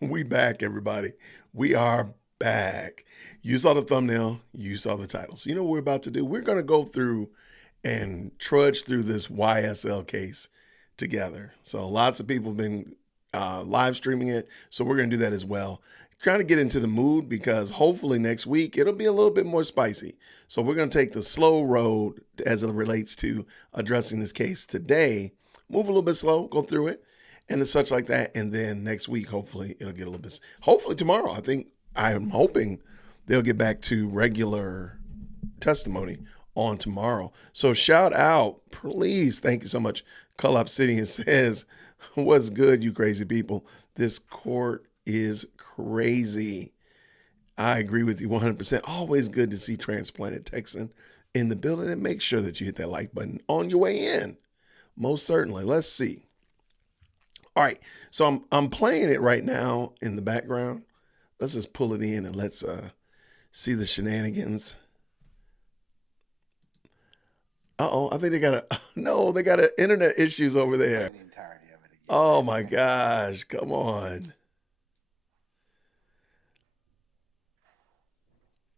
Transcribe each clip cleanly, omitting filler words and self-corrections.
We back, everybody. We are back. You saw the thumbnail. You saw the titles. You know what we're about to do? We're going to go through and trudge through this YSL case together. So lots of people have been live streaming it. So we're going to do that as well. Trying to get into the mood because hopefully next week it'll be a little bit more spicy. So we're going to take the slow road as it relates to addressing this case today. Move a little bit slow, go through it, and such like that. And then next week, hopefully, it'll get a little bit, hopefully tomorrow, I'm hoping they'll get back to regular testimony on tomorrow. So shout out, please, thank you so much. Cull Obsidian says, what's good, you crazy people? This court is crazy. I agree with you 100%. Always good to see Transplanted Texan in the building, and make sure that you hit that like button on your way in. Most certainly. Let's see. All right. So I'm playing it right now in the background. Let's just pull it in and let's see the shenanigans. Uh-oh. I think they got they got internet issues over there. Oh my gosh. Come on.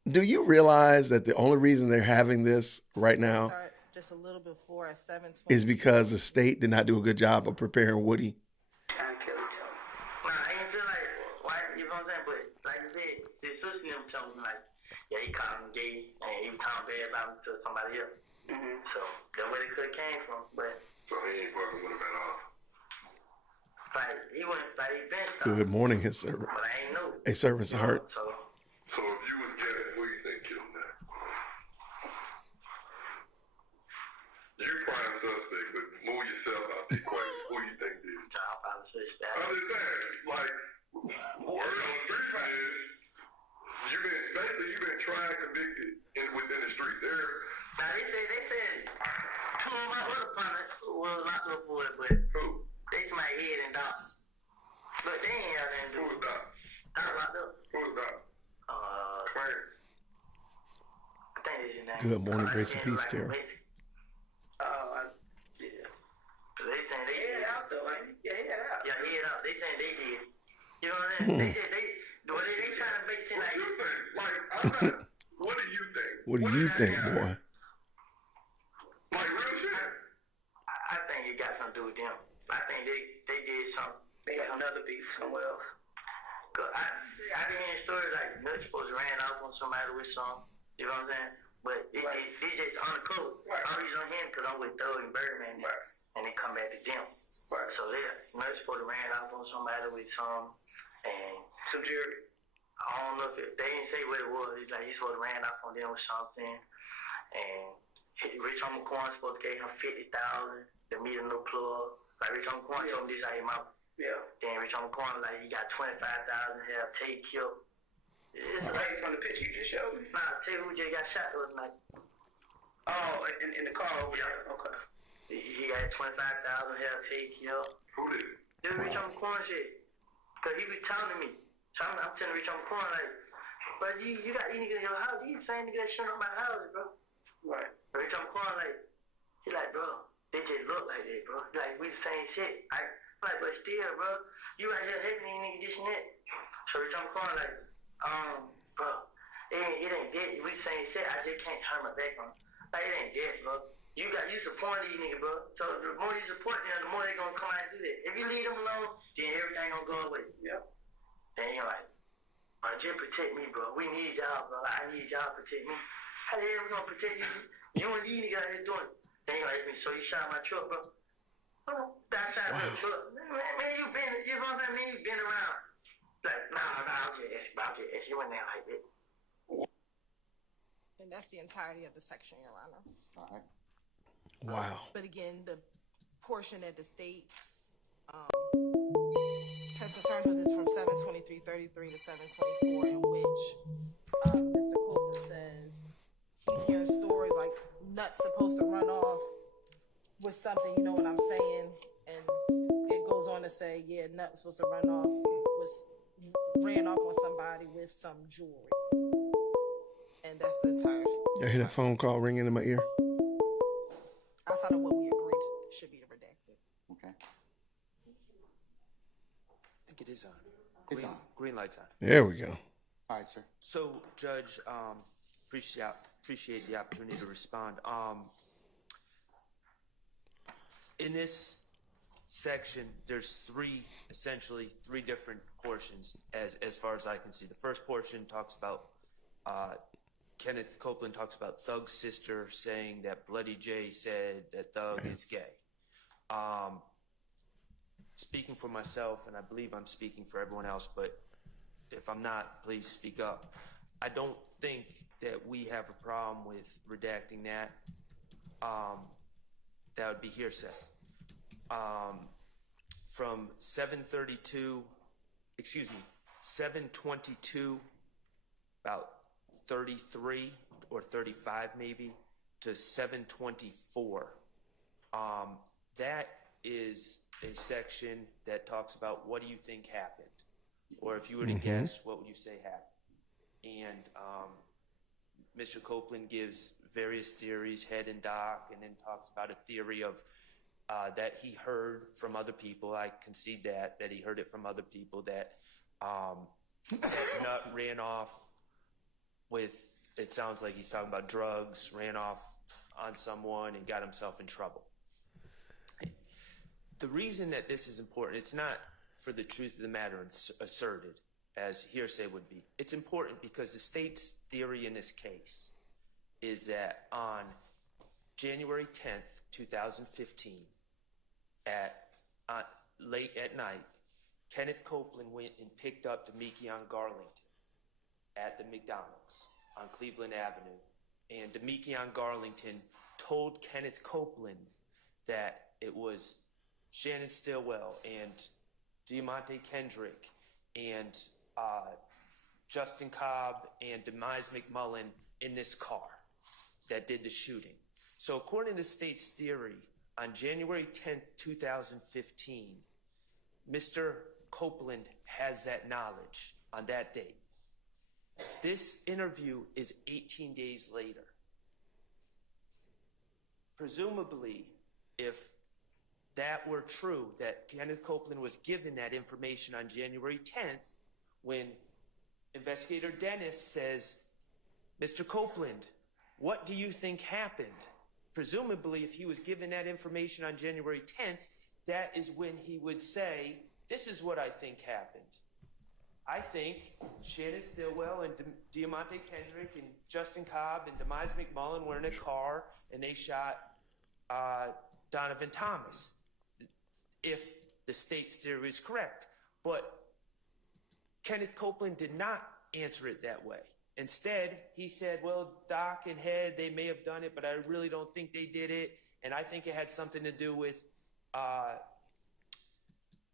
Do you realize that the only reason they're having this right now just a little before at 7:20 is because the state did not do a good job of preparing Woody? I ain't feel like, why, you know what I'm saying? But like I said, his sister them told me like, yeah, he called him gay and he was talking bad about him to somebody else. So that's where it could have came from. But so he ain't fucking with him at all. Like he went, like he been. Good morning, his servant. But I ain't know. A servant's heart. So if you was getting, who you think killed him? You prime suspect, but move yourself out the equation. Who you think did? Child probably suspect. I'm just saying, like, word on the street is, you've been tried, convicted within the street. Now they said two of my other partners was locked up for it, but Who? they my head and dog. But they ain't have nothing to do Who was with that? I locked up. Who was that? Claire. I think it's his name. Good morning, grace and peace, Carol. Yeah. They saying they head out though, ain't it? Yeah, head out. Yeah, head out. They saying they did. You know what I'm saying? They trying to make it seem What like. you think? Like, I'm not, what do you think? What do you think, boy? Like, real shit? I think it got something to do with them. I think they did something. They got another beef somewhere else. Cause I been hearing stories like Nut's supposed to ran off on somebody with some. You know what I'm saying? But it's just on the code. Right. I'm using him because I'm with Doug and Birdman. Right. And they come back to them. Right. So Nut's supposed to ran off on somebody with some. And some jury. I don't know if they didn't say what it was. It's like he's supposed to ran off on them with something. And Rich Homie Corn supposed to give him $50,000 to meet a new plug. Like Rich Homie Corn told me this out of his mouth. Yeah. Then Rich Homie Corn like he got $25,000 here, take killed. It's Right from the picture you just showed me? Nah, tell you who just got shot last night. Oh, in the car over there. Okay. He got $25,000 here, take killed. Who did it? This Rich Homie Corn shit. Cause he be telling me. So I'm telling Rich Homie Corn like, but you got these niggas in your house. You the same nigga that shut up my house, bro. Right. Rich Homie Corn like, he like, bro, they just look like that, bro. Like we the same shit. Like, but still, bro, you right here hating these niggas this and that. So Rich Homie Corn like, bro, it ain't dead. We the same shit. I just can't turn my back on it. Like it ain't dead, bro. You support these niggas, bro. So the more you support them, the more they gonna come out and do that. If you leave them alone, then everything gonna go away. Yep. Then you're like, bro, just protect me, bro. We need y'all, bro. I need y'all to protect me. How the hell we gonna protect you? You and these niggas out here doing it. Then you're like, so you shot my truck, bro. Oh, that shot my truck. Man, you been, you know what I'm saying? Man, you been around. Like, nah, I'm just asking. You went there like that. And that's the entirety of the section, Your Honor. All right. Wow. But again, the portion that the state has concerns with is from 723:33 to 724, in which Mr. Copeland says he's hearing stories like Nut's supposed to run off with something, you know what I'm saying? And it goes on to say, yeah, Nut was supposed to ran off on somebody with some jewelry. And that's the entire I hear that phone call ringing in my ear. outside of what we agreed should be the redacted. Okay. think it is on. It's on. Green light's on. There we go. All right, sir. So, Judge, appreciate the opportunity to respond. In this section, there's essentially three different portions as far as I can see. The first portion talks about Kenneth Copeland talks about Thug's sister saying that Bloody J said that Thug is gay. Speaking for myself, and I believe I'm speaking for everyone else, but if I'm not, please speak up. I don't think that we have a problem with redacting that. That would be hearsay. From 722, about 33 or 35 maybe, to 724. That is a section that talks about what do you think happened? Or if you were to guess, what would you say happened? And Mr. Copeland gives various theories, head and doc, and then talks about a theory of that he heard from other people. I concede that he heard it from other people, that Nut ran off with, it sounds like he's talking about drugs, ran off on someone and got himself in trouble. The reason that this is important, it's not for the truth of the matter asserted, as hearsay would be. It's important because the state's theory in this case is that on January 10th, 2015, late at night, Kenneth Copeland went and picked up Demekion Garlington at the McDonald's on Cleveland Avenue. And Demekion Garlington told Kenneth Copeland that it was Shannon Stillwell and Diamante Kendrick and Justin Cobb and Demise McMullen in this car that did the shooting. So according to state's theory, on January 10th, 2015, Mr. Copeland has that knowledge on that date. This interview is 18 days later. Presumably, if that were true, that Kenneth Copeland was given that information on January 10th, when Investigator Dennis says, Mr. Copeland, what do you think happened? Presumably, if he was given that information on January 10th, that is when he would say, this is what I think happened. I think Shannon Stillwell and Diamante Kendrick and Justin Cobb and Demise McMullen were in a car and they shot Donovan Thomas, if the state's theory is correct. But Kenneth Copeland did not answer it that way. Instead, he said, well, Doc and Head, they may have done it, but I really don't think they did it. And I think it had something to do with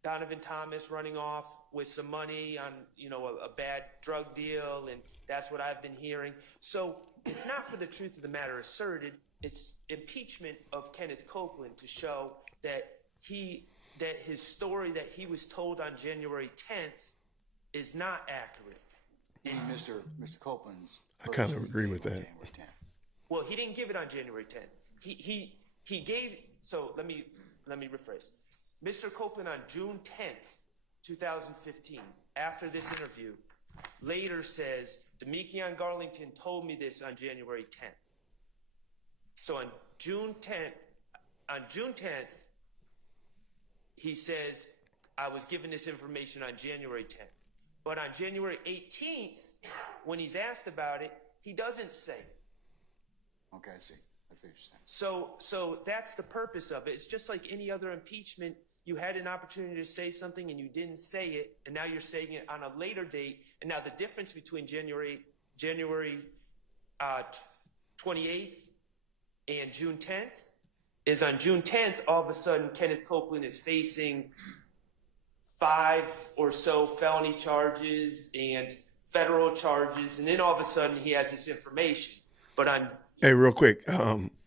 Donovan Thomas running off with some money on, a bad drug deal. And that's what I've been hearing. So it's not for the truth of the matter asserted. It's impeachment of Kenneth Copeland to show that his story that he was told on January 10th is not accurate. And Mr. Copeland's. I kind of agree with that. January 10th. Well, he didn't give it on January 10th. He gave. So let me rephrase. Mr. Copeland on June 10th, 2015, after this interview, later says Demekion Garlington told me this on January 10th. So on June 10th, he says I was given this information on January 10th. But on January 18th, when he's asked about it, he doesn't say it. Okay, I see. I see what you're saying. So that's the purpose of it. It's just like any other impeachment. You had an opportunity to say something and you didn't say it, and now you're saying it on a later date. And now the difference between January 28th and June 10th is on June 10th, all of a sudden Kenneth Copeland is facing 5 or so felony charges and federal charges, and then all of a sudden he has this information. But Hey, real quick,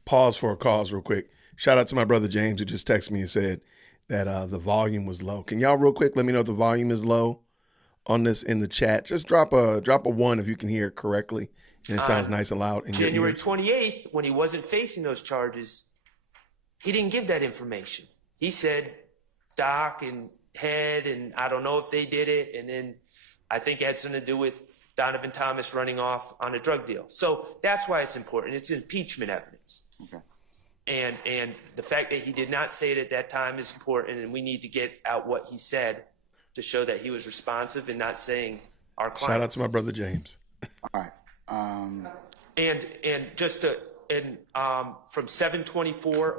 pause for a cause real quick. Shout out to my brother James, who just texted me and said that the volume was low. Can y'all real quick let me know if the volume is low on this in the chat? Just drop a 1 if you can hear it correctly and it sounds nice and loud in January your ears. 28th, when he wasn't facing those charges, he didn't give that information. He said Doc and head, and I don't know if they did it. And then I think it had something to do with Donovan Thomas running off on a drug deal. So that's why it's important. It's impeachment evidence. Okay. And the fact that he did not say it at that time is important, and we need to get out what he said to show that he was responsive and not saying our clients. Shout out to my brother James. All right. And just to from 7:24,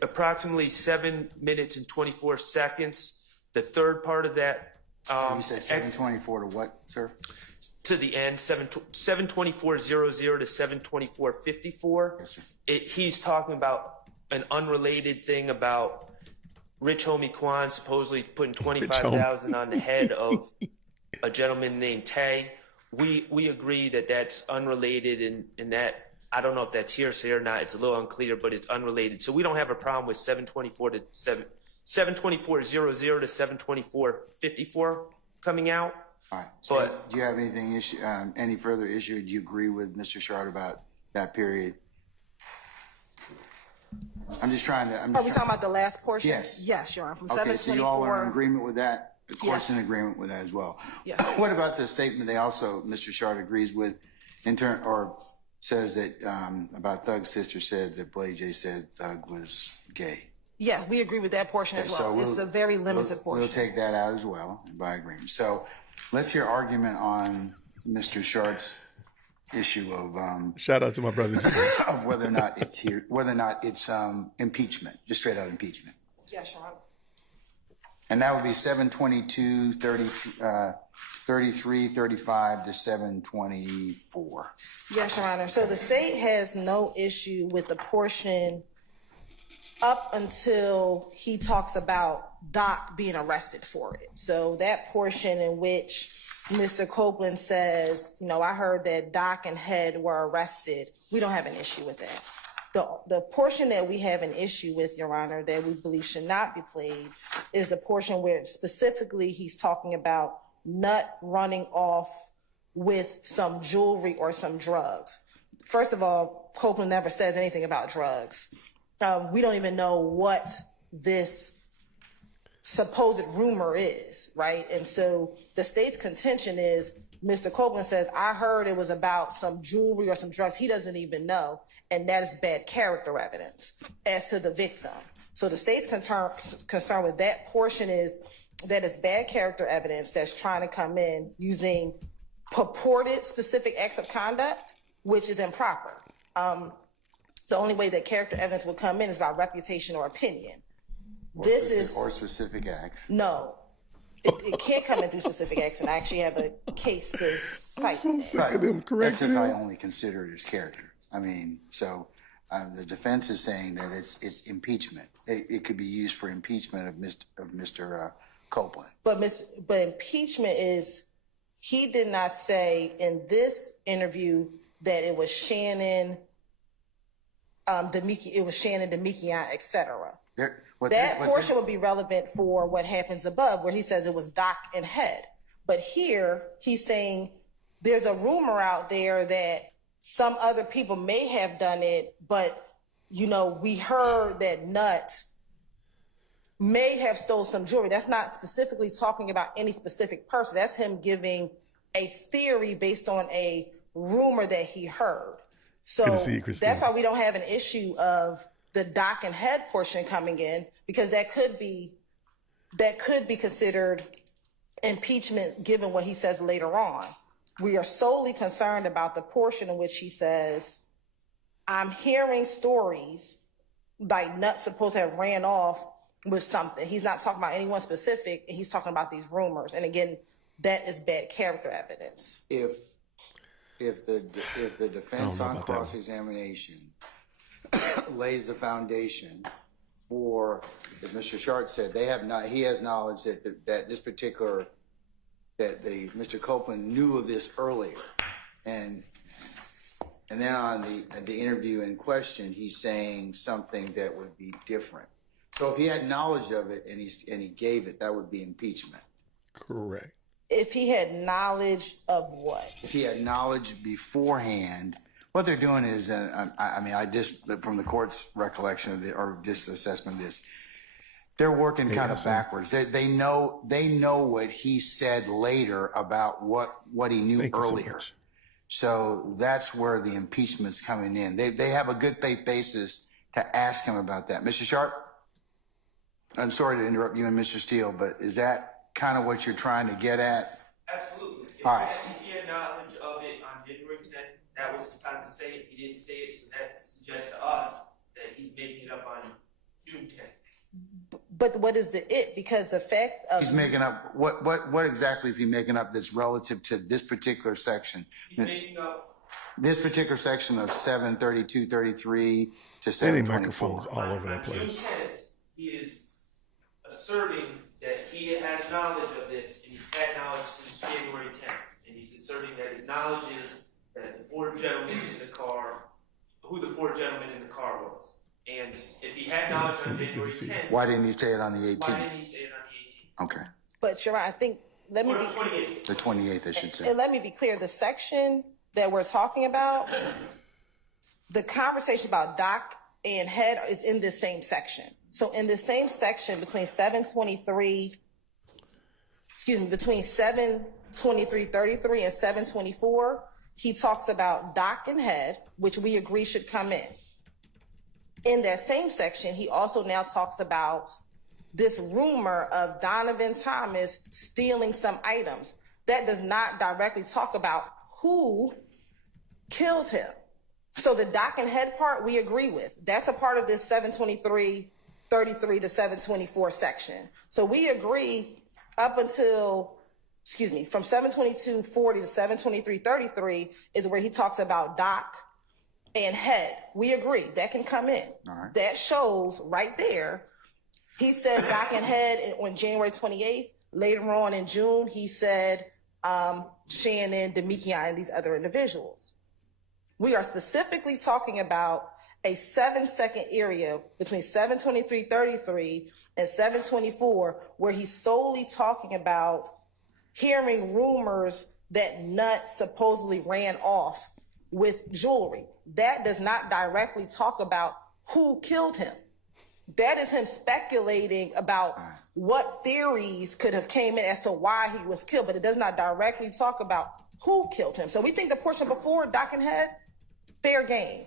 approximately 7 minutes and 24 seconds. The third part of that. You said 7:24 to what, sir? To the end, 7:24:00 to 7:24:54. Yes, sir. He's talking about an unrelated thing about Rich Homie Quan supposedly putting $25,000 on the head of a gentleman named Tay. We agree that that's unrelated, and that I don't know if that's hearsay or not. It's a little unclear, but it's unrelated. So we don't have a problem with 7:24:00 to 7:24:54 coming out. All right. So do you have any further issue? Do you agree with Mr. Shard about that period? I'm just trying to. Are we talking about the last portion? Yes. Yes, Your Honor. From Okay, so you all are in 7:24. agreement with that? Of course, Yes. in agreement with that as well. Yes. What about the statement they also, Mr. Shard agrees with, or says that about Thug's sister said that Blade J said Thug was gay? Yeah, we agree with that portion as well. It's a very limited portion. We'll take that out as well by agreement. So let's hear argument on Mr. Shard's issue of Shout out to my brother James. of whether or not it's impeachment, just straight out impeachment. Yes, Your Honor. And that would be 7:22:33:35 to 7:24. Yes, Your Honor. So the state has no issue with the portion up until he talks about Doc being arrested for it. So that portion in which Mr. Copeland says, I heard that Doc and Head were arrested, we don't have an issue with that. The portion that we have an issue with, Your Honor, that we believe should not be played is the portion where specifically he's talking about Nut running off with some jewelry or some drugs. First of all, Copeland never says anything about drugs. We don't even know what this supposed rumor is, right? And so the state's contention is Mr. Copeland says, I heard it was about some jewelry or some drugs. He doesn't even know. And that is bad character evidence as to the victim. So the state's concern with that portion is that it's bad character evidence that's trying to come in using purported specific acts of conduct, which is improper. The only way that character evidence would come in is by reputation or opinion. Or specific acts. No. It can't come in through specific acts, and I actually have a case to cite. I'm so sick of them correcting That's if I him. only consider it as character. I mean, so the defense is saying that it's impeachment. It could be used for impeachment of Mr. Copeland. But impeachment is, he did not say in this interview that it was Shannon, Demekian, etc. That portion would be relevant for what happens above, where he says it was Doc and Head. But here, he's saying there's a rumor out there that some other people may have done it, but, we heard that Nut may have stole some jewelry. That's not specifically talking about any specific person. That's him giving a theory based on a rumor that he heard. So Good to see you, Christine. that's why we don't have an issue of the Doc and Head portion coming in, because that could be considered impeachment given what he says later on. We are solely concerned about the portion in which he says, I'm hearing stories like Nut's supposed to have ran off with something. He's not talking about anyone specific, and he's talking about these rumors. And again, that is bad character evidence. If the defense on cross-examination lays the foundation for, as Mr. Shard said, he has knowledge that Mr. Copeland knew of this earlier, and then on the interview in question, he's saying something that would be different. So if he had knowledge of it and he gave it, that would be impeachment. Correct. If he had knowledge of what? If he had knowledge beforehand What they're doing is, I mean, I just, from the court's recollection of or just assessment of this, they're working kind of backwards. They know what he said later about what he knew earlier. So that's where the impeachment's coming in. They have a good faith basis to ask him about that. Mr. Sharp, I'm sorry to interrupt you and Mr. Steele, but is that kind of what you're trying to get at? Absolutely. All right. If he had knowledge of it on January 10th, that was his time to say it. He didn't say it, so that suggests to us that he's making it up on June 10th. But what is the it? Because the fact of He's making up, what exactly is he making up that's relative to this particular section? He's making up This particular section of 732, 33 to Any 724. microphones all over that place. June 10th, he is asserting that he has knowledge of this, and he's had knowledge since January 10th. And he's asserting that his knowledge is that the four gentlemen in the car, who the four gentlemen in the car was. And if he had knowledge on January 10th, Why didn't he say it on the why 18th? didn't he say it on the 18th? Okay. but Sharon, I think let me Or be the 28th? The 28th, I should say. and let me be clear. The section that we're talking about, the conversation about doc and head is in this same section. So in the same section between 723, between 723.33 and 724, he talks about doc and head, which we agree should come in. In that same section, he also now talks about this rumor of Donovan Thomas stealing some items. That does not directly talk about who killed him. So the doc and head part, we agree with. That's a part of this 723.33 to 724 section. So we agree up until, from 722.40 to 723.33 is where he talks about doc and head. We agree that can come in. All right. That shows right there. He said doc and head on January 28th. Later on in June, he said Shannon, Demikian, and these other individuals. We are specifically talking about a 7-second area between 723.33 and 724, where he's solely talking about hearing rumors that Nutt supposedly ran off with jewelry. That does not directly talk about who killed him. That is him speculating about what theories could have came in as to why he was killed, but it does not directly talk about who killed him. So we think the portion before doc and head, fair game.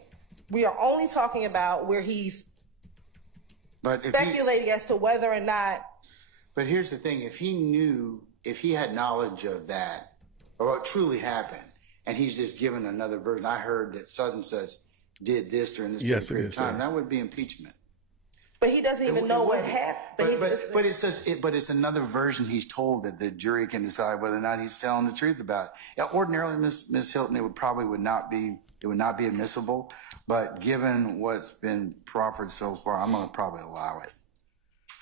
We are only talking about where he's speculating as to whether or not. But here's the thing: if he had knowledge of that, or what truly happened, and he's just given another version. I heard that such and such did this during this period of time. That would be impeachment. But he doesn't even know what happened. But it says, but it's another version he's told that the jury can decide whether or not he's telling the truth about. Yeah, ordinarily, Miss Hilton, it would not be admissible. But given what's been proffered so far, I'm going to probably allow it.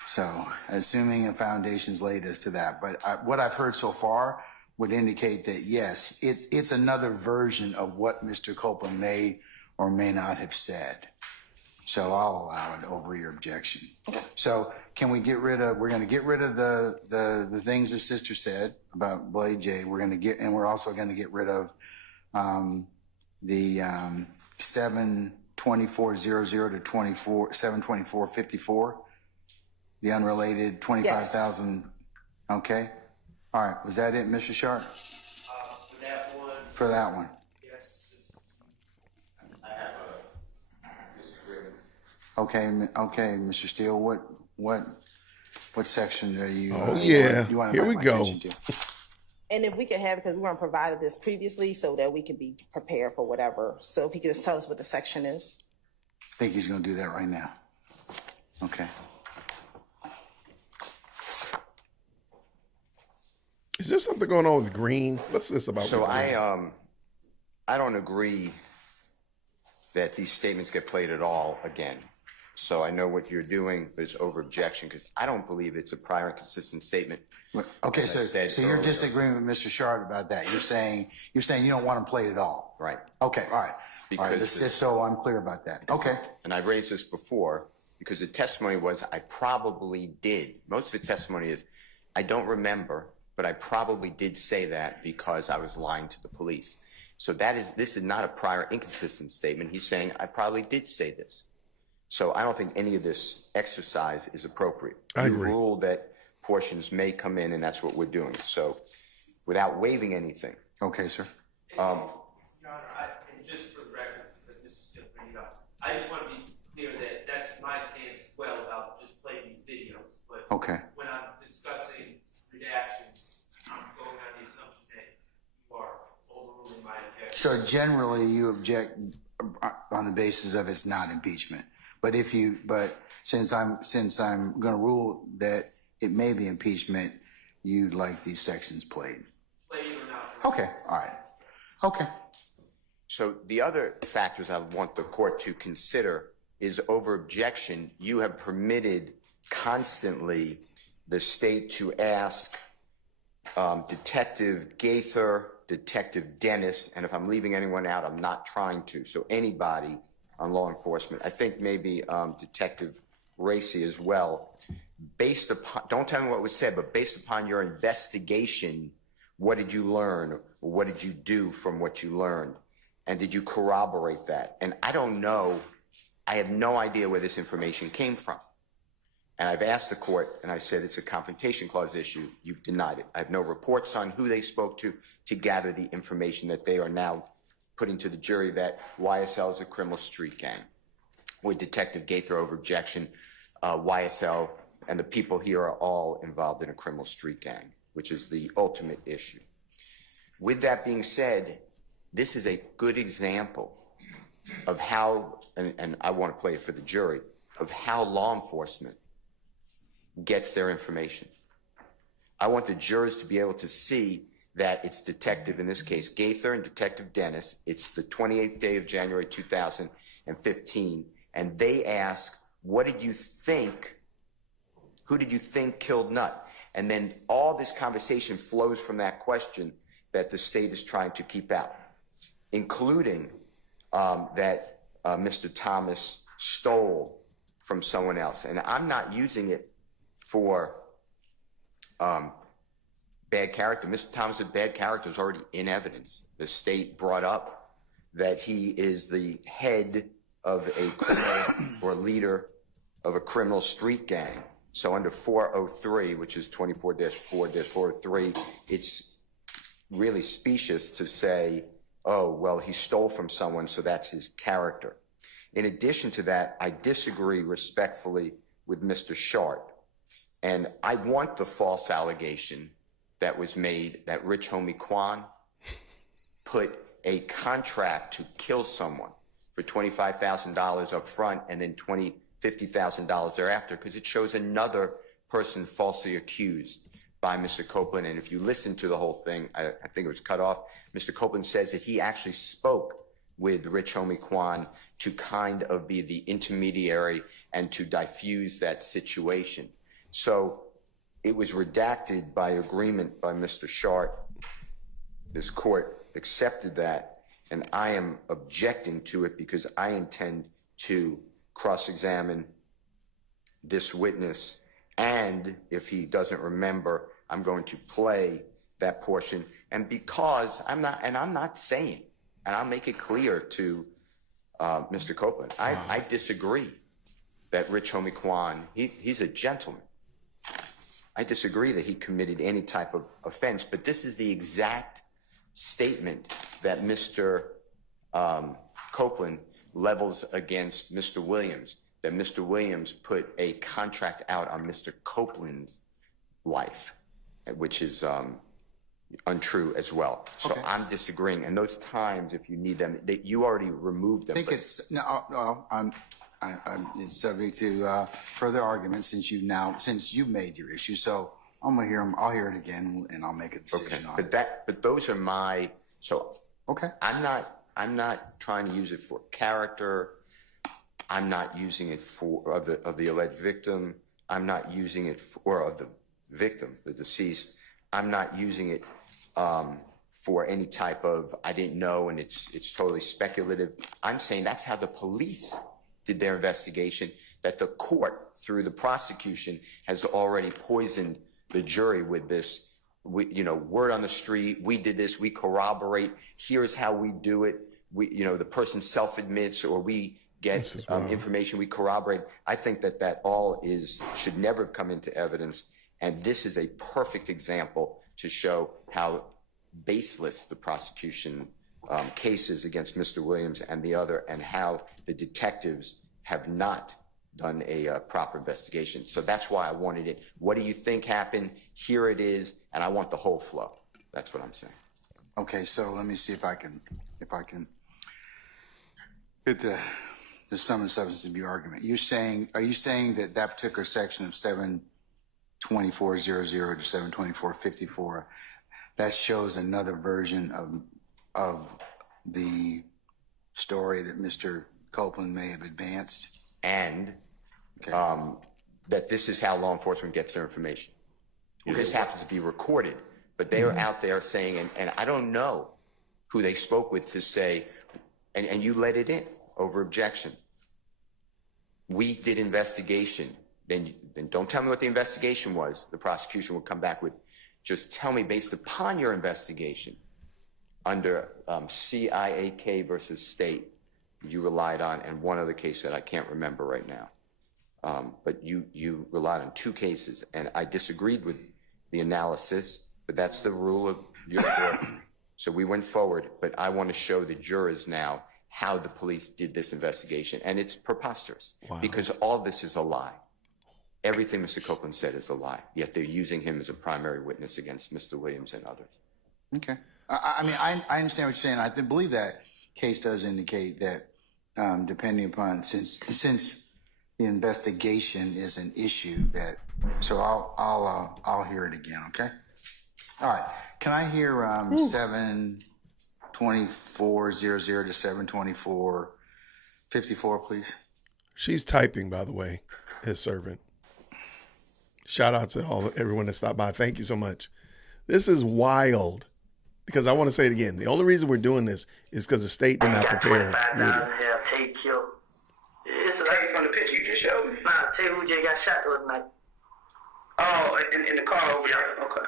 So, assuming a foundation's laid as to that, but what I've heard so far would indicate that yes, it's another version of what Mr. Copeland may or may not have said. So I'll allow it over your objection. So can we get rid of, we're going to get rid of the things the sister said about Blade J. We're also going to get rid of the 724.00 to 724.54, the unrelated 25,000. Yes. Okay. All right. Was that it, Mr. Sharp? For that one. For that one. Okay, Mr. Steele, what section are you? Oh yeah, here we go. And if we could have it, because we weren't provided this previously, so that we can be prepared for whatever. So if he could just tell us what the section is. I think he's going to do that right now. Okay. Is there something going on with green? What's this about? So I don't agree that these statements get played at all again. So I know what you're doing, but it's over objection because I don't believe it's a prior and consistent statement. Okay, so you're disagreeing with Mr. Shard about that. You're saying you don't want to play it at all. Right. Okay, all right. Because all right, just so I'm clear about that. Okay. And I've raised this before because the testimony was I probably did. Most of the testimony is I don't remember, but I probably did say that because I was lying to the police. So this is not a prior inconsistent statement. He's saying, I probably did say this. So I don't think any of this exercise is appropriate. I You agree. ruled that portions may come in, and that's what we're doing. So without waiving anything. Okay, sir. Your Honor, and just for the record, because Mr. Still bringing it up, I just want to be clear that that's my stance as well about just playing these videos. But Okay. when I'm discussing redactions, I'm going on the assumption that you are overruling my objection. So generally, you object on the basis of it's not impeachment. But since I'm going to rule that it may be impeachment, you'd like these sections played. Played or not. Okay. All right. Okay. So the other factors I want the court to consider is over objection. You have permitted constantly the state to ask Detective Gaither, Detective Dennis, and if I'm leaving anyone out, I'm not trying to. So anybody on law enforcement, I think maybe Detective Racy as well, based upon, don't tell me what was said, but based upon your investigation, what did you learn? What did you do from what you learned? And did you corroborate that? And I don't know, I have no idea where this information came from. And I've asked the court, and I said it's a confrontation clause issue. You've denied it. I have no reports on who they spoke to gather the information that they are now putting to the jury that YSL is a criminal street gang. With Detective Gaither over objection, YSL and the people here are all involved in a criminal street gang, which is the ultimate issue. With that being said, this is a good example of how, and I want to play it for the jury, of how law enforcement gets their information. I want the jurors to be able to see that it's Detective, in this case, Gaither and Detective Dennis. It's the 28th day of January 2015, and they ask, what did you think, who did you think killed Nutt? And then all this conversation flows from that question that the state is trying to keep out, including that Mr. Thomas stole from someone else. And I'm not using it for bad character. Mr. Thomas' bad character is already in evidence. The state brought up that he is the head of a criminal or leader of a criminal street gang. So under 403, which is 24-4-403, it's really specious to say, oh, well, he stole from someone, so that's his character. In addition to that, I disagree respectfully with Mr. Short. And I want the false allegation that was made that Rich Homie Kwan put a contract to kill someone for $25,000 up front and then $50,000 thereafter, because it shows another person falsely accused by Mr. Copeland. And if you listen to the whole thing, I think it was cut off, Mr. Copeland says that he actually spoke with Rich Homie Kwan to kind of be the intermediary and to diffuse that situation. So it was redacted by agreement by Mr. Short. This court accepted that, and I am objecting to it because I intend to cross-examine this witness, and if he doesn't remember, I'm going to play that portion. And because I'm not saying, and I'll make it clear to Mr. Copeland, I disagree that Rich Homie Kwan, he's a gentleman. I disagree that he committed any type of offense, but this is the exact statement that Mr. Copeland levels against Mr. Williams, that Mr. Williams put a contract out on Mr. Copeland's life, which is untrue as well. So okay. I'm disagreeing. And those times, if you need them, you already removed them. I think it's, no, I'm subject to further argument since you made your issue. So I'm gonna hear them. I'll hear it again, and I'll make a decision on it. But those are my. So okay. I'm not trying to use it for character. I'm not using it for of the alleged victim. I'm not using it for of the victim, the deceased. I'm not using it for any type of I didn't know, and it's totally speculative. I'm saying that's how the police did their investigation, that the court, through the prosecution, has already poisoned the jury with this word on the street, we did this, we corroborate, here's how we do it. The person self-admits, or we get information, we corroborate. I think that all should never have come into evidence. And this is a perfect example to show how baseless the prosecution cases against Mr. Williams and the other, and how the detectives have not done a proper investigation. So that's why I wanted it. What do you think happened? Here it is, and I want the whole flow. That's what I'm saying. Okay, so let me see if I can get the sum and substance of your argument. Are you saying that particular section of 724.00 to 724.54, that shows another version of the story that Mr. Copeland may have advanced? And that this is how law enforcement gets their information. This happens to be recorded, but they are out there saying, and I don't know who they spoke with to say, and you let it in over objection. We did investigation. Then don't tell me what the investigation was. The prosecution will come back with, just tell me based upon your investigation under CIAK versus state, you relied on, and one other case that I can't remember right now. But you relied on two cases, and I disagreed with the analysis, but that's the rule of your court. So we went forward, but I want to show the jurors now how the police did this investigation, and it's preposterous because all this is a lie. Everything Mr. Copeland said is a lie, yet they're using him as a primary witness against Mr. Williams and others. Okay. I mean, I understand what you're saying. I believe that case does indicate that depending upon, since the investigation is an issue, that, so I'll hear it again, okay? All right. Can I hear 724.00 to 724.54, please? She's typing, by the way, his servant. Shout out to everyone that stopped by. Thank you so much. This is wild, because I want to say it again. The only reason we're doing this is because the state did not prepare. Take kill. It's like from the picture you just showed me. Nah, tell you who just got shot the other night. Oh, in the car over there. Okay.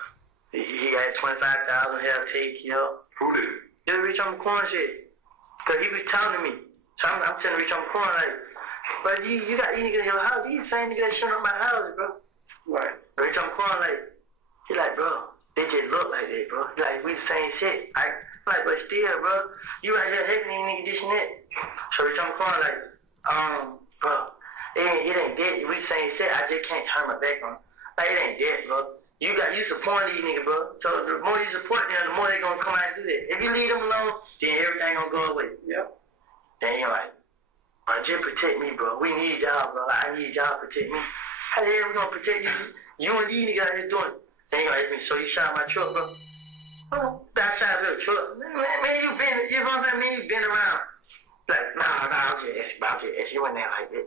He got 25,000 hell take kill. Who did it? This Rich on the corner shit. Cause he was telling me. So I'm telling Rich on the corner like, but you got these niggas in your house. These same niggas that shooting up my house, bro. Right. Rich on the corner like, he like, bro, they just look like that, bro. Like, we the same shit. I'm like, but still, bro, you right here helping these niggas this and that. So Rich on the corner like, bro, it ain't dead. We the same shit. I just can't turn my back on it. Like, it ain't dead, bro. You support these niggas, bro. So the more you support them, the more they gonna come out and do that. If you leave them alone, then everything gonna go away. Yep. Then you're like, bro, just protect me, bro. We need y'all, bro. I need y'all to protect me. How the hell we gonna protect you? You and these niggas out here doing it. Then you're like, so you shot my truck, bro. Oh, that shot your truck. Man, you been, you know what I mean? You been around. Like, nah, I'm just you went there like that.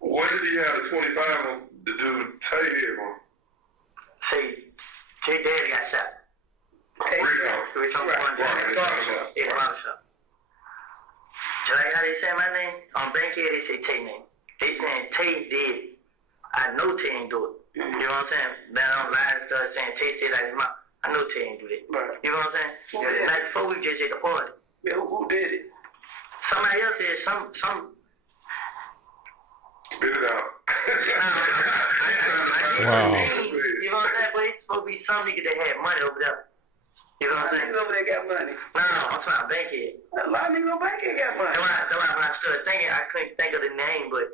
What did he have the 25 on the dude say here, bro? Say, J Daddy got shot. Right. It's on the barbershop. Just like how they say my name, on Bankhead they say Tay name. They saying Tay did. I know Tay ain't do it. You know what I'm saying? Now I'm lying and stuff saying Tay like his mom. I know Tay ain't do that. Right. You know what I'm saying? The night before we just at the party. Yeah, who did it? Somebody else did some. Spit it out. Wow. You know what I'm saying? But it's supposed to be some nigga that had money over there. You know what I'm saying? Niggas over there got money. No, I'm talking about Bankhead. A lot of niggas on Bankhead got money. That's why when I started thinking, I couldn't think of the name, but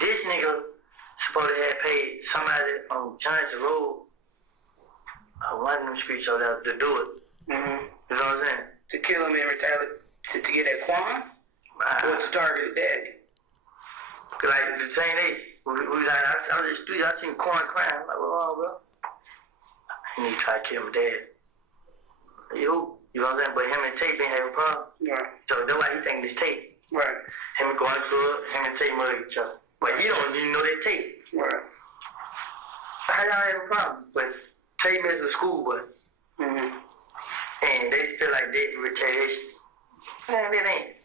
this nigga supposed to have paid somebody on Johnson Road, one of them streets over there, to do it. Mm-hmm. You know what I'm saying? To kill him and retaliate, to get that Quan? Or to target his daddy? Like the same day, we was like, I was in the street, I seen Quan crying. I'm like, what's wrong, bro? He need to try to kill my dad. You know what I'm saying? But him and Tate been having problems. Right. So that's why he think it's Tate. Right. Him going through it, him and Tate mug each other. But he don't even know that Tate. Right. How y'all have a problem? But Tate missed the school bus. Mm-hmm. And they feel like they retaliation. Man, it ain't.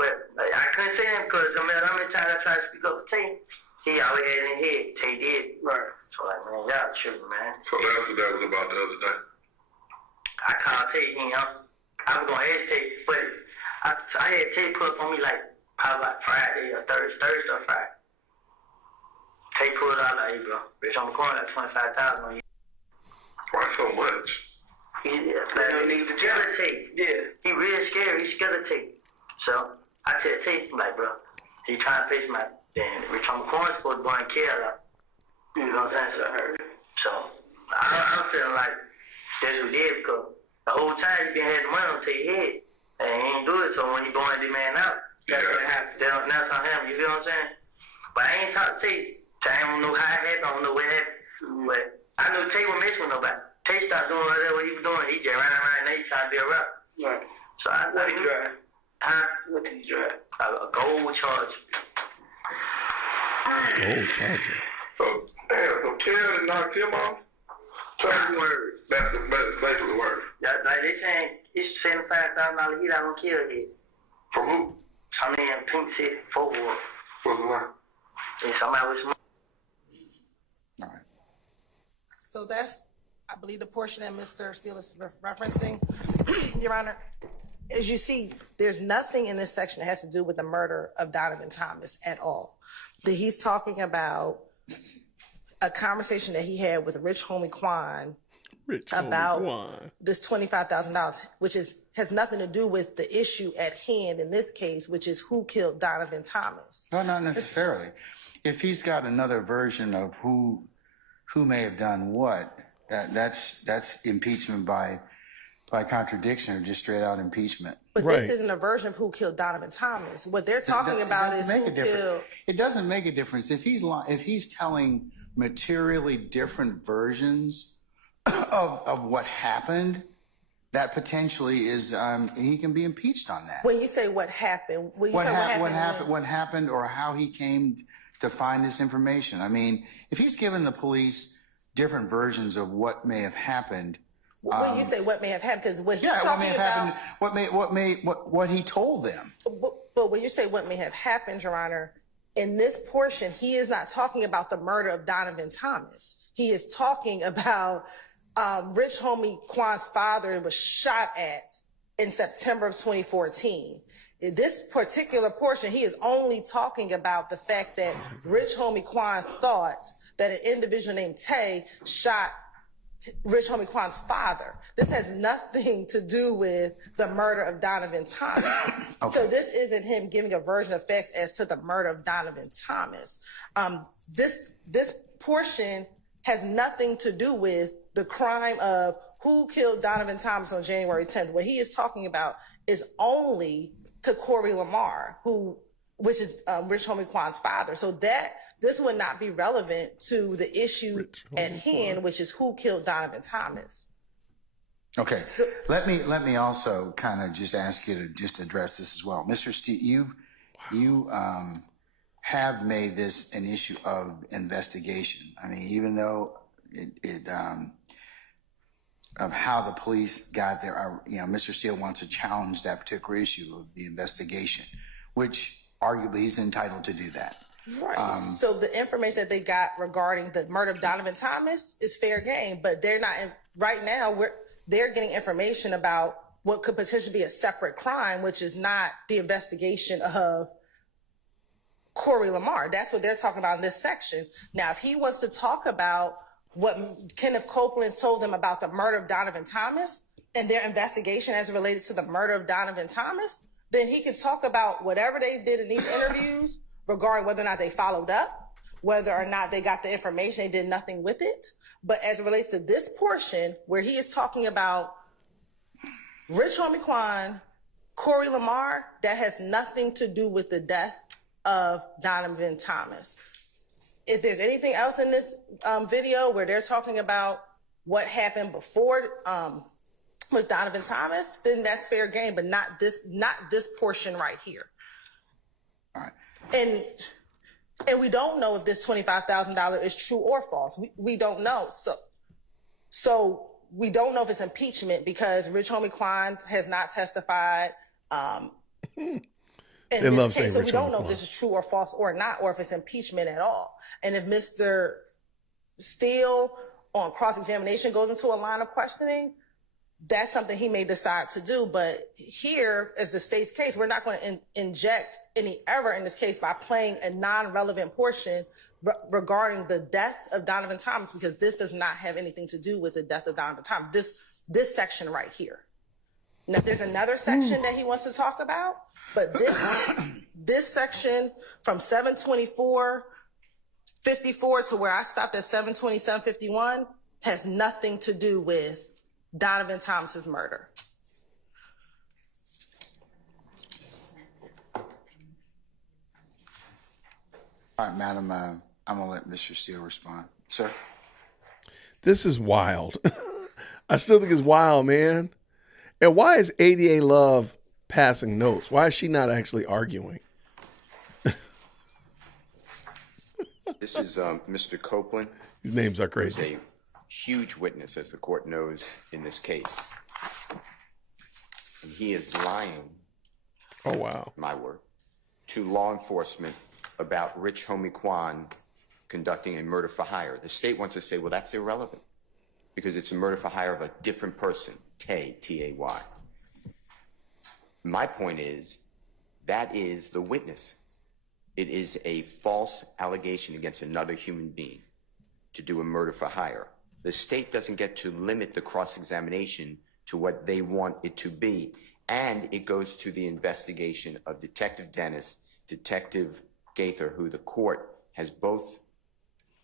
But like, I couldn't say him because no matter how many times I tried to speak up for Tate, he always had in his head, Tate did. Right. So like, Man, y'all tripping, man. So that's what that was about the other day. I called Tate, I was gonna hesitate, but I had Tate put up on me like probably like Friday or Thursday or Friday. Tate pulled out like, hey, bro, bitch, I'm recording like 25,000 on you. Why so much? He's scared of Tate. Yeah. He real scared. He's scared of Tate. So I said, Tate, I'm like, bro, he trying to face my damn Rich on corn supposed to go and kill her. You know what I'm saying? So I heard. So I'm feeling like that's what he did because the whole time he been had the money on Tate's head and he ain't do it. So when you go and demand out, that's what happened. That's on him. You feel what I'm saying? But I ain't talked to Tate. I don't know how it happened. I don't know what happened. But I know Tate wasn't messing with nobody. Tate started doing whatever he was doing. He just ran around and he tried to be a rap. Right. So I what did he drive? Huh? What did he drive? A gold Charger. Gold Charger. So, damn, so Kelly knocked him off? Certain words. That's basically the word. Yeah, like they saying it's $75,000 heat out on kill hit. From who? I mean, Pink City, Fort Worth. What's the line? And somebody was money. All right. So that's, I believe, the portion that Mr. Steele is referencing. Your Honor, as you see, there's nothing in this section that has to do with the murder of Donovan Thomas at all. He's talking about a conversation that he had with Rich Homie Quan about this $25,000, which has nothing to do with the issue at hand in this case, which is who killed Donovan Thomas. No, not necessarily. If he's got another version of who may have done what, that's impeachment by contradiction or just straight out impeachment. But this isn't a version of who killed Donovan Thomas. What they're talking about is who killed. It doesn't make a difference if he's telling materially different versions of what happened. That potentially is he can be impeached on that. When you say what happened, what happened, or how he came to find this information. I mean, if he's given the police different versions of what may have happened. When you say what may have happened, because what he's what may have about, happened, what he told them. But when you say what may have happened, Your Honor, in this portion, he is not talking about the murder of Donovan Thomas. He is talking about Rich Homie Quan's father was shot at in September of 2014. In this particular portion, he is only talking about the fact that Rich Homie Quan thought that an individual named Tay shot Rich Homie Quan's father. This has nothing to do with the murder of Donovan Thomas. Okay. So this isn't him giving a version of facts as to the murder of Donovan Thomas. This portion has nothing to do with the crime of who killed Donovan Thomas on January 10th. What he is talking about is only to Corey Lamar, which is Rich Homie Quan's father. So this would not be relevant to the issue at hand, which is who killed Donovan Thomas. Okay. So, let me also kind of just ask you to just address this as well. Mr. Steve, you have made this an issue of investigation. I mean, even though of how the police got there, Mr. Steele wants to challenge that particular issue of the investigation, which arguably he's entitled to do that. Right. So the information that they got regarding the murder of Donovan Thomas is fair game, but they're not right now. They're getting information about what could potentially be a separate crime, which is not the investigation of Corey Lamar. That's what they're talking about in this section. Now, if he wants to talk about what Kenneth Copeland told them about the murder of Donovan Thomas and their investigation as it related to the murder of Donovan Thomas, then he can talk about whatever they did in these interviews regarding whether or not they followed up, whether or not they got the information, they did nothing with it. But as it relates to this portion where he is talking about Rich Homie Quan, Corey Lamar, that has nothing to do with the death of Donovan Thomas. If there's anything else in this video where they're talking about what happened before with Donovan Thomas, then that's fair game, but not this portion right here. All right. And we don't know if this $25,000 is true or false. We don't know. So we don't know if it's impeachment because Rich Homie Quan has not testified. They love saying so we don't know if this is true or false or not, or if it's impeachment at all. And if Mr. Steele on cross-examination goes into a line of questioning, that's something he may decide to do. But here, as the state's case, we're not going to inject any error in this case by playing a non-relevant portion regarding the death of Donovan Thomas, because this does not have anything to do with the death of Donovan Thomas. This section right here. Now, there's another section that he wants to talk about, but this section from 724:54 to where I stopped at 727:51 has nothing to do with Donovan Thomas's murder. All right, Madam, I'm going to let Mr. Steele respond. Sir? This is wild. I still think it's wild, man. And why is ADA Love passing notes? Why is she not actually arguing? This is Mr. Copeland. These names are Who's crazy. a huge witness, as the court knows, in this case. And he is lying, Oh, wow. my word, to law enforcement about Rich Homie Kwan conducting a murder for hire. The state wants to say, well, that's irrelevant because it's a murder for hire of a different person, Tay, T-A-Y. My point is, that is the witness. It is a false allegation against another human being to do a murder for hire. The state doesn't get to limit the cross-examination to what they want it to be. And it goes to the investigation of Detective Dennis, Detective Gaither, who the court has both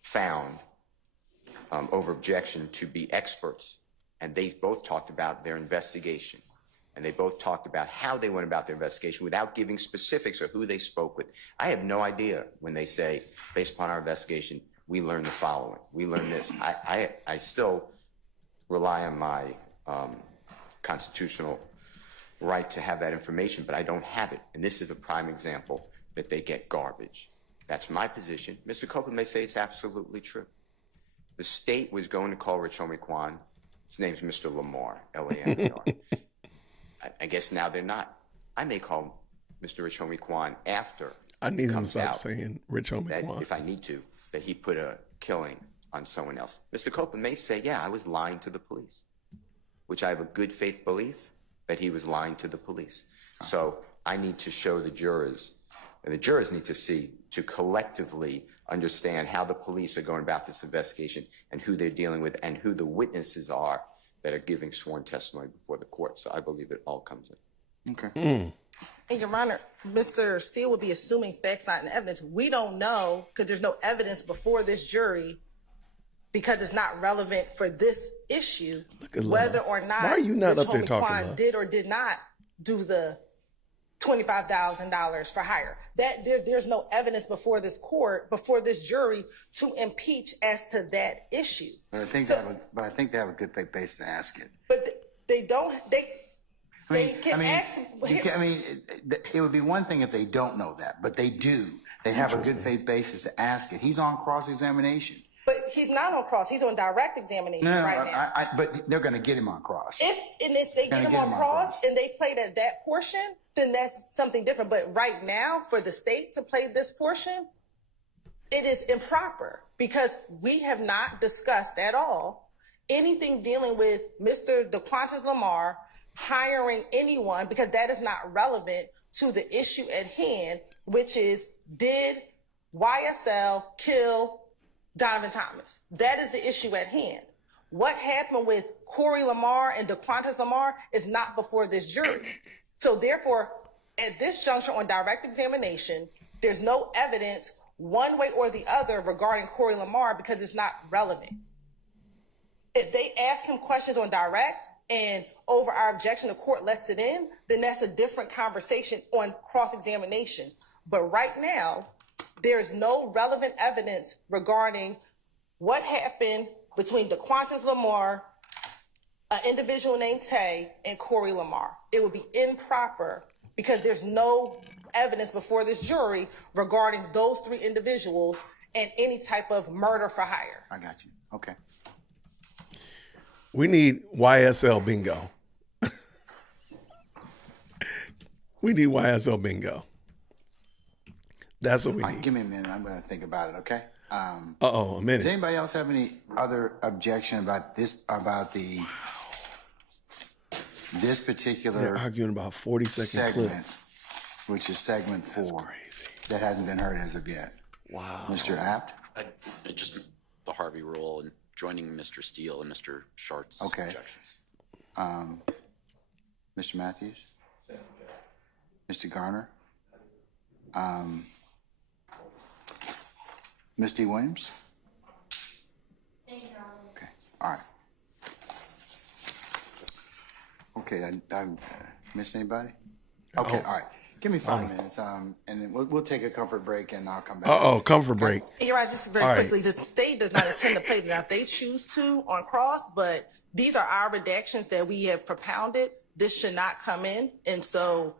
found over objection to be experts. And they both talked about their investigation. And they both talked about how they went about their investigation without giving specifics or who they spoke with. I have no idea when they say, based upon our investigation, we learned the following. We learned this. I still rely on my constitutional right to have that information, but I don't have it. And this is a prime example that they get garbage. That's my position. Mr. Copeland may say it's absolutely true. The state was going to call Rich Homie Kwan. His name's Mr. Lamar, L-A-M-A-R. I guess now they're not. I may call Mr. Rich Homie Kwan after. I need him to stop saying Rich Homie that Kwan. if I need to, that he put a killing on someone else. Mr. Copeland may say, yeah, I was lying to the police, which I have a good faith belief that he was lying to the police. So I need to show the jurors, and the jurors need to see, to collectively understand how the police are going about this investigation and who they're dealing with and who the witnesses are that are giving sworn testimony before the court. So I believe it all comes in. Okay. And Your Honor, Mr. Steele would be assuming facts, not in evidence. We don't know because there's no evidence before this jury because it's not relevant for this issue whether or not Why are you not Rich up there Homie talking, Kwan Love? did or did not do the $25,000 for hire. That there's no evidence before this court, before this jury, to impeach as to that issue. But I think they have a good faith base to ask it. But they don't. They can ask. It would be one thing if they don't know that, but they do. They have a good faith basis to ask it. He's on cross-examination. But he's not on cross. He's on direct examination right now. But they're going to get him on cross. If they get him on cross and they played at that portion, then that's something different. But right now, for the state to play this portion, it is improper because we have not discussed at all anything dealing with Mr. DeQuantis Lamar hiring anyone, because that is not relevant to the issue at hand, which is, did YSL kill Donovan Thomas? That is the issue at hand. What happened with Corey Lamar and DeQuantis Lamar is not before this jury. So therefore, at this juncture on direct examination, there's no evidence one way or the other regarding Corey Lamar because it's not relevant. If they ask him questions on direct and over our objection, the court lets it in, then that's a different conversation on cross-examination. But right now, there's no relevant evidence regarding what happened between DeQuantis Lamar, an individual named Tay, and Corey Lamar. It would be improper because there's no evidence before this jury regarding those three individuals and any type of murder for hire. I got you. Okay. We need YSL bingo. We need YSL bingo. That's what we need. Give me a minute. I'm going to think about it, okay? A minute. Does anybody else have any other objection about this particular They're arguing about 40-second clip. segment, which is segment 4? That's crazy. That hasn't been heard as of yet. Wow. Mr. Apt? Just the Harvey rule and joining Mr. Steele and Mr. Shart's objections. Mr. Matthews? Mr. Garner? Ms. D. Williams? Okay, all right. Okay, I missed anybody? Okay, all right. Give me 5 minutes, and then we'll take a comfort break, and I'll come back. Comfort break. You're right, just very quickly, the state does not intend to play them if they choose to on cross, but these are our redactions that we have propounded. This should not come in, and so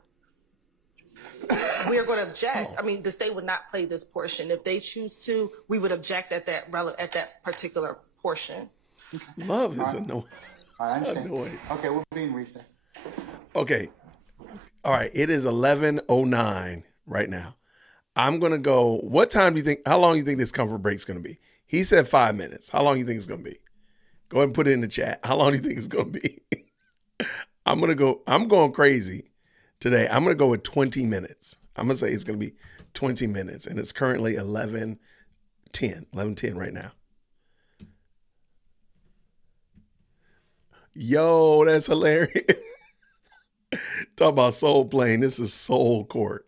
we're going to object. I mean, the state would not play this portion. If they choose to, we would object at that particular portion. Love is annoying. I understand. Annoying. Okay, we'll be in recess. Okay. All right. It is 11:09 right now. I'm going to go. What time do you think, how long do you think this comfort break is going to be? He said 5 minutes. How long do you think it's going to be? Go ahead and put it in the chat. How long do you think it's going to be? I'm going crazy today. I'm going to go with 20 minutes. I'm going to say it's going to be 20 minutes, and it's currently 11:10 right now. Yo, that's hilarious. Talk about soul playing. This is soul court.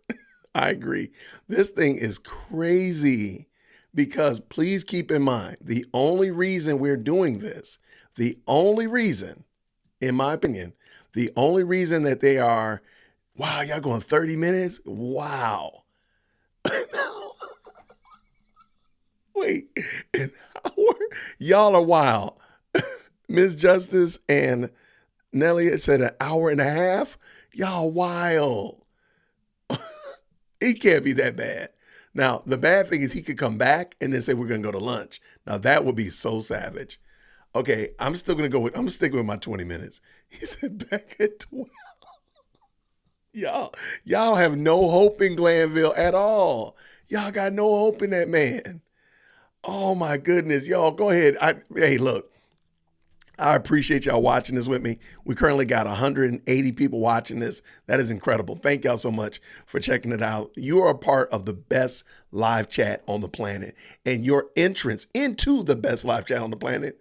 I agree. This thing is crazy because please keep in mind, the only reason we're doing this, the only reason, in my opinion, the only reason that they are, wow, y'all going 30 minutes? Wow. Wait, an hour? Y'all are wild. Ms. Justice and Nellie said an hour and a half. Y'all wild. He can't be that bad. Now, the bad thing is he could come back and then say we're going to go to lunch. Now, that would be so savage. Okay, I'm sticking with my 20 minutes. He said back at 12. Y'all have no hope in Glanville at all. Y'all got no hope in that man. Oh my goodness, y'all go ahead. Hey, look, I appreciate y'all watching this with me. We currently got 180 people watching this. That is incredible. Thank y'all so much for checking it out. You are a part of the best live chat on the planet, and your entrance into the best live chat on the planet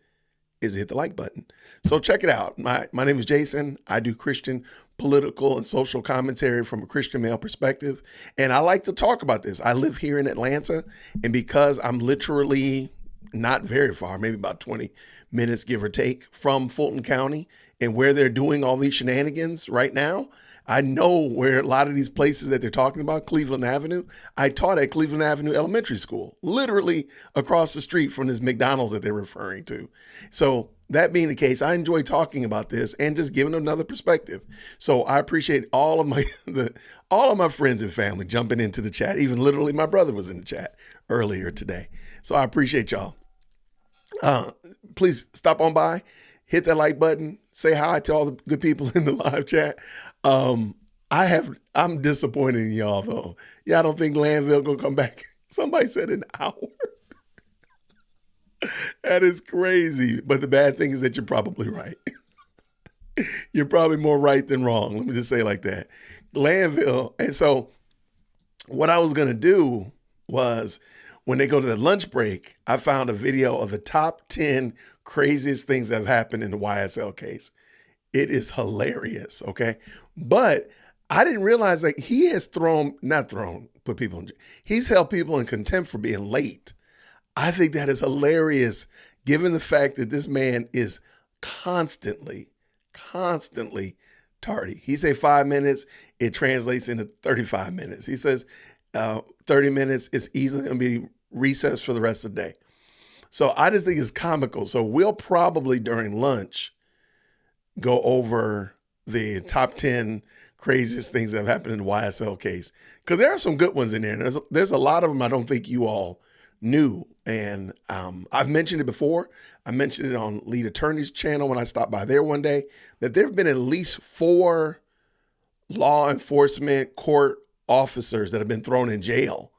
is hit the like button. So check it out. My name is Jason. I do Christian political and social commentary from a Christian male perspective. And I like to talk about this. I live here in Atlanta, and because I'm literally not very far, maybe about 20 minutes, give or take, from Fulton County and where they're doing all these shenanigans right now, I know where a lot of these places that they're talking about, Cleveland Avenue. I taught at Cleveland Avenue Elementary School, literally across the street from this McDonald's that they're referring to. So that being the case, I enjoy talking about this and just giving another perspective. So I appreciate all of my friends and family jumping into the chat. Even literally my brother was in the chat earlier today. So I appreciate y'all. Please stop on by, hit that like button, say hi to all the good people in the live chat. I'm disappointed in y'all though. Y'all don't think Glanville gonna come back? Somebody said an hour. That is crazy. But the bad thing is that you're probably right. You're probably more right than wrong. Let me just say it like that. Glanville. And so what I was going to do was when they go to the lunch break, I found a video of the top 10 craziest things that have happened in the YSL case. It is hilarious. Okay. But I didn't realize that he has put people in jail. He's held people in contempt for being late. I think that is hilarious, given the fact that this man is constantly tardy. He say 5 minutes, it translates into 35 minutes. He says 30 minutes is easily going to be recessed for the rest of the day. So I just think it's comical. So we'll probably during lunch go over the top 10 craziest things that have happened in the YSL case, because there are some good ones in there. And there's a lot of them I don't think you all knew. And I've mentioned it before. I mentioned it on Lead Attorney's channel when I stopped by there one day, that there have been at least 4 law enforcement court officers that have been thrown in jail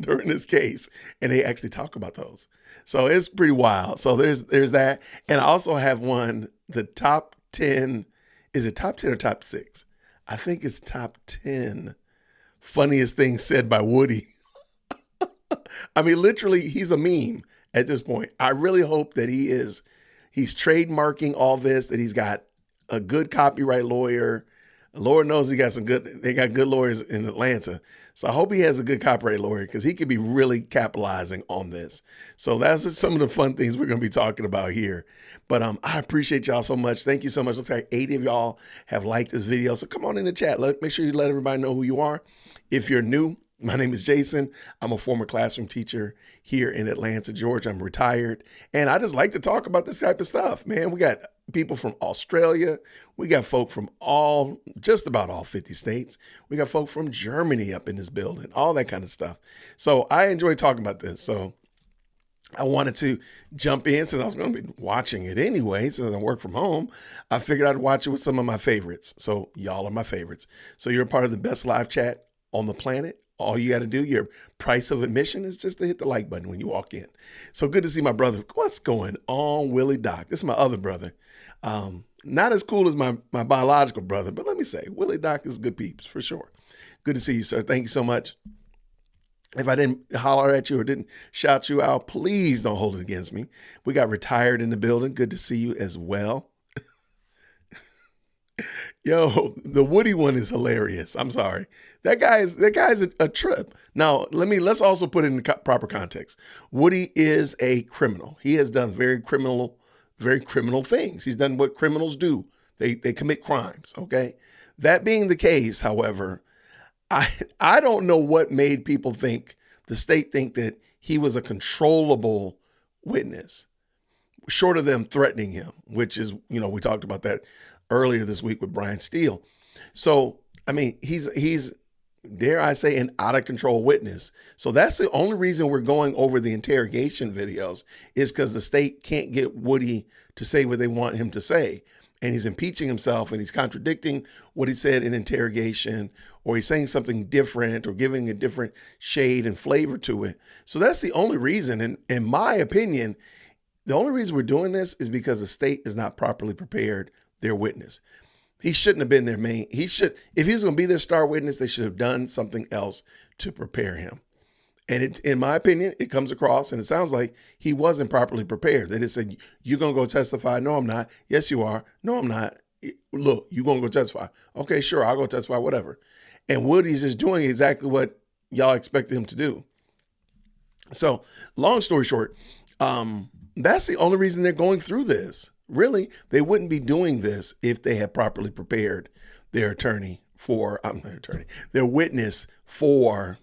during this case, and they actually talk about those. So it's pretty wild. So there's that. And I also have one, the top 10, is it top 10 or top 6? I think it's top 10 funniest things said by Woody. I mean, literally, he's a meme at this point. I really hope that he's trademarking all this, that he's got a good copyright lawyer. Lord knows they got good lawyers in Atlanta. So I hope he has a good copyright lawyer, because he could be really capitalizing on this. So that's just some of the fun things we're going to be talking about here. But I appreciate y'all so much. Thank you so much. Looks like 80 of y'all have liked this video. So come on in the chat. Make sure you let everybody know who you are. If you're new, my name is Jason. I'm a former classroom teacher here in Atlanta, Georgia. I'm retired, and I just like to talk about this type of stuff, man. We got people from Australia. We got folk from just about all 50 states. We got folk from Germany up in this building, all that kind of stuff. So I enjoy talking about this. So I wanted to jump in, since I was going to be watching it anyway, since I work from home. I figured I'd watch it with some of my favorites. So y'all are my favorites. So you're a part of the best live chat on the planet. All you got to do, your price of admission is just to hit the like button when you walk in. So good to see my brother. What's going on, Willie Doc? This is my other brother. Not as cool as my biological brother, but let me say, Willie Doc is good peeps for sure. Good to see you, sir. Thank you so much. If I didn't holler at you or didn't shout you out, please don't hold it against me. We got Retired in the building. Good to see you as well. Yo, the Woody one is hilarious. I'm sorry. That guy's a trip. Now, let's also put it in the proper context. Woody is a criminal. He has done very criminal things. He's done what criminals do. They commit crimes, okay? That being the case, however, I don't know what made people think, the state think, that he was a controllable witness, short of them threatening him, which is, we talked about that earlier this week with Brian Steele. So, I mean, he's, dare I say, an out of control witness. So that's the only reason we're going over the interrogation videos, is because the state can't get Woody to say what they want him to say. And he's impeaching himself, and he's contradicting what he said in interrogation, or he's saying something different, or giving a different shade and flavor to it. So that's the only reason. And in my opinion, the only reason we're doing this is because the state is not properly prepared their witness. He shouldn't have been their main. If he was going to be their star witness, they should have done something else to prepare him. And in my opinion, it comes across, and it sounds like he wasn't properly prepared. They just said, "You're going to go testify." "No, I'm not." "Yes, you are." "No, I'm not." "Look, you're going to go testify." "Okay, sure, I'll go testify," whatever. And Woody's just doing exactly what y'all expected him to do. So long story short, that's the only reason they're going through this. Really, they wouldn't be doing this if they had properly prepared their their witness for,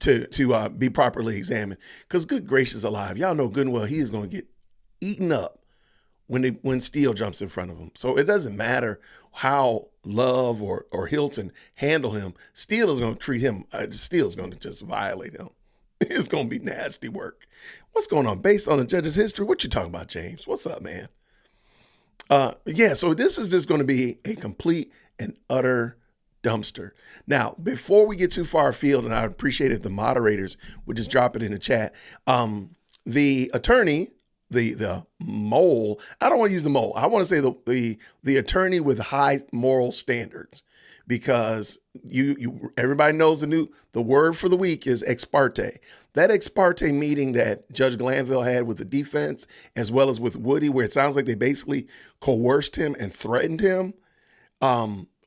to be properly examined. Because good gracious alive, y'all know good and well he is going to get eaten up when Steele jumps in front of him. So it doesn't matter how Love or Hilton handle him. Steele is going to treat him. Steele is going to just violate him. It's going to be nasty work. What's going on? Based on the judge's history, what you talking about, James? What's up, man? Yeah, so this is just going to be a complete and utter dumpster. Now, before we get too far afield, and I would appreciate if the moderators would just drop it in the chat, the attorney, the mole, I don't want to use the mole. I want to say the attorney with high moral standards, because everybody knows the word for the week is ex parte. That ex parte meeting that Judge Glanville had with the defense, as well as with Woody, where it sounds like they basically coerced him and threatened him.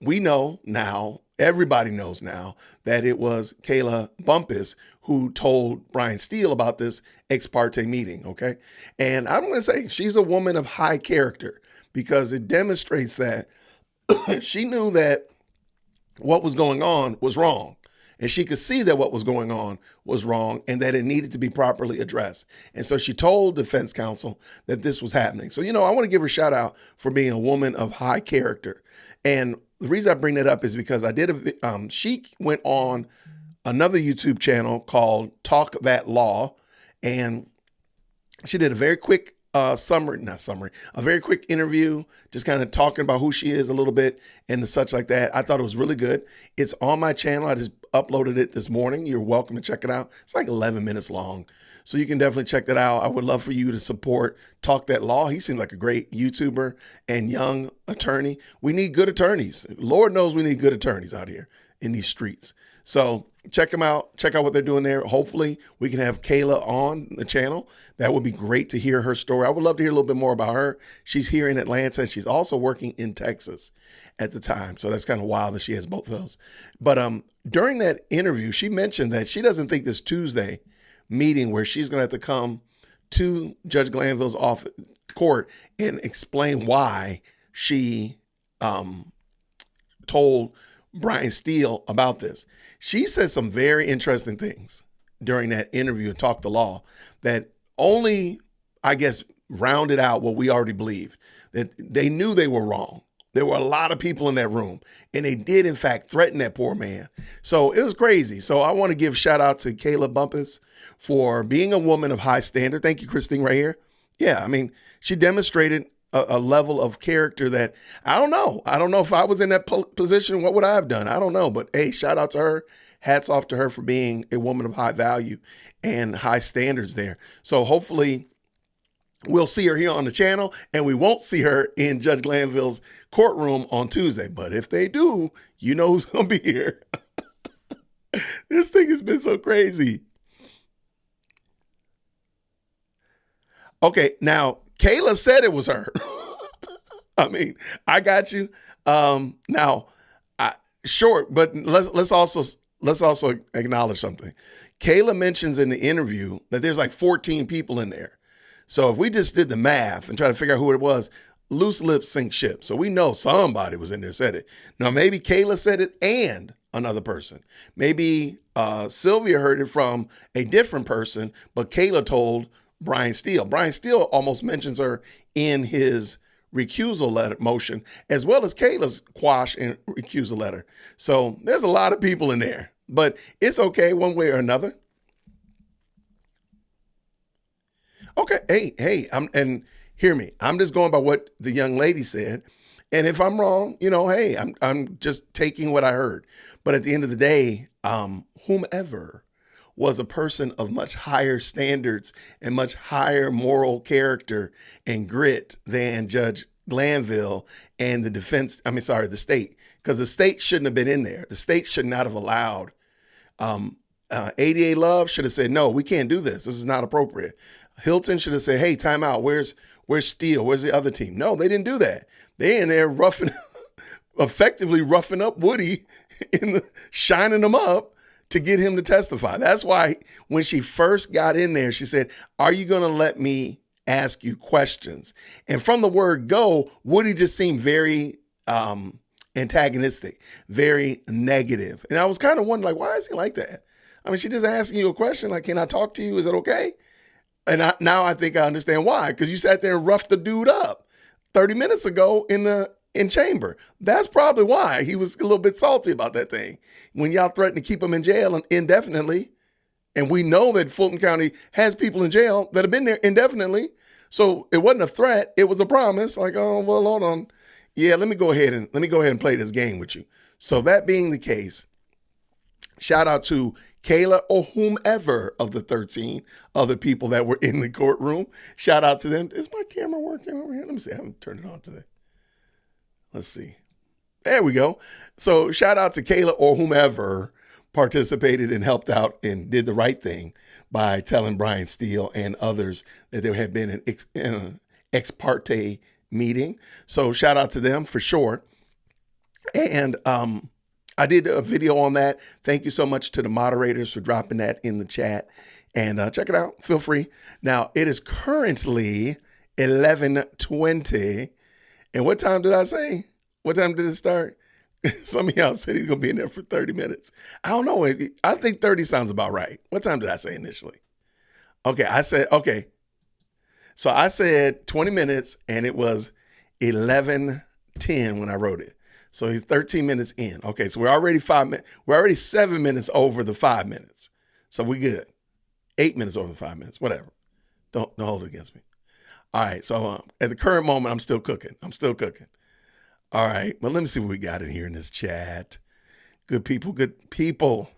We know now, everybody knows now, that it was Kayla Bumpus who told Brian Steele about this ex parte meeting, okay? And I'm going to say she's a woman of high character, because it demonstrates that she knew that what was going on was wrong. And she could see that what was going on was wrong and that it needed to be properly addressed. And so she told defense counsel that this was happening. So, I want to give her a shout out for being a woman of high character. And the reason I bring that up is because she went on another YouTube channel called Talk That Law, and she did a very quick a very quick interview, just kind of talking about who she is a little bit and such like that. I thought it was really good. It's on my channel. I just uploaded it this morning. You're welcome to check it out. It's like 11 minutes long. So you can definitely check that out. I would love for you to support Talk That Law. He seems like a great YouTuber and young attorney. We need good attorneys. Lord knows we need good attorneys out here in these streets. So check them out. Check out what they're doing there. Hopefully we can have Kayla on the channel. That would be great to hear her story. I would love to hear a little bit more about her. She's here in Atlanta. She's also working in Texas at the time. So that's kind of wild that she has both of those. But during that interview, she mentioned that she doesn't think this Tuesday meeting where she's going to have to come to Judge Glanville's office court and explain why she told Brian Steele about this. She said some very interesting things during that interview and Talk the Law that only, I guess, rounded out what we already believed, that they knew they were wrong. There were a lot of people in that room, and they did, in fact, threaten that poor man. So it was crazy. So I want to give shout out to Kayla Bumpus for being a woman of high standard. Thank you, Christine, right here. Yeah, I mean, she demonstrated a level of character that I don't know. I don't know if I was in that position, what would I have done? I don't know. But hey, shout out to her. Hats off to her for being a woman of high value and high standards there. So hopefully we'll see her here on the channel, and we won't see her in Judge Glanville's courtroom on Tuesday. But if they do, you know who's going to be here. This thing has been so crazy. Okay, now Kayla said it was her. I mean, I got you. Now, short, but let's also acknowledge something. Kayla mentions in the interview that there's like 14 people in there. So if we just did the math and try to figure out who it was, loose lips sink ships. So we know somebody was in there, said it. Now, maybe Kayla said it and another person. Maybe Sylvia heard it from a different person, but Kayla told Brian Steele. Brian Steele almost mentions her in his recusal letter motion, as well as Kayla's quash and recusal letter. So there's a lot of people in there, but it's okay one way or another. Okay, hey, and hear me. I'm just going by what the young lady said. And if I'm wrong, hey, I'm just taking what I heard. But at the end of the day, whomever was a person of much higher standards and much higher moral character and grit than Judge Glanville and the state, because the state shouldn't have been in there. The state should not have allowed. ADA Love should have said, no, we can't do this. This is not appropriate. Hilton should have said, hey, time out. Where's Steele? Where's the other team? No, they didn't do that. They in there effectively roughing up Woody, shining him up to get him to testify. That's why when she first got in there, she said, are you going to let me ask you questions? And from the word go, Woody just seemed very antagonistic, very negative. And I was kind of wondering, like, why is he like that? I mean, she just asking you a question, like, can I talk to you? Is it okay? And now I think I understand why, because you sat there and roughed the dude up 30 minutes ago in chamber. That's probably why he was a little bit salty about that thing. When y'all threatened to keep him in jail indefinitely, and we know that Fulton County has people in jail that have been there indefinitely, so it wasn't a threat, it was a promise. Like, oh, well, hold on. Yeah, let me go ahead and play this game with you. So that being the case, shout out to Kayla or whomever of the 13 other people that were in the courtroom. Shout out to them. Is my camera working over here? Let me see. I haven't turned it on today. Let's see. There we go. So shout out to Kayla or whomever participated and helped out and did the right thing by telling Brian Steele and others that there had been an ex parte meeting. So shout out to them for sure. And I did a video on that. Thank you so much to the moderators for dropping that in the chat. And check it out. Feel free. Now, it is currently 11:20. And what time did I say? What time did it start? Some of y'all said he's going to be in there for 30 minutes. I don't know. I think 30 sounds about right. What time did I say initially? Okay. So I said 20 minutes, and it was 11:10 when I wrote it. So he's 13 minutes in. Okay, so we're already 7 minutes over the 5 minutes. So we good. 8 minutes over the 5 minutes, whatever. Don't hold it against me. All right. So at the current moment, I'm still cooking. All right. Well, let me see what we got in here in this chat. Good people.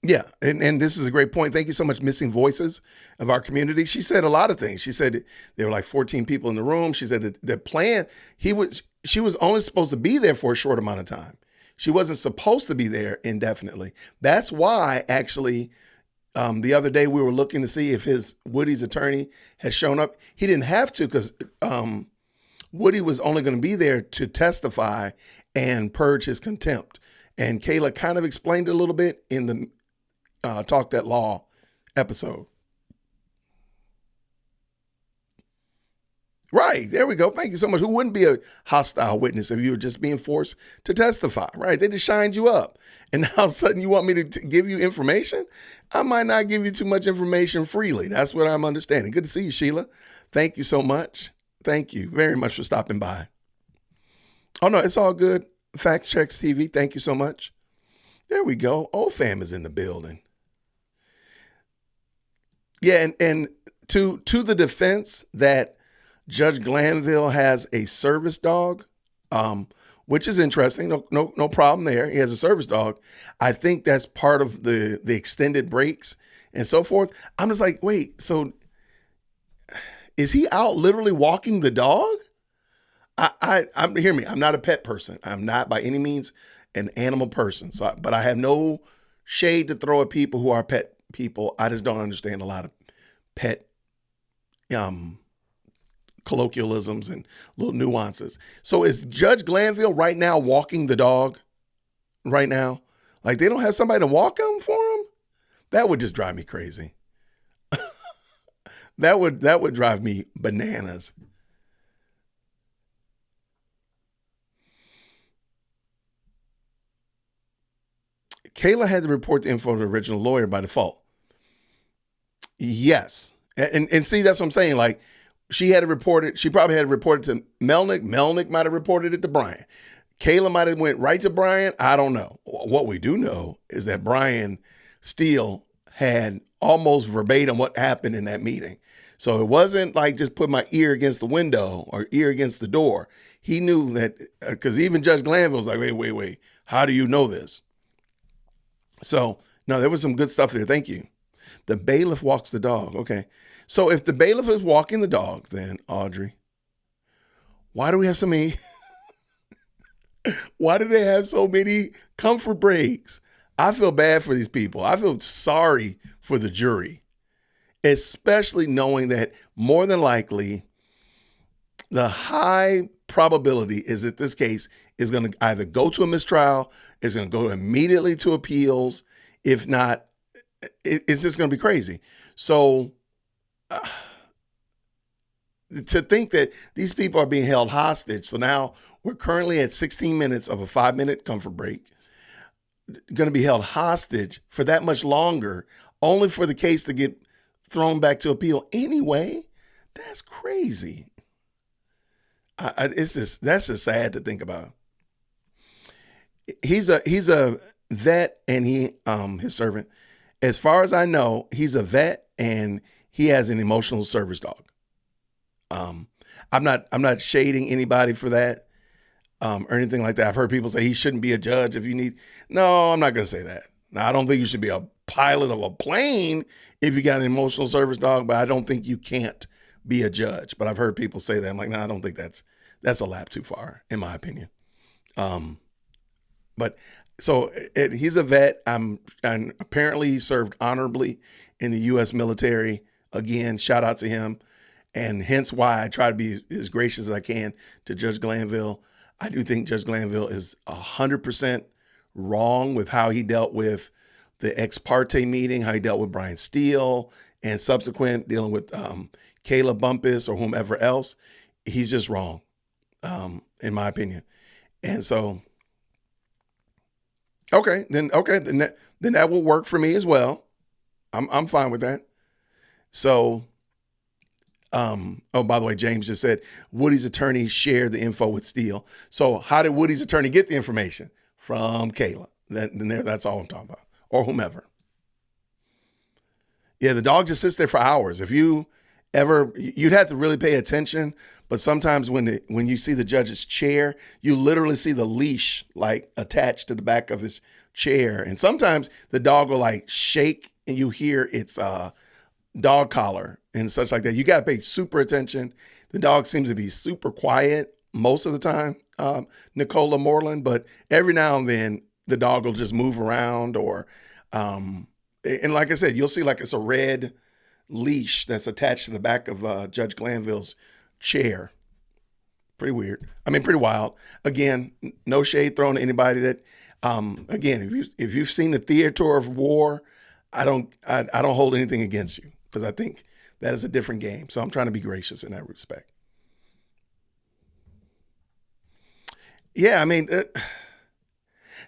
Yeah, and this is a great point. Thank you so much, Missing Voices of our community. She said a lot of things. She said there were like 14 people in the room. She said that the plan, she was only supposed to be there for a short amount of time. She wasn't supposed to be there indefinitely. That's why, actually, the other day we were looking to see if Woody's attorney had shown up. He didn't have to because Woody was only going to be there to testify and purge his contempt. And Kayla kind of explained it a little bit in the Talk That Law episode. Right. There we go. Thank you so much. Who wouldn't be a hostile witness if you were just being forced to testify? Right. They just shined you up. And now all of a sudden you want me to give you information? I might not give you too much information freely. That's what I'm understanding. Good to see you, Sheila. Thank you so much. Thank you very much for stopping by. Oh, no, it's all good. Fact Checks TV. Thank you so much. There we go. Old fam is in the building. Yeah, and to the defense that Judge Glanville has a service dog, which is interesting. No problem there. He has a service dog. I think that's part of the extended breaks and so forth. I'm just like, wait, so is he out literally walking the dog? Hear me. I'm not a pet person. I'm not by any means an animal person. But I have no shade to throw at people who are pet people. I just don't understand a lot of pet colloquialisms and little nuances. So is Judge Glanville right now walking the dog right now? Like they don't have somebody to walk him for him? That would just drive me crazy. That would drive me bananas. Kayla had to report the info to the original lawyer by default. Yes. And see, that's what I'm saying. Like she had to report it. She probably had to report it to Melnick. Melnick might have reported it to Brian. Kayla might have went right to Brian. I don't know. What we do know is that Brian Steele had almost verbatim what happened in that meeting. So it wasn't like just put my ear against the window or ear against the door. He knew that because even Judge Glanville was like, wait. How do you know this? So, no, there was some good stuff there. Thank you. The bailiff walks the dog. Okay. So if the bailiff is walking the dog, then Audrey, why do we have so many? Why do they have so many comfort breaks? I feel bad for these people. I feel sorry for the jury, especially knowing that more than likely the high probability is that this case is going to either go to a mistrial, is going to go immediately to appeals. If not, it's just going to be crazy. So to think that these people are being held hostage. So now we're currently at 16 minutes of a 5-minute comfort break, going to be held hostage for that much longer, only for the case to get thrown back to appeal anyway. That's crazy. That's just sad to think about. He's a vet and his servant. As far as I know, he's a vet and he has an emotional service dog. I'm not shading anybody for that or anything like that. I've heard people say he shouldn't be a judge if you need. No, I'm not going to say that. Now, I don't think you should be a pilot of a plane if you got an emotional service dog, but I don't think you can't be a judge. But I've heard people say that. I'm like, no, I don't think that's a lap too far, in my opinion. But so he's a vet. And apparently he served honorably in the U.S. military. Again, shout out to him. And hence why I try to be as gracious as I can to Judge Glanville. I do think Judge Glanville is 100% wrong with how he dealt with the ex parte meeting, how he dealt with Brian Steele, and subsequent dealing with Kayla Bumpus or whomever else. He's just wrong, in my opinion. And so, then that will work for me as well. I'm fine with that. So Oh, by the way, James just said Woody's attorney shared the info with Steele. So how did Woody's attorney get the information? From Kayla. That's all I'm talking about, or whomever. Yeah, the dog just sits there for hours. If you ever, you'd have to really pay attention. But sometimes when you see the judge's chair, you literally see the leash like attached to the back of his chair. And sometimes the dog will like shake and you hear its dog collar and such like that. You got to pay super attention. The dog seems to be super quiet most of the time, Nicola Moreland, but every now and then the dog will just move around or, and like I said, you'll see like it's a red leash that's attached to the back of Judge Glanville's chair. Pretty weird. I mean, pretty wild. Again, no shade thrown at anybody that, again, if you've seen the theater of war, I don't hold anything against you because I think that is a different game. So I'm trying to be gracious in that respect. Yeah, I mean,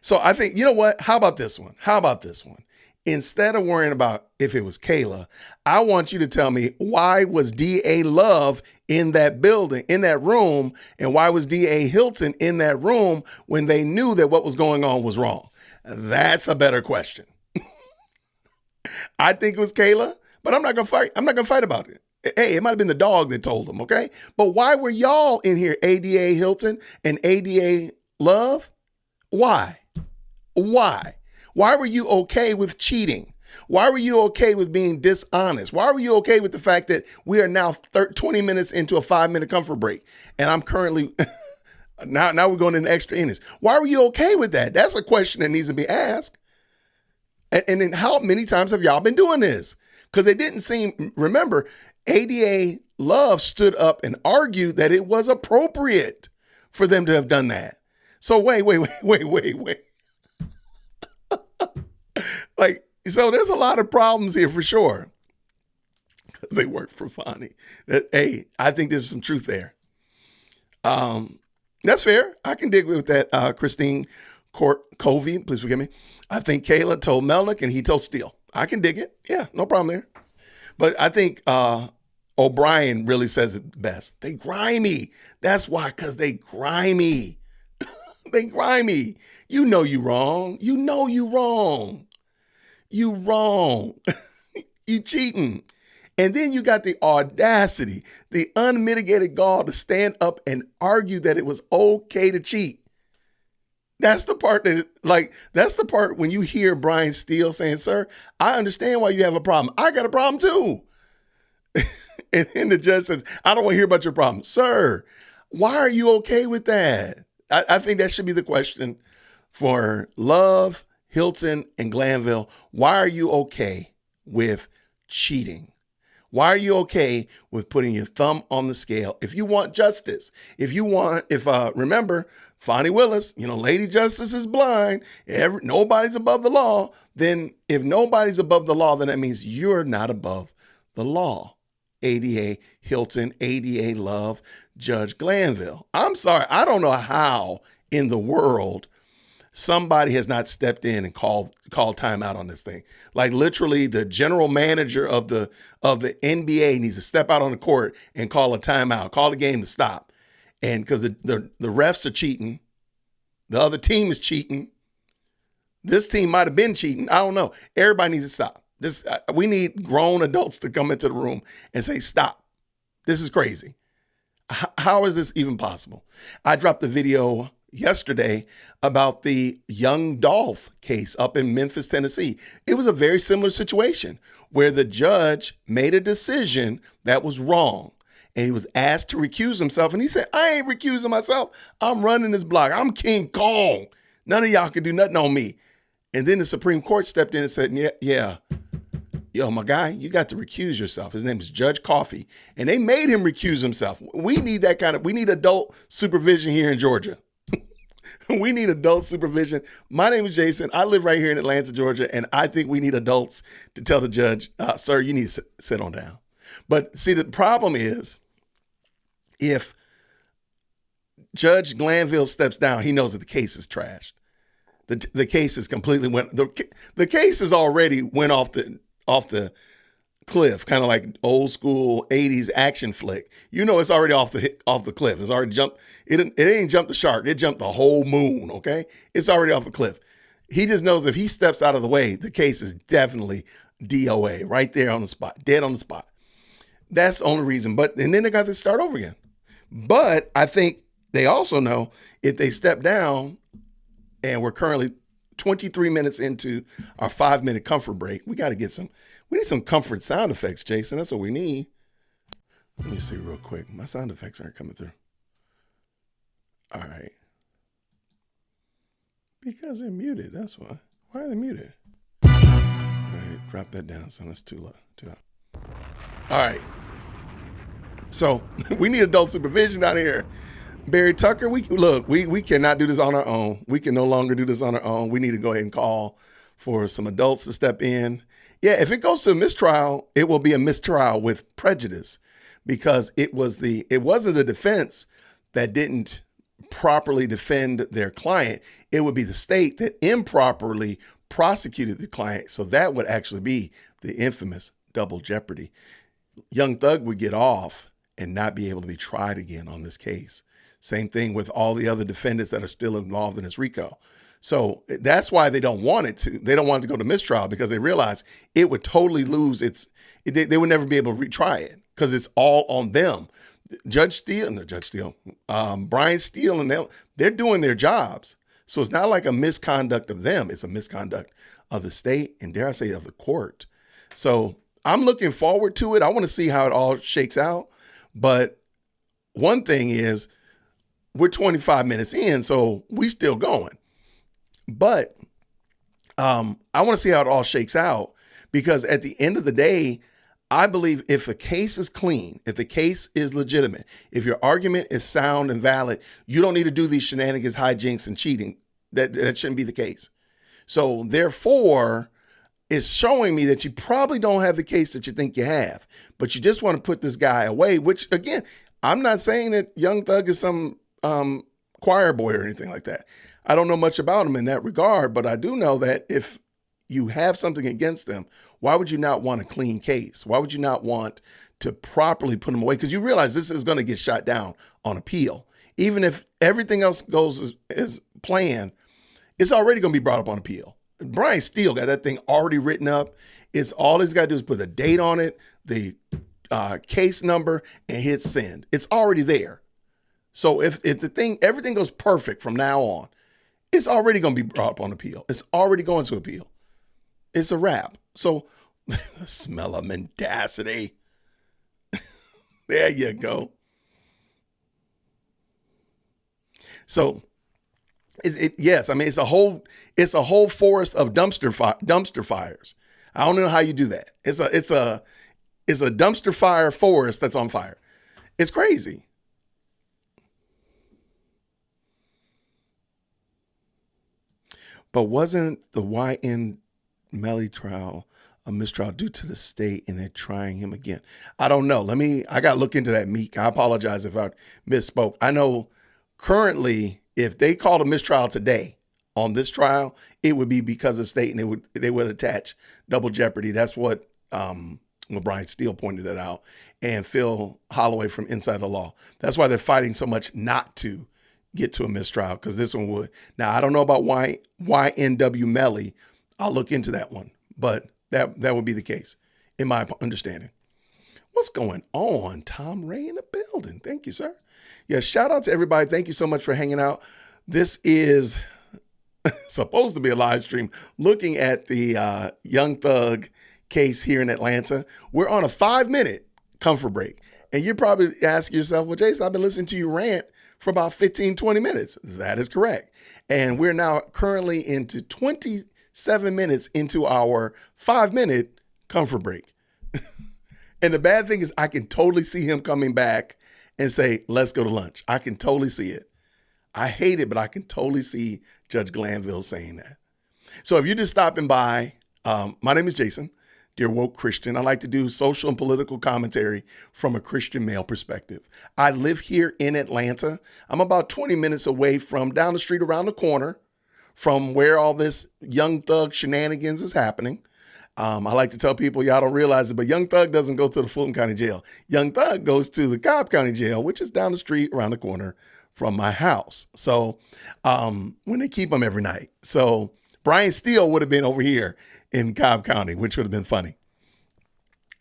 so I think, you know what? How about this one? Instead of worrying about if it was Kayla, I want you to tell me, why was D.A. Love in that building, in that room, and why was D.A. Hilton in that room when they knew that what was going on was wrong? That's a better question. I think it was Kayla, but I'm not gonna fight. I'm not gonna fight about it. Hey, it might have been the dog that told them, okay? But why were y'all in here, ADA Hilton and ADA Love? Why? Why were you okay with cheating? Why were you okay with being dishonest? Why were you okay with the fact that we are now 20 minutes into a 5-minute comfort break? And I'm currently, now we're going into extra innings. Why were you okay with that? That's a question that needs to be asked. And then how many times have y'all been doing this? Because it didn't seem, remember, ADA Love stood up and argued that it was appropriate for them to have done that. So wait. Like, so there's a lot of problems here for sure. Because they work for Fonnie. Hey, I think there's some truth there. That's fair. I can dig with that, Christine Covey, please forgive me. I think Kayla told Melnick and he told Steele. I can dig it. Yeah, no problem there. But I think O'Brien really says it best. They grimy. That's why, because they grimy. They grimy. You know you wrong. You know you wrong. You wrong. You cheating. And then you got the audacity, the unmitigated gall to stand up and argue that it was okay to cheat. That's the part that's the part when you hear Brian Steele saying, sir, I understand why you have a problem. I got a problem too. And the judge says, I don't want to hear about your problem. Sir, why are you okay with that? I think that should be the question for Love, Hilton, and Glanville. Why are you okay with cheating? Why are you okay with putting your thumb on the scale? If you want justice, remember, Fonnie Willis, Lady Justice is blind. Nobody's above the law. Then if nobody's above the law, then that means you're not above the law. ADA Hilton, ADA Love, Judge Glanville. I'm sorry. I don't know how in the world somebody has not stepped in and called timeout on this thing. Like literally the general manager of the NBA needs to step out on the court and call a timeout, call the game to stop. And because the refs are cheating, the other team is cheating. This team might have been cheating. I don't know. Everybody needs to stop. We need grown adults to come into the room and say, stop. This is crazy. How is this even possible? I dropped the video yesterday about the Young Dolph case up in Memphis, Tennessee. It was a very similar situation where the judge made a decision that was wrong. And he was asked to recuse himself. And he said, I ain't recusing myself. I'm running this block. I'm King Kong. None of y'all can do nothing on me. And then the Supreme Court stepped in and said, yeah. Yo, my guy, you got to recuse yourself. His name is Judge Coffey. And they made him recuse himself. We need we need adult supervision here in Georgia. We need adult supervision. My name is Jason. I live right here in Atlanta, Georgia. And I think we need adults to tell the judge, sir, you need to sit on down. But see, the problem is if Judge Glanville steps down, he knows that the case is trashed. The case is completely the case is already went off the cliff, kind of like old school 80s action flick. You know it's already off the cliff. It's already jumped. It ain't jumped the shark. It jumped the whole moon, okay? It's already off the cliff. He just knows if he steps out of the way, the case is definitely DOA, right there on the spot, dead on the spot. That's the only reason. And then they got to start over again. But I think they also know if they step down, and we're currently 23 minutes into our 5-minute comfort break, we need some comfort sound effects, Jason. That's what we need. Let me see real quick. My sound effects aren't coming through. All right. Because they're muted, that's why. Why are they muted? All right, drop that down, son. That's too low. All right. So we need adult supervision out here. Barry Tucker, we cannot do this on our own. We can no longer do this on our own. We need to go ahead and call for some adults to step in. Yeah, if it goes to a mistrial, it will be a mistrial with prejudice because it wasn't the defense that didn't properly defend their client. It would be the state that improperly prosecuted the client. So that would actually be the infamous double jeopardy. Young Thug would get off and not be able to be tried again on this case. Same thing with all the other defendants that are still involved in this RICO. So that's why they don't want it to. They don't want it to go to mistrial because they realize it would totally lose they would never be able to retry it because it's all on them. Brian Steele, and they're doing their jobs. So it's not like a misconduct of them. It's a misconduct of the state and, dare I say, of the court. So I'm looking forward to it. I want to see how it all shakes out. But one thing is we're 25 minutes in, so we still going. But I want to see how it all shakes out because at the end of the day, I believe if a case is clean, if the case is legitimate, if your argument is sound and valid, you don't need to do these shenanigans, hijinks, and cheating. That shouldn't be the case. So therefore, it's showing me that you probably don't have the case that you think you have, but you just want to put this guy away, which again, I'm not saying that Young Thug is some choir boy or anything like that. I don't know much about him in that regard, but I do know that if you have something against them, why would you not want a clean case? Why would you not want to properly put him away? Because you realize this is going to get shot down on appeal. Even if everything else goes as planned, it's already going to be brought up on appeal. Brian Steele got that thing already written up. It's all he's got to do is put a date on it, the case number, and hit send. It's already there. So if everything goes perfect from now on, it's already going to be brought up on appeal. It's already going to appeal. It's a wrap. So smell of mendacity. There you go. So yes, I mean it's a whole forest of dumpster fires. I don't know how you do that. It's a dumpster fire forest that's on fire. It's crazy. But wasn't the YN Melly trial a mistrial due to the state and they're trying him again? I don't know. I got to look into that, Meek. I apologize if I misspoke. I know currently if they called a mistrial today on this trial, it would be because of state and they would attach double jeopardy. That's what Brian Steele pointed that out, and Phil Holloway from Inside the Law. That's why they're fighting so much not to get to a mistrial, because this one would. Now, I don't know about YNW Melly. I'll look into that one, but that would be the case, in my understanding. What's going on? Tom Ray in the building. Thank you, sir. Yeah, shout out to everybody. Thank you so much for hanging out. This is supposed to be a live stream looking at the Young Thug case here in Atlanta. We're on a 5-minute comfort break. And you're probably asking yourself, well, Jason, I've been listening to you rant for about 15, 20 minutes. That is correct. And we're now currently into 27 minutes into our 5-minute comfort break. And the bad thing is I can totally see him coming back and say, let's go to lunch. I can totally see it. I hate it, but I can totally see Judge Glanville saying that. So if you're just stopping by, my name is Jason, dear woke Christian. I like to do social and political commentary from a Christian male perspective. I live here in Atlanta. I'm about 20 minutes away from down the street around the corner from where all this Young Thug shenanigans is happening. I like to tell people, y'all don't realize it, but Young Thug doesn't go to the Fulton County Jail. Young Thug goes to the Cobb County Jail, which is down the street around the corner from my house. So when they keep him every night. So Brian Steele would have been over here in Cobb County, which would have been funny.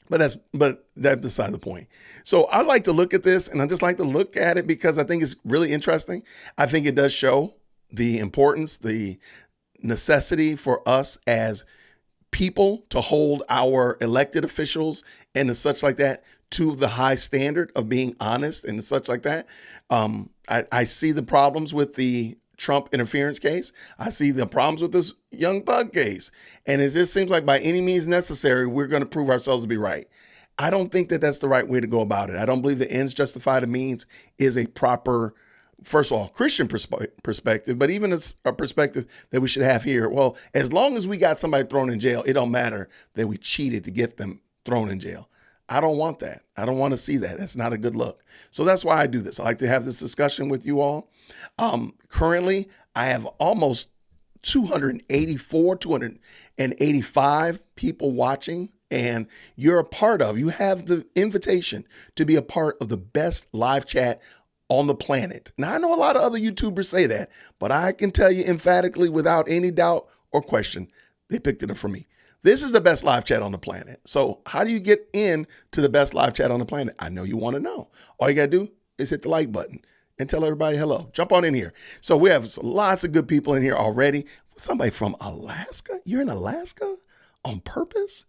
But that's beside the point. So I like to look at this, and I just like to look at it because I think it's really interesting. I think it does show the importance, the necessity for us as people to hold our elected officials and such like that to the high standard of being honest and such like that. I see the problems with the Trump interference case. I see the problems with this Young Thug case. And it just seems like by any means necessary, we're going to prove ourselves to be right. I don't think that that's the right way to go about it. I don't believe the ends justify the means is a proper, first of all, Christian perspective, but even a perspective that we should have here. Well, as long as we got somebody thrown in jail, it don't matter that we cheated to get them thrown in jail. I don't want that. I don't want to see that. That's not a good look. So that's why I do this. I like to have this discussion with you all. Currently, I have almost 285 people watching, and you're a part of, you have the invitation to be a part of the best live chat on the planet. Now, I know a lot of other YouTubers say that, but I can tell you emphatically without any doubt or question, they picked it up from me. This is the best live chat on the planet. So how do you get in to the best live chat on the planet? I know you want to know. All you got to do is hit the like button and tell everybody hello. Jump on in here. So we have lots of good people in here already. Somebody from Alaska? You're in Alaska on purpose?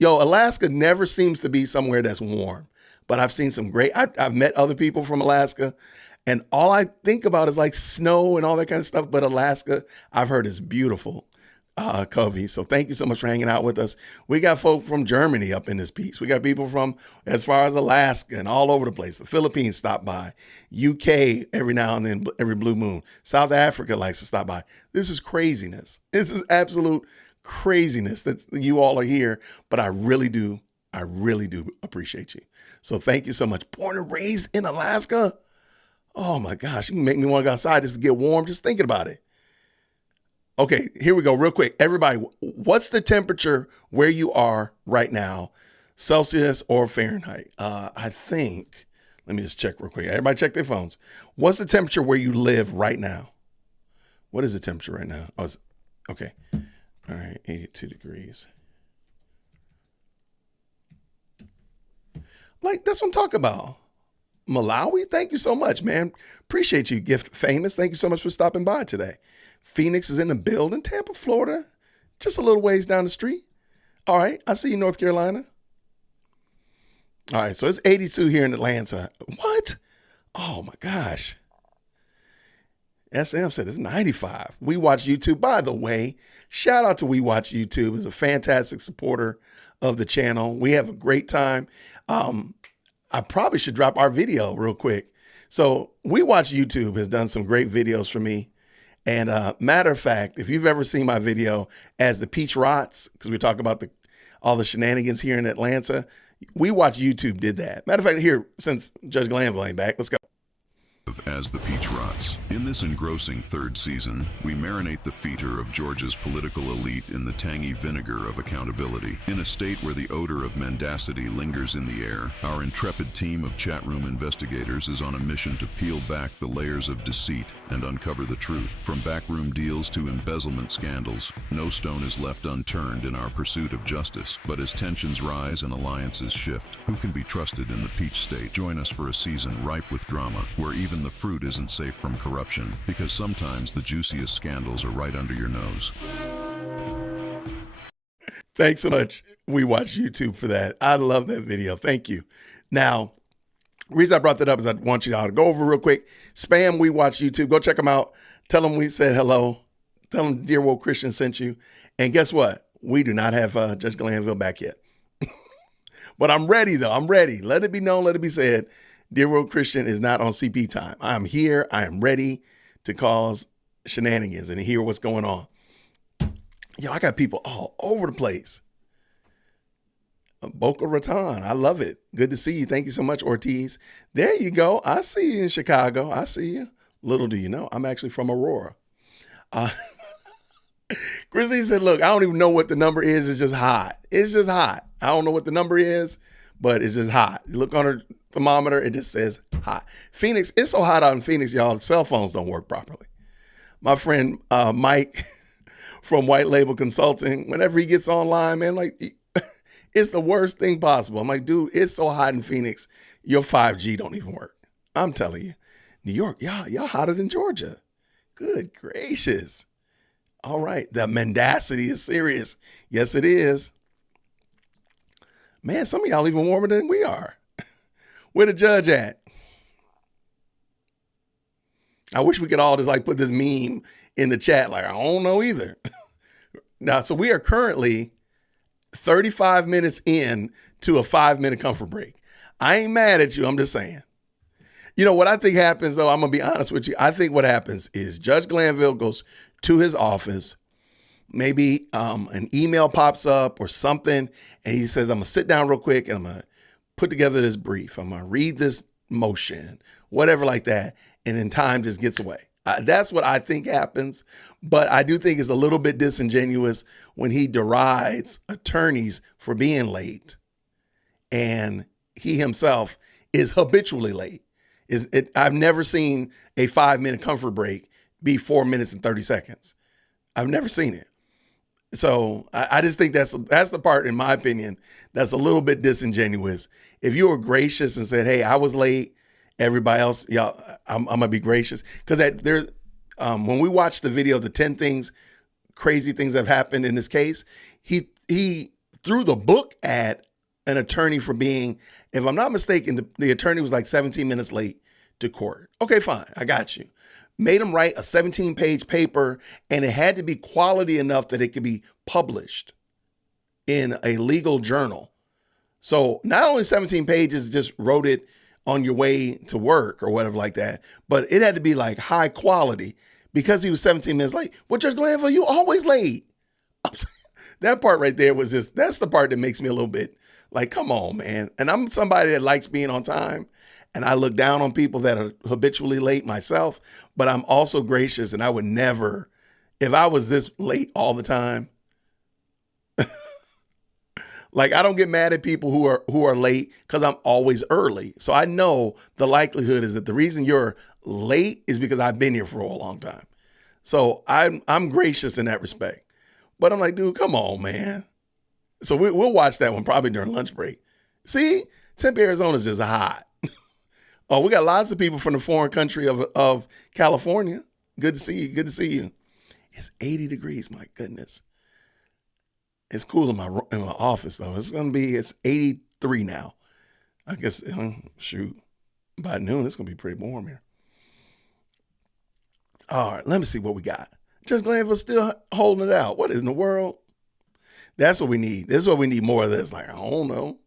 Yo, Alaska never seems to be somewhere that's warm, but I've seen some great, I've met other people from Alaska, and all I think about is like snow and all that kind of stuff. But Alaska, I've heard is beautiful. Covey. So thank you so much for hanging out with us. We got folk from Germany up in this piece. We got people from as far as Alaska and all over the place. The Philippines stop by. UK every now and then, every blue moon. South Africa likes to stop by. This is craziness. This is absolute craziness that you all are here. But I really do appreciate you. So thank you so much. Born and raised in Alaska. Oh my gosh, you can make me want to go outside just to get warm just thinking about it. Okay, here we go real quick. Everybody, what's the temperature where you are right now, Celsius or Fahrenheit? I think, let me just check real quick. Everybody check their phones. What's the temperature where you live right now? What is the temperature right now? Oh, okay. All right, 82 degrees. Like, that's what I'm talking about. Malawi, thank you so much, man. Appreciate you, Gift Famous. Thank you so much for stopping by today. Phoenix is in the building. Tampa, Florida, just a little ways down the street. All right, I see you, North Carolina. All right, so it's 82 here in Atlanta. What? Oh, my gosh. SM said it's 95. We Watch YouTube. By the way, shout out to We Watch YouTube. It's a fantastic supporter of the channel. We have a great time. I probably should drop our video real quick. So We Watch YouTube has done some great videos for me. And matter of fact, if you've ever seen my video as the Peach Rots, because we talk about all the shenanigans here in Atlanta, We Watch YouTube did that. Matter of fact, here, since Judge Glanville ain't back, let's go. As the Peach Rots. In this engrossing third season, we marinate the fetor of Georgia's political elite in the tangy vinegar of accountability. In a state where the odor of mendacity lingers in the air, our intrepid team of chat room investigators is on a mission to peel back the layers of deceit and uncover the truth. From backroom deals to embezzlement scandals, no stone is left unturned in our pursuit of justice. But as tensions rise and alliances shift, who can be trusted in the Peach State? Join us for a season ripe with drama, where even the fruit isn't safe from corruption, because sometimes the juiciest scandals are right under your nose. Thanks so much, We Watch YouTube, for that. I love that video. Thank you. Now, the reason I brought that up is I want you all to go over real quick. Spam We Watch YouTube. Go check them out. Tell them we said hello. Tell them Dear Woke Christian sent you. And guess what? We do not have Judge Glanville back yet. But I'm ready, though. I'm ready. Let it be known. Let it be said. Dear World Christian is not on CP time. I am here. I am ready to cause shenanigans and hear what's going on. Yo, I got people all over the place. Boca Raton. I love it. Good to see you. Thank you so much, Ortiz. There you go. I see you in Chicago. I see you. Little do you know, I'm actually from Aurora. Christine said, look, I don't even know what the number is. It's just hot. It's just hot. I don't know what the number is, but it's just hot. You look on her thermometer, it just says hot. Phoenix, it's so hot out in Phoenix, y'all, cell phones don't work properly. My friend Mike from White Label Consulting, whenever he gets online, man, like, it's the worst thing possible. I'm like, dude, it's so hot in Phoenix, your 5G don't even work. I'm telling you. New York, y'all hotter than Georgia. Good gracious. All right, the mendacity is serious. Yes, it is. Man, some of y'all even warmer than we are. Where the judge at? I wish we could all just like put this meme in the chat. Like, I don't know either. Now, so we are currently 35 minutes in to a 5-minute comfort break. I ain't mad at you. I'm just saying. You know what I think happens, though? I'm going to be honest with you. I think what happens is Judge Glanville goes to his office. Maybe an email pops up or something, and he says, I'm going to sit down real quick, and I'm going to put together this brief. I'm going to read this motion, whatever like that, and then time just gets away. That's what I think happens, but I do think it's a little bit disingenuous when he derides attorneys for being late, and he himself is habitually late. I've never seen a 5-minute comfort break be 4 minutes and 30 seconds. I've never seen it. So I just think that's the part, in my opinion, that's a little bit disingenuous. If you were gracious and said, hey, I was late, everybody else, y'all, I'm going to be gracious. Because when we watched the video, the 10 crazy things that have happened in this case, he threw the book at an attorney for being, if I'm not mistaken, the attorney was like 17 minutes late to court. Okay, fine. I got you. Made him write a 17-page paper, and it had to be quality enough that it could be published in a legal journal. So not only 17 pages, just wrote it on your way to work or whatever like that, but it had to be like high quality because he was 17 minutes late. Well, Judge Glanville, you always late. That part right there was that's the part that makes me a little bit like, come on, man. And I'm somebody that likes being on time. And I look down on people that are habitually late myself, but I'm also gracious, and I would never, if I was this late all the time, like I don't get mad at people who are late because I'm always early. So I know the likelihood is that the reason you're late is because I've been here for a long time. So I'm gracious in that respect. But I'm like, dude, come on, man. So we'll watch that one probably during lunch break. See, Tempe, Arizona is just hot. Oh, we got lots of people from the foreign country of California. Good to see you. Good to see you. It's 80 degrees. My goodness. It's cool in my office though. It's 83 now. I guess, shoot, by noon, it's going to be pretty warm here. All right, let me see what we got. Judge Glanville still holding it out. What in the world? That's what we need. This is what we need more of this. Like, I don't know.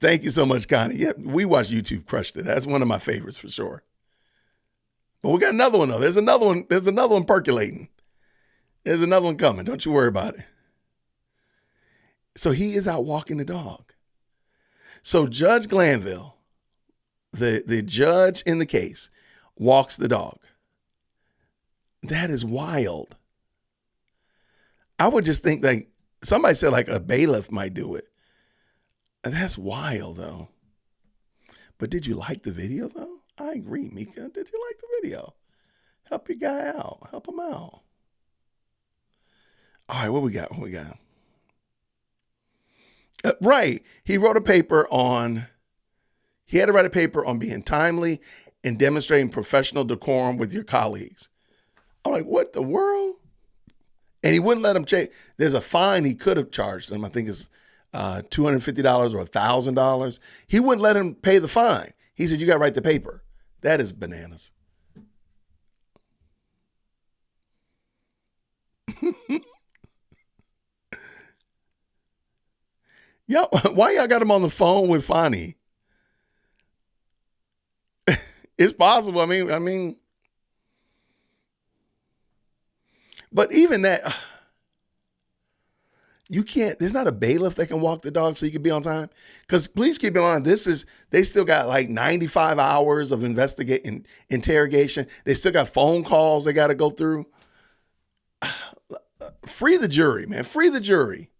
Thank you so much, Connie. Yeah, we watched YouTube Crushed It. That's one of my favorites for sure. But we got another one though. There's another one percolating. There's another one coming. Don't you worry about it. So he is out walking the dog. So Judge Glanville, the judge in the case, walks the dog. That is wild. I would just think like somebody said like a bailiff might do it. That's wild though. But did you like the video though? I agree, Mika. Did you like the video? Help your guy out. Help him out. All right, what we got? Right. He had to write a paper on being timely and demonstrating professional decorum with your colleagues. I'm like, what the world? And he wouldn't let him check. There's a fine he could have charged him. I think it's $250 or $1,000. He wouldn't let him pay the fine. He said, you got to write the paper. That is bananas. Yo, why y'all got him on the phone with Fonny? It's possible. I mean, but even that, You can't, there's not a bailiff that can walk the dog so you can be on time. Because please keep in mind, they still got like 95 hours of interrogation. They still got phone calls they got to go through. Free the jury, man. Free the jury.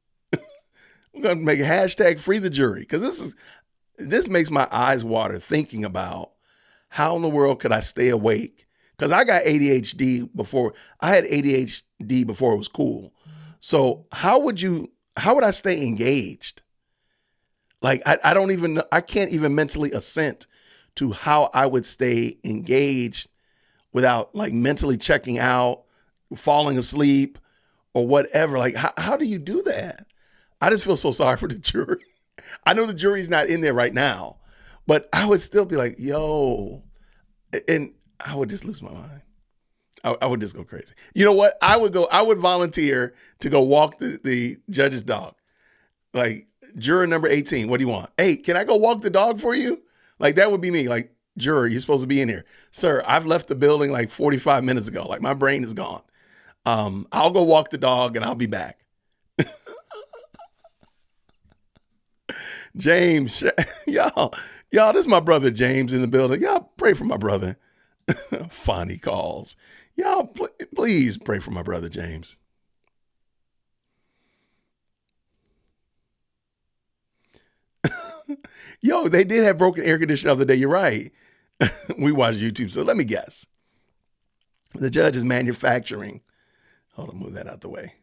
I'm going to make a hashtag free the jury. Because this makes my eyes water thinking about how in the world could I stay awake? Because I got ADHD before. I had ADHD before it was cool. So how would I stay engaged? Like, I can't even mentally assent to how I would stay engaged without like mentally checking out, falling asleep or whatever. Like, how do you do that? I just feel so sorry for the jury. I know the jury's not in there right now, but I would still be like, yo, and I would just lose my mind. I would just go crazy. You know what? I would volunteer to go walk the judge's dog. Like, juror number 18, what do you want? Hey, can I go walk the dog for you? Like, that would be me. Like, juror, you're supposed to be in here. Sir, I've left the building like 45 minutes ago. Like, my brain is gone. I'll go walk the dog and I'll be back. James, y'all, this is my brother James in the building. Y'all pray for my brother. Funny calls. Y'all, please pray for my brother James. Yo, they did have broken air conditioning the other day. You're right. We watched YouTube. So let me guess. The judge is manufacturing. Hold on, move that out the way.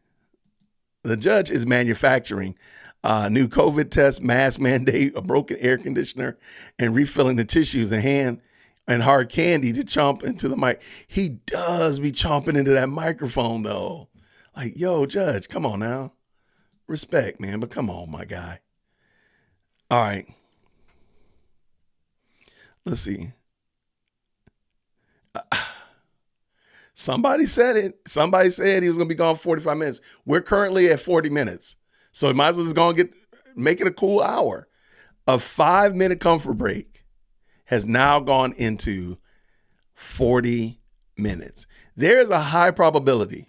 The judge is manufacturing a new COVID test, mask mandate, a broken air conditioner, and refilling the tissues and hard candy to chomp into the mic. He does be chomping into that microphone though. Like, yo, judge, come on now. Respect, man, but come on, my guy. All right. Let's see. Somebody said it. Somebody said he was going to be gone 45 minutes. We're currently at 40 minutes. So it might as well just make it a cool hour. A 5-minute comfort break has now gone into 40 minutes. There's a high probability.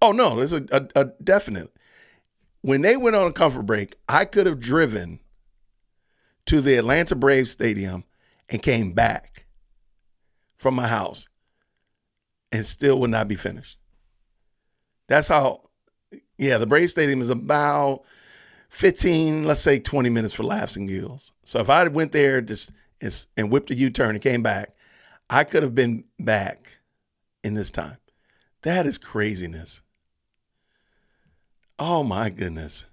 Oh, no, there's a definite. When they went on a comfort break, I could have driven to the Atlanta Braves stadium and came back from my house and still would not be finished. That's how, the Braves stadium is about 15, let's say 20 minutes for laughs and giggles. So if I went there and whipped a U-turn and came back, I could have been back in this time. That is craziness. Oh my goodness.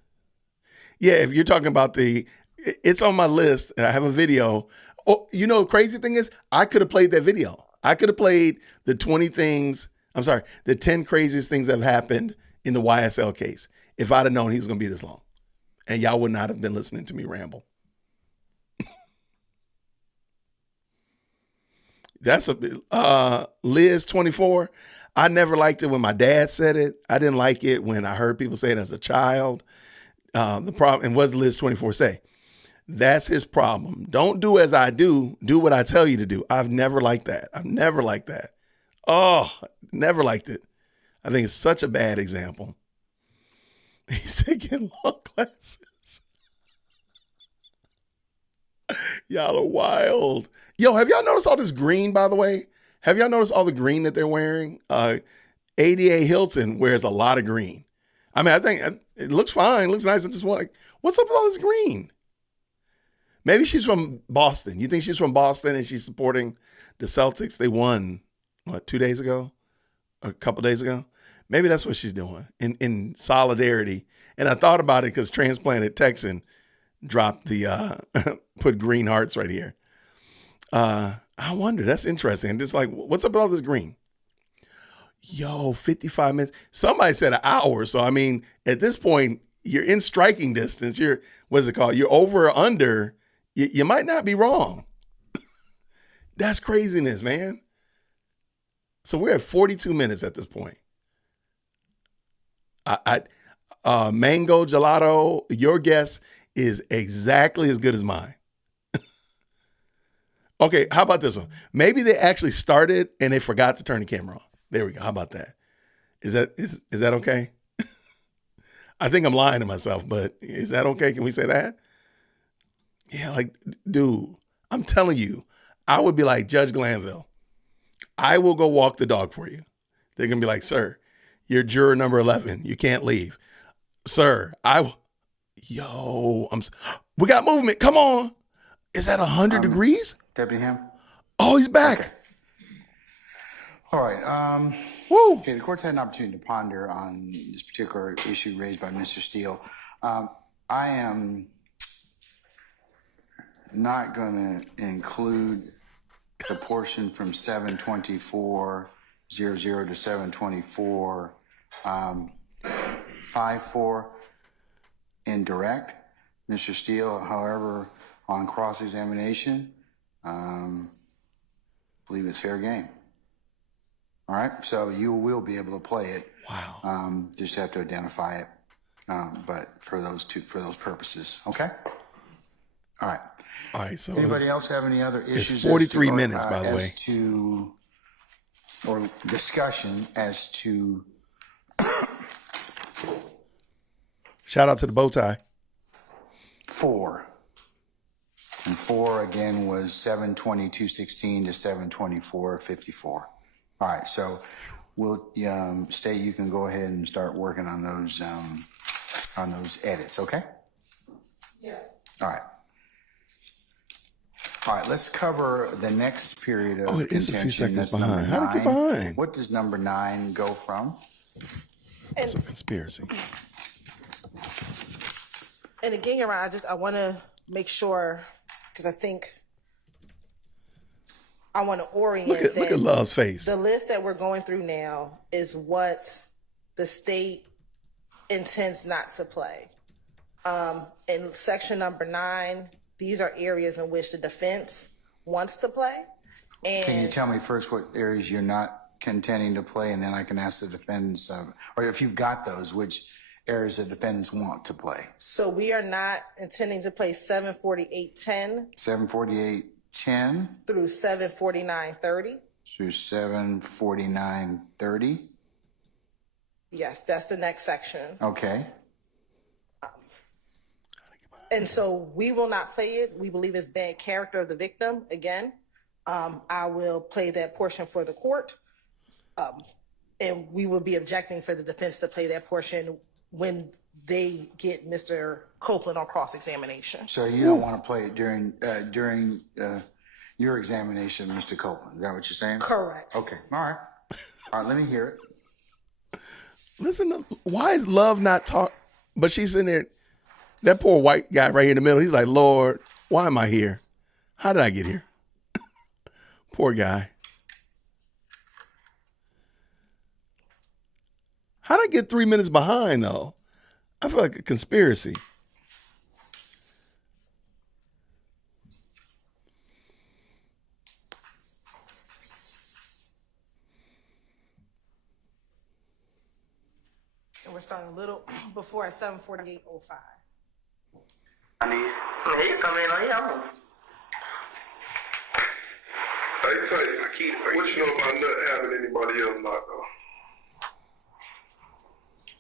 Yeah, if you're talking about it's on my list and I have a video. Oh, you know, the crazy thing is I could have played that video. I could have played the 10 craziest things that have happened in the YSL case if I'd have known he was going to be this long. And y'all would not have been listening to me ramble. That's Liz 24. I never liked it when my dad said it. I didn't like it when I heard people say it as a child. The problem, and what does Liz 24 say? That's his problem. Don't do as I do. Do what I tell you to do. I've never liked that. Oh, never liked it. I think it's such a bad example. He's taking law classes. Y'all are wild. Yo, have y'all noticed all this green, by the way? Have y'all noticed all the green that they're wearing? ADA Hilton wears a lot of green. I mean, I think it looks fine. It looks nice. I'm just wondering, what's up with all this green? Maybe she's from Boston. You think she's from Boston and she's supporting the Celtics? They won, 2 days ago? Or a couple days ago? Maybe that's what she's doing in solidarity. And I thought about it because Transplanted Texan dropped put green hearts right here. I wonder, that's interesting. Just like, what's up with all this green? Yo, 55 minutes. Somebody said an hour. So, I mean, at this point, you're in striking distance. What's it called? You're over or under. You might not be wrong. That's craziness, man. So we're at 42 minutes at this point. Mango gelato, your guess is exactly as good as mine. Okay, how about this one? Maybe they actually started and they forgot to turn the camera on. There we go. How about that? Is that okay? I think I'm lying to myself, but is that okay? Can we say that? Yeah, like, dude, I'm telling you, I would be like Judge Glanville. I will go walk the dog for you. They're going to be like, sir, you're juror number 11. You can't leave. Sir, we got movement. Come on. Is that 100 degrees? Deputy Ham? Oh, he's back. Okay. All right. Woo. Okay, the court's had an opportunity to ponder on this particular issue raised by Mr. Steele. I am not going to include the portion from 724.00 to 724.54 in direct. Mr. Steele, however, on cross-examination, believe it's fair game. All right, so you will be able to play it. Wow. Just have to identify it, but for those purposes, okay? All right. All right. So anybody else have any other issues? It's 43 minutes, by the way. As to, or discussion as to. Shout out to the bow tie. 4. And 4 again was 7/22/16 to 7/24/54. All right, so we'll State, you can go ahead and start working on those edits, okay? Yeah. All right. All right, let's cover the next period of it is a few contention. seconds That's number behind. How did you 9. get behind? What does number 9 go from? It's a conspiracy. And again, Your Honor, I want to make sure, because I think I want to orient. Look at Love's face. The list that we're going through now is what the state intends not to play. In section number 9, these are areas in which the defense wants to play. And Can you tell me first what areas you're not contending to play, and then I can ask the defendants, or if you've got those, which areas the defendants want to play? So we are not intending to play 748.10 748.10 through 749.30. through 749.30. Yes, that's the next section. Okay. And so we will not play it. We believe it's bad character of the victim. Again, I will play that portion for the court. And we will be objecting for the defense to play that portion when they get Mr. Copeland on cross-examination. So you don't want to play it during your examination, Mr. Copeland. Is that what you're saying? Correct. Okay. All right. All right. Let me hear it. Listen, why is Love not talk? But she's in there. That poor white guy right here in the middle. He's like, Lord, why am I here? How did I get here? Poor guy. How did I get 3 minutes behind, though? I feel like a conspiracy. And we're starting a little before at 748.05. I mean, he come in on here. Hey, Tay, what you know about not having anybody else knocked off?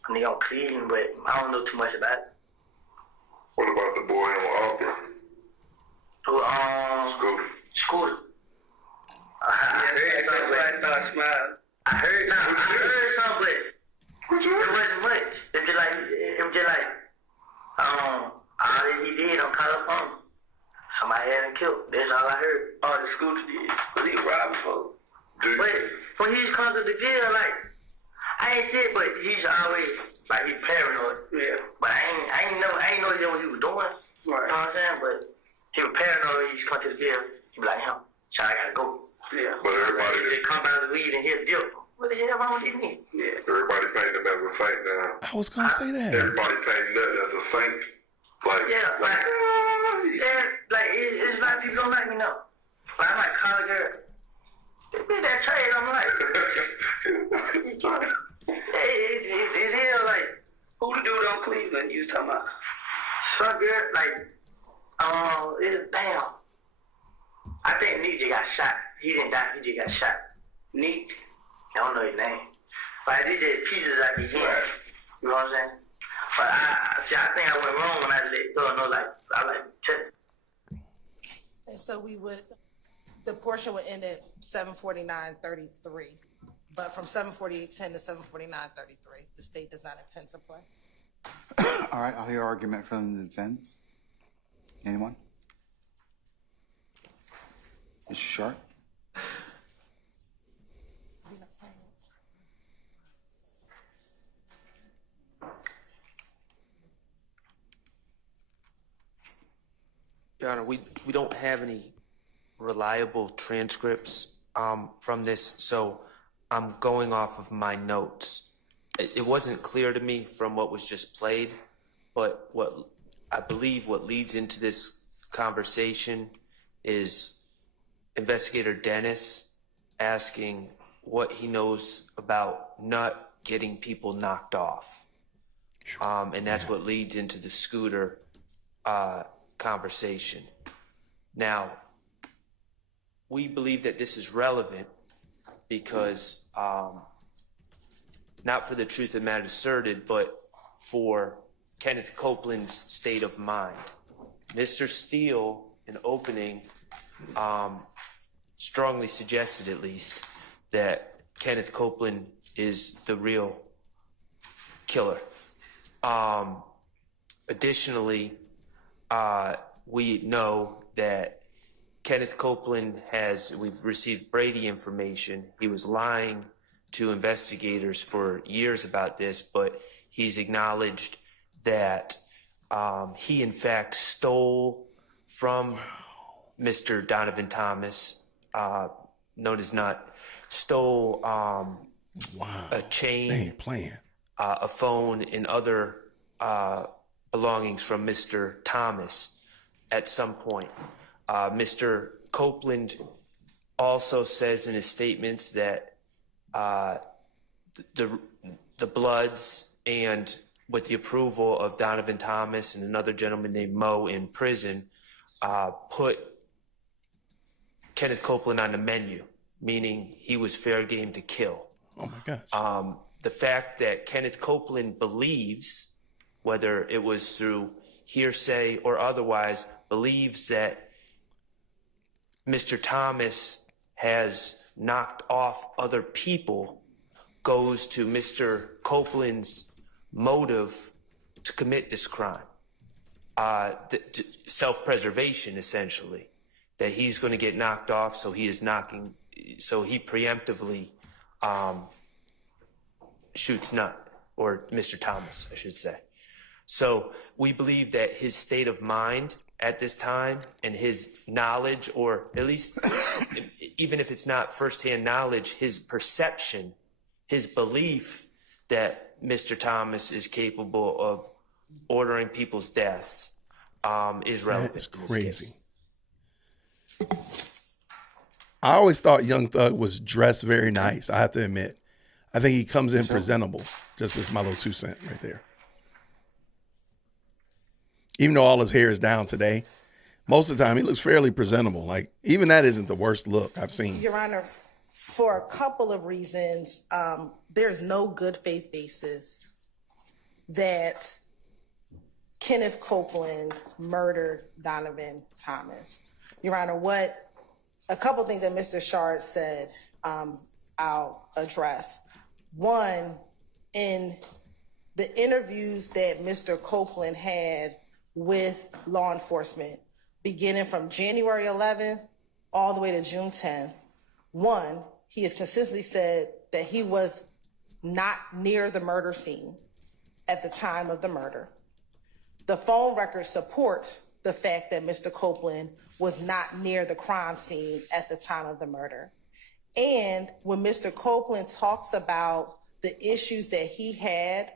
I mean, I'm clean, but I don't know too much about it. What about the boy on Auburn? Who, Scooter. I heard something, but it wasn't much. It was just like, all that he did on California. Somebody had him killed. That's all I heard. All the Scooter did. But he robbed folks. But when he's come to the jail, like, I ain't said, but he's always, like, he's paranoid. Yeah. But I ain't know what he was doing. Right. You know what I'm saying? But he was paranoid when he's come to the jail. He be like, I gotta go. Yeah. But everybody they come out of the weed and hit the deal. What the hell wrong with this nigga? Yeah. Everybody painted him as a saint now. I was going to say that. Everybody painted that as a saint. It's like people don't like me now. Like, I'm like, college girl. It be that trade, I'm like. It is like, who the dude on Cleveland you was talking about? Some girl, like, damn. I think Neat just got shot. He didn't die, he just got shot. Neat, I don't know his name. But he did pieces out his hand. You know what I'm saying? But I think I went wrong when I let her know, like, I like check. And so the portion would end at 7:49:33. But from 7:48:10 to 7:49:33, the state does not intend to play. All right, I'll hear argument from the defense. Anyone? Mr. Sharp? Your Honor, we don't have any reliable transcripts from this, so I'm going off of my notes. It wasn't clear to me from what was just played, but what I believe what leads into this conversation is Investigator Dennis asking what he knows about not getting people knocked off. And that's what leads into the scooter conversation. Now, we believe that this is relevant because not for the truth of the matter asserted, but for Kenneth Copeland's state of mind. Mr. Steele, in opening, strongly suggested at least that Kenneth Copeland is the real killer. Additionally, we know that Kenneth Copeland we've received Brady information. He was lying to investigators for years about this, but he's acknowledged that he in fact stole from Mr. Donovan Thomas, known as Nut, stole a chain, they ain't playing. A phone, and other belongings from Mr. Thomas at some point. Mr. Copeland also says in his statements that the Bloods, and with the approval of Donovan Thomas and another gentleman named Mo in prison, put Kenneth Copeland on the menu, meaning he was fair game to kill. Oh my gosh. The fact that Kenneth Copeland believes, whether it was through hearsay or otherwise, believes that Mr. Thomas has knocked off other people goes to Mr. Copeland's motive to commit this crime. Self-preservation, essentially, that he's going to get knocked off, so he preemptively shoots Nut, or Mr. Thomas, I should say. So we believe that his state of mind at this time and his knowledge, or at least even if it's not firsthand knowledge, his perception, his belief that Mr. Thomas is capable of ordering people's deaths is relevant. That is crazy. I always thought Young Thug was dressed very nice, I have to admit. I think he comes in presentable. Just as my little 2 cents right there. Even though all his hair is down today, most of the time he looks fairly presentable. Like, even that isn't the worst look I've seen. Your Honor, for a couple of reasons, there's no good faith basis that Kenneth Copeland murdered Donovan Thomas. Your Honor, a couple things that Mr. Shard said, I'll address. One, in the interviews that Mr. Copeland had with law enforcement, beginning from January 11th all the way to June 10th, one, he has consistently said that he was not near the murder scene at the time of the murder. The phone records support the fact that Mr. Copeland was not near the crime scene at the time of the murder. And when Mr. Copeland talks about the issues that he had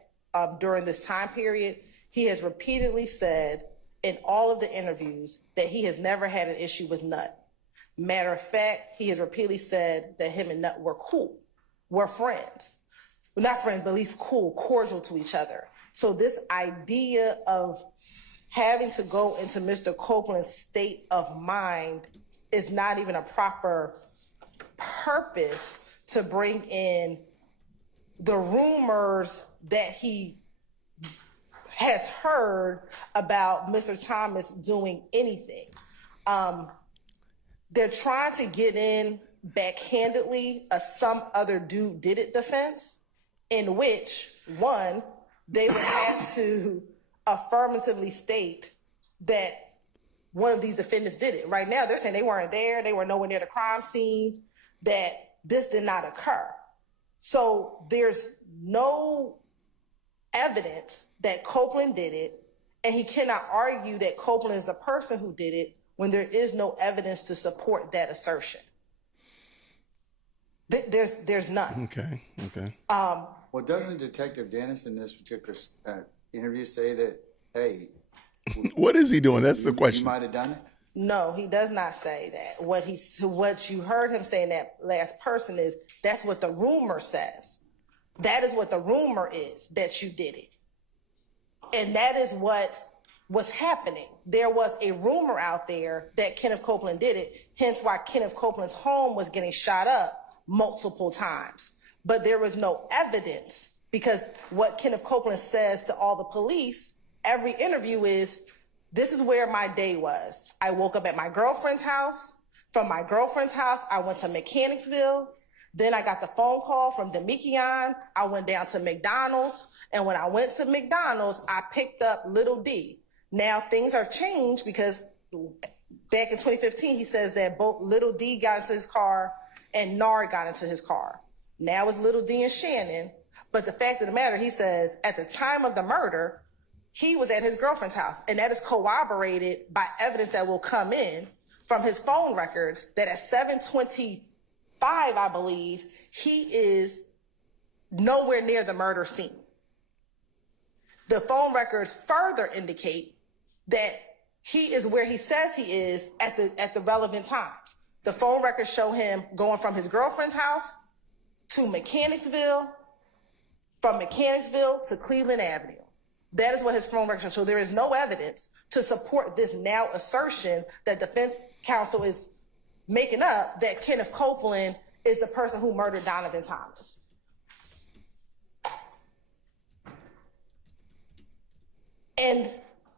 during this time period, he has repeatedly said in all of the interviews that he has never had an issue with Nut. Matter of fact, he has repeatedly said that him and Nut were cool, were friends. Well, not friends, but at least cool, cordial to each other. So this idea of having to go into Mr. Copeland's state of mind is not even a proper purpose to bring in the rumors that he has heard about Mr. Thomas doing anything. They're trying to get in backhandedly a some other dude did it defense, in which, one, they would have to affirmatively state that one of these defendants did it. Right now, they're saying they weren't there, they were nowhere near the crime scene, that this did not occur. So there's no evidence that Copeland did it, and he cannot argue that Copeland is the person who did it when there is no evidence to support that assertion. There's none. Okay. Well, doesn't Detective Dennis in this particular interview say that, hey, what is he doing? That's the question. You might have done it? No, he does not say that. What you heard him say in that last person is that's what the rumor says. That is what the rumor is, that you did it. And that is what was happening. There was a rumor out there that Kenneth Copeland did it, hence why Kenneth Copeland's home was getting shot up multiple times. But there was no evidence, because what Kenneth Copeland says to all the police, every interview is, this is where my day was. I woke up at my girlfriend's house. From my girlfriend's house, I went to Mechanicsville. Then I got the phone call from Demikion. I went down to McDonald's. And when I went to McDonald's, I picked up Little D. Now things have changed, because back in 2015, he says that both Little D got into his car and Nard got into his car. Now it's Little D and Shannon. But the fact of the matter, he says at the time of the murder, he was at his girlfriend's house. And that is corroborated by evidence that will come in from his phone records, that at 7:25, I believe, he is nowhere near the murder scene. The phone records further indicate that he is where he says he is at the relevant times. The phone records show him going from his girlfriend's house to Mechanicsville, from Mechanicsville to Cleveland Avenue. That is what his phone records show. So there is no evidence to support this now assertion that defense counsel is making up, that Kenneth Copeland is the person who murdered Donovan Thomas. And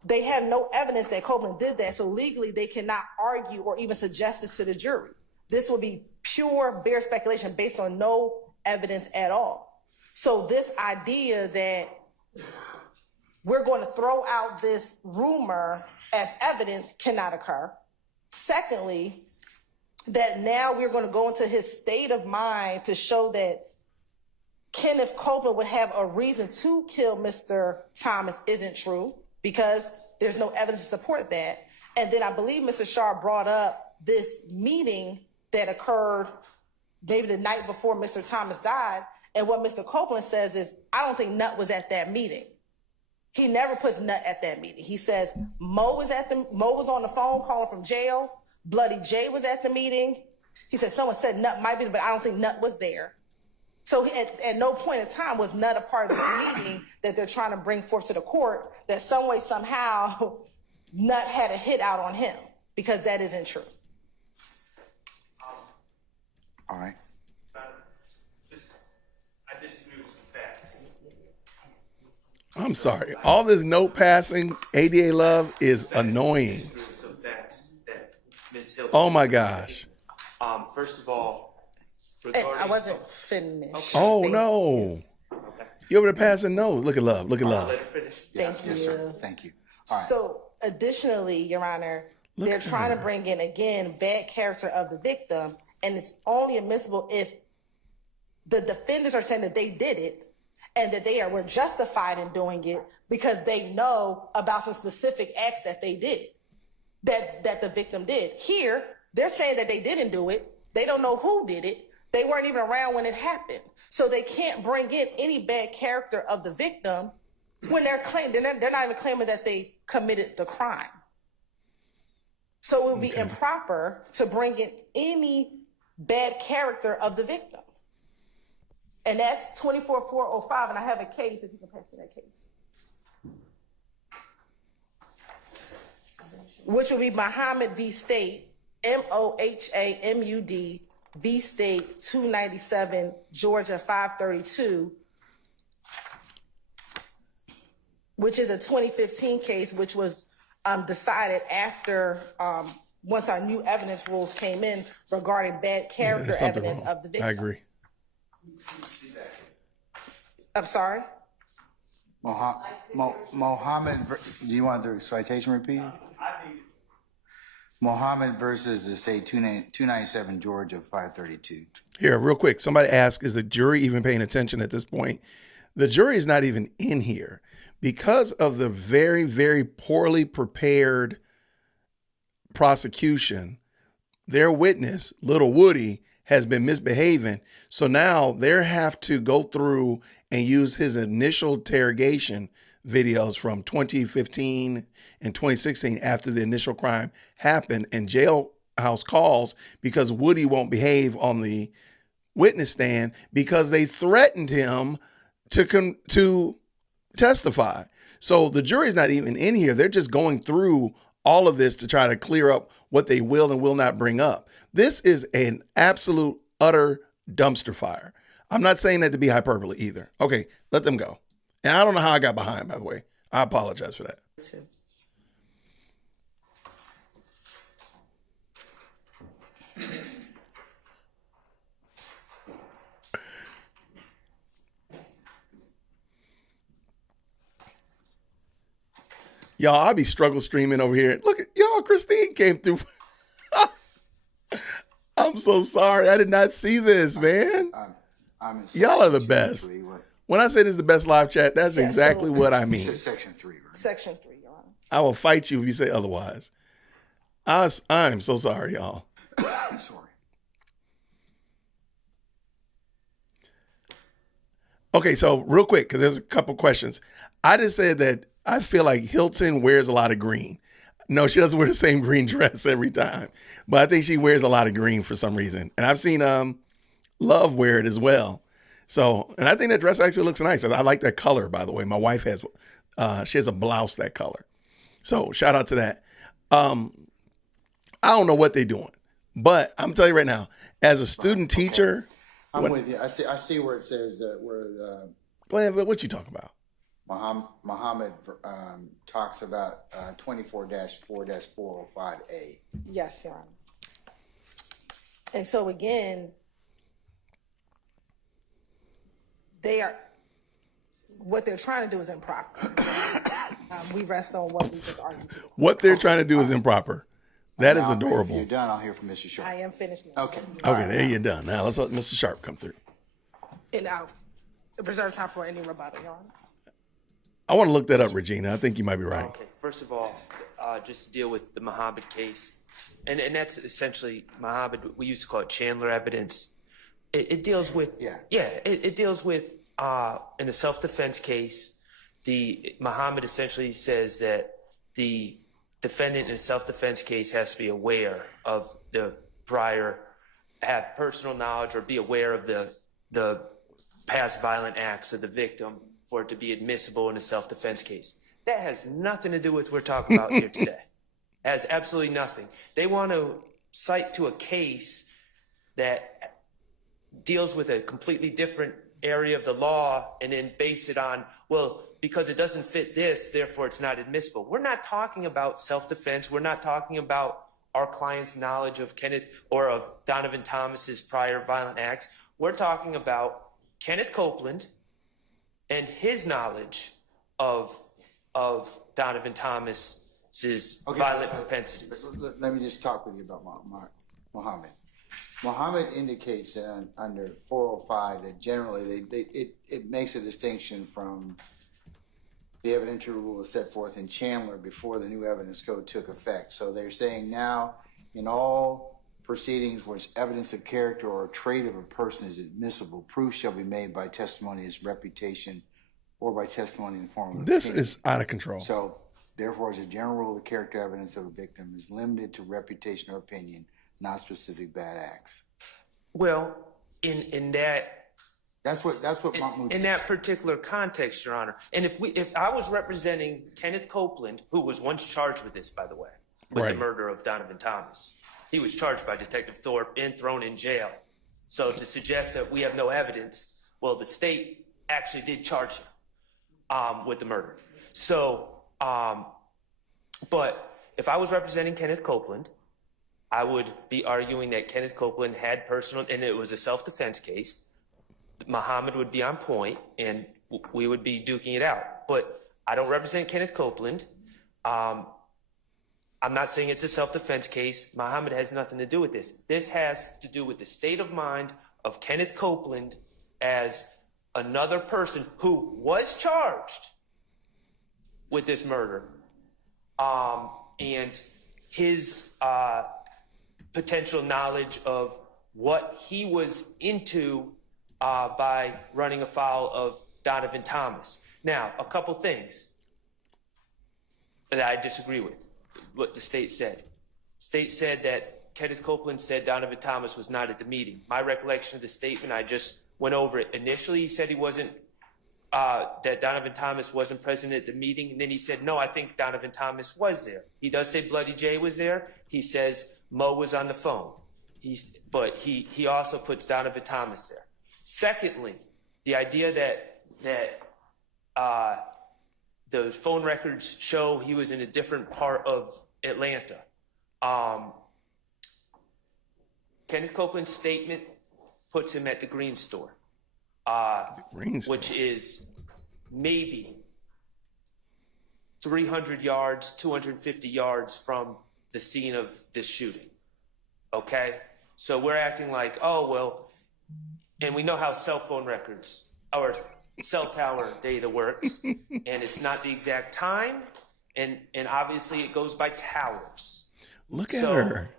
they have no evidence that Copeland did that, so legally they cannot argue or even suggest this to the jury. This would be pure, bare speculation based on no evidence at all. So this idea that we're going to throw out this rumor as evidence cannot occur. Secondly, that now we're going to go into his state of mind to show that Kenneth Copeland would have a reason to kill Mr. Thomas isn't true, because there's no evidence to support that. And then I believe Mr. Shaw brought up this meeting that occurred maybe the night before Mr. Thomas died. And what Mr. Copeland says is, I don't think Nutt was at that meeting. He never puts Nutt at that meeting. He says Mo was on the phone calling from jail. Bloody J was at the meeting. He said someone said Nutt might be, but I don't think Nutt was there. So at no point in time was Nutt a part of the meeting that they're trying to bring forth to the court, that some way, somehow, Nutt had a hit out on him, because that isn't true. All right. I disagree with some facts. I'm sorry. All this note passing, ADA love, is annoying. Some facts that Ms. Hill. Oh my gosh. First of all, I wasn't finished. Okay. Oh no. Okay. You over there passing notes. Look at love. Look at love. Let her finish. Thank you. Yes, sir. Thank you. All right. So additionally, Your Honor, they're trying to bring in, again, bad character of the victim, and it's only admissible if the defendants are saying that they did it and that they were justified in doing it because they know about some specific acts that they did, that the victim did. Here, they're saying that they didn't do it. They don't know who did it. They weren't even around when it happened. So they can't bring in any bad character of the victim when they're not even claiming that they committed the crime. So it would be improper to bring in any bad character of the victim. And that's 24-405, and I have a case, if you can pass me that case. Which will be Muhammad v. State, MOHAMUD v. State, 297, Georgia 532, which is a 2015 case, which was decided after once our new evidence rules came in regarding bad character there's something evidence wrong. of the victim. I agree. I'm sorry? Mohammed, do you want the citation repeated? Mohammed versus the state 297 Georgia 532. Here, real quick. Somebody asked, is the jury even paying attention at this point? The jury is not even in here because of the very, very poorly prepared prosecution. Their witness, Little Woody, has been misbehaving. So now they have to go through and use his initial interrogation videos from 2015 and 2016 after the initial crime happened and jailhouse calls because Woody won't behave on the witness stand because they threatened him to testify. So the jury's not even in here. They're just going through all of this to try to clear up what they will and will not bring up. This is an absolute, utter dumpster fire. I'm not saying that to be hyperbole either. Okay, let them go. And I don't know how I got behind, by the way. I apologize for that. Y'all, I'll be struggle streaming over here. Look at y'all, Christine came through. I'm so sorry. I did not see this, man. Y'all are the best. When I say this is the best live chat, that's exactly what I mean. Section 3, right? Section 3, Your Honor. I will fight you if you say otherwise. I'm so sorry, y'all. Sorry. Okay, so real quick, because there's a couple questions. I just said that I feel like Hilton wears a lot of green. No, she doesn't wear the same green dress every time, but I think she wears a lot of green for some reason. And I've seen Love wear it as well. So, and I think that dress actually looks nice. I like that color, by the way. My wife has, she has a blouse that color. So shout out to that. I don't know what they're doing, but I'm telling you right now, as a student teacher. I'm with you. I see where it says Glenn, what you talking about? Muhammad talks about 24-4-405A. Yes, Your Honor. And so again, what they're trying to do is improper. We rest on what we just argued today. What they're trying to do is improper. That is adorable. If you're done, I'll hear from Mr. Sharp. I am finished now. Okay. Okay, there you're done. Now let's let Mr. Sharp come through. And I'll reserve time for any rebuttal, Your Honor. I want to look that up, Regina. I think you might be right. Okay, first of all, just to deal with the Muhammad case, and that's essentially Muhammad. We used to call it Chandler evidence. It deals with it deals with in a self-defense case. The Muhammad essentially says that the defendant in a self-defense case has to be aware of the prior, have personal knowledge, or be aware of the past violent acts of the victim for it to be admissible in a self-defense case. That has nothing to do with what we're talking about here today. It has absolutely nothing. They want to cite to a case that deals with a completely different area of the law and then base it on, well, because it doesn't fit this, therefore it's not admissible. We're not talking about self-defense. We're not talking about our client's knowledge of Kenneth or of Donovan Thomas's prior violent acts. We're talking about Kenneth Copeland and his knowledge of Donovan Thomas's violent propensities. Let me just talk with you about Muhammad. Muhammad indicates that under 405 that generally it makes a distinction from the evidentiary rule set forth in Chandler before the new evidence code took effect. So they're saying now in all proceedings where evidence of character or trait of a person is admissible, proof shall be made by testimony as reputation or by testimony in the form of This opinion. is out of control. So therefore, as a general rule, the character evidence of a victim is limited to reputation or opinion, not specific bad acts. Well, in that that's what Mahmoud in said. that particular context, Your Honor. And if I was representing Kenneth Copeland, who was once charged with this, by the way, with the murder of Donovan Thomas, he was charged by Detective Thorpe and thrown in jail. So to suggest that we have no evidence, well, the state actually did charge him with the murder. So, but if I was representing Kenneth Copeland, I would be arguing that Kenneth Copeland had personal, and it was a self-defense case. Muhammad would be on point, and we would be duking it out. But I don't represent Kenneth Copeland. I'm not saying it's a self-defense case. Muhammad has nothing to do with this. This has to do with the state of mind of Kenneth Copeland as another person who was charged with this murder, and his potential knowledge of what he was into by running afoul of Donovan Thomas. Now, a couple things that I disagree with what the state said. The state said that Kenneth Copeland said Donovan Thomas was not at the meeting. My recollection of the statement, I just went over it. Initially, he said he wasn't, that Donovan Thomas wasn't present at the meeting. And then he said, no, I think Donovan Thomas was there. He does say Bloody Jay was there. He says Mo was on the phone. But he also puts Donovan Thomas there. Secondly, the idea that those phone records show he was in a different part of Atlanta. Kenneth Copeland's statement puts him at the Green Store, which is maybe 300 yards, 250 yards from the scene of this shooting. Okay? So we're acting like, oh, well, and we know how cell phone records or cell tower data works, and it's not the exact time, and obviously it goes by towers. Look at her.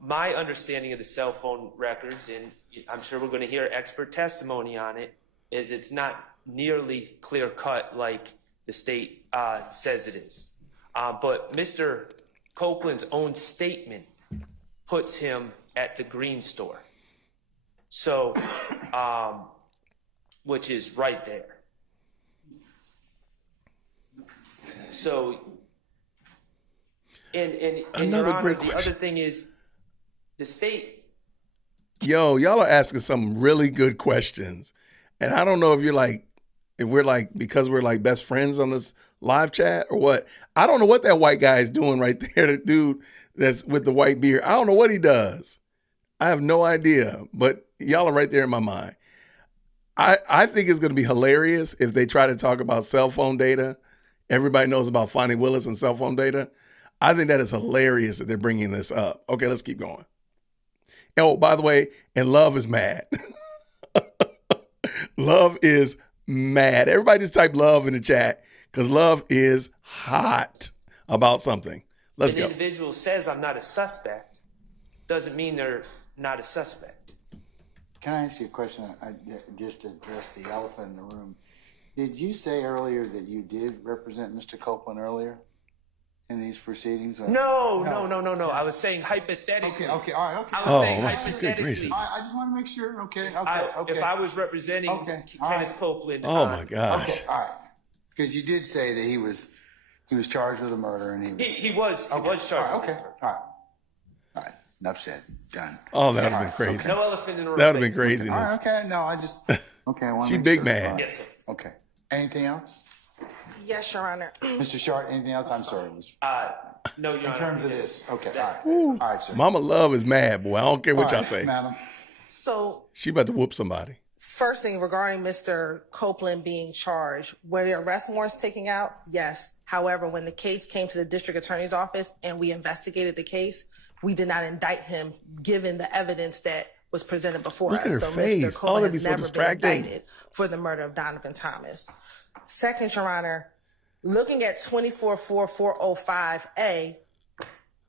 My understanding of the cell phone records, and I'm sure we're going to hear expert testimony on it, is it's not nearly clear cut like the state says it is. But Mr. Copeland's own statement puts him at the Green Store. So, which is right there. So, and another Your Honor, great the question. other thing is the state. Yo, y'all are asking some really good questions. And I don't know if we're like, because we're like best friends on this live chat or what. I don't know what that white guy is doing right there, the dude that's with the white beard. I don't know what he does. I have no idea, but y'all are right there in my mind. I think it's going to be hilarious if they try to talk about cell phone data. Everybody knows about Fonnie Willis and cell phone data. I think that is hilarious that they're bringing this up. Okay, let's keep going. Oh, by the way, and Love is mad. Love is mad. Everybody just type love in the chat because Love is hot about something. Let's go. An individual says I'm not a suspect doesn't mean they're not a suspect. Can I ask you a question? Just to address the elephant in the room. Did you say earlier that you did represent Mr. Copeland earlier in these proceedings? No. I was saying hypothetically. Okay, all right, okay. I was saying hypothetically. Gracious. I just want to make sure. Okay. If I was representing Kenneth Copeland. Oh my gosh. Okay, all right. Because you did say that he was charged with a murder, and he was charged. Okay, all right. Enough said. Done. Oh, that would have been crazy. No elephant in the room. That would have been craziness. All right, okay. No, I just. Okay, I want to. She big mad. Yes, sir. Okay. Anything else? Yes, Your Honor. Mr. Short, anything else? I'm sorry. No, Your Honor. In terms of this. Okay, all right. All right, sir. Mama Love is mad, boy. I don't care what y'all say. Madam. So, She about to whoop somebody. first thing regarding Mr. Copeland being charged, were the arrest warrants taken out? Yes. However, when the case came to the district attorney's office and we investigated the case, we did not indict him given the evidence that was presented before Look us. at her so face. Mr. Copeland that'd be has so never distracting. been indicted for the murder of Donovan Thomas. Second, Your Honor, looking at 244405A,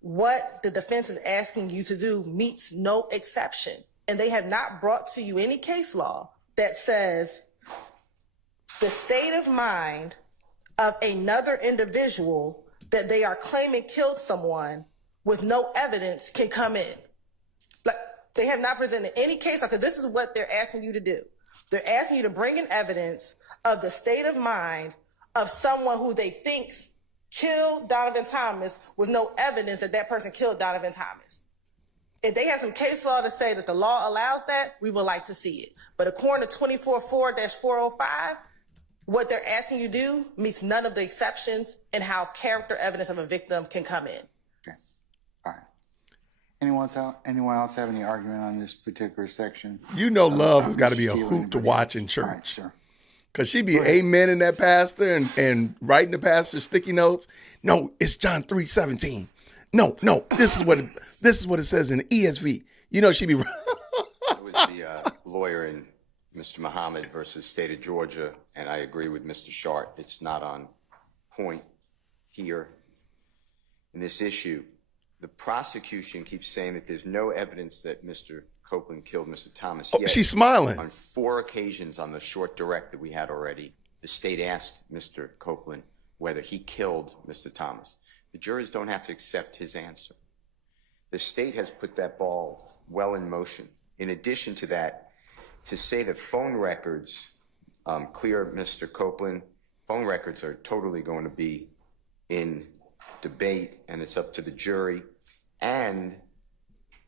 what the defense is asking you to do meets no exception. And they have not brought to you any case law that says the state of mind of another individual that they are claiming killed someone with no evidence can come in. Like, they have not presented any case law, because this is what they're asking you to do. They're asking you to bring in evidence of the state of mind of someone who they think killed Donovan Thomas with no evidence that that person killed Donovan Thomas. If they have some case law to say that the law allows that, we would like to see it. But according to 244-405, what they're asking you to do meets none of the exceptions in how character evidence of a victim can come in. Okay. All right. Anyone else have any argument on this particular section? You know, love has got to Mr. be a Steele or hoop to anybody watch else? in church. All right, sir. Because she be amening that pastor and writing the pastor's sticky notes. No, it's John 3:17. No, this is what it says in the ESV. You know, she be. It was the lawyer in Mr. Muhammad versus State of Georgia, and I agree with Mr. Shart. It's not on point here in this issue. The prosecution keeps saying that there's no evidence that Mr. Copeland killed Mr. Thomas. Oh, she's smiling. On 4 occasions on the short direct that we had already, the state asked Mr. Copeland whether he killed Mr. Thomas. The jurors don't have to accept his answer. The state has put that ball well in motion. In addition to that, to say that phone records clear Mr. Copeland, phone records are totally going to be in debate, and it's up to the jury. And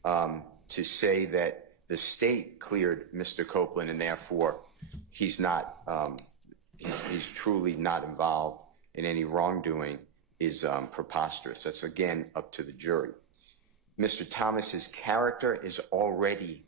to say that the state cleared Mr. Copeland and therefore he's not, he's truly not involved in any wrongdoing is preposterous. That's again up to the jury. Mr. Thomas's character is already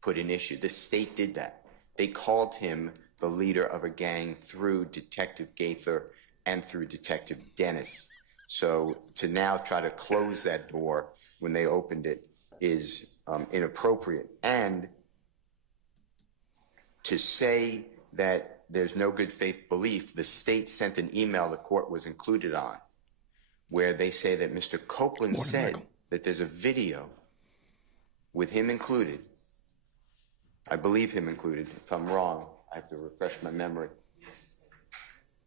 put in issue. The state did that. They called him the leader of a gang through Detective Gaither and through Detective Dennis. So to now try to close that door when they opened it is inappropriate. And to say that there's no good faith belief, the state sent an email the court was included on where they say that Mr. Copeland said that there's a video with him included. I believe him included. If I'm wrong, I have to refresh my memory.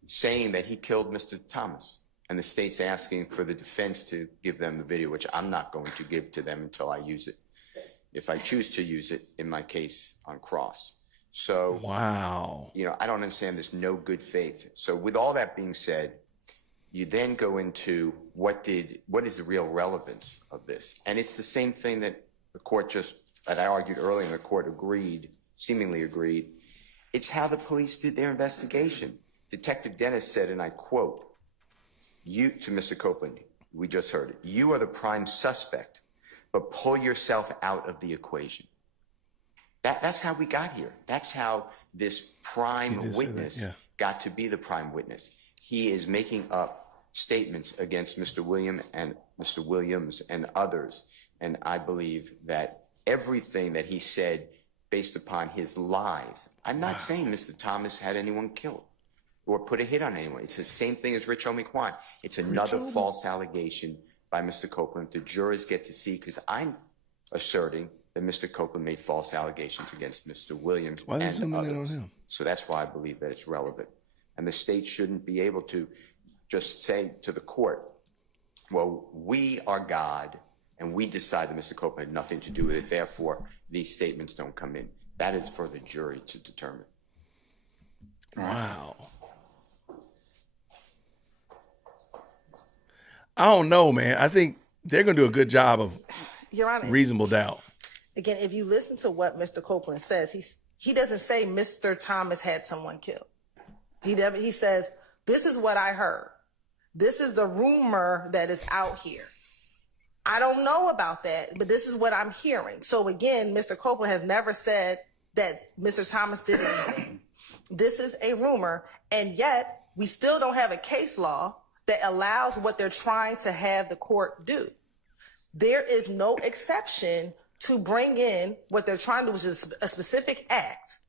Saying that he killed Mr. Thomas. And the state's asking for the defense to give them the video, which I'm not going to give to them until I use it. If I choose to use it in my case on cross. So, wow. You know, I don't understand this no good faith. So with all that being said, you then go into what is the real relevance of this? And it's the same thing that the court that I argued earlier, and the court seemingly agreed. It's how the police did their investigation. Detective Dennis said, and I quote, to Mr. Copeland, we just heard it, you are the prime suspect, but pull yourself out of the equation. That's how we got here. That's how this prime witness got to be the prime witness. He is making up statements against Mr. Williams and others. And I believe that everything that he said based upon his lies, I'm not saying Mr. Thomas had anyone killed or put a hit on anyone. It's the same thing as Rich Homie Quan. It's another false allegation by Mr. Copeland. The jurors get to see, because I'm asserting that Mr. Copeland made false allegations against Mr. Williams and others. So that's why I believe that it's relevant. And the state shouldn't be able to just say to the court, well, we are God, and we decide that Mr. Copeland had nothing to do with it, therefore these statements don't come in. That is for the jury to determine. Wow. I don't know, man. I think they're going to do a good job of Your Honor, reasonable doubt. Again, if you listen to what Mr. Copeland says, he doesn't say Mr. Thomas had someone killed. He says, this is what I heard. This is the rumor that is out here. I don't know about that, but this is what I'm hearing. So again, Mr. Copeland has never said that Mr. Thomas did anything. This is a rumor, and yet we still don't have a case law that allows what they're trying to have the court do. There is no exception to bring in what they're trying to do, which is a specific act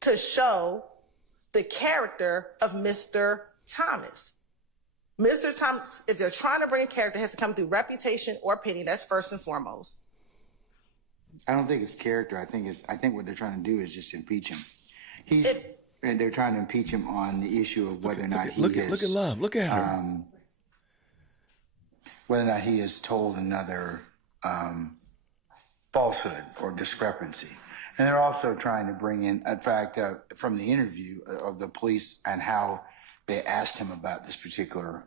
to show the character of Mr. Thomas. Mr. Thomas, if they're trying to bring a character, it has to come through reputation or opinion. That's first and foremost. I don't think it's character. I think what they're trying to do is just impeach him. And they're trying to impeach him on the issue of whether or not look at Love. Look at her. Whether or not he has told another falsehood or discrepancy. And they're also trying to bring in, in fact, from the interview of the police and how they asked him about this particular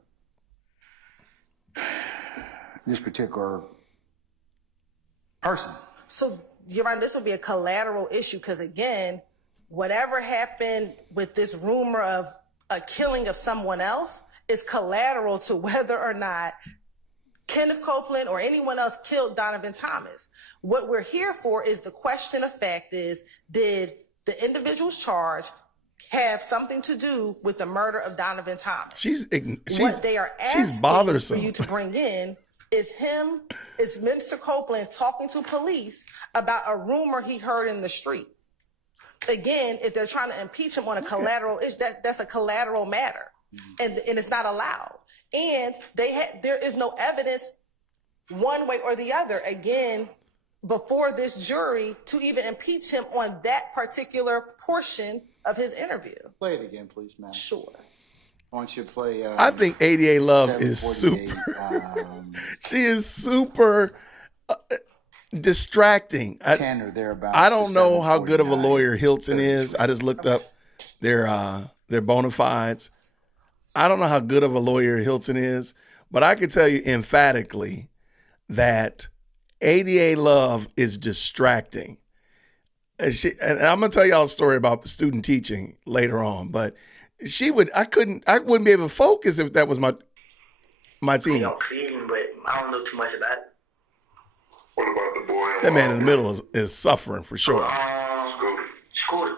person. So, Your Honor, this would be a collateral issue because, again, whatever happened with this rumor of a killing of someone else is collateral to whether or not Kenneth Copeland or anyone else killed Donovan Thomas. What we're here for is the question of fact is, did the individuals charged have something to do with the murder of Donovan Thomas? What they are asking bothersome for you to bring in is Mr. Copeland talking to police about a rumor he heard in the street. Again, if they're trying to impeach him on a collateral issue, that's a collateral matter, and it's not allowed. And there is no evidence one way or the other, again, before this jury to even impeach him on that particular portion of his interview. Play it again, please, ma'am. Sure. Why don't you play? I think ADA Love is super. She is super distracting. 10 or thereabouts. I don't know how good of a lawyer Hilton is. I just looked up their bona fides. I don't know how good of a lawyer Hilton is, but I can tell you emphatically that ADA Love is distracting. And I'm gonna tell y'all a story about student teaching later on, but I wouldn't be able to focus if that was my team. You know, Cleveland, but I don't know too much about it. What about the boy? That man in the middle is suffering for sure. Scooter.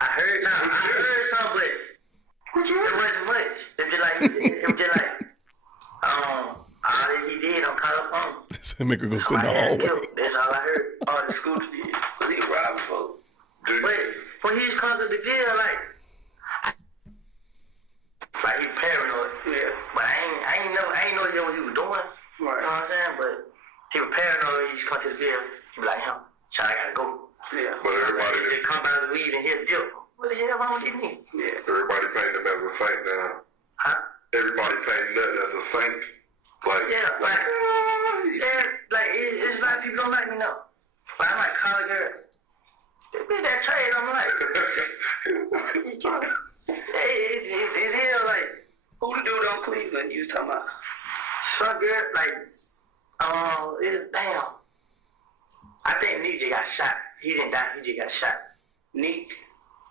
I heard something, but it wasn't much. It was just like, all that he did on call phone. So make her go sit in the hallway. That's all I heard. All the Scooter did. Because he was robbing folks. But when he was coming to the jail, like he paranoid. Yeah. But I ain't know what he was doing. Right. You know what I'm saying? But he was paranoid when he was coming to the jail. He was like, I gotta go. Yeah. But everybody just come by the weed and hit the jail. What the hell wrong with me? Yeah. Everybody painted him as a saint now. Huh? Everybody painted that as a saint. It's a lot of people don't like me now. But I'm like, college girl. This bitch that trade, I'm like, it's here, like, who the dude on Cleveland you was talking about? Some girl, damn. I think Nick just got shot. He didn't die, he just got shot. Nick,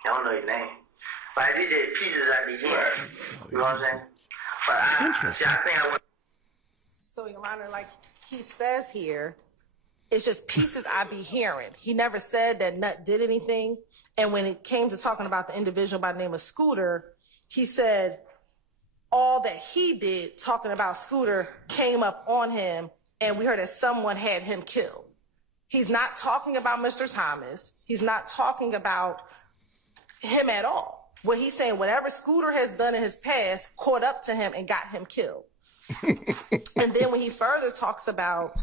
I don't know his name. But these are pieces I be hearing. You know what I'm saying? But I think I want. So, Your Honor, like he says here, it's just pieces I be hearing. He never said that Nut did anything. And when it came to talking about the individual by the name of Scooter, he said all that he did talking about Scooter came up on him, and we heard that someone had him killed. He's not talking about Mr. Thomas. He's not talking about him at all. What he's saying, whatever Scooter has done in his past caught up to him and got him killed. And then when he further talks about,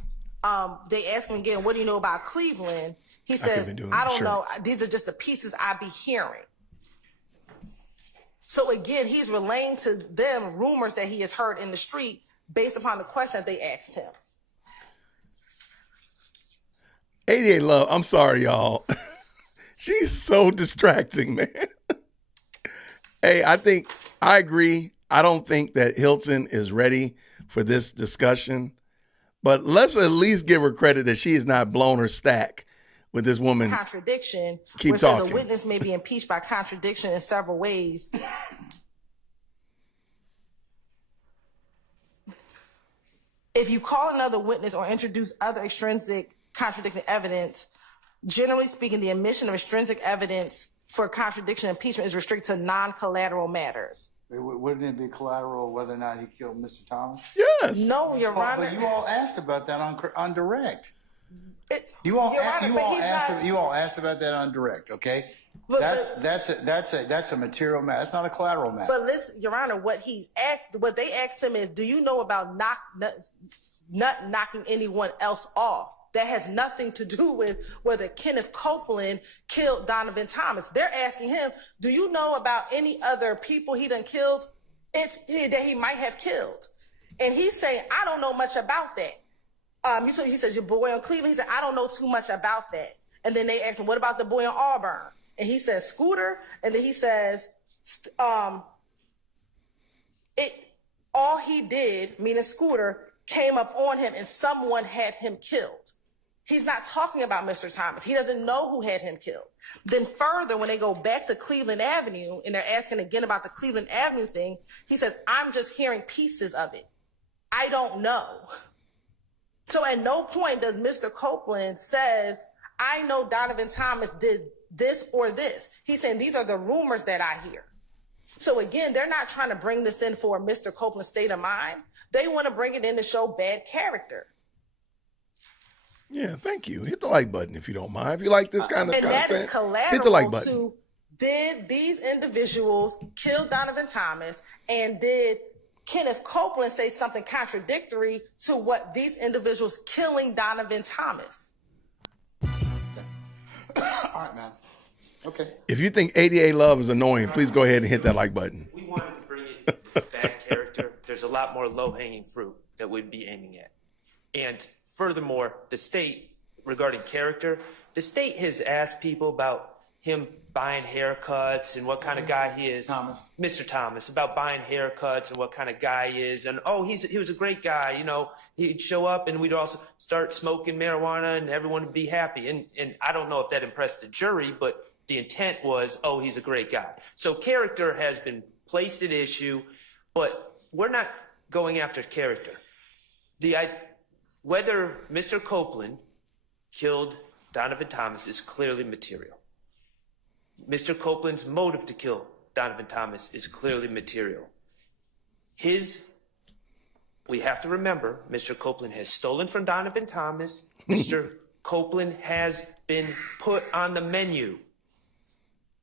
they ask him again, what do you know about Cleveland? He says, I don't know. These are just the pieces I be hearing. So again, he's relaying to them rumors that he has heard in the street based upon the question that they asked him. ADA Love, I'm sorry, y'all. She's so distracting, man. Hey, I agree. I don't think that Hilton is ready for this discussion, but let's at least give her credit that she has not blown her stack with this woman. Contradiction. Keep talking. Says a witness may be impeached by contradiction in several ways. If you call another witness or introduce other extrinsic contradicting evidence, generally speaking, the admission of extrinsic evidence for contradiction and impeachment is restricted to non-collateral matters. Wouldn't it be collateral whether or not he killed Mr. Thomas? Yes. No, Your Honor. But you all asked about that on direct. You all asked about that on direct, okay? That's a material matter. That's not a collateral matter. But listen, Your Honor, what they asked him is, do you know about not knocking anyone else off? That has nothing to do with whether Kenneth Copeland killed Donovan Thomas. They're asking him, do you know about any other people he done killed that he might have killed? And he's saying, I don't know much about that. So he says, your boy on Cleveland. He said, I don't know too much about that. And then they asked him, what about the boy in Auburn? And he says, Scooter. And then he says, all he did, meaning Scooter, came up on him and someone had him killed. He's not talking about Mr. Thomas. He doesn't know who had him killed. Then further, when they go back to Cleveland Avenue and they're asking again about the Cleveland Avenue thing, he says, I'm just hearing pieces of it. I don't know. So at no point does Mr. Copeland says, I know Donovan Thomas did this or this. He's saying these are the rumors that I hear. So again, they're not trying to bring this in for Mr. Copeland's state of mind. They want to bring it in to show bad character. Yeah, thank you. Hit the like button if you don't mind. If you like this kind of and content, that is collateral hit the like button. To did these individuals kill Donovan Thomas, and did Kenneth Copeland say something contradictory to what these individuals killing Donovan Thomas? All right, man. Okay. If you think ADA love is annoying, please go ahead and hit that like button. We wanted to bring it bad character. There's a lot more low-hanging fruit that we'd be aiming at. And furthermore, the state, regarding character, the state has asked people about him buying haircuts and what kind of guy he is. Thomas. Mr. Thomas, about buying haircuts and what kind of guy he is. And, oh, he was a great guy. You know, he'd show up and we'd also start smoking marijuana and everyone would be happy. And I don't know if that impressed the jury, but the intent was, oh, he's a great guy. So character has been placed at issue, but we're not going after character. Whether Mr. Copeland killed Donovan Thomas is clearly material. Mr. Copeland's motive to kill Donovan Thomas is clearly material. We have to remember, Mr. Copeland has stolen from Donovan Thomas. Mr. Copeland has been put on the menu,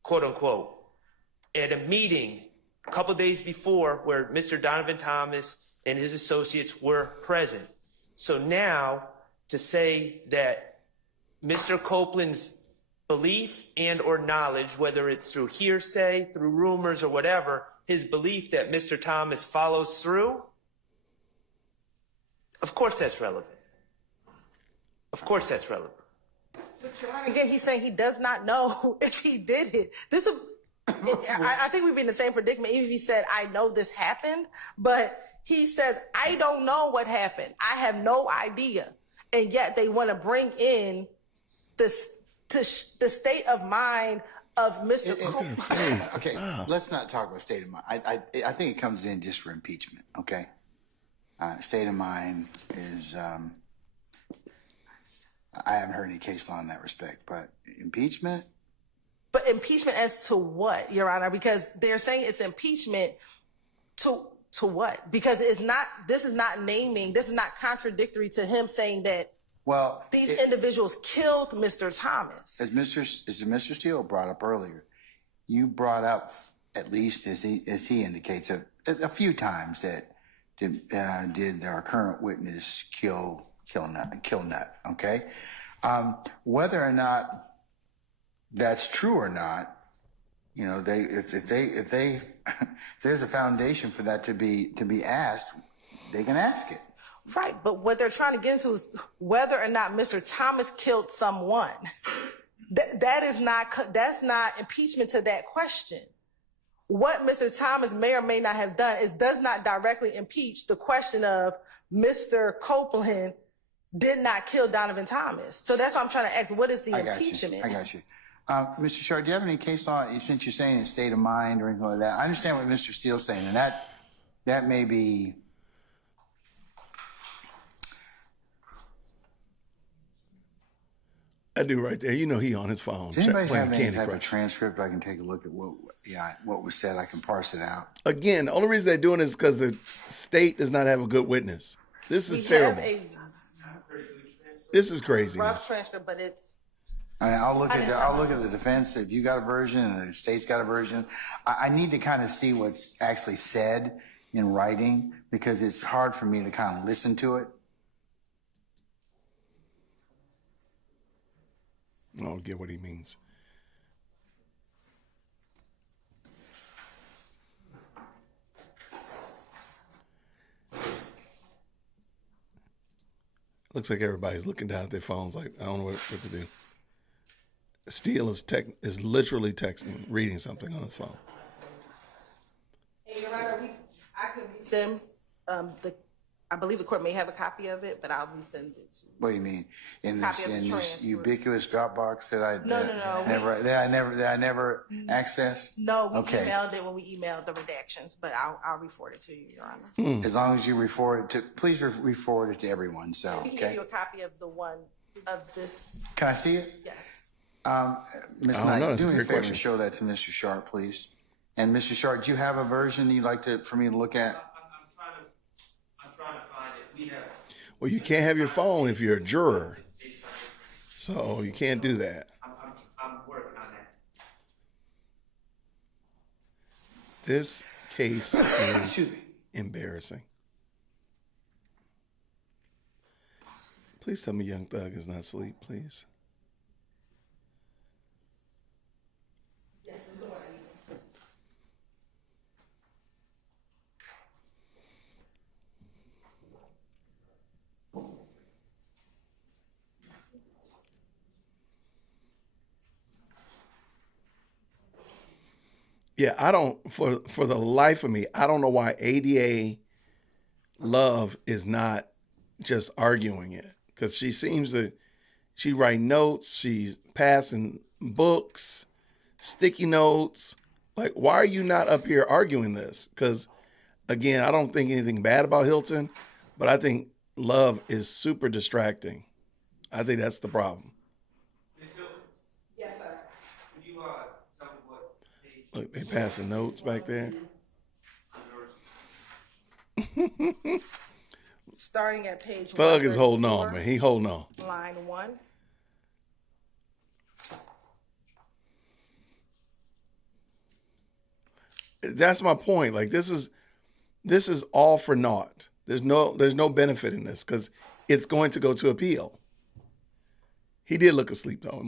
quote unquote, at a meeting a couple days before where Mr. Donovan Thomas and his associates were present. So now to say that Mr. Copeland's belief and or knowledge, whether it's through hearsay, through rumors or whatever, his belief that Mr. Thomas follows through, of course that's relevant. Of course that's relevant. Again, he's saying he does not know if he did it. I think we'd be in the same predicament even if he said, I know this happened, but he says, I don't know what happened. I have no idea. And yet they want to bring in the state of mind of Mr. Copeland. Okay, let's not talk about state of mind. I think it comes in just for impeachment, okay? State of mind is, I haven't heard any case law in that respect, but impeachment? But impeachment as to what, Your Honor? Because they're saying it's impeachment to what? Because this is not contradictory to him saying that these individuals killed Mr. Thomas. As Mr. Steele brought up earlier, you brought up, at least as he indicates, a few times that did our current witness kill Nut, okay? Whether or not that's true or not, you know, if there's a foundation for that to be asked, they can ask it. Right, but what they're trying to get into is whether or not Mr. Thomas killed someone. That's not impeachment to that question. What Mr. Thomas may or may not have done does not directly impeach the question of Mr. Copeland did not kill Donovan Thomas. So that's what I'm trying to ask. What is the impeachment? I got you. Mr. Short, do you have any case law, since you're saying it's state of mind or anything like that? I understand what Mr. Steele's saying, and that may be... I do right there. You know he on his phone. Does anybody have any type of transcript I can take a look at what was said? I can parse it out. Again, the only reason they're doing this is because the state does not have a good witness. This is terrible. This is crazy. Rough transcript, but it's... I'll look at the defense. If you got a version and the state's got a version, I need to kind of see what's actually said in writing because it's hard for me to kind of listen to it. I don't get what he means. Looks like everybody's looking down at their phones like, I don't know what to do. Steele is literally texting, reading something on his phone. Hey, Your Honor, I can resend I believe the court may have a copy of it, but I'll resend it to you. What do you mean? In Copy of the this transcript. ubiquitous Dropbox that I No. that I never accessed? No, we Okay. emailed it when we emailed the redactions, but I'll re-forward it to you, Your Honor. As long as you re-forward it to, please re-forward it to everyone, so, We can give okay? you a copy of the one of this. Can I see it? Yes. Ms. I don't know. Knight, That's a do me a great favor question. and show that to Mr. Sharp, please. And Mr. Sharp, do you have a version you'd like for me to look at? I'm trying to find it. We have. Well, you can't have your phone if you're a juror. So you can't do that. I'm working on that. This case is embarrassing. Please tell me Young Thug is not asleep, please. Yeah, I don't, for the life of me, I don't know why ADA Love is not just arguing it. Because she write notes, she's passing books, sticky notes. Like, why are you not up here arguing this? Because, again, I don't think anything bad about Hilton, but I think Love is super distracting. I think that's the problem. Yes, sir. Could you tell me what page? Look, they passing notes back there. Starting at page Thug is holding on, 134, man. He holding on. line 1. That's my point. Like, this is all for naught. There's no benefit in this because it's going to go to appeal. He did look asleep though,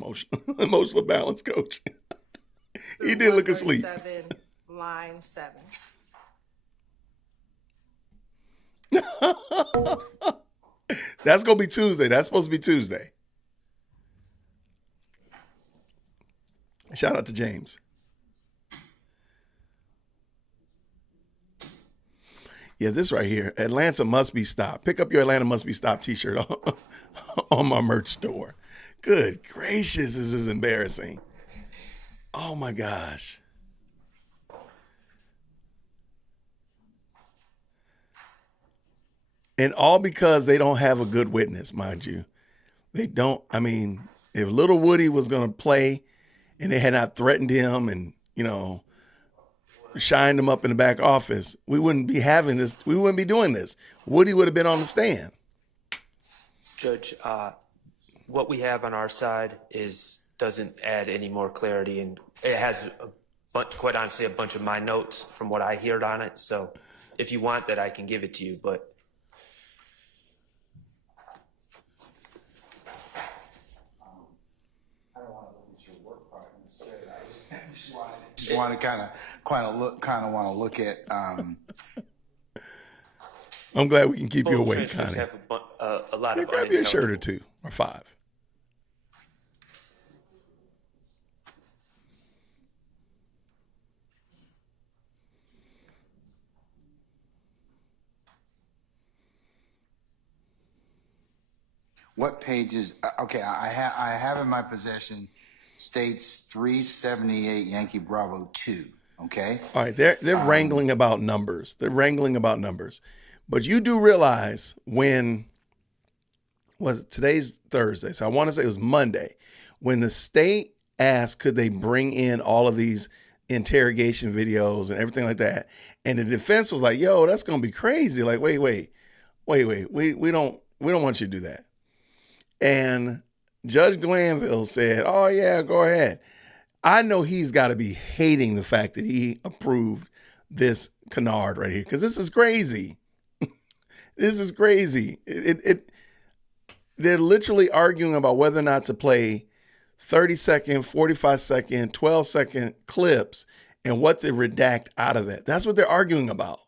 emotional balance coach. He did look asleep. 137, line 7. That's gonna be Tuesday. That's supposed to be Tuesday. Shout out to James. Yeah, this right here. Atlanta must be stopped. Pick up your Atlanta must be stopped t-shirt on my merch store. Good gracious, this is embarrassing. Oh my gosh. And all because they don't have a good witness, mind you. They don't, I mean, if little Woody was going to play and they had not threatened him and, shined him up in the back office, we wouldn't be having this. We wouldn't be doing this. Woody would have been on the stand. Judge, what we have on our side doesn't add any more clarity, and it has quite honestly a bunch of my notes from what I heard on it. So if you want that, I can give it to you, but. I don't want to look at your work product necessarily. I just want to kind of look at. I'm glad we can keep you Both awake, transcripts Connie. have a lot Yeah, of grab you a shirt or unintelligible. 2 or 5. What pages? Okay, I have in my possession states 378 Yankee Bravo 2. Okay. All right, they're wrangling about numbers. They're wrangling about numbers. But you do realize today's Thursday, so I want to say it was Monday, when the state asked could they bring in all of these interrogation videos and everything like that, and the defense was like, "Yo, that's gonna be crazy." Like, wait, we don't want you to do that. And Judge Glanville said, "Oh yeah, go ahead." I know he's got to be hating the fact that he approved this canard right here, because this is crazy. This is crazy. They're literally arguing about whether or not to play 30-second, 45-second, 12-second clips and what to redact out of that. That's what they're arguing about.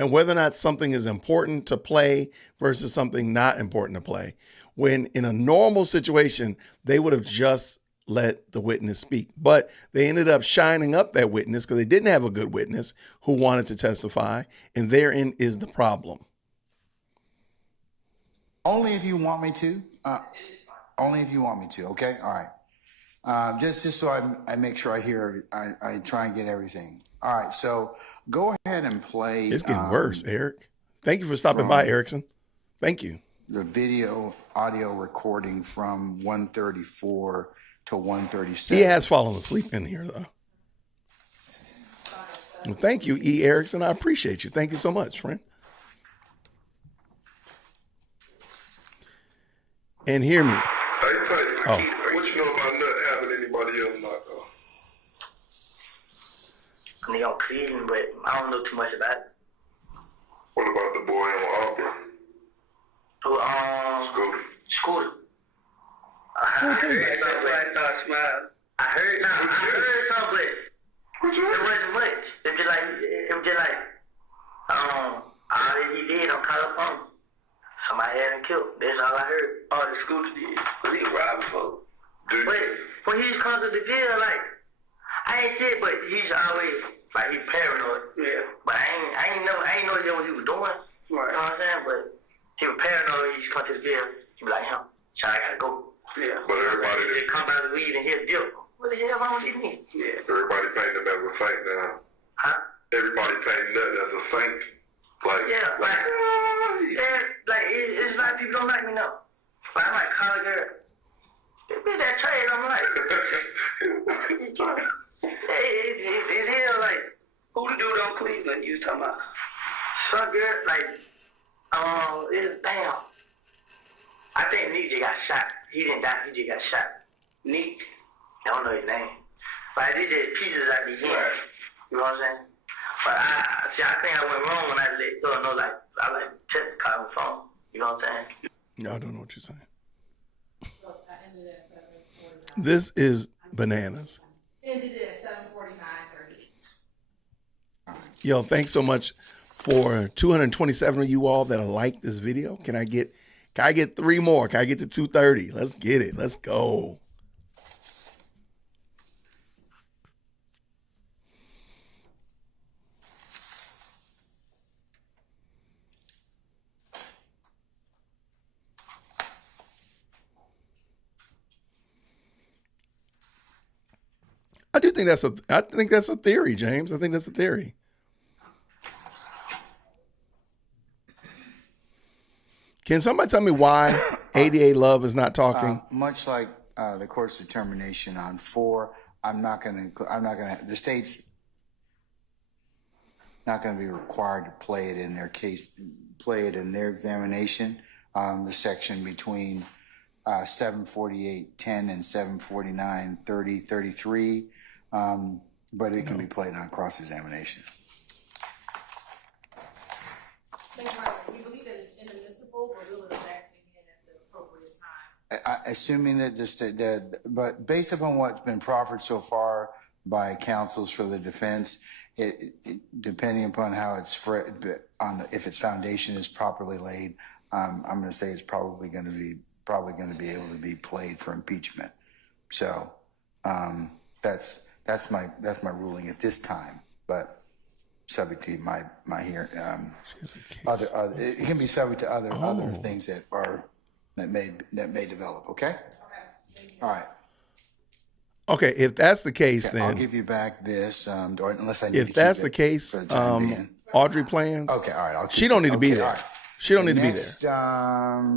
And whether or not something is important to play versus something not important to play. When in a normal situation, they would have just let the witness speak. But they ended up shining up that witness because they didn't have a good witness who wanted to testify. And therein is the problem. Only if you want me to. Only if you want me to. Okay. All right. Just so I make sure I hear. I try and get everything. All right. So go ahead and play. It's getting worse, Eric. Thank you for stopping by, Erickson. Thank you. The video audio recording from 134 to 137. He has fallen asleep in here, though. Well, thank you, E. Erickson. I appreciate you. Thank you so much, friend. And hear me. Hey, Tyson, what you know about not having anybody else knocked off? I mean, I'm clean, but I don't know too much about it. What about the boy on Auburn? Scooter. I heard something, but it wasn't much. It was just like, all that he did, I'm caught up on him. Somebody had him killed. That's all I heard. All the Scooter did. Because he was robbing folks. But when he's come to the jail, like, I ain't shit, but he's always, like, he's paranoid. Yeah. But I ain't know what he was doing. Right. You know what I'm saying? But he was paranoid. He's come to the jail. He be like, so I gotta go. Yeah. But everybody just come out of the weed and hit the deal. What the hell wrong with these niggas? Yeah. Everybody painting him as a saint now. Huh? Everybody painting that as a saint. Like, it's like people don't like me now. But I might call a girl. It's been that trade, I'm like. It's here, like, who the dude on Cleveland you was talking about? Some girl, like, damn. I think Neek just got shot. He didn't die, he just got shot. Neek? I don't know his name. But I did the pieces at the end. You know what I'm saying? But I think I went wrong when I let go. No, like, I like check the car on the phone. You know what I'm saying? No, I don't know what you're saying. This is bananas. Ended at 7:49:38. Yo, thanks so much for 227 of you all that like this video. Can I get 3 more? Can I get to 230? Let's get it. Let's go. I think that's a theory, James. I think that's a theory. Can somebody tell me why ADA Love is not talking? Much like the court's determination on 4, the state's not going to be required to play it in their case, play it in their examination. The section between 748.10 and 749.30.33. But it can be played on cross-examination. Thank you. You believe that it's inadmissible, or will it back again at the appropriate time? Assuming that but based upon what's been proffered so far by counsels for the defense, depending upon how it's if its foundation is properly laid, I'm going to say it's probably going to be able to be played for impeachment. So that's my ruling at this time, but subject to my hearing. It can be subject to other things that may develop. Okay. All right. Okay, if that's the case, then I'll give you back this. Unless I need if that's the case, Audrey plans. Okay, all right. She don't need to be there. Right. She don't need to be there.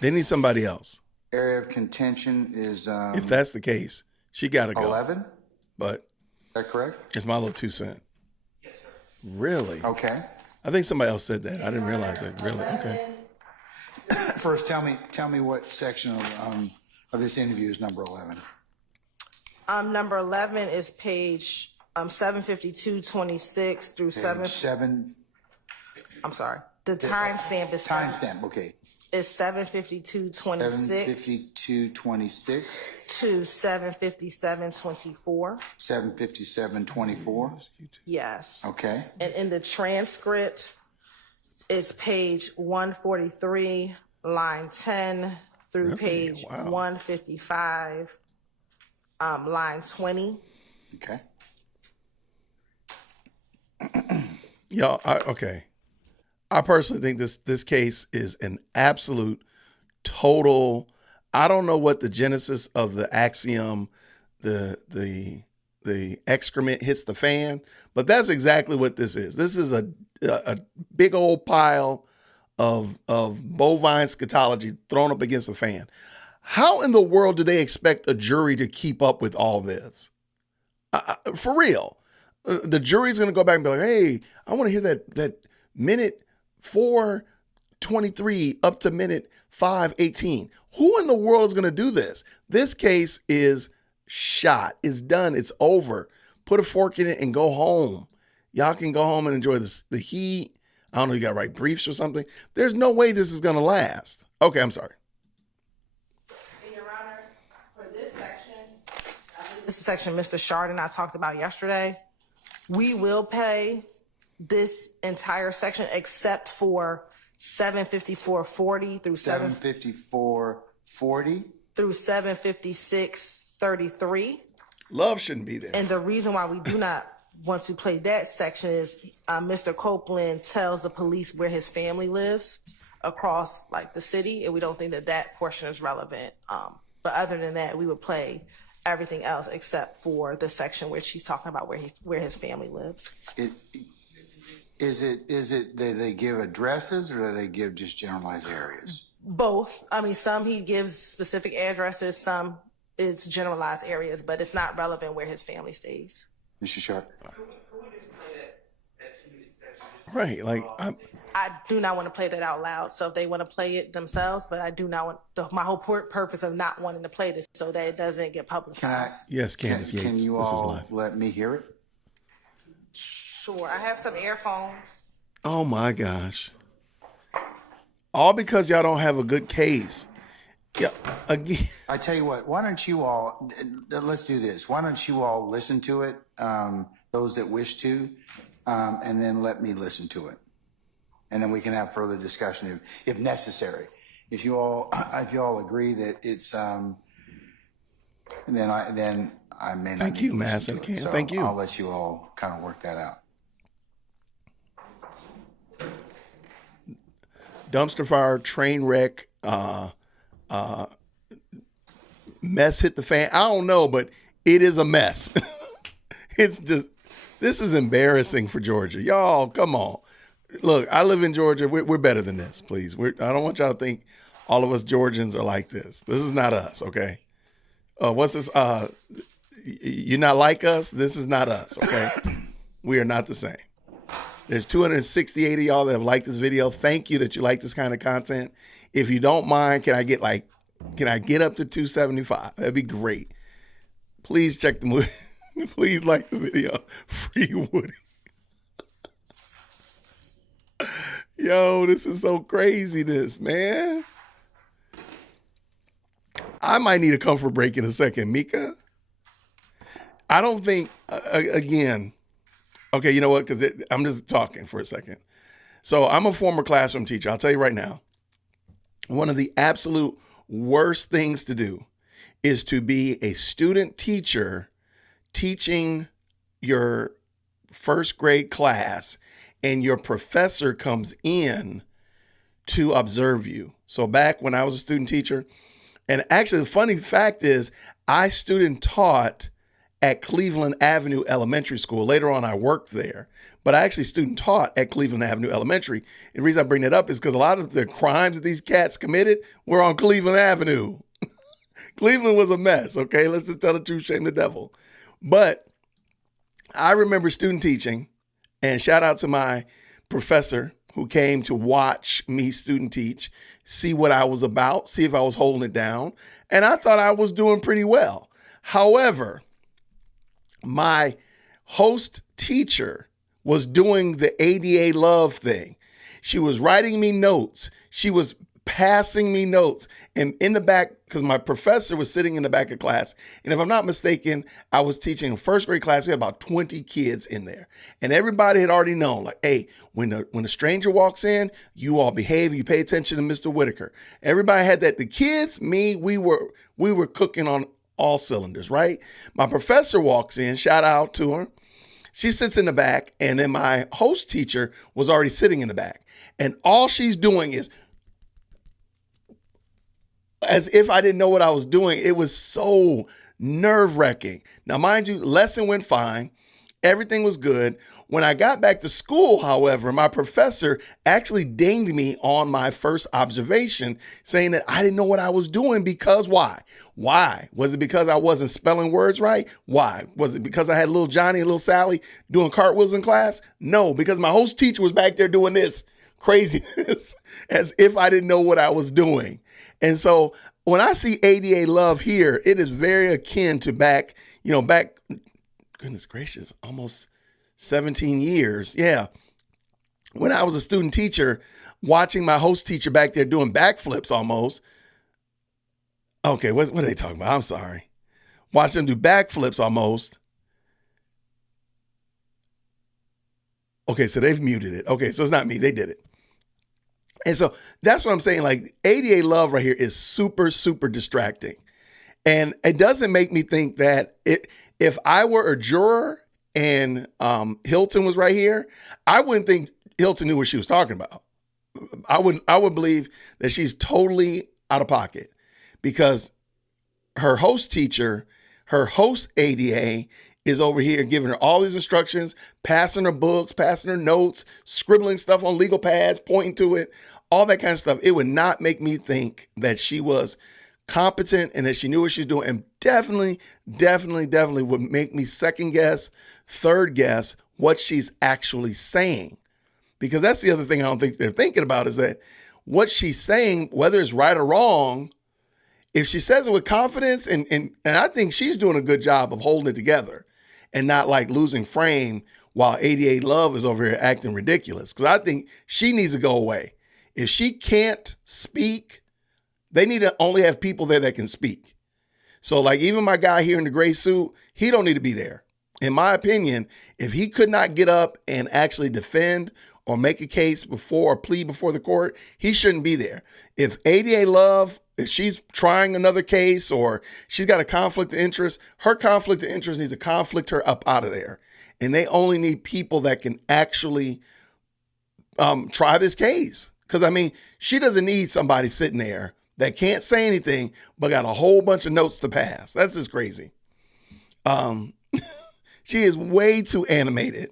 They need somebody else. Area of contention is. If that's the case, she got to go. 11. But is that correct? It's my little 2 cents. Yes, sir. Really? Okay. I think somebody else said that. I didn't realize it. Really? Okay. First, tell me what section of this interview is number 11. Number 11 is page 752.26 through 7. I'm sorry. The timestamp is okay. It's 752.26 752.26 to 757.24. 757.24. Yes. Okay. And in the transcript, it's page 143, line 10 through page 155, line 20. Okay. Y'all, okay. I personally think this case is an absolute total. I don't know what the genesis of the axiom, the excrement hits the fan, but that's exactly what this is. This is a big old pile of bovine scatology thrown up against the fan. How in the world do they expect a jury to keep up with all this? For real. The jury's going to go back and be like, hey, I want to hear that minute 4:23 up to minute 5:18. Who in the world is going to do this? This case is shot. It's done. It's over. Put a fork in it and go home. Y'all can go home and enjoy the heat. I don't know, you got to write briefs or something. There's no way this is going to last. Okay, I'm sorry. Your Honor, for this section, this is section Mr. Shard and I talked about yesterday. We will pay this entire section except for 754.40 through 754.40 through 756.33. Love shouldn't be there. And the reason why we do not want to play that section is Mr. Copeland tells the police where his family lives across like the city, and we don't think that portion is relevant. But other than that, we would play everything else except for the section where she's talking about where his family lives. Is it that they give addresses or do they give just generalized areas? Both. I mean, some he gives specific addresses, some it's generalized areas, but it's not relevant where his family stays. Mr. Sharp. Right. Like, I do not want to play that out loud. So if they want to play it themselves, but I do not want my whole purpose of not wanting to play this so that it doesn't get publicized. Yes, Candace Yates. Can you all let me hear it? Sure. I have some earphones. Oh my gosh. All because y'all don't have a good case. Yeah. Again. I tell you what, why don't you all, let's do this. Why don't you all listen to it, those that wish to, and then let me listen to it. And then we can have further discussion if necessary. If you all agree that it's, then I may not. Thank you, Mass and Ken. So thank you. I'll let you all kind of work that out. Dumpster fire, train wreck, mess hit the fan. I don't know, but it is a mess. It's just, this is embarrassing for Georgia. Y'all, come on. Look, I live in Georgia. We're better than this, please. I don't want y'all to think all of us Georgians are like this. This is not us, okay? What's this? You're not like us. This is not us, okay? We are not the same. There's 268 of y'all that have liked this video. Thank you that you like this kind of content. If you don't mind, can I get up to 275? That'd be great. Please check the movie. Please like the video. Free Woody. Yo, this is so craziness, man. I might need a comfort break in a second, Mika. I don't think, again, okay, you know what? Because I'm just talking for a second. So I'm a former classroom teacher. I'll tell you right now, one of the absolute worst things to do is to be a student teacher teaching your first grade class and your professor comes in to observe you. So back when I was a student teacher, and actually the funny fact is I student taught at Cleveland Avenue Elementary School. Later on, I worked there, but I actually student taught at Cleveland Avenue Elementary. And the reason I bring that up is because a lot of the crimes that these cats committed were on Cleveland Avenue. Cleveland was a mess, okay? Let's just tell the truth, shame the devil. But I remember student teaching, and shout out to my professor who came to watch me student teach, see what I was about, see if I was holding it down. And I thought I was doing pretty well. However, my host teacher was doing the ADA love thing. She was writing me notes. She was passing me notes. And in the back, because my professor was sitting in the back of class, and if I'm not mistaken, I was teaching a first grade class. We had about 20 kids in there. And everybody had already known, like, hey, when a stranger walks in, you all behave, you pay attention to Mr. Whitaker. Everybody had that. The kids, me, we were cooking on all cylinders, right? My professor walks in, shout out to her. She sits in the back, and then my host teacher was already sitting in the back. And all she's doing is, as if I didn't know what I was doing. It was so nerve-wracking. Now, mind you, lesson went fine. Everything was good. When I got back to school, however, my professor actually dinged me on my first observation, saying that I didn't know what I was doing because why? Why? Was it because I wasn't spelling words right? Why? Was it because I had little Johnny and little Sally doing cartwheels in class? No, because my host teacher was back there doing this craziness as if I didn't know what I was doing. And so when I see ADA love here, it is very akin to back, goodness gracious, almost 17 years. Yeah. When I was a student teacher, watching my host teacher back there doing backflips almost. Okay, what are they talking about? I'm sorry. Watch them do backflips almost. Okay, so they've muted it. Okay, so it's not me. They did it. And so that's what I'm saying. Like, ADA love right here is super, super distracting. And it doesn't make me think that if I were a juror and Hilton was right here, I wouldn't think Hilton knew what she was talking about. I would believe that she's totally out of pocket because her host teacher, her host ADA, is over here giving her all these instructions, passing her books, passing her notes, scribbling stuff on legal pads, pointing to it, all that kind of stuff. It would not make me think that she was competent and that she knew what she was doing, and definitely would make me second guess, third guess what she's actually saying. Because that's the other thing I don't think they're thinking about, is that what she's saying, whether it's right or wrong, if she says it with confidence, and I think she's doing a good job of holding it together and not like losing frame while ADA Love is over here acting ridiculous. Because I think she needs to go away. If she can't speak, they need to only have people there that can speak. So like even my guy here in the gray suit, he don't need to be there. In my opinion, if he could not get up and actually defend or make a case before or plead before the court, he shouldn't be there. If ADA Love, if she's trying another case or she's got a conflict of interest, her conflict of interest needs to conflict her up out of there. And they only need people that can actually try this case. Because, I mean, she doesn't need somebody sitting there that can't say anything but got a whole bunch of notes to pass. That's just crazy. She is way too animated.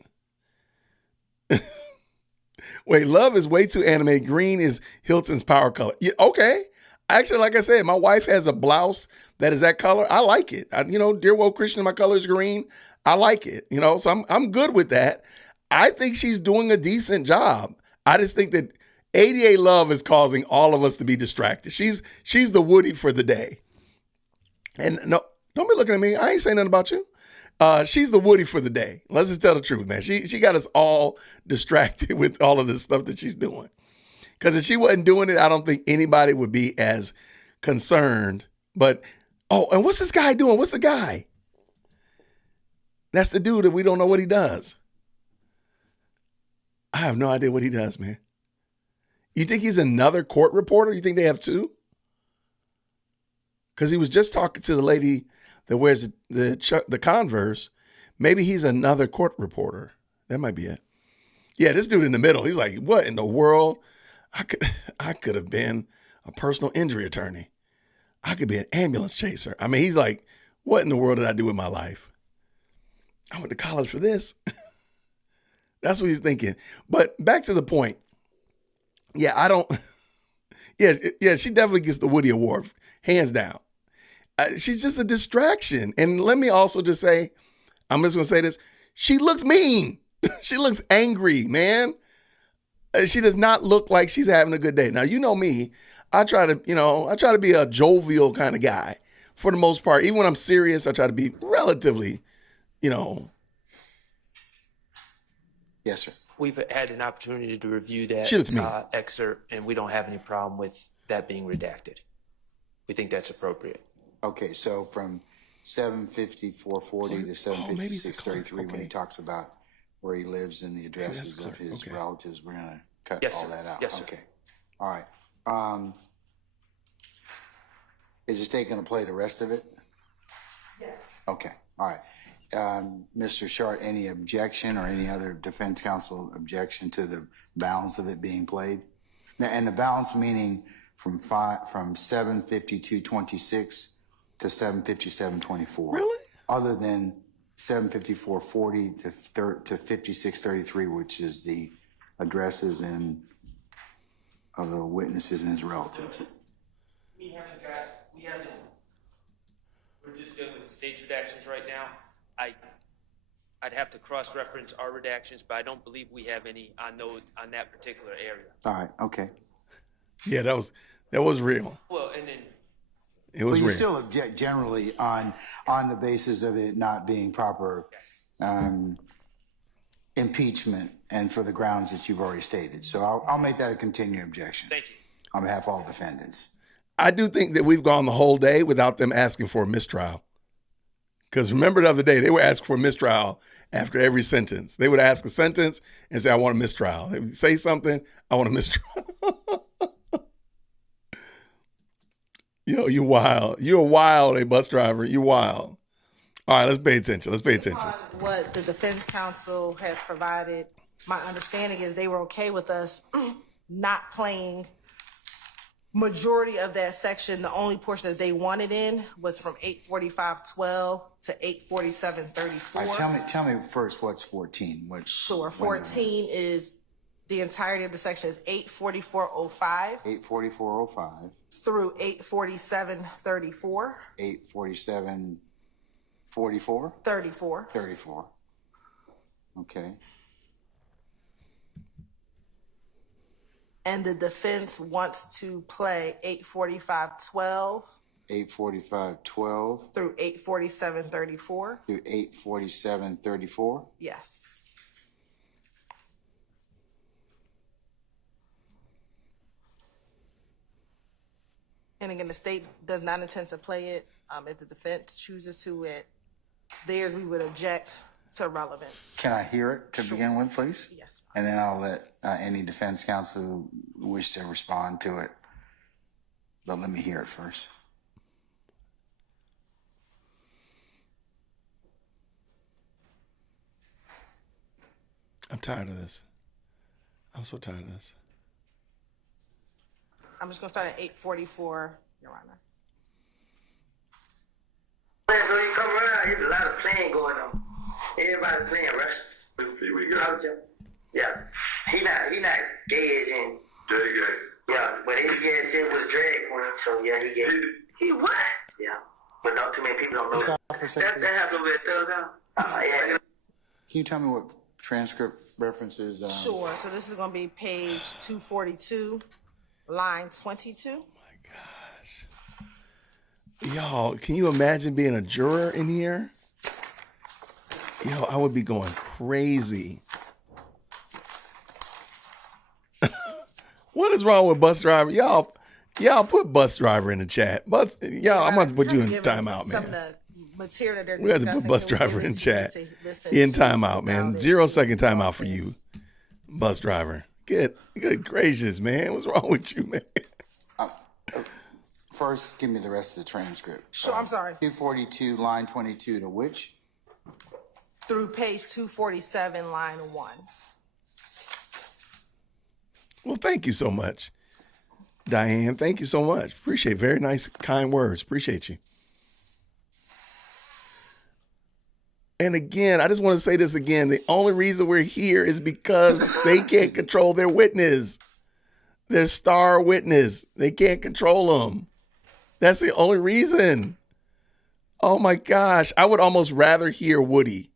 Wait, Love is way too animated. Green is Hilton's power color. Yeah, okay. Actually, like I said, my wife has a blouse that is that color. I like it. Dear Woe Christian, my color is green. I like it. So I'm good with that. I think she's doing a decent job. I just think that ADA Love is causing all of us to be distracted. She's the Woody for the day. And no, don't be looking at me. I ain't saying nothing about you. She's the Woody for the day. Let's just tell the truth, man. She got us all distracted with all of this stuff that she's doing. Because if she wasn't doing it, I don't think anybody would be as concerned. But, and what's this guy doing? What's the guy? That's the dude that we don't know what he does. I have no idea what he does, man. You think he's another court reporter? You think they have two? Because he was just talking to the lady that wears the Converse. Maybe he's another court reporter. That might be it. Yeah, this dude in the middle. He's like, what in the world? I could have been a personal injury attorney. I could be an ambulance chaser. I mean, he's like, what in the world did I do with my life? I went to college for this. That's what he's thinking. But back to the point. Yeah, she definitely gets the Woody Award, hands down. She's just a distraction. And let me also just say, I'm just going to say this. She looks mean. She looks angry, man. She does not look like she's having a good day. Now, you know me. I try to be a jovial kind of guy for the most part. Even when I'm serious, I try to be relatively, Yes, sir. We've had an opportunity to review that excerpt, and we don't have any problem with that being redacted. We think that's appropriate. Okay, so from 750, 440 to 756, 33, when he talks about where he lives and the addresses of his relatives, we're going to cut all that out. Yes, sir. Okay. All right. Is the state going to play the rest of it? Yes. Okay. All right. Mr. Short, any objection or any other defense counsel objection to the balance of it being played? Now, and the balance meaning from 7:52:26 to 7:57:24. Really? Other than 7:54:40 to 56:33, which is the addresses of the witnesses and his relatives. We're just good with the state's redactions right now. I'd have to cross-reference our redactions, but I don't believe we have any on that particular area. All right, okay. Yeah, that was real. Well, and then It was But you real. still object generally on the basis of it not being proper impeachment and for the grounds that you've already stated. So I'll make that a continuing objection. Thank you. On behalf of all defendants. I do think that we've gone the whole day without them asking for a mistrial. Because remember the other day, they were asking for a mistrial after every sentence. They would ask a sentence and say, I want a mistrial. They would say something, I want a mistrial. Yo, you wild. You're wild, a bus driver. You wild. All right, let's pay attention. What the defense counsel has provided, my understanding is they were okay with us not playing majority of that section. The only portion that they wanted in was from 8:45:12 to 8:47:34. All right, tell me first what's 14. Sure. 14 is the entirety of the section is 8:44:05 8:44:05 through 8:47:34. 8:47:44? 34. 34. Okay. And the defense wants to play 8:45:12 8:45:12 through 8:47:34. through 8:47:34. Yes. And again, the state does not intend to play it. If the defense chooses to, it theirs, we would object to relevance. Can I hear it to begin with, please? Yes. And then I'll let any defense counsel who wish to respond to it. But let me hear it first. I'm tired of this. I'm so tired of this. I'm just going to start at 8:44, Your Honor. Man, so you come around, there's a lot of playing going on. Everybody playing, right? Yeah. He not gay as in. Gay. Yeah, but he gets it with drag queen, so yeah, he gets. He what? Yeah, but not too many people don't know that. That happens with Thug Out. Yeah. Can you tell me what transcript references? Sure. So this is going to be page 242, line 22. Y'all, can you imagine being a juror in here? Yo, I would be going crazy. What is wrong with bus driver? Y'all put bus driver in the chat. I'm going to put you in timeout, man. We have to put bus driver in chat. In timeout, man. 0-second timeout for you, bus driver. Good gracious, man. What's wrong with you, man? First, give me the rest of the transcript. Sure, I'm sorry. 242, line 22 to which? Through page 247, line 1. Well, thank you so much, Diane. Thank you so much. Appreciate very nice, kind words. Appreciate you. And again, I just want to say this again. The only reason we're here is because they can't control their witness. Their star witness. They can't control them. That's the only reason. Oh my gosh. I would almost rather hear Woody.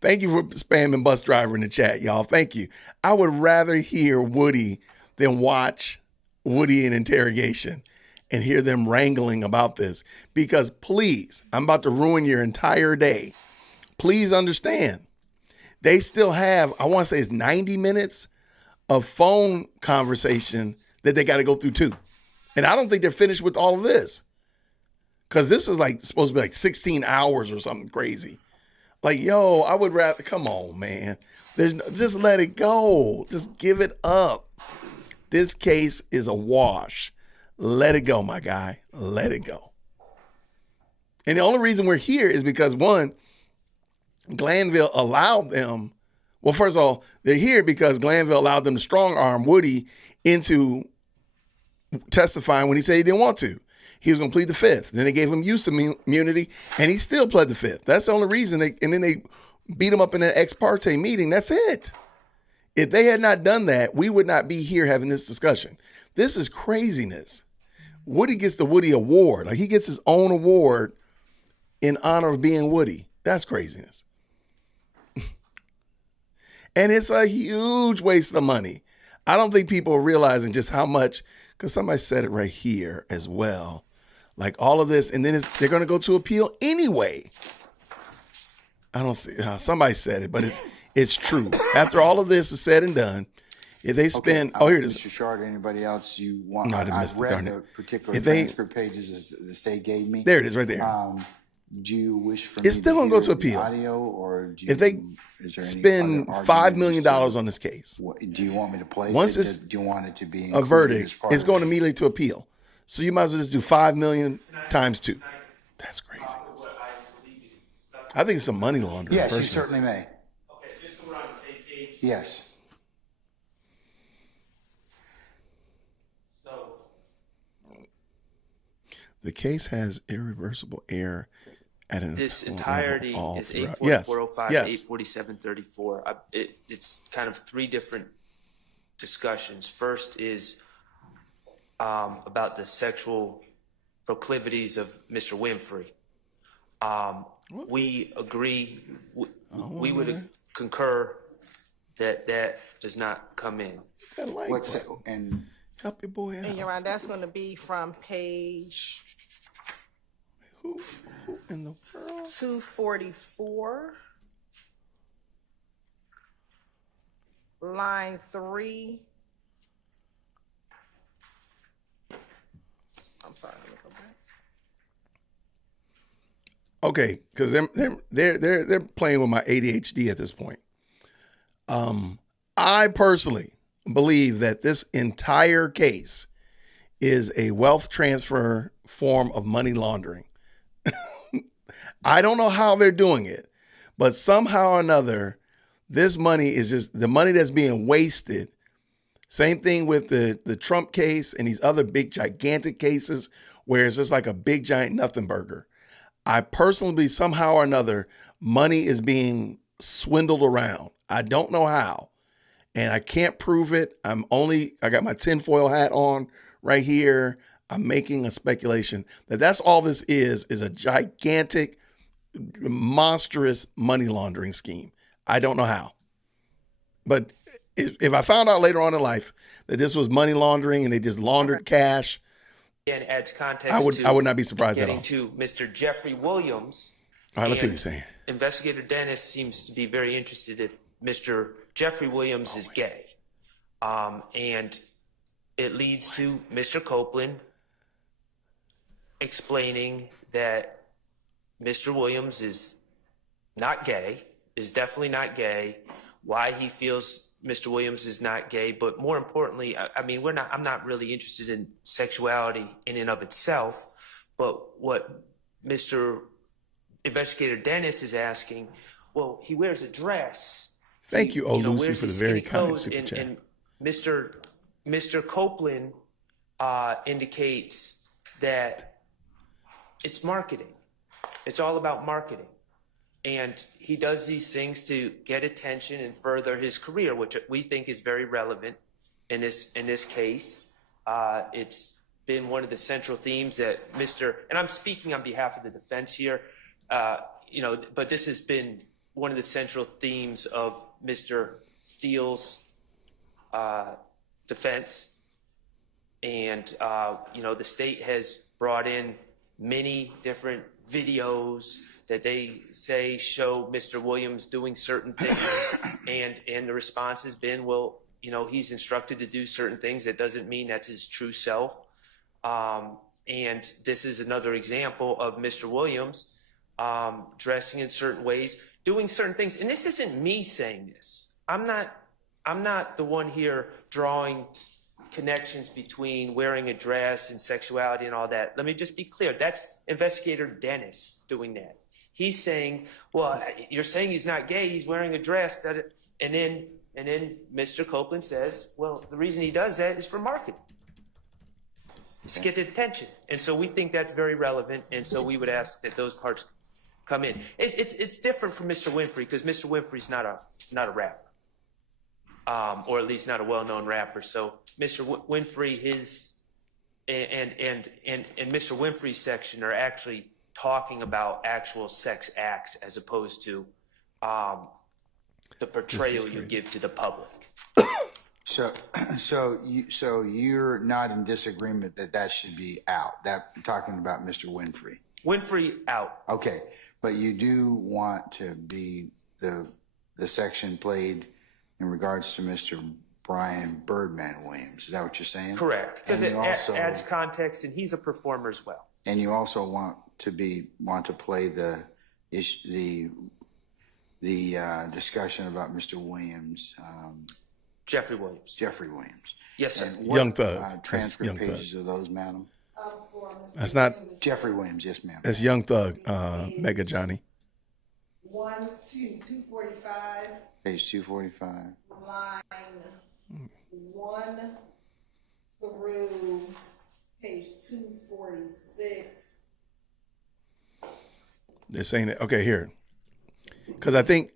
Thank you for spamming bus driver in the chat, y'all. Thank you. I would rather hear Woody than watch Woody in interrogation and hear them wrangling about this. Because please, I'm about to ruin your entire day. Please understand. They still have, I want to say it's 90 minutes of phone conversation that they got to go through too. And I don't think they're finished with all of this. Because this is like supposed to be like 16 hours or something crazy. Like, yo, I would rather, come on, man. Just let it go. Just give it up. This case is a wash. Let it go, my guy. Let it go. And the only reason we're here is because, one, Glanville allowed them. Well, first of all, they're here because Glanville allowed them to strong arm Woody into testifying when he said he didn't want to. He was going to plead the fifth. Then they gave him use immunity, and he still pled the fifth. That's the only reason. And then they beat him up in an ex parte meeting. That's it. If they had not done that, we would not be here having this discussion. This is craziness. Woody gets the Woody Award. Like, he gets his own award in honor of being Woody. That's craziness. And it's a huge waste of money. I don't think people are realizing just how much, because somebody said it right here as well. Like, all of this, and then they're going to go to appeal anyway. I don't see how somebody said it, but it's true. After all of this is said and done, if they spend, here it is. Mr. Shard, anybody else you want? No, I didn't miss I've read the particular transcript pages the state gave me. There it is, right there. Do you wish for me It's still going to go to appeal. Audio, or do you, if they spend $5 million on this case, do you want me to play once it? Do you want it to be a verdict? It's going immediately to appeal. So you might as well just do 5 million times 2. That's crazy. I think it's some money laundering. Yes, you certainly may. Okay, just so we're on the same page. Yes. So the case has irreversible error at an this entirety is 84405 yes. 84734. It's kind of 3 different discussions. First is about the sexual proclivities of Mr. Winfrey. We agree. We would concur that does not come in. What's it? And help your boy out. And Your Honor, that's going to be from page Who in the world? 244, line 3. I'm sorry, let me go back. Okay, because they're playing with my ADHD at this point. I personally believe that this entire case is a wealth transfer form of money laundering. I don't know how they're doing it, but somehow or another, this money is just the money that's being wasted. Same thing with the Trump case and these other big, gigantic cases where it's just like a big, giant nothing burger. I personally believe somehow or another, money is being swindled around. I don't know how, and I can't prove it. I got my tinfoil hat on right here. I'm making a speculation that that's all this is a gigantic, monstrous money laundering scheme. I don't know how, but if I found out later on in life that this was money laundering and they just laundered cash, And adds context. I would not be surprised at all. Getting to Mr. Jeffrey Williams. All right, let's see what he's saying. Investigator Dennis seems to be very interested if Mr. Jeffrey Williams is gay. And it leads to Mr. Copeland explaining that Mr. Williams is not gay, is definitely not gay, why he feels Mr. Williams is not gay, but more importantly, I'm not really interested in sexuality in and of itself, but what Mr. Investigator Dennis is asking, well, he wears a dress. Thank you, Lucy, for the very kind super chat. And Mr. Copeland indicates that it's marketing. It's all about marketing. And he does these things to get attention and further his career, which we think is very relevant in this case. It's been one of the central themes that and I'm speaking on behalf of the defense here, but this has been one of the central themes of Mr. Steele's defense. And, the state has brought in many different videos that they say show Mr. Williams doing certain things, and the response has been, well, he's instructed to do certain things. That doesn't mean that's his true self. And this is another example of Mr. Williams dressing in certain ways, doing certain things. And this isn't me saying this. I'm not the one here drawing connections between wearing a dress and sexuality and all that. Let me just be clear. That's Investigator Dennis doing that. He's saying, well, you're saying he's not gay, he's wearing a dress. And then Mr. Copeland says, well, the reason he does that is for marketing. To get the attention. And so we think that's very relevant. And so we would ask that those parts come in. It's different from Mr. Winfrey, because Mr. Winfrey's not a rapper. Or at least not a well-known rapper. So Mr. Winfrey, and Mr. Winfrey's section are actually talking about actual sex acts as opposed to the portrayal you give to the public. So you're not in disagreement that should be out. That talking about Mr. Winfrey. Winfrey out. Okay, but you do want to be the section played in regards to Mr. Brian Birdman Williams. Is that what you're saying? Correct, because it adds context, and he's a performer as well. And you also want to play the discussion about Mr. Williams. Jeffrey Williams. Jeffrey Williams. Yes, sir. And what, Young Thug. Transcript Young pages Thug. of those, madam? That's not Jeffrey Williams. Yes, ma'am. That's Young Thug, Mega Johnny. 245. Page 245. Line 1 through page 246. They're saying that. Okay, here. Because I think,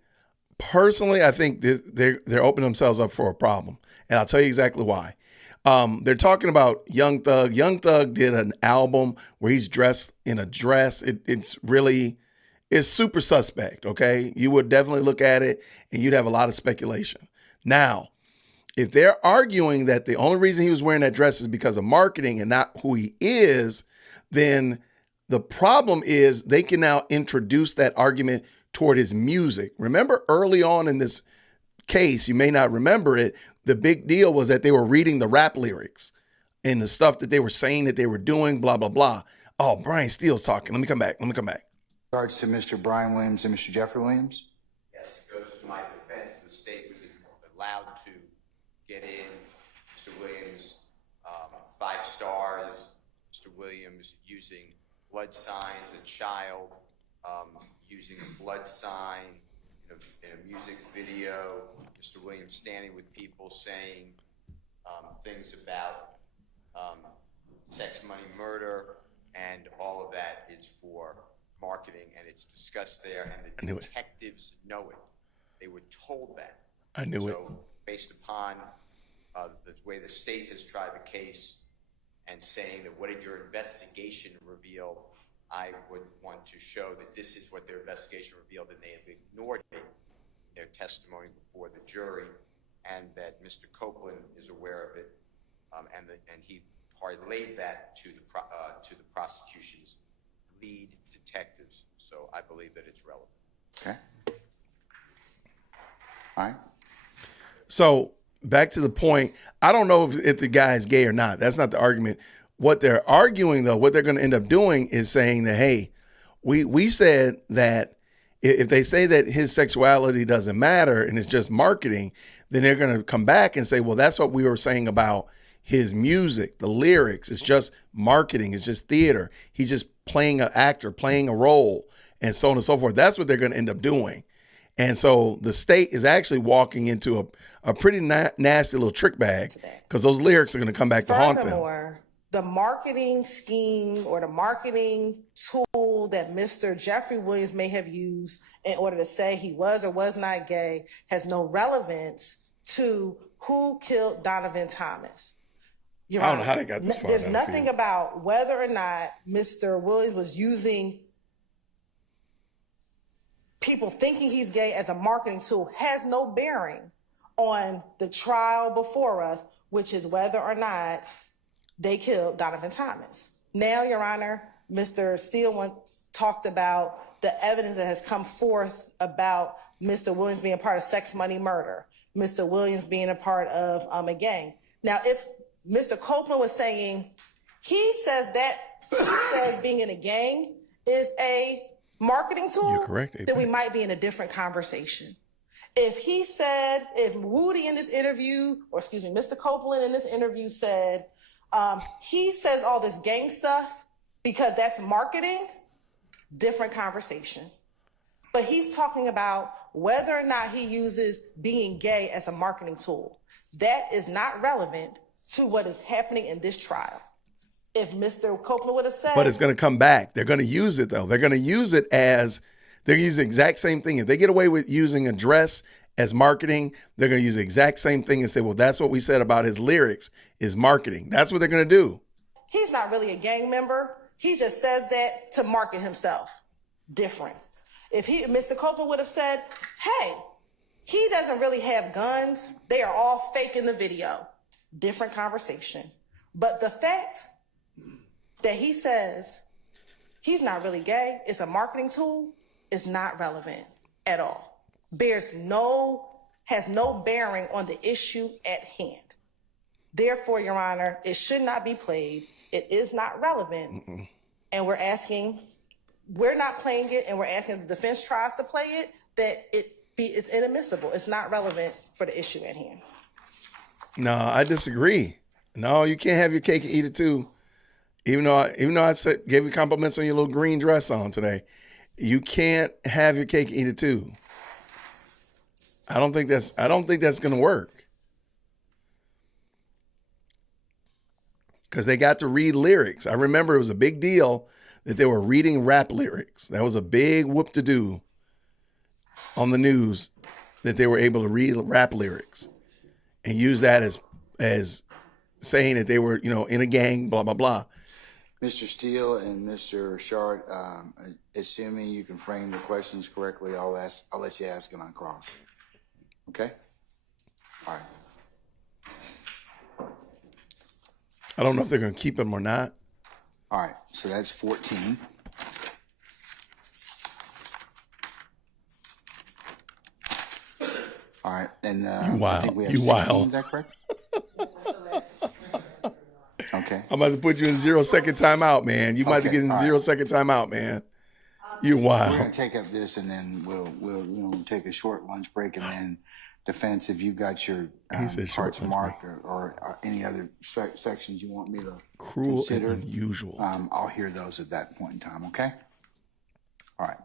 personally, I think they're opening themselves up for a problem. And I'll tell you exactly why. They're talking about Young Thug. Young Thug did an album where he's dressed in a dress. It's super suspect, okay? You would definitely look at it and you'd have a lot of speculation. Now, if they're arguing that the only reason he was wearing that dress is because of marketing and not who he is, then the problem is they can now introduce that argument toward his music. Remember early on in this case, you may not remember it, the big deal was that they were reading the rap lyrics and the stuff that they were saying that they were doing, blah, blah, blah. Oh, Brian Steele's talking. Let me come back. Regards to Mr. Brian Williams and Mr. Jeffrey Williams? Yes, it goes to my defense. The state was allowed to get in Mr. Williams 5 stars, Mr. Williams using blood signs, a child using a blood sign in a music video, Mr. Williams standing with people saying things about sex, money, murder, and all of that is for marketing, and it's discussed there, and the detectives know it. They were told that. I knew it. So based upon the way the state has tried the case and saying that what did your investigation reveal, I would want to show that this is what their investigation revealed, and they have ignored it in their testimony before the jury, and that Mr. Copeland is aware of it, and he parlayed that to the prosecution's lead detectives. So I believe that it's relevant. Okay. All right. So back to the point, I don't know if the guy is gay or not. That's not the argument. What they're arguing, though, what they're going to end up doing is saying that, hey, we said that if they say that his sexuality doesn't matter and it's just marketing, then they're going to come back and say, well, that's what we were saying about his music, the lyrics. It's just marketing. It's just theater. He's just playing an actor, playing a role, and so on and so forth. That's what they're going to end up doing. And so the state is actually walking into a pretty nasty little trick bag, because those lyrics are going to come back to haunt them. Furthermore, the marketing scheme or the marketing tool that Mr. Jeffrey Williams may have used in order to say he was or was not gay has no relevance to who killed Donovan Thomas. I don't know how they got this far. There's nothing about whether or not Mr. Williams was using people thinking he's gay as a marketing tool has no bearing on the trial before us, which is whether or not they killed Donovan Thomas. Now, Your Honor, Mr. Steele once talked about the evidence that has come forth about Mr. Williams being a part of sex, money, murder, Mr. Williams being a part of a gang. Now, if Mr. Copeland was saying, he says being in a gang is a marketing tool, You're correct, then we might be in a different conversation. If Woody in this interview, or excuse me, Mr. Copeland in this interview said, he says all this gang stuff because that's marketing, different conversation. But he's talking about whether or not he uses being gay as a marketing tool. That is not relevant to what is happening in this trial. If Mr. Copeland would have said... But it's going to come back. They're going to use it, though. They're going to use it as... They're going to use the exact same thing. If they get away with using a dress as marketing, they're going to use the exact same thing and say, well, that's what we said about his lyrics is marketing. That's what they're going to do. He's not really a gang member. He just says that to market himself. Different. If Mr. Copeland would have said, hey, he doesn't really have guns. They are all fake in the video. Different conversation. But the fact that he says he's not really gay, it's a marketing tool, is not relevant at all. Has no bearing on the issue at hand. Therefore, Your Honor, it should not be played. It is not relevant. And we're not playing it, and we're asking if the defense tries to play it, that it's inadmissible. It's not relevant for the issue at hand. No, I disagree. No, you can't have your cake and eat it too. Even though I gave you compliments on your little green dress on today, you can't have your cake and eat it too. I don't think that's going to work. Because they got to read lyrics. I remember it was a big deal that they were reading rap lyrics. That was a big whoop-to-do on the news, that they were able to read rap lyrics and use that as saying that they were, in a gang, blah, blah, blah. Mr. Steele and Mr. Shard, assuming you can frame the questions correctly, I'll let you ask it on cross. Okay? All right. I don't know if they're going to keep him or not. All right, so that's 14. All right, and I think we have 16, is that correct? Okay. I'm about to put you in 0-second timeout, man. You might have to get in 0-second timeout, man. You wild. We're going to take up this, and then we'll take a short lunch break, and then defense, if you've got your parts marked or any other sections you want me to consider, and unusual. I'll hear those at that point in time, okay? All right.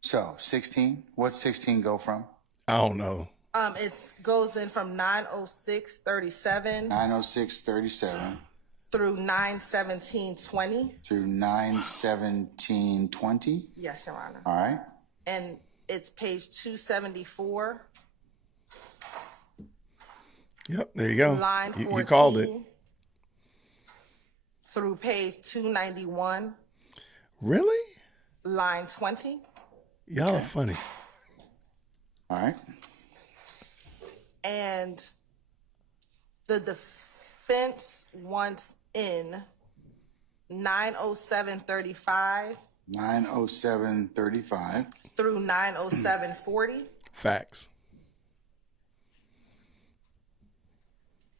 So 16, what's 16 go from? I don't know. It goes in from 906:37. 906:37. Through 917:20. Through 917:20. Yes, Your Honor. All right. And it's page 274. Yep, there you go. Line 14. You called it. Through page 291. Really? Line 20. Y'all are funny. All right. And the defense wants in 907:35. 907:35. Through 907:40. Facts.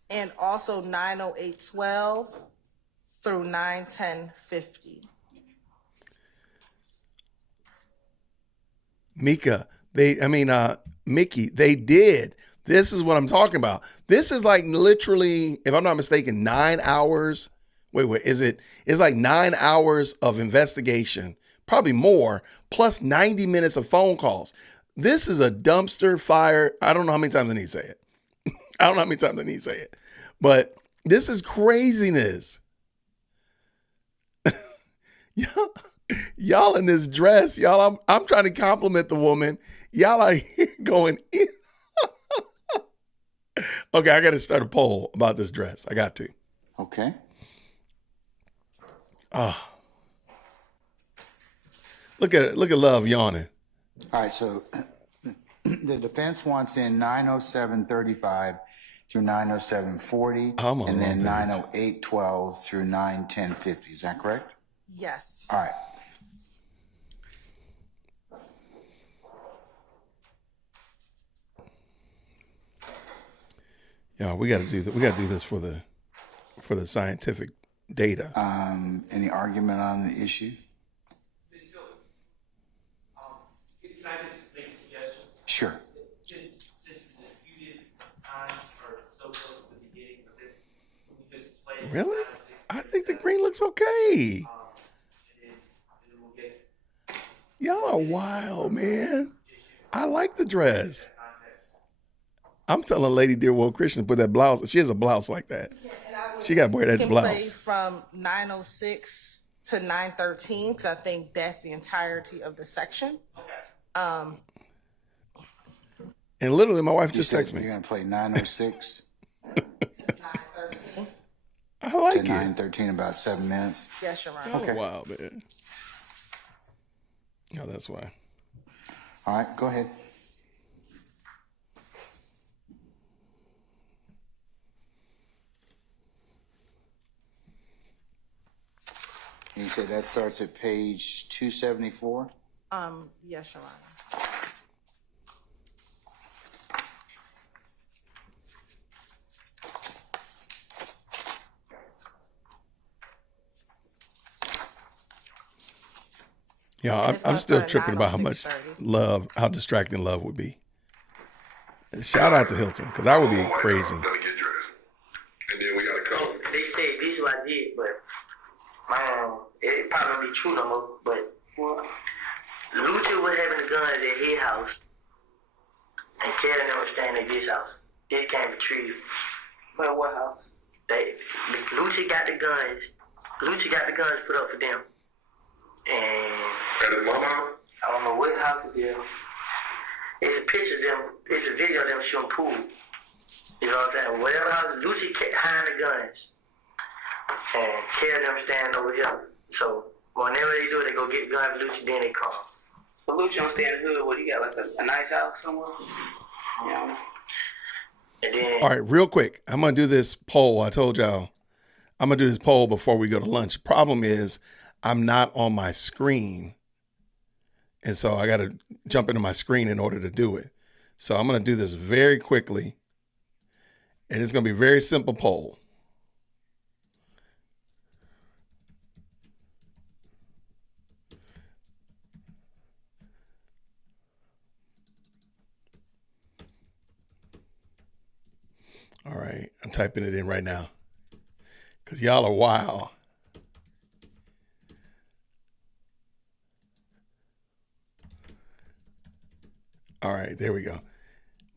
And also 908:12 through 910:50. Mickey, they did. This is what I'm talking about. This is like literally, if I'm not mistaken, 9 hours. It's like 9 hours of investigation, probably more, plus 90 minutes of phone calls. This is a dumpster fire. I don't know how many times I need to say it. But this is craziness. Y'all in this dress, y'all, I'm trying to compliment the woman. Y'all are here going in. Okay, I got to start a poll about this dress. I got to. Okay. Oh. Look at it. Look at Love yawning. All right, so the defense wants in 907:35 through 907:40, and then 908:12 through 910:50. Is that correct? Yes. All right. Yeah, we got to do that. We got to do this for the scientific data. Any argument on the issue? Can I just make a suggestion? Sure. Since Really? I think the green looks okay. Y'all are wild, man. I like the dress. I'm telling Lady Dear World Christian to put that blouse. She has a blouse like that. She got to wear that can blouse. Play from 9:06 to 9:13 because I think that's the entirety of the section. And literally, my wife just texted me. You're gonna play 9:06 to 9:13. I like to it. 9:13, about 7 minutes. Yes, you're right. Okay. Oh, wow, man. Oh, that's why. All right, go ahead. You said that starts at page 274? Yes, Your Honor. Yeah, I'm still tripping about how much love, how distracting love would be. And shout out to Hilton, because I would be crazy. Let me get dressed. And then we got to come. They say this is what I did, but it probably don't be true no more. But Lucha was having the guns at his house, and Karen was staying at this house. This came retrieved. But what house? Lucha got the guns. Lucha got the guns put up for them. And at his mama house? I don't know what house it is. It's a picture of them. It's a video of them shooting pool. You know what I'm saying? Whatever house, Lucy kept hiding the guns. And Karen them standing over here. So whenever they do it, they go get guns for Lucy, then they come. But Lucy don't stay in the hood. What, he got like a nice house somewhere? Yeah. And then, all right, real quick. I'm going to do this poll. I told y'all I'm going to do this poll before we go to lunch. Problem is I'm not on my screen. And so I got to jump into my screen in order to do it. So I'm going to do this very quickly. And it's going to be a very simple poll. All right, I'm typing it in right now because y'all are wild. All right, there we go.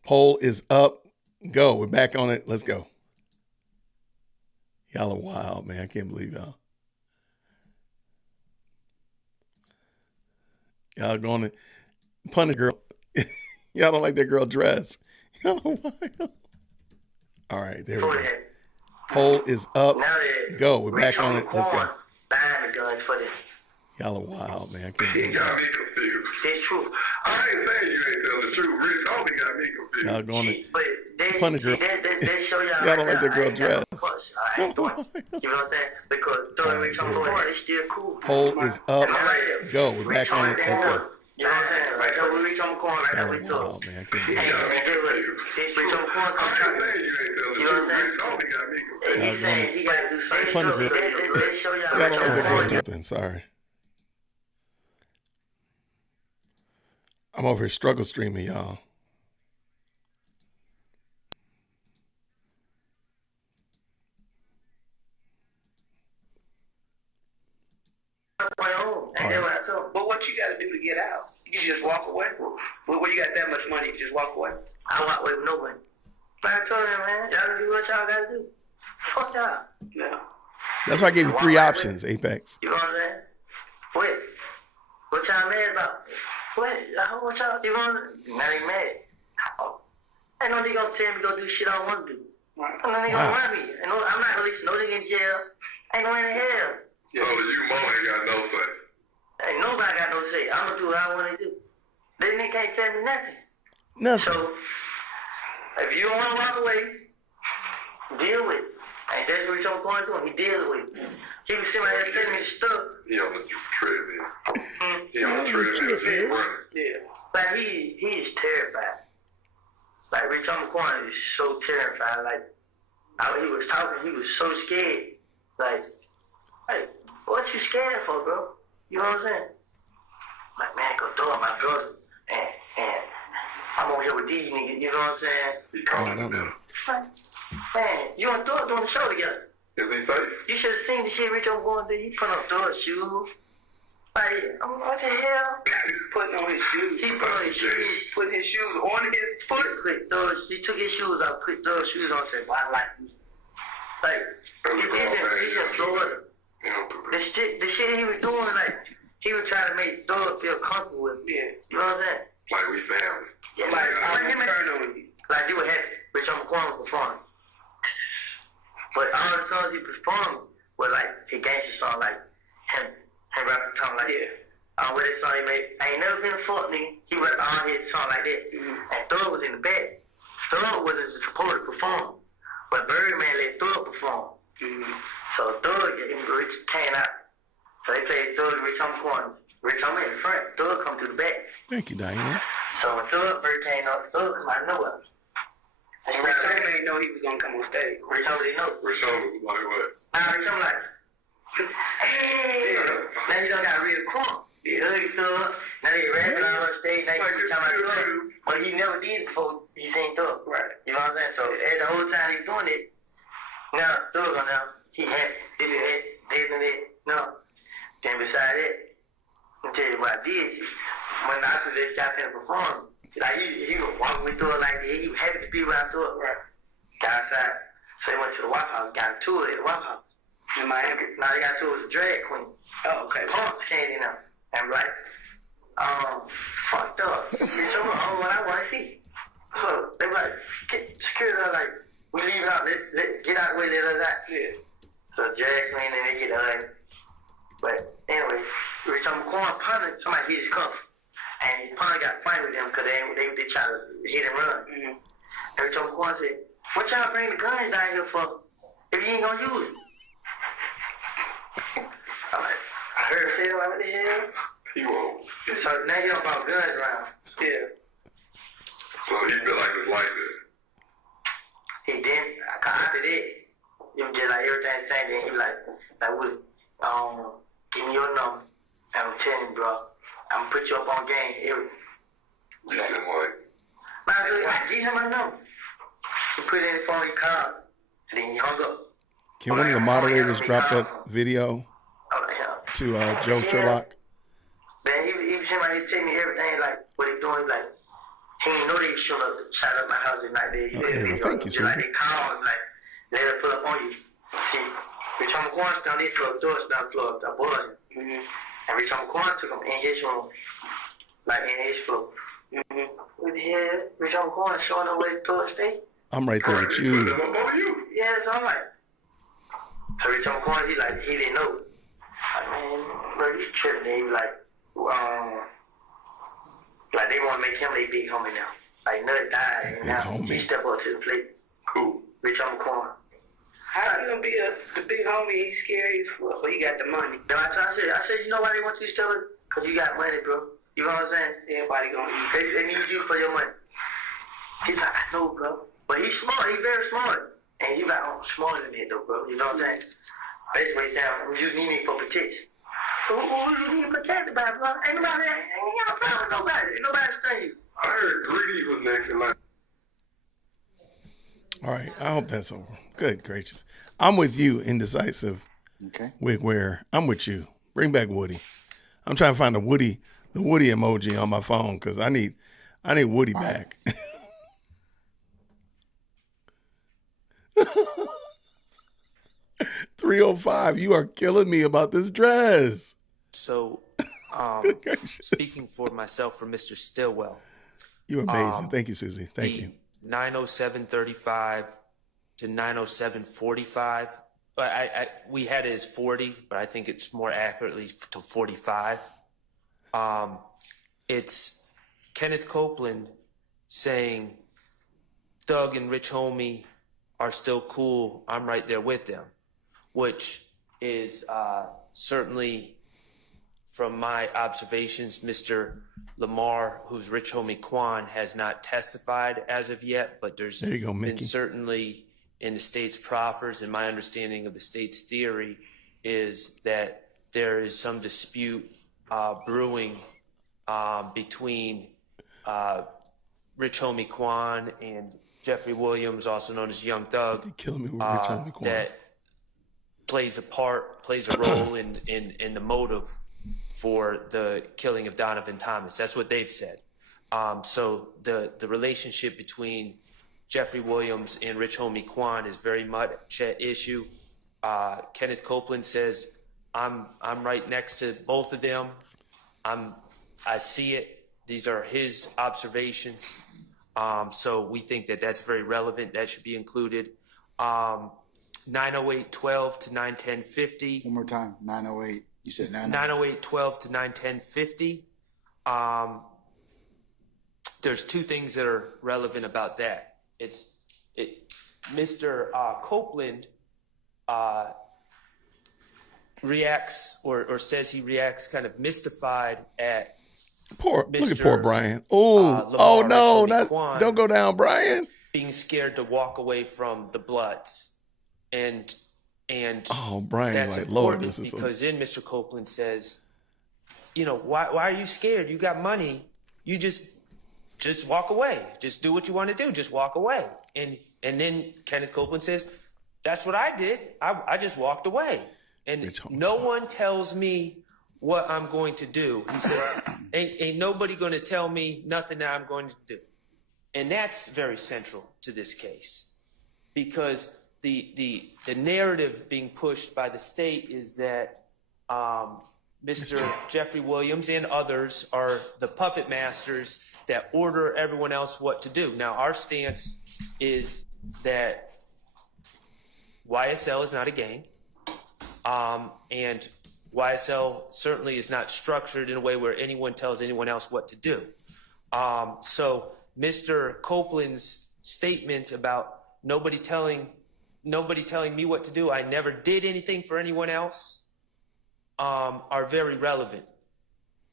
Poll is up. Go. We're back on it. Let's go. Y'all are wild, man. I can't believe y'all. Y'all going to punish girl. Y'all don't like that girl dress. Y'all are wild. All right, there we go. Poll is up. Go. We're back on it. Let's go. Buying the guns for them. Y'all are wild, man. I can't believe He got me confused. It's true. I ain't saying you ain't telling the truth. Rich only got me confused. Y'all going to But they, punish girl. They show y'all. Y'all don't like that girl dress. You know what I'm saying? Because throwing Rich on the court is still cool. Poll is up. Go. We're back on it. Let's go. You know what I'm saying? Right there, we reach on the corner, right there, we Y'all are wild, man. I can't believe Hey, y'all. man, get ready. This reach on the corner, come try. You know what I'm saying? Rich only got me confused. He's saying he got to do something. Punish girl. They show y'all. Y'all don't like that girl dress. Sorry. I'm over here struggle streaming, y'all. But what you got to do to get out? You can just walk away. Well, you got that much money, you can just walk away. I walk away with no money. I told him, man, y'all do what y'all got to do. Fuck y'all. Yeah. That's why I gave you 3 options, Apex. You know what I'm saying? What y'all mad about? What y'all, you know what I'm saying? Now they mad. Oh. Ain't no nigga gonna tell me to go do shit I don't want to do. Ain't no nigga gonna run me. I'm not releasing no nigga in jail. Ain't no in hell. So you Mo ain't got no say. Ain't nobody got no say. I'm gonna do what I want to do. This nigga can't tell me nothing. Nothing. So, if you don't want to walk away, deal with it. And that's what he's going to do. He deals with it. He was sitting right there telling me stuff. He on the treadmill. He on the treadmill. He running. Yeah. Like, he is terrified. Like, Rich on the corner is so terrified. Like, he was talking, he was so scared. Like, what you scared for, bro? You know what I'm saying? Like, man, go throw my brother. And I'm over here with these niggas, you know what I'm saying? He calling I don't know. Man, you and Thor doing the show together. Is he safe? You should have seen the shit Rich Homie going through. He put on those shoes. Like, what the hell? Putting on his shoes. He put on his shoes. Putting his shoes on his foot. He took his shoes off, put those shoes on, said, well, I like these. Like, he just Florida. The shit he was doing, like, he was trying to make Thug feel comfortable with me. Yeah. You know what I'm saying? Like we family. Like, I would turn on you. Like, you were happy. Rich Homie Quan was performing. But all the songs he performed were like his gangster song, like him rapping song like that. With his song he made, I ain't never been a fuck nigga. He rapped all his song like that. And Thug was in the back. Thug wasn't supposed to perform, but Birdman let Thug perform. So Thug and Rich came out. So they played Thug and Rich Homie Quan. Rich Homie in the front. Thug come through the back. Thank you, Diane. So when Thug first came up, Thug come out of nowhere. And Rich Homie didn't know he was gonna come on stage. Rich Homie didn't know. Rich Homie was like what? Rich Homie like, hey, now you done got real crunk. You hoodie Thug. Now they rapping all on stage. Now you talking about Thug. But he never did before he seen Thug. Right. You know what I'm saying? So the whole time he doing it, now Thug on now, he had this and that, this and that. No. Then beside that, I'll tell you what I did. When I was just got to perform, like he was walking with Thug like that. He was happy to be around Thug. Right. Got outside. So he went to the White House, got a tour at the White House. In Miami. Now they got a tour with a drag queen. Oh, okay. Pump came in there. And like, fucked up. It's so what I want to see. So they were like, get security. Like, we leave out. Let get out the way. Let us out. Yeah. So drag queen and they get out. But anyway, Rich Homie Quan punted. Somebody hit his cuff. And his punter got fight with them because they try to hit and run. And Rich Homie Quan said, what y'all bring the guns down here for if you ain't gonna use it? I'm like, I heard him say that, what the hell? He won't. So now you don't about guns around. Yeah. So he feel like it's like this. He didn't. After that, he was just like everything the same thing. He was like Woody, give me your number. I'm telling you, bro. I'm gonna put you up on game. You said what? Give him my number. He put it in the phone, he called. And then he hung up. Can one of the moderators drop that video to Joe Sherlock? Man, he was somebody tell me everything, like what he doing. Like he didn't know they showed up, shot up my house at night. Thank you, Susan. Like they called, like they had to pull up on you. See, Rich Homie Quan down this floor, doors down the floor, I was. And Rich Homie Quan took him in his room, like in his floor. What the hell? Rich Homie Quan showing up where the door stay. I'm right there with you. Yeah, so I'm like, so Rich Homie Quan, he didn't know. Like, man, bro, he's tripping. He was like they want to make him their big homie now. Like, Nut died, and now he step up to the plate. Cool. Rich Homie Quan. How you gonna be the big homie? He's scary as fuck, but he got the money. No, I said, you know why they want you to step up? Because you got money, bro. You know what I'm saying? Everybody gonna eat. They need you for your money. He's like, I know, bro. But he's smart. He's very smart. And he's like, I'm smarter than that, though, bro. You know what I'm saying? Basically, he's saying, you need me for protection. So who you need protected by, bro? Ain't nobody got a problem with nobody. Ain't nobody studying you. I heard Greedy was next in line. All right. I hope that's over. Good gracious. I'm with you, Indecisive. Okay. Wig Where. I'm with you. Bring back Woody. I'm trying to find the Woody emoji on my phone because I need Woody back. 305, you are killing me about this dress. So, speaking for myself, for Mr. Stillwell. You're amazing. Thank you, Susie. Thank you. 907.35 to 907.45. We had it as 40, but I think it's more accurately to 45. It's Kenneth Copeland saying, Thug and Rich Homie are still cool. I'm right there with them, which is certainly, from my observations, Mr. Lamar, who's Rich Homie Quan, has not testified as of yet, but there's been certainly in the state's proffers, and my understanding of the state's theory is that there is some dispute brewing between Rich Homie Quan and Jeffrey Williams, also known as Young Thug, killing me with Rich Homie Quan. that plays a role in the motive for the killing of Donovan Thomas. That's what they've said. So the relationship between Jeffrey Williams and Rich Homie Quan is very much at issue. Kenneth Copeland says, I'm right next to both of them. I see it. These are his observations. So we think that that's very relevant. That should be included. 908.12 to 910.50. One more time. 908. You said 908.12 to 910.50. There's two things that are relevant about that. Mr. Copeland reacts or says he reacts kind of mystified at look at poor Brian. Oh no, don't go down, Brian. Being scared to walk away from the Bloods, and Brian's that's like, important Lord, this is because then Mr. Copeland says, why are you scared? You got money. You just walk away. Just do what you want to do. Just walk away. And then Kenneth Copeland says, that's what I did. I just walked away. And no one tells me what I'm going to do. He says, ain't nobody going to tell me nothing that I'm going to do. And that's very central to this case, because the narrative being pushed by the state is that Mr. Jeffrey Williams and others are the puppet masters that order everyone else what to do. Now, our stance is that YSL is not a gang, and YSL certainly is not structured in a way where anyone tells anyone else what to do. So Mr. Copeland's statements about nobody telling me what to do, I never did anything for anyone else, are very relevant.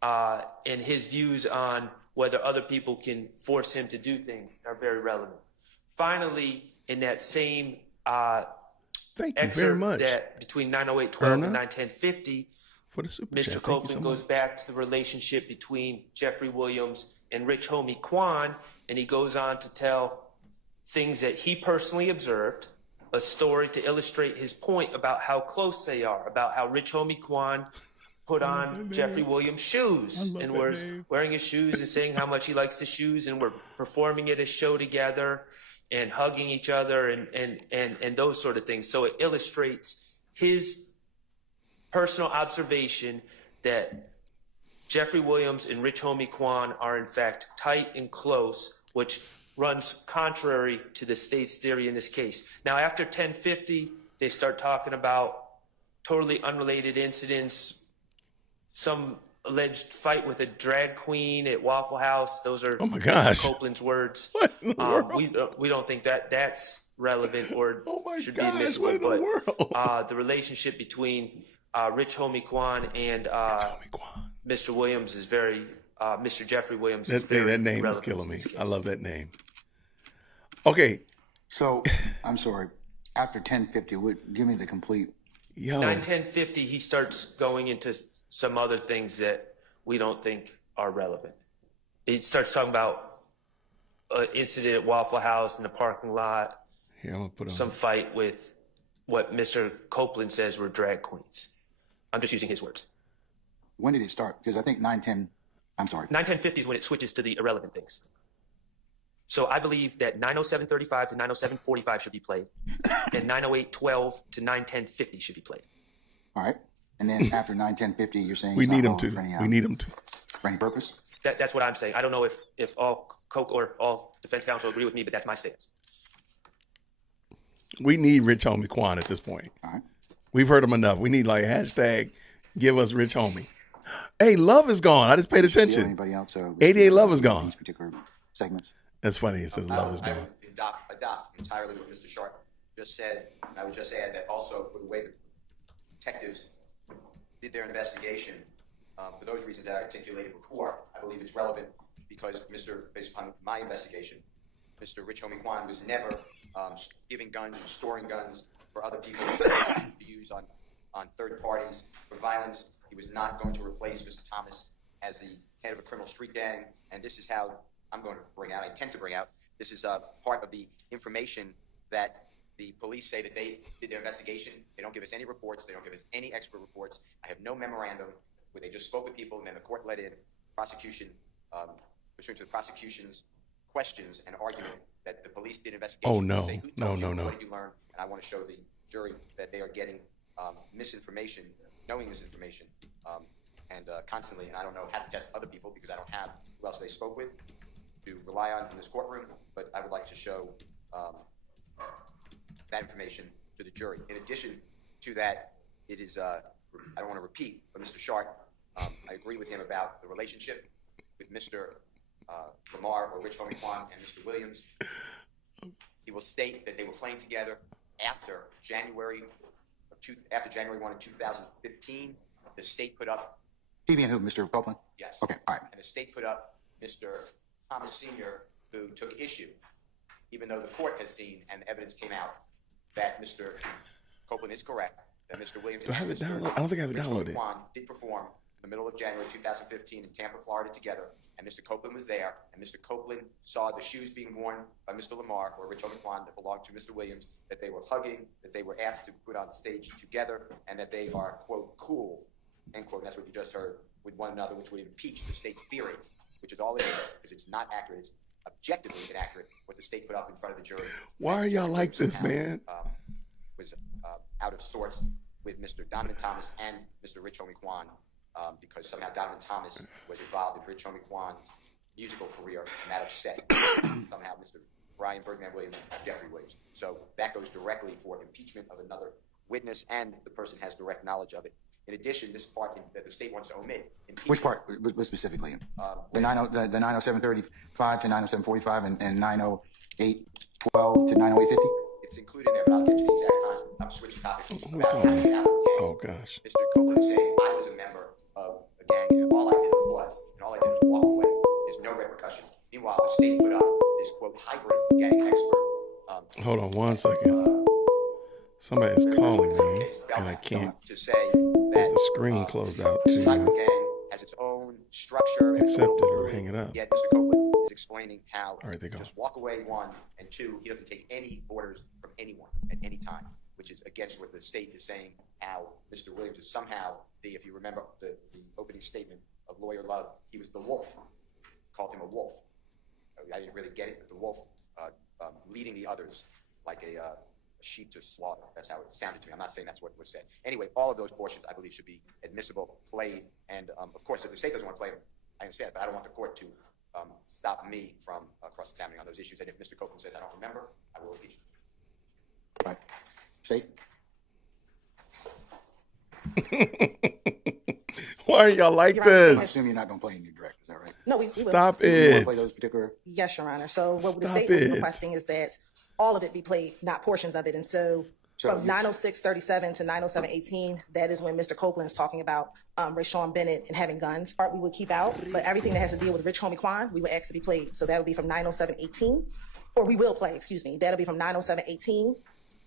And his views on whether other people can force him to do things are very relevant. Finally, in that same Thank you very much. that between 908.12 and 910.50, for the super Mr. chat. Copeland goes back to the relationship between Jeffrey Williams and Rich Homie Quan, and he goes on to tell things that he personally observed, a story to illustrate his point about how close they are, about how Rich Homie Quan put on Jeffrey Williams' shoes and was wearing his shoes and saying how much he likes the shoes, and we're performing at a show together and hugging each other and those sort of things. So it illustrates his personal observation that Jeffrey Williams and Rich Homie Quan are in fact tight and close, which runs contrary to the state's theory in this case. Now, after 1050, they start talking about totally unrelated incidents, some alleged fight with a drag queen at Waffle House. Those are Copeland's words. What in the world? We don't think that that's relevant or should be admissible. But the relationship between Rich Homie Quan and Mr. Williams is very Mr. Jeffrey Williams. That name is killing me. I love that name. Okay. So, I'm sorry. After 1050, give me the complete. 910.50, he starts going into some other things that we don't think are relevant. He starts talking about an incident at Waffle House in the parking lot. Here, I'm gonna put some fight with what Mr. Copeland says were drag queens. I'm just using his words. When did it start? Because I think 910.50 is when it switches to the irrelevant things. So I believe that 907.35 to 907.45 should be played, and 908.12 to 910.50 should be played. All right. And then after 910.50, you're saying we need them to. We need them to. For any purpose? That's what I'm saying. I don't know if all defense counsel agree with me, but that's my stance. We need Rich Homie Quan at this point. All right. We've heard him enough. We need hashtag give us Rich Homie. Hey, Love is gone. I just paid attention. Anybody else? 88 Love is gone. These particular segments. That's funny. It says Love is gone. I would adopt entirely what Mr. Sharp just said. And I would just add that also for the way the detectives did their investigation, for those reasons that I articulated before, I believe it's relevant because based upon my investigation, Mr. Rich Homie Quan was never giving guns and storing guns for other people to use on third parties for violence. He was not going to replace Mr. Thomas as the head of a criminal street gang. And this is how I intend to bring out, this is part of the information that The police say that they did their investigation. They don't give us any reports. They don't give us any expert reports. I have no memorandum where they just spoke with people and then the court let in prosecution, pursuant to the prosecution's questions and argument that the police did investigation. Oh, no. Say, who told you? No. What did you learn? And I want to show the jury that they are getting misinformation, knowing misinformation, and constantly. And I don't know how to test other people because I don't have who else they spoke with to rely on in this courtroom. But I would like to show that information to the jury. In addition to that, it is, I don't want to repeat, but Mr. Shart, I agree with him about the relationship with Mr. Lamar or Rich Homie Kwan and Mr. Williams. He will state that they were playing together after January 1 in 2015. The state put up. He being who, Mr. Copeland? Yes. Okay, all right. And the state put up Mr. Thomas Sr., who took issue, even though the court has seen and the evidence came out that Mr. Copeland is correct, that Mr. Williams. Do I have it downloaded? I don't think I have it downloaded. Kwan did perform in the middle of January 2015 in Tampa, Florida together, and Mr. Copeland was there, and Mr. Copeland saw the shoes being worn by Mr. Lamar or Rich Homie Kwan that belonged to Mr. Williams, that they were hugging, that they were asked to put on stage together, and that they are, quote, cool, end quote. That's what you just heard, with one another, which would impeach the state's theory, which is all it is, because it's not accurate. It's objectively inaccurate what the state put up in front of the jury. Why are y'all like this, man? Was out of sorts with Mr. Donovan Thomas and Mr. Rich Homie Kwan, because somehow Donovan Thomas was involved in Rich Homie Kwan's musical career, and that upset somehow Mr. Brian Birdman Williams and Jeffrey Williams. So that goes directly for impeachment of another witness, and the person has direct knowledge of it. In addition, this part that the state wants to omit. Which part specifically? The 90735 to 90745 and 90812 to 90850? It's included in there, but I'll get you the exact time. I'm switching topics. Oh, gosh. Mr. Copeland is saying I was a member of a gang, and all I did was walk away. There's no repercussions. Meanwhile, the state put up this, quote, hybrid gang expert. Hold on 1 second. Somebody is calling me, and I can't to say get the screen closed out this hybrid to gang has its own structure. accept it or hang it up. Yet Mr. Copeland is explaining how All right, they go. just walk away, one, and two, he doesn't take any orders from anyone at any time, which is against what the state is saying, how Mr. Williams is somehow if you remember the opening statement of Lawyer Love, he was the wolf, called him a wolf. I didn't really get it, but the wolf leading the others like a sheep to slaughter. That's how it sounded to me. I'm not saying that's what was said. Anyway, all of those portions I believe should be admissible, played, and of course, if the state doesn't want to play them, I understand, but I don't want the court to stop me from cross-examining on those issues. And if Mr. Copeland says I don't remember, I will impeach him. Right. State. Why are y'all like Your this? Honor, I assume you're not going to play any direct. Is that right? No, we will. Stop You want it. to play those particular? Yes, Your Honor. So what the Stop state is it. requesting is that all of it be played, not portions of it. And so from 906:37 to 907:18, that is when Mr. Copeland is talking about Rashawn Bennett and having guns. Part we would keep out, but everything that has to deal with Rich Homie Kwan, we would ask to be played. So that would be from 907:18, or we will play, excuse me. That'll be from 907:18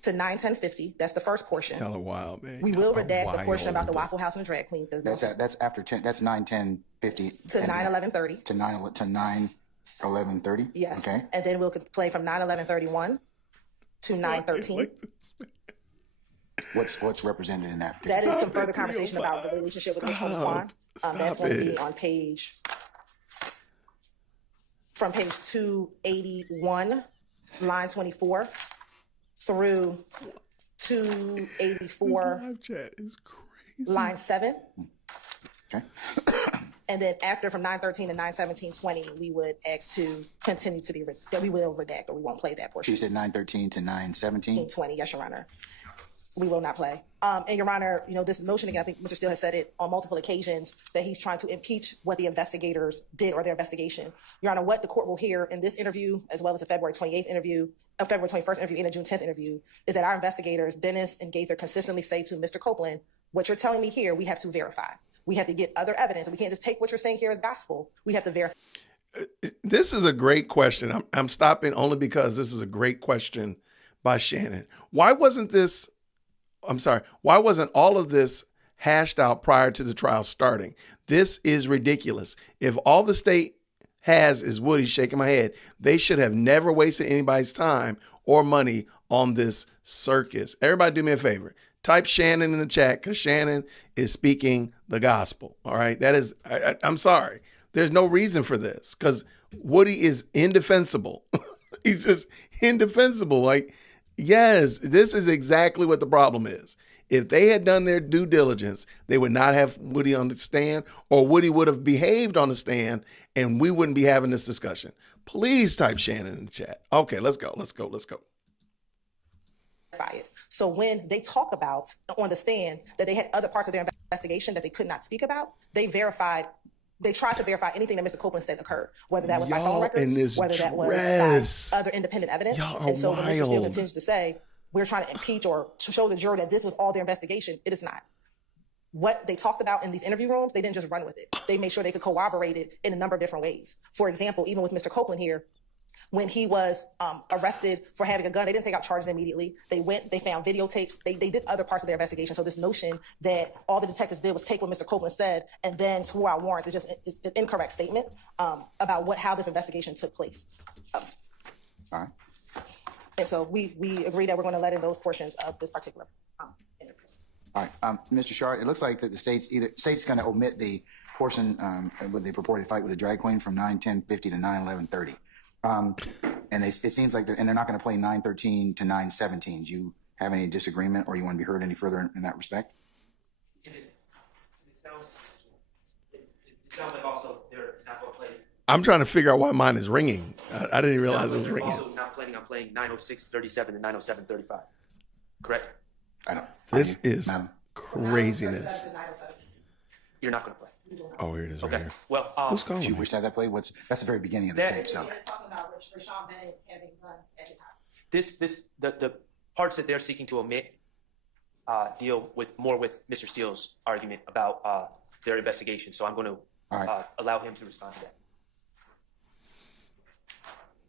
to 910:50. That's the first portion. Y'all are wild, man. We will Y'all are redact the portion about the wild. Waffle House and the drag queens. That's after 10. That's 9:10:50 to 9:11:30. to 9:11:30. Yes. Okay. And then we'll play from 9:11:31 to 9:13. What's represented in that? That is some further conversation about the relationship with Rich Homie Kwan. That's going to be on from page 281, line 24, through 284, Live chat is crazy. line 7. Okay. And then after from 913 to 917:20, we would ask to continue to be that we will redact, or we won't play that portion. She said 9:13 to 9:17. 20, yes, Your Honor. We will not play. And Your Honor, this motion again, I think Mr. Steele has said it on multiple occasions that he's trying to impeach what the investigators did or their investigation. Your Honor, what the court will hear in this interview, as well as the February 28th interview, February 21st interview, and the June 10th interview, is that our investigators, Dennis and Gaither, consistently say to Mr. Copeland, what you're telling me here, we have to verify. We have to get other evidence. We can't just take what you're saying here as gospel. We have to verify. This is a great question. I'm stopping only because this is a great question by Shannon. Why wasn't all of this hashed out prior to the trial starting? This is ridiculous. If all the state has is Woody shaking my head, they should have never wasted anybody's time or money on this circus. Everybody do me a favor. Type Shannon in the chat because Shannon is speaking the gospel. All right. That is, I'm sorry. There's no reason for this because Woody is indefensible. He's just indefensible. Like, yes, this is exactly what the problem is. If they had done their due diligence, they would not have Woody on the stand, or Woody would have behaved on the stand and we wouldn't be having this discussion. Please type Shannon in the chat. Okay, let's go. So when they talk about on the stand that they had other parts of their investigation that they could not speak about, they tried to verify anything that Mr. Copeland said occurred, whether that was by phone records, whether that was by other independent evidence. And so when Mr. Steele continues to say, we're trying to impeach or to show the jury that this was all their investigation, it is not. What they talked about in these interview rooms, they didn't just run with it. They made sure they could corroborate it in a number of different ways. For example, even with Mr. Copeland here, when he was arrested for having a gun, they didn't take out charges immediately. They found videotapes. They did other parts of their investigation. So this notion that all the detectives did was take what Mr. Copeland said and then swore out warrants is just an incorrect statement about how this investigation took place. All right. And so we agree that we're going to let in those portions of this particular interview. All right, Mr. Shard, it looks like that the state's going to omit the portion with the purported fight with the drag queen from 9:10:50 to 9:11:30. And it seems like they're not going to play 9:13 to 9:17. Do you have any disagreement, or you want to be heard any further in that respect? It sounds like also they're not going to play. I'm trying to figure out why mine is ringing. I didn't realize it was ringing. Also not planning on playing 9:06:37 and 9:07:35. Correct? I don't. This is craziness. You're not going to play. Oh, here it is. Okay. Right here. Well, who's calling? Do you wish to have that played? That's the very beginning of the tape. So Talking about Rashawn Bennett having guns at his house. The parts that they're seeking to omit deal more with Mr. Steele's argument about their investigation. So I'm going to allow him to respond to that.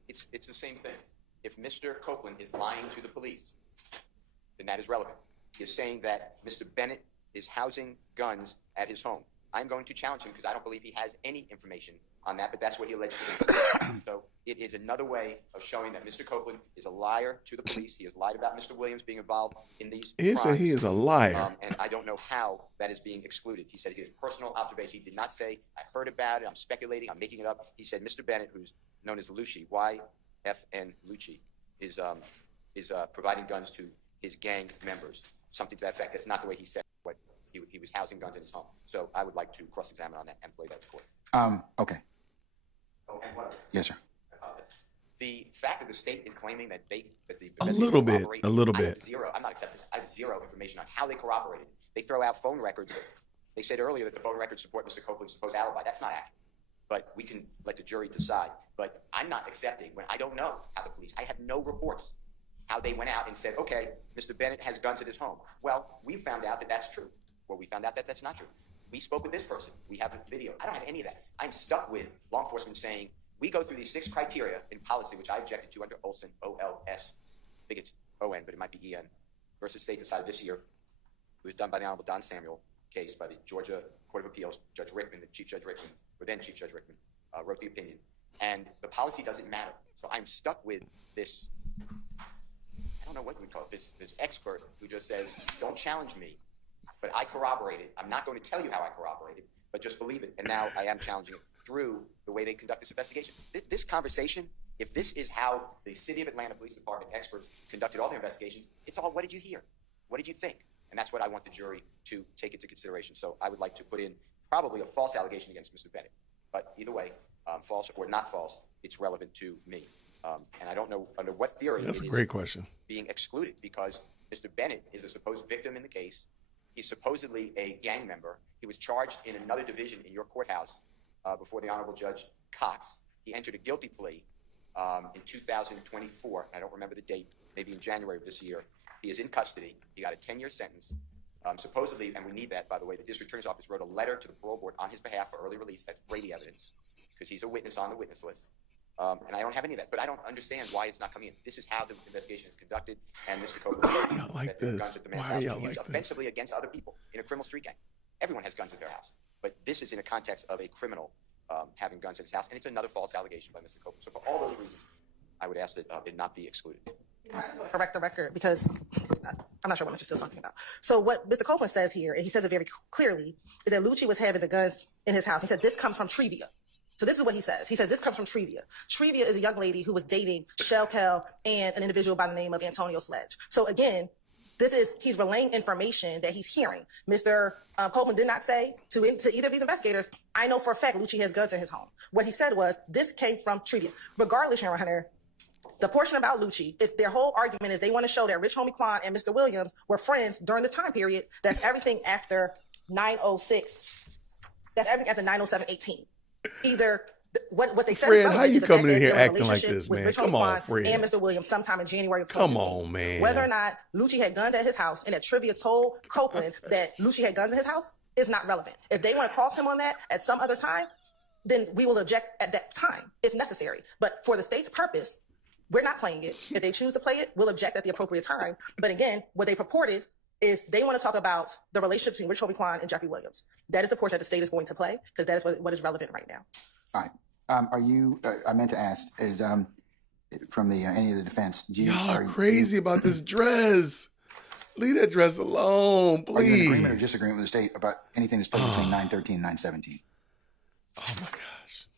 It's the same thing. If Mr. Copeland is lying to the police, then that is relevant. He is saying that Mr. Bennett is housing guns at his home. I'm going to challenge him because I don't believe he has any information on that, but that's what he allegedly did. So it is another way of showing that Mr. Copeland is a liar to the police. He has lied about Mr. Williams being involved in these crimes. He said he is a liar. And I don't know how that is being excluded. He said he had personal observation. He did not say, I heard about it, I'm speculating, I'm making it up. He said Mr. Bennett, who's known as Lucci, YFN Lucci, is providing guns to his gang members, something to that effect. That's not the way he said what he was housing guns in his home. So I would like to cross-examine on that and play that court. Okay. Oh, and what other? Yes, sir. The fact that the state is claiming that the A little bit. I'm not accepting that. I have zero information on how they corroborated. They throw out phone records. They said earlier that the phone records support Mr. Copeland's supposed alibi. That's not accurate. But we can let the jury decide. But I'm not accepting when I don't know how the police, I have no reports how they went out and said, okay, Mr. Bennett has guns at his home. Well, we found out that that's true. Well, we found out that that's not true. We spoke with this person. We have a video. I don't have any of that. I'm stuck with law enforcement saying, we go through these 6 criteria in policy, which I objected to under Olson, O-L-S. I think it's O-N, but it might be E-N, versus state decided this year. It was done by the Honorable Don Samuel case by the Georgia Court of Appeals. Judge Rickman, the Chief Judge Rickman, or then Chief Judge Rickman, wrote the opinion. And the policy doesn't matter. So I'm stuck with this, I don't know what we call it, this expert who just says, don't challenge me, but I corroborated. I'm not going to tell you how I corroborated, but just believe it. And now I am challenging it through the way they conduct this investigation. This conversation, if this is how the City of Atlanta Police Department experts conducted all their investigations, it's all, what did you hear? What did you think? And that's what I want the jury to take into consideration. So I would like to put in probably a false allegation against Mr. Bennett. But either way, false or not false, it's relevant to me. And I don't know under what theory That's a great question. Being excluded, because Mr. Bennett is a supposed victim in the case. He's supposedly a gang member. He was charged in another division in your courthouse before the Honorable Judge Cox. He entered a guilty plea in 2024. I don't remember the date, maybe in January of this year. He is in custody. He got a 10-year sentence. Supposedly, and we need that, by the way, the district attorney's office wrote a letter to the parole board on his behalf for early release. That's Brady evidence, because he's a witness on the witness list. And I don't have any of that, but I don't understand why it's not coming in. This is how the investigation is conducted, and Mr. Copeland like this? guns at the man's Why are house y'all to use like this? offensively against other people in a criminal street gang. Everyone has guns at their house, but this is in a context of a criminal having guns at his house, and it's another false allegation by Mr. Copeland. So for all those reasons, I would ask that it not be excluded. Correct the record because I'm not sure what Mr. Steele's talking about. So what Mr. Copeland says here, and he says it very clearly, is that Lucci was having the guns in his house. He said, this comes from Trevia. So this is what he says. He says, this comes from Trevia. Trevia is a young lady who was dating Shell Kell and an individual by the name of Antonio Sledge. So again, he's relaying information that he's hearing. Mr. Copeland did not say to either of these investigators, I know for a fact Lucci has guns in his home. What he said was, this came from Trevia. Regardless, Sharon Hunter, the portion about Lucci, if their whole argument is they want to show that Rich Homie Quan and Mr. Williams were friends during this time period, that's everything after 906. That's everything after 907-18. Either what they said. Fred, how you coming in here acting like this, man? Come on, Fred. And Mr. Williams sometime in January of 2015. Come on, man. Whether or not Lucci had guns at his house and that Trivia told Copeland that Lucci had guns in his house is not relevant. If they want to cross him on that at some other time, then we will object at that time if necessary. But for the state's purpose, we're not playing it. If they choose to play it, we'll object at the appropriate time. But again, what they purported is they want to talk about the relationship between Rich Homie Quan and Jeffrey Williams. That is the portion that the state is going to play because that is what is relevant right now. All right. Are you, I meant to ask, is from the any of the defense, y'all are crazy about this dress. Leave that dress alone, please. Are you in agreement or disagreement with the state about anything that's played between 913 and 917? Oh my gosh.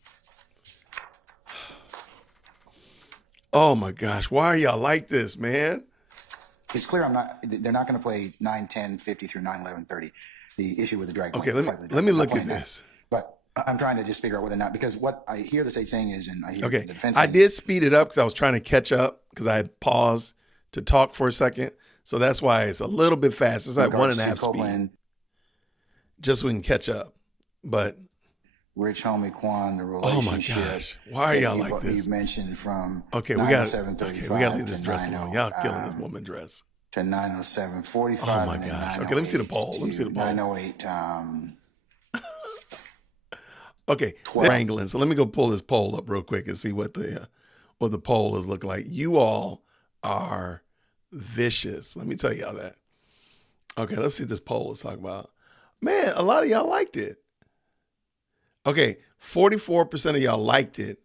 Oh my gosh. Why are y'all like this, man? It's clear they're not going to play 910, 50 through 911, 30. The issue with the drag. Okay, let me look at this. But I'm trying to just figure out whether or not, because what I hear the state saying is, and I hear the defense I did speed it up because I was trying to catch up because I had paused to talk for a second. So that's why it's a little bit fast. It's like 1.5 speed. Just so we can catch up. But Rich Homie Quan, the relationship. Oh my gosh. Why are y'all like this? You mentioned from we gotta leave this dress alone. Y'all killing this woman dress. To 907.45. Oh my gosh. Okay, let me see the poll. 908. Okay, wrangling. So let me go pull this poll up real quick and see what the poll is looking like. You all are vicious. Let me tell y'all that. Okay, let's see what this poll is talking about. Man, a lot of y'all liked it. Okay, 44% of y'all liked it.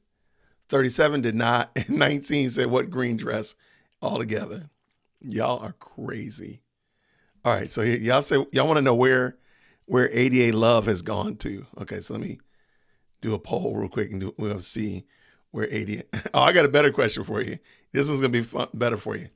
37 did not, and 19 said what green dress altogether. Y'all are crazy. All right, so here, y'all want to know where ADA love has gone to. Okay, so let me do a poll real quick and we'll see where ADA. Oh, I got a better question for you. This is going to be better for you.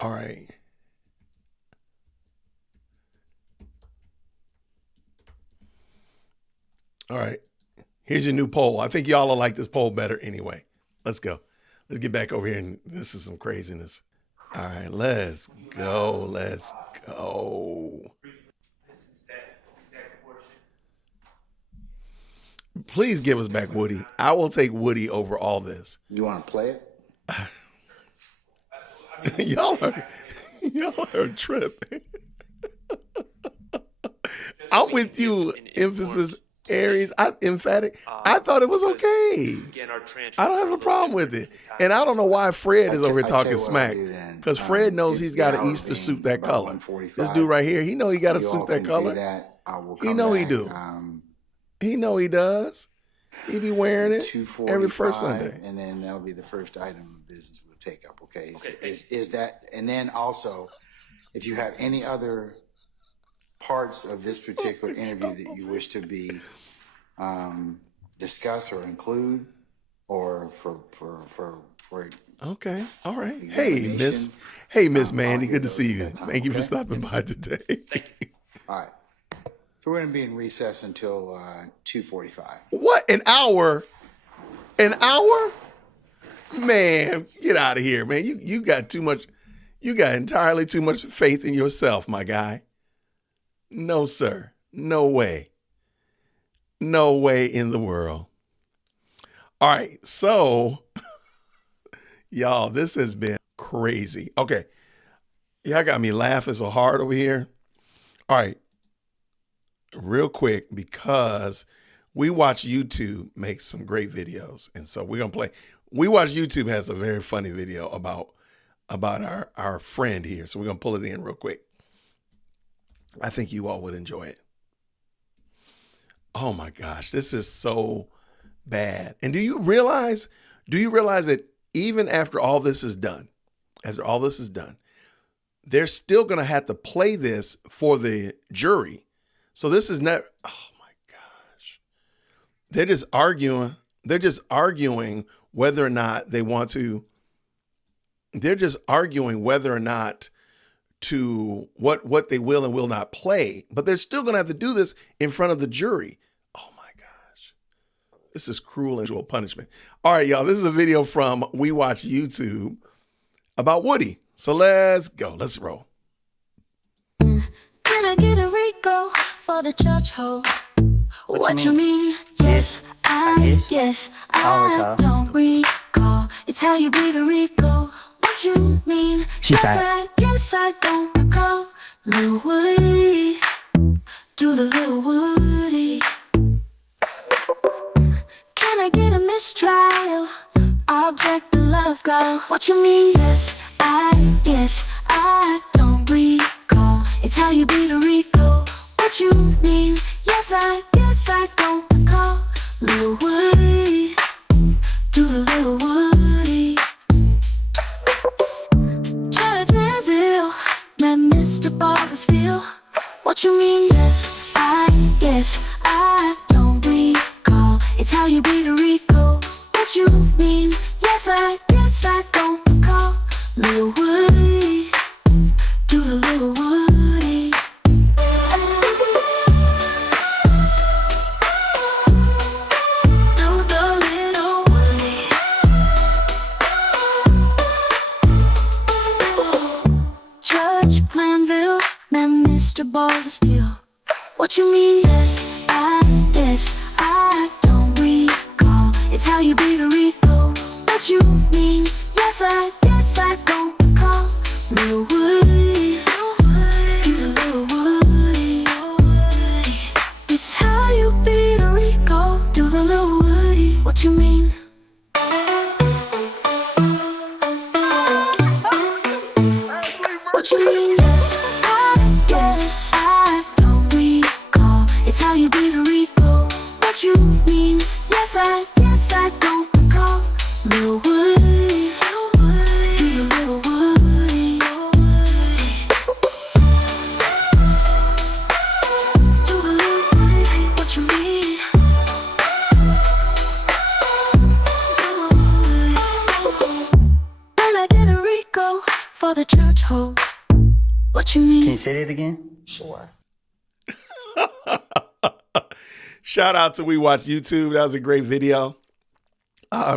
All right. All right. Here's your new poll. I think y'all will like this poll better anyway. Let's go. Let's get back over here. And this is some craziness. All right. Let's go. Let's go. Please give us back Woody. I will take Woody over all this. You want to play it? Y'all are a trip. I'm with you, emphasis Aries. Emphatic. I thought it was okay. I don't have a problem with it. And I don't know why Fred is over here talking smack. Because Fred knows he's got an Easter suit that color. This dude right here, he know he got a suit that color. He know he do. He know he does. He be wearing it every first Sunday. And then that'll be the first item of business we'll take up, okay? Is that, and then also, if you have any other parts of this particular interview that you wish to be discuss or include, or for okay, all right. Hey, Miss Mandy, good to see you. Thank you for stopping by today. All right. So we're going to be in recess until 2:45. What? An hour? An hour? Man, get out of here, man. You got too much. You got entirely too much faith in yourself, my guy. No, sir. No way. No way in the world. All right. So, y'all, this has been crazy. Okay. Y'all got me laughing so hard over here. All right. Real quick, because We Watch YouTube makes some great videos. And so we're going to play. We Watch YouTube has a very funny video about our friend here. So we're going to pull it in real quick. I think you all would enjoy it. Oh my gosh, this is so bad. And do you realize that even after all this is done, they're still going to have to play this for the jury. So this is not, oh my gosh. They're just arguing whether or not they want to, they're just arguing whether or not to what they will and will not play, but they're still going to have to do this in front of the jury. Oh my gosh. This is cruel and cruel punishment. All right, y'all, this is a video from We Watch YouTube about Woody. So let's go. Let's roll. Can I get a Rico for the church hole? What you mean? Yes, I don't recall. It's how you beat a Rico. What you mean? Yes, I don't recall. Lil Woody, do the Lil Woody. Can I get a mistrial? Object the love girl. What you mean? Yes, I don't recall. It's how you beat a Rico. What you mean? Yes, I don't recall. Lil Woody, do the Lil Woody. Judge Manville, man, Mr. Balls of Steel. What you mean? Yes, I don't recall. It's how you beat a Rico. What you mean? Yes, I don't recall. Lil Woody, do the Lil Woody. Do the Lil Woody. Judge Glanville, man, Mr. Balls of Steel. What you mean? Yes, I don't recall. It's how you beat a Rico. What you mean? Yes, I don't recall. Lil Woody, do the Lil Woody. It's how you beat a Rico. Do the Lil Woody. What you mean? What you mean? Yes, I don't recall. It's how you beat a Rico. What you mean? Yes, I don't recall. Lil Woody, do the Lil Woody. Do the Lil Woody. What you mean? When I get a Rico for the church hole. What you mean? Can you say it again? Sure. Shout out to We Watch YouTube. That was a great video.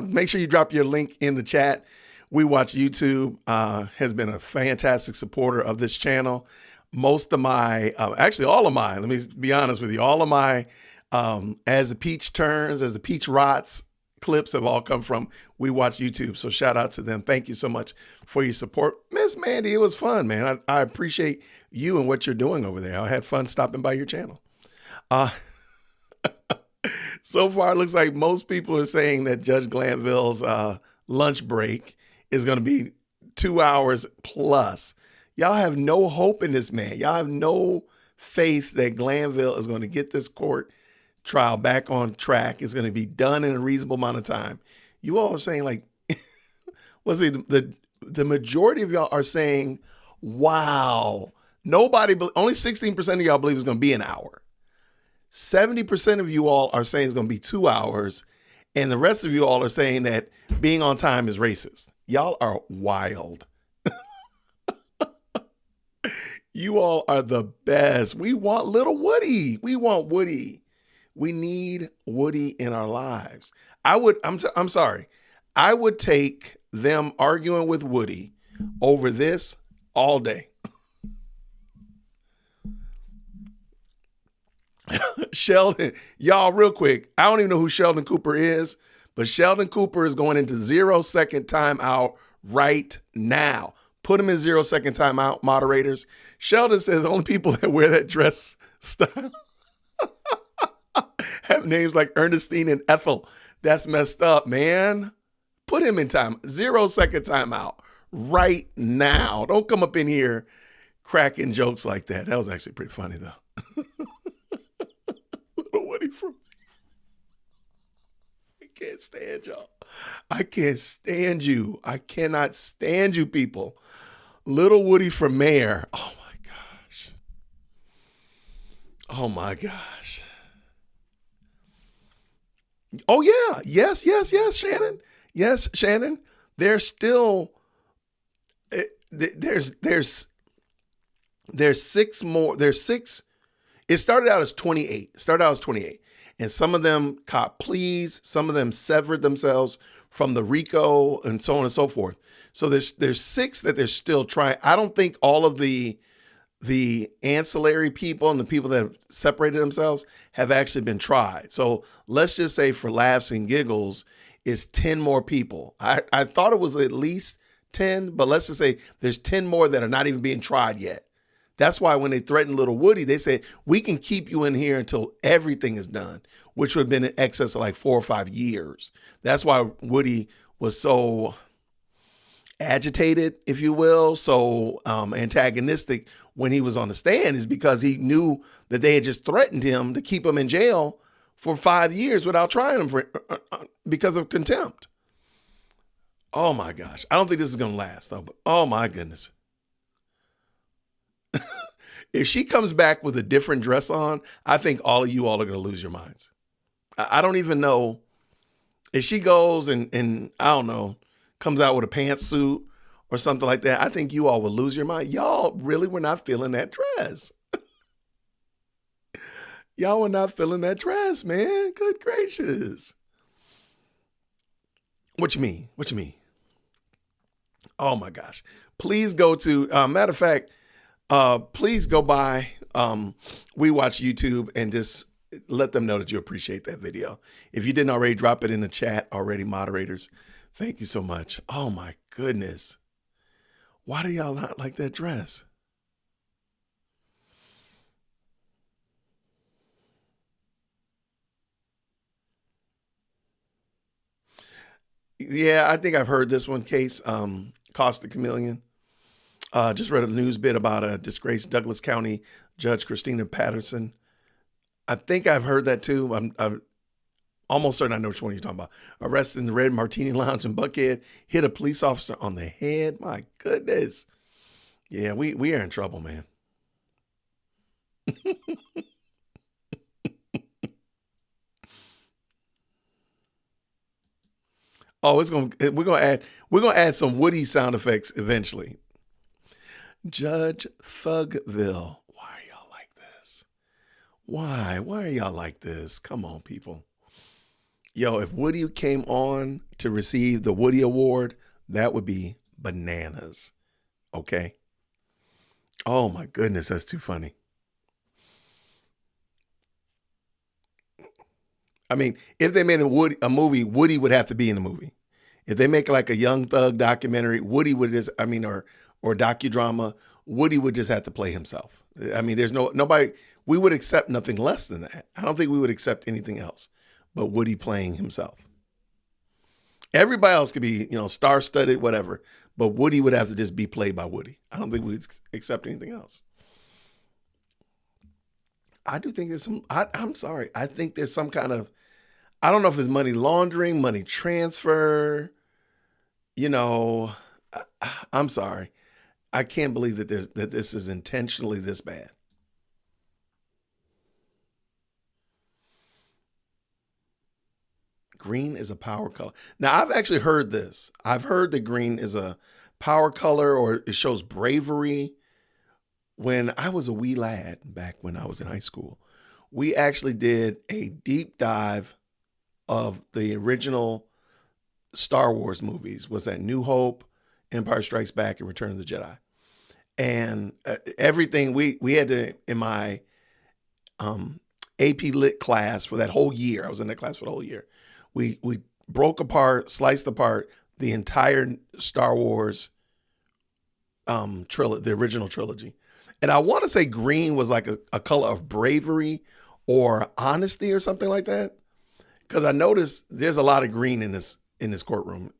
Make sure you drop your link in the chat. We Watch YouTube has been a fantastic supporter of this channel. Most of my, actually all of mine, let me be honest with you, all of my As the Peach Turns, As the Peach Rots clips have all come from We Watch YouTube. So shout out to them. Thank you so much for your support. Miss Mandy, it was fun, man. I appreciate you and what you're doing over there. I had fun stopping by your channel. So far, it looks like most people are saying that Judge Glanville's lunch break is going to be 2 hours plus. Y'all have no hope in this man. Y'all have no faith that Glanville is going to get this court trial back on track. It's going to be done in a reasonable amount of time. You all are saying, like, what's it? The majority of y'all are saying, wow. Only 16% of y'all believe it's going to be an hour. 70% of you all are saying it's going to be 2 hours. And the rest of you all are saying that being on time is racist. Y'all are wild. You all are the best. We want little Woody. We want Woody. We need Woody in our lives. I'm sorry. I would take them arguing with Woody over this all day. Sheldon, y'all, real quick. I don't even know who Sheldon Cooper is, but Sheldon Cooper is going into 0-second timeout right now. Put them in 0-second timeout, moderators. Sheldon says only people that wear that dress style have names like Ernestine and Ethel. That's messed up, man. Put him in 0-second timeout right now. Don't come up in here cracking jokes like that. That was actually pretty funny, though. Little Woody from... I can't stand y'all. I can't stand you. I cannot stand you people. Little Woody for mayor. Oh, my gosh. Oh, my gosh. Oh, yeah. Yes, Shannon. Yes, Shannon. There's still... There's 6 more. There's 6. It started out as 28. And some of them caught pleas. Some of them severed themselves from the RICO and so on and so forth. So there's 6 that they're still trying. I don't think all of the ancillary people and the people that have separated themselves have actually been tried. So let's just say for laughs and giggles, it's 10 more people. I thought it was at least 10, but let's just say there's 10 more that are not even being tried yet. That's why when they threatened Little Woody, they said, we can keep you in here until everything is done, which would have been in excess of like 4 or 5 years. That's why Woody was so agitated, if you will, so antagonistic when he was on the stand, is because he knew that they had just threatened him to keep him in jail for 5 years without trying him for, because of contempt. Oh my gosh. I don't think this is going to last though, but oh my goodness. If she comes back with a different dress on, I think all of you all are going to lose your minds. I don't even know if she goes and I don't know, comes out with a pantsuit or something like that. I think you all will lose your mind. Y'all really were not feeling that dress. Y'all were not feeling that dress, man. Good gracious. What you mean? What you mean? Oh my gosh. Please go to, matter of fact, please go by We Watch YouTube and just let them know that you appreciate that video. If you didn't already, drop it in the chat already, moderators. Thank you so much. Oh my goodness. Why do y'all not like that dress? Yeah, I think I've heard this one case, Cost the Chameleon. Just read a news bit about a disgraced Douglas County Judge Christina Patterson. I think I've heard that too. I'm almost certain I know which one you're talking about. Arrested in the Red Martini Lounge in Buckhead, hit a police officer on the head. My goodness. Yeah, we are in trouble, man. Oh, we're gonna add some Woody sound effects eventually. Judge Thugville. Why are y'all like this? Why are y'all like this? Come on, people. Yo, if Woody came on to receive the Woody Award, that would be bananas. Okay. Oh my goodness, that's too funny. I mean, if they made a movie, Woody would have to be in the movie. If they make like a Young Thug documentary, Woody would just, or docudrama, Woody would just have to play himself. I mean, there's nobody, we would accept nothing less than that. I don't think we would accept anything else but Woody playing himself. Everybody else could be, star-studded, whatever, but Woody would have to just be played by Woody. I don't think we'd accept anything else. I do think there's I'm sorry. I think there's some kind of, I don't know if it's money laundering, money transfer, I'm sorry. I can't believe that this is intentionally this bad. Green is a power color. Now, I've actually heard this. I've heard that green is a power color or it shows bravery. When I was a wee lad, back when I was in high school, we actually did a deep dive of the original Star Wars movies. Was that New Hope, Empire Strikes Back, and Return of the Jedi? And everything we had to, in my AP Lit class for that whole year, I was in that class for the whole year. We broke apart, sliced apart the entire Star Wars trilogy, the original trilogy. And I want to say green was like a color of bravery or honesty or something like that. Because I noticed there's a lot of green in this courtroom.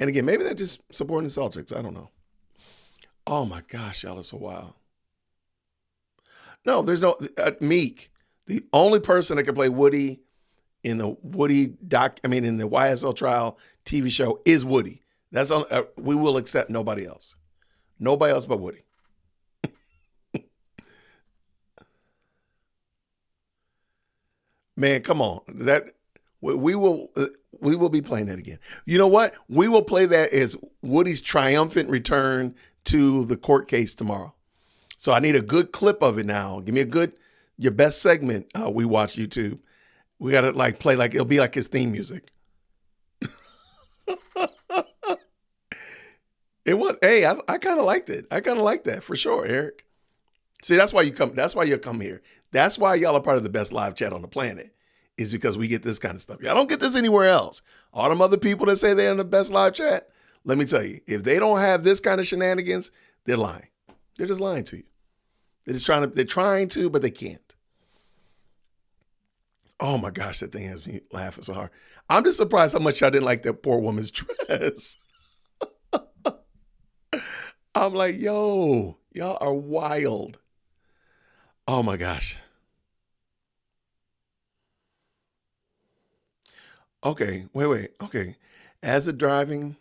And again, maybe they're just supporting the Celtics. I don't know. Oh my gosh, y'all are so wild. No, there's no Meek. The only person that can play Woody in the in the YSL trial TV show is Woody. That's all. We will accept nobody else. Nobody else but Woody. Man, come on. That we will be playing that again. You know what? We will play that as Woody's triumphant return to the court case tomorrow. So I need a good clip of it now. Give me your best segment. We watch YouTube. We got to play it'll be like his theme music. It was, hey, I kind of liked it. I kind of like that for sure, Eric. See, that's why you come. That's why you come here. That's why y'all are part of the best live chat on the planet, is because we get this kind of stuff. Y'all don't get this anywhere else. All them other people that say they're in the best live chat, let me tell you, if they don't have this kind of shenanigans, they're lying. They're just lying to you. They're trying to, but they can't. Oh my gosh, that thing has me laughing so hard. I'm just surprised how much y'all didn't like that poor woman's dress. I'm like, yo, y'all are wild. Oh my gosh. Okay, wait. Okay. I was driving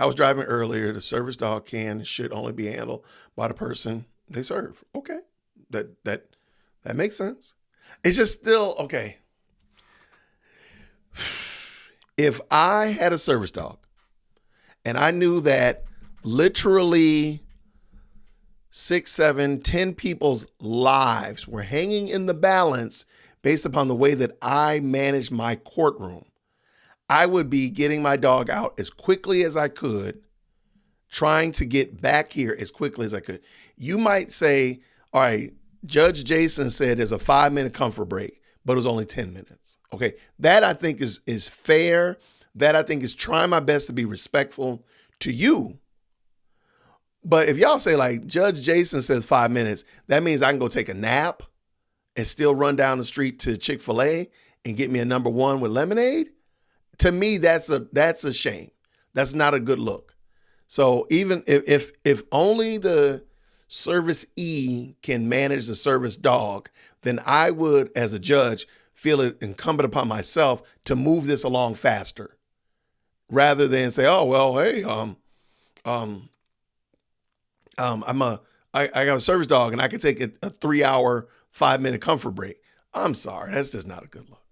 earlier. The service dog can and should only be handled by the person they serve. Okay. That makes sense. It's just still, okay. If I had a service dog and I knew that literally 6, 7, 10 people's lives were hanging in the balance based upon the way that I manage my courtroom, I would be getting my dog out as quickly as I could, trying to get back here as quickly as I could. You might say, all right, Judge Jason said there's a 5-minute comfort break, but it was only 10 minutes. Okay, that I think is fair. That I think is trying my best to be respectful to you. But if y'all say Judge Jason says 5 minutes, that means I can go take a nap and still run down the street to Chick-fil-A and get me a number 1 with lemonade. To me, that's a shame. That's not a good look. So even if only the service E can manage the service dog, then I would, as a judge, feel it incumbent upon myself to move this along faster, rather than say, oh well, hey, I got a service dog and I can take a 3-hour, 5-minute comfort break. I'm sorry, that's just not a good look.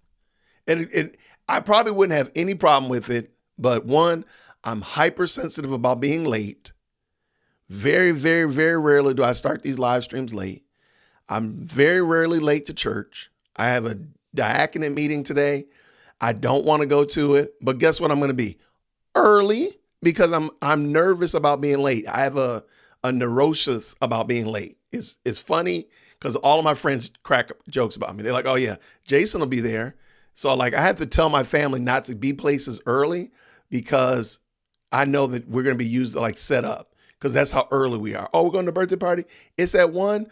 And I probably wouldn't have any problem with it, but one, I'm hypersensitive about being late. Very, very, very rarely do I start these live streams late. I'm very rarely late to church. I have a diaconate meeting today. I don't want to go to it, but guess what I'm going to be? Early, because I'm nervous about being late. I have a neurosis about being late. It's funny because all of my friends crack jokes about me. They're like, oh yeah, Jason will be there. So I have to tell my family not to be places early because I know that we're going to be used to set up, because that's how early we are. Oh, we're going to the birthday party. It's at 1.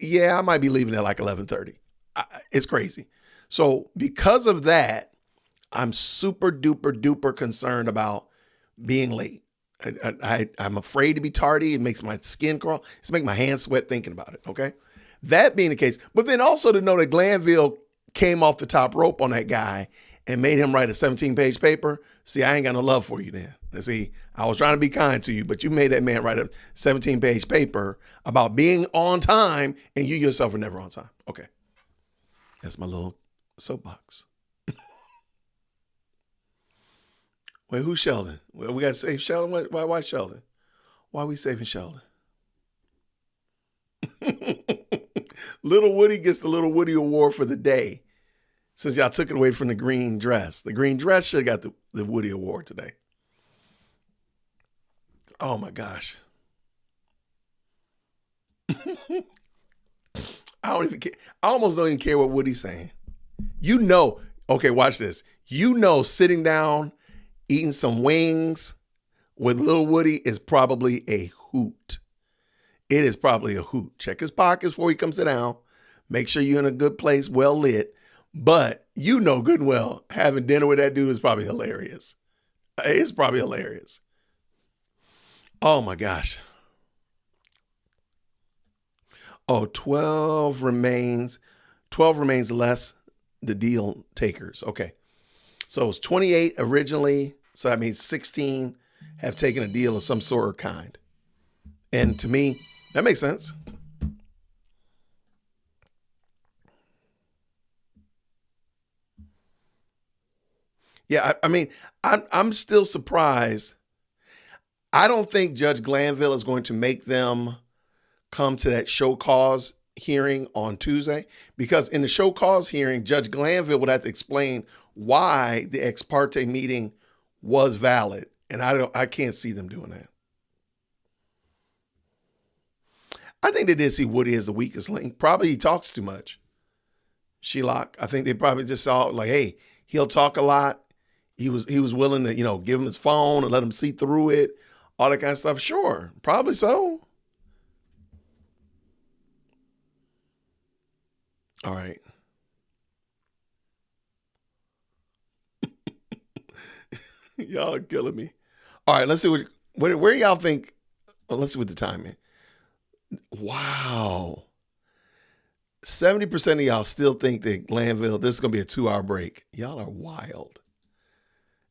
Yeah, I might be leaving at 11:30. It's crazy. So because of that, I'm super duper duper concerned about being late. I'm afraid to be tardy. It makes my skin crawl. It's making my hands sweat thinking about it. Okay. That being the case, but then also to know that Glanville came off the top rope on that guy and made him write a 17-page paper. See, I ain't got no love for you then. See, I was trying to be kind to you, but you made that man write a 17-page paper about being on time, and you yourself were never on time. Okay. That's my little soapbox. Wait, who's Sheldon? Well, we got to save Sheldon? Why Sheldon? Why are we saving Sheldon? Little Woody gets the Little Woody Award for the day, since y'all took it away from the green dress. The green dress should have got the Woody Award today. Oh my gosh. I don't even care. I almost don't even care what Woody's saying. Okay, watch this. Sitting down eating some wings with Lil Woody is probably a hoot. It is probably a hoot. Check his pockets before he comes sit down. Make sure you're in a good place, well lit. But you know good and well, having dinner with that dude is probably hilarious. It's probably hilarious. Oh my gosh. Oh, 12 remains less the deal takers. Okay. So it was 28 originally. So that means 16 have taken a deal of some sort or kind. And to me, that makes sense. Yeah, I mean, I'm still surprised. I don't think Judge Glanville is going to make them come to that show cause hearing on Tuesday, because in the show cause hearing, Judge Glanville would have to explain why the ex parte meeting was valid, and I can't see them doing that. I think they did see Woody as the weakest link. Probably he talks too much. Shelock, I think they probably just saw like, hey, he'll talk a lot. He was willing to, give him his phone and let him see through it, all that kind of stuff. Sure, probably so. All right. Y'all are killing me. All right, let's see where y'all think. Well, let's see what the time is. Wow. 70% of y'all still think that Glanville, this is going to be a 2-hour break. Y'all are wild.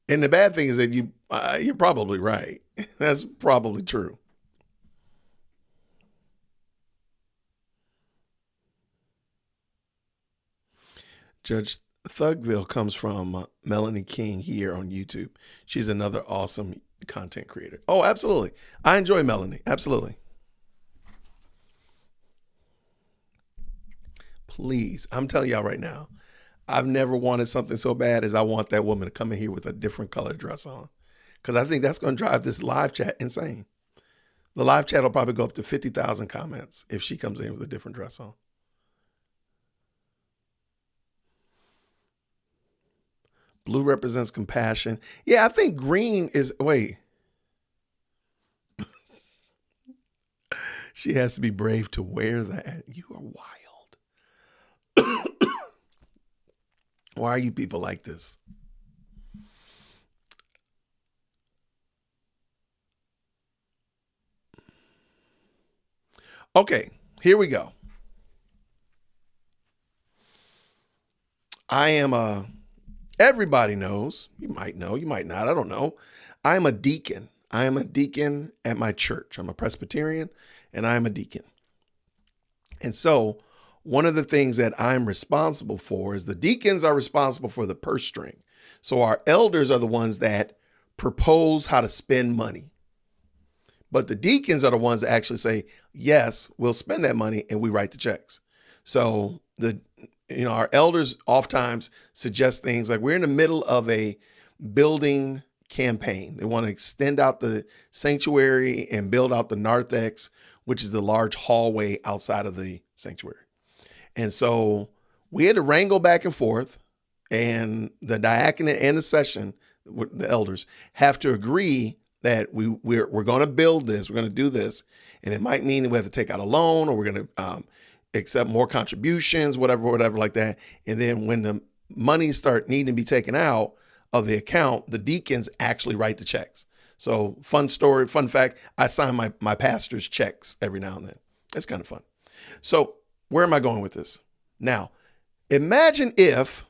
And the bad thing is that you're probably right. That's probably true. Judge Thugville comes from Melanie King here on YouTube. She's another awesome content creator. Oh, absolutely. I enjoy Melanie. Absolutely. Please, I'm telling y'all right now, I've never wanted something so bad as I want that woman to come in here with a different color dress on, because I think that's going to drive this live chat insane. The live chat will probably go up to 50,000 comments if she comes in with a different dress on. Blue represents compassion. Yeah, I think green is, wait. She has to be brave to wear that. You are wild. Why are you people like this? Okay, here we go. I am everybody knows, you might know, you might not, I don't know. I am a deacon. I am a deacon at my church. I'm a Presbyterian and I am a deacon. And so one of the things that I'm responsible for is the deacons are responsible for the purse string. So our elders are the ones that propose how to spend money. But the deacons are the ones that actually say, yes, we'll spend that money, and we write the checks. So our elders oftentimes suggest things like, we're in the middle of a building campaign. They want to extend out the sanctuary and build out the narthex, which is the large hallway outside of the sanctuary. And so we had to wrangle back and forth, and the diaconate and the session, the elders, have to agree that we're going to build this, we're going to do this, and it might mean that we have to take out a loan, or we're going to accept more contributions, whatever like that. And then when the money start needing to be taken out of the account, the deacons actually write the checks. So fun story, fun fact, I sign my pastor's checks every now and then. It's kind of fun. So where am I going with this? Now, imagine if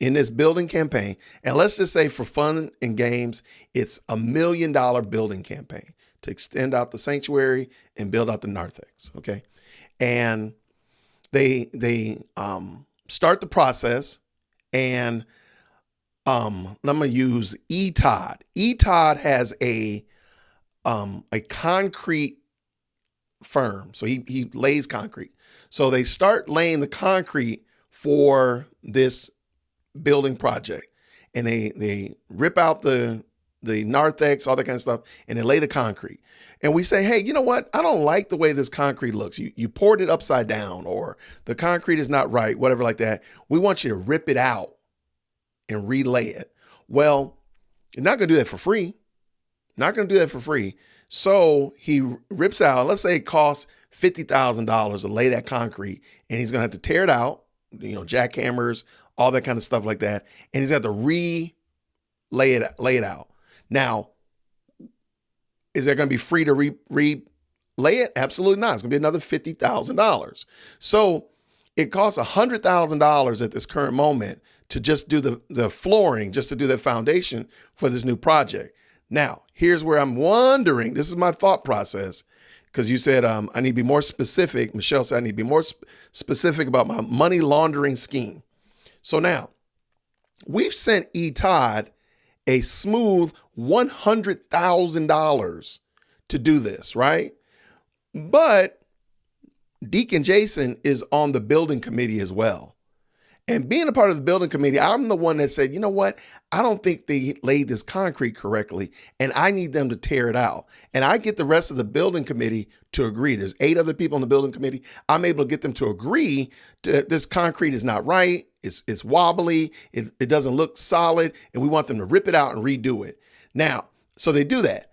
in this building campaign, and let's just say for fun and games, it's $1 million building campaign to extend out the sanctuary and build out the narthex, okay? And they start the process, and I'm gonna use ETOD. ETOD has a concrete firm, so he lays concrete. So they start laying the concrete for this building project, and they rip out the narthex, all that kind of stuff, and they lay the concrete. And we say, hey, you know what? I don't like the way this concrete looks. You poured it upside down, or the concrete is not right, whatever like that. We want you to rip it out and relay it. Well, You're not going to do that for free. Not going to do that for free. So he rips out, let's say it costs $50,000 to lay that concrete, and he's going to have to tear it out, jackhammers, all that kind of stuff like that. And he's got to lay it out. Now, is that going to be free to lay it? Absolutely not. It's going to be another $50,000. So it costs $100,000 at this current moment to just do the flooring, just to do the foundation for this new project. Now, here's where I'm wondering, this is my thought process, because you said I need to be more specific. Michelle said I need to be more specific about my money laundering scheme. So now, we've sent E. Todd a smooth $100,000 to do this, right? But Deacon Jason is on the building committee as well. And being a part of the building committee, I'm the one that said, you know what? I don't think they laid this concrete correctly, and I need them to tear it out. And I get the rest of the building committee to agree. There's 8 other people on the building committee. I'm able to get them to agree that this concrete is not right. It's wobbly. It doesn't look solid, and we want them to rip it out and redo it. Now, so they do that.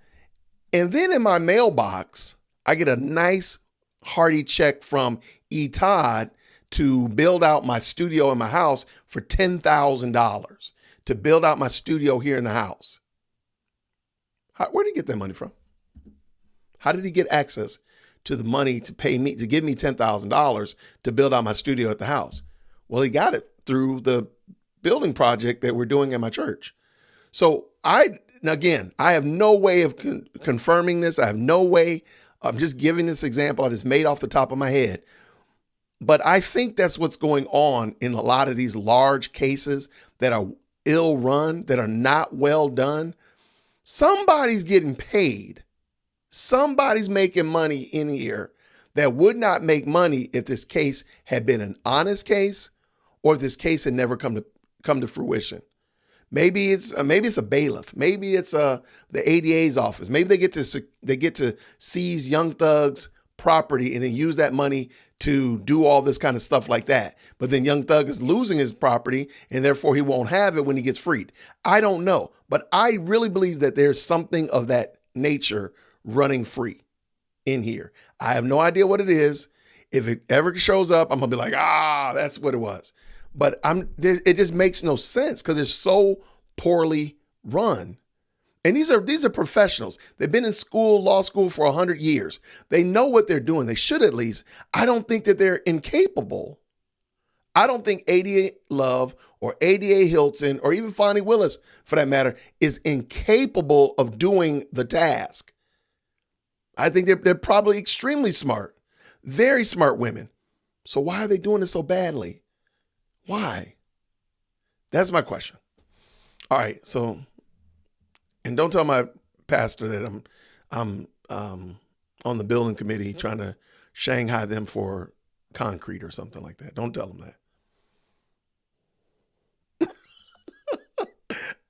And then in my mailbox, I get a nice hearty check from E. Todd to build out my studio in my house for $10,000 to build out my studio here in the house. Where did he get that money from? How did he get access to the money to pay me, to give me $10,000 to build out my studio at the house? Well, he got it through the building project that we're doing at my church. So I have no way of confirming this. I have no way. I'm just giving this example I just made off the top of my head. But I think that's what's going on in a lot of these large cases that are ill run, that are not well done. Somebody's getting paid. Somebody's making money in here that would not make money if this case had been an honest case, or if this case had never come to fruition. Maybe it's a bailiff. Maybe it's the ADA's office. Maybe they get to seize Young Thug's property and then use that money to do all this kind of stuff like that. But then Young Thug is losing his property, and therefore he won't have it when he gets freed. I don't know, but I really believe that there's something of that nature running free in here. I have no idea what it is. If it ever shows up, I'm gonna be like, that's what it was. But it just makes no sense because it's so poorly run. And these are professionals. They've been in law school for 100 years. They know what they're doing. They should at least. I don't think that they're incapable. I don't think ADA Love or ADA Hilton or even Fonnie Willis, for that matter, is incapable of doing the task. I think they're probably extremely smart, very smart women. So why are they doing it so badly? Why? That's my question. All right, so, and don't tell my pastor that I'm on the building committee trying to Shanghai them for concrete or something like that. Don't tell them that.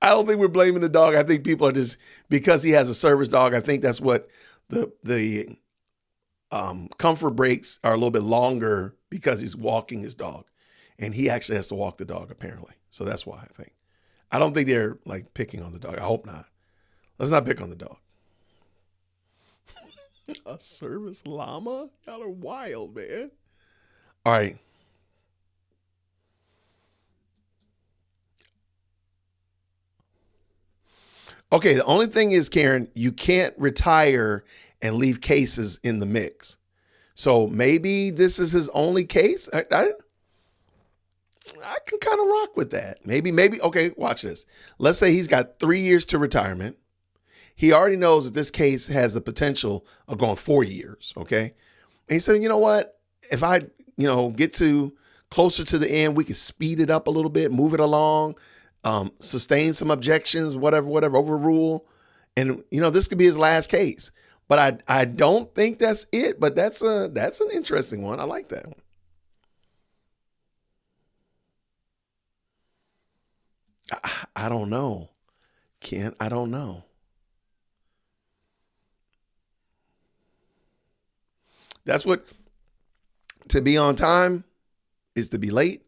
I don't think we're blaming the dog. I think people are just, because he has a service dog, I think that's what the comfort breaks are a little bit longer because he's walking his dog. And he actually has to walk the dog, apparently. So that's why, I think. I don't think they're like picking on the dog. I hope not. Let's not pick on the dog. A service llama? Y'all are wild, man. All right. Okay, the only thing is, Karen, you can't retire and leave cases in the mix. So maybe this is his only case. I can kind of rock with that. Maybe, okay, watch this. Let's say he's got 3 years to retirement. He already knows that this case has the potential of going 4 years, okay? And he said, you know what? If I, get to closer to the end, we can speed it up a little bit, move it along, sustain some objections, whatever, overrule. And, this could be his last case. But I don't think that's it, but that's an interesting one. I like that one. I don't know, Ken. I don't know. That's what, to be on time is to be late.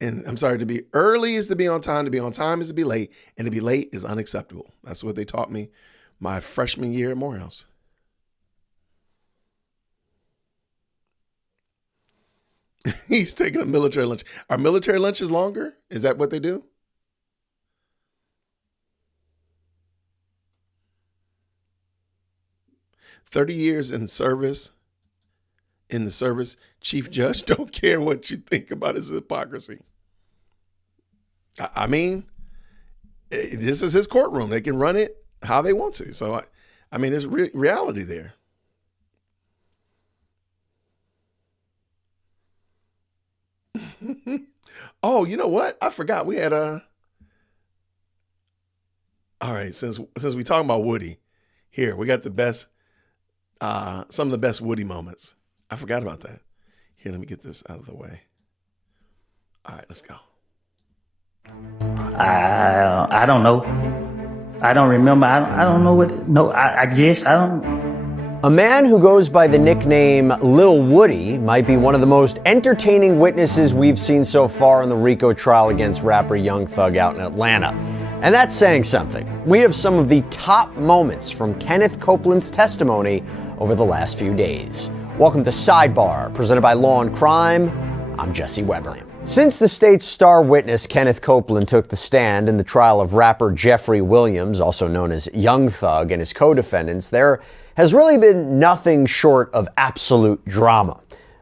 to be early is to be on time is to be late, and to be late is unacceptable. That's what they taught me my freshman year at Morehouse. He's taking a military lunch. Are military lunches longer? Is that what they do? "30 years in the service, Chief Judge don't care what you think about his hypocrisy." I mean, this is his courtroom. They can run it how they want to. So, I mean, there's reality there. Oh, you know what? I forgot we had all right, since we talking about Woody, here, we got the best, some of the best Woody moments. I forgot about that. Here, let me get this out of the way. All right, let's go. I don't know. I don't remember. I don't know what. No, I guess I don't. A man who goes by the nickname Lil Woody might be one of the most entertaining witnesses we've seen so far in the RICO trial against rapper Young Thug out in Atlanta. And that's saying something. We have some of the top moments from Kenneth Copeland's testimony over the last few days. Welcome to Sidebar, presented by Law and Crime. I'm Jesse Weber. Since the state's star witness Kenneth Copeland took the stand in the trial of rapper Jeffrey Williams, also known as Young Thug, and his co-defendants, there has really been nothing short of absolute drama.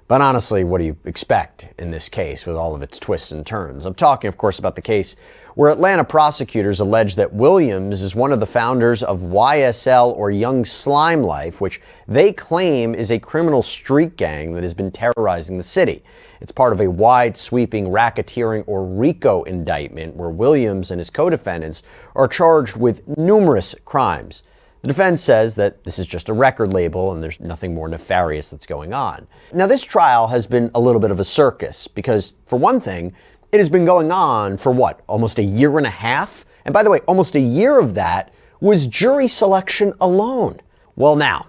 But honestly, what do you expect in this case with all of its twists and turns? I'm talking, of course, about the case where Atlanta prosecutors allege that Williams is one of the founders of YSL, or Young Slime Life, which they claim is a criminal street gang that has been terrorizing the city. It's part of a wide-sweeping racketeering, or RICO, indictment where Williams and his co-defendants are charged with numerous crimes. The defense says that this is just a record label and there's nothing more nefarious that's going on. Now, this trial has been a little bit of a circus because, for one thing, it has been going on for what, almost a year and a half? And by the way, almost a year of that was jury selection alone. Well, now,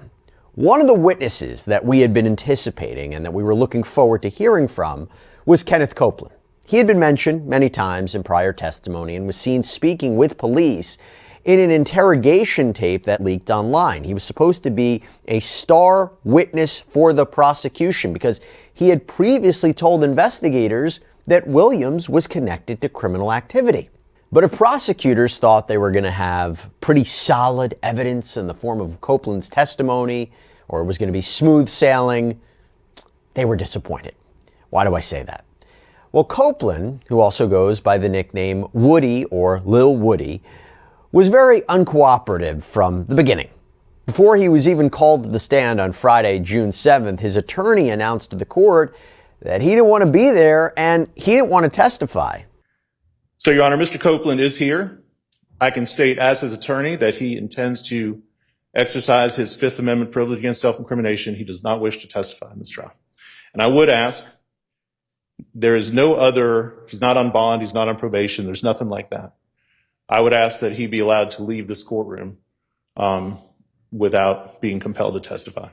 one of the witnesses that we had been anticipating and that we were looking forward to hearing from was Kenneth Copeland. He had been mentioned many times in prior testimony and was seen speaking with police in an interrogation tape that leaked online. He was supposed to be a star witness for the prosecution because he had previously told investigators that Williams was connected to criminal activity. But if prosecutors thought they were going to have pretty solid evidence in the form of Copeland's testimony, or it was going to be smooth sailing, they were disappointed. Why do I say that? Well, Copeland, who also goes by the nickname Woody or Lil Woody, was very uncooperative from the beginning. Before he was even called to the stand on Friday, June 7th, his attorney announced to the court that he didn't want to be there and he didn't want to testify. So, Your Honor, Mr. Copeland is here. I can state as his attorney that he intends to exercise his Fifth Amendment privilege against self-incrimination. He does not wish to testify in this trial. And I would ask, there is no other, he's not on bond, he's not on probation, there's nothing like that. I would ask that he be allowed to leave this courtroom without being compelled to testify.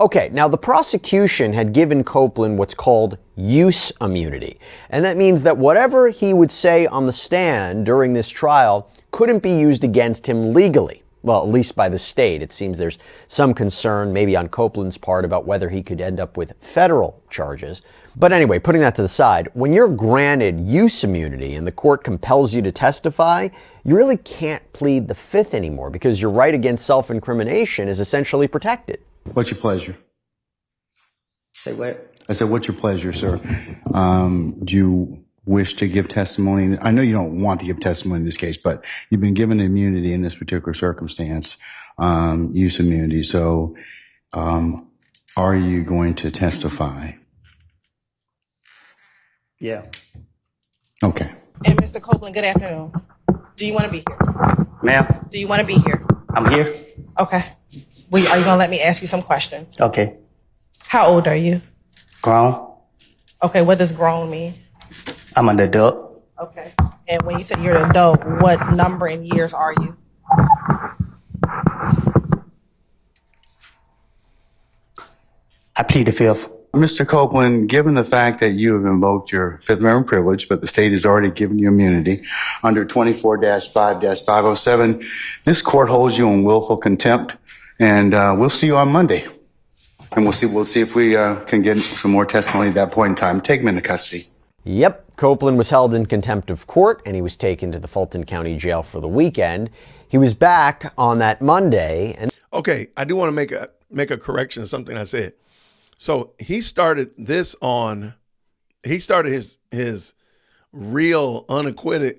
Okay, now the prosecution had given Copeland what's called use immunity. And that means that whatever he would say on the stand during this trial couldn't be used against him legally. Well, at least by the state. It seems there's some concern, maybe on Copeland's part, about whether he could end up with federal charges. But anyway, putting that to the side, when you're granted use immunity and the court compels you to testify, you really can't plead the Fifth anymore because your right against self-incrimination is essentially protected. What's your pleasure? Say what? I said, what's your pleasure, sir? Do you wish to give testimony? I know you don't want to give testimony in this case, but you've been given immunity in this particular circumstance, use immunity. So, are you going to testify? Yeah. Okay. And Mr. Copeland, good afternoon. Do you want to be here? Ma'am? Do you want to be here? I'm here. Okay. Are you going to let me ask you some questions? Okay. How old are you? Grown. Okay, what does grown mean? I'm an adult. Okay. And when you say you're an adult, what number in years are you? I plead the Fifth. Mr. Copeland, given the fact that you have invoked your Fifth Amendment privilege, but the state has already given you immunity under 24-5-507, this court holds you in willful contempt, and we'll see you on Monday. And we'll see if we can get some more testimony at that point in time. Take him into custody. Yep, Copeland was held in contempt of court, and he was taken to the Fulton County Jail for the weekend. He was back on that Monday. And okay, I do want to make a correction to something I said. So he started his real unacquitted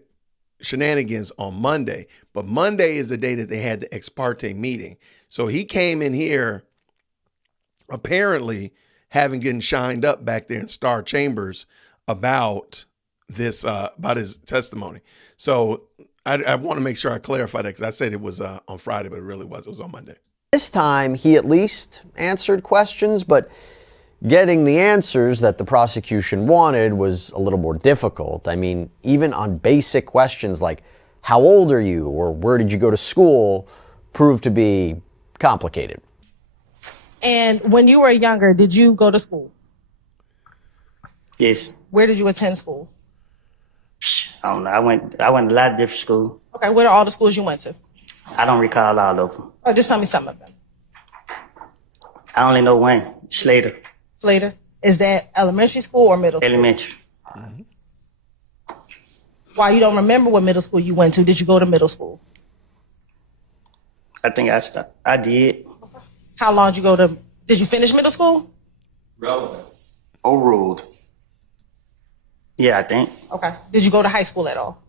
shenanigans on Monday, but Monday is the day that they had the ex parte meeting. So he came in here apparently having gotten shined up back there in Star Chambers about this, about his testimony. So I want to make sure I clarify that, because I said it was on Friday, but it really was. It was on Monday. This time, he at least answered questions, but getting the answers that the prosecution wanted was a little more difficult. I mean, even on basic questions like, how old are you, or where did you go to school, proved to be complicated. And when you were younger, did you go to school? Yes. Where did you attend school? I don't know. I went to a lot of different schools. Okay, what are all the schools you went to? I don't recall all of them. Or just tell me some of them. I only know one, Slater. Slater? Is that elementary school or middle school? Elementary. Why, you don't remember what middle school you went to? Did you go to middle school? I think I did. How long did you go to, did you finish middle school? Relevance. Overruled. Yeah, I think. Okay. Did you go to high school at all?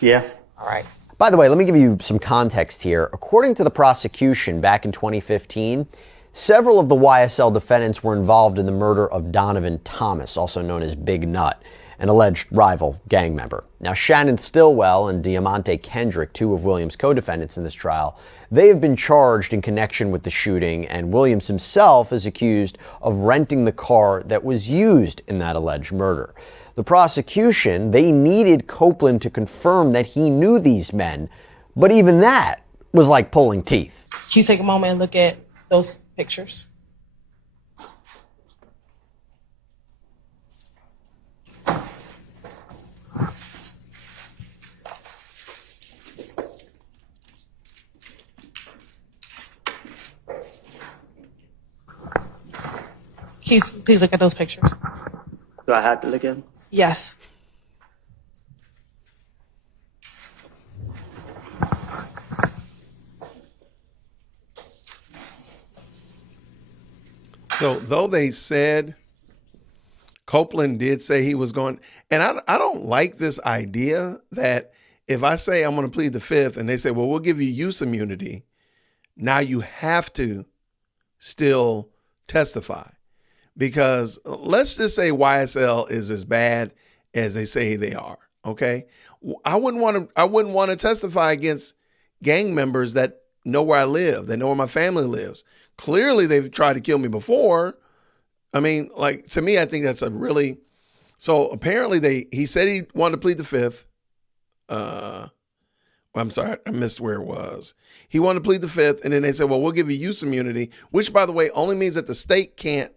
Yeah. All right. By the way, let me give you some context here. According to the prosecution back in 2015, several of the YSL defendants were involved in the murder of Donovan Thomas, also known as Big Nut, an alleged rival gang member. Now, Shannon Stillwell and Diamante Kendrick, two of Williams' co-defendants in this trial, they have been charged in connection with the shooting, and Williams himself is accused of renting the car that was used in that alleged murder. The prosecution, they needed Copeland to confirm that he knew these men, but even that was like pulling teeth. Can you take a moment and look at those pictures? Please look at those pictures. Do I have to look at them? Yes. So though they said Copeland did say he was going, and I don't like this idea that if I say I'm going to plead the fifth and they say, well, we'll give you use immunity, now you have to still testify. Because let's just say YSL is as bad as they say they are. Okay. I wouldn't want to testify against gang members that know where I live. They know where my family lives. Clearly they've tried to kill me before. I mean, like, to me, I think that's a really, so apparently he said he wanted to plead the fifth. I'm sorry, I missed where it was. He wanted to plead the fifth. And then they said, well, we'll give you use immunity, which, by the way, only means that the state can't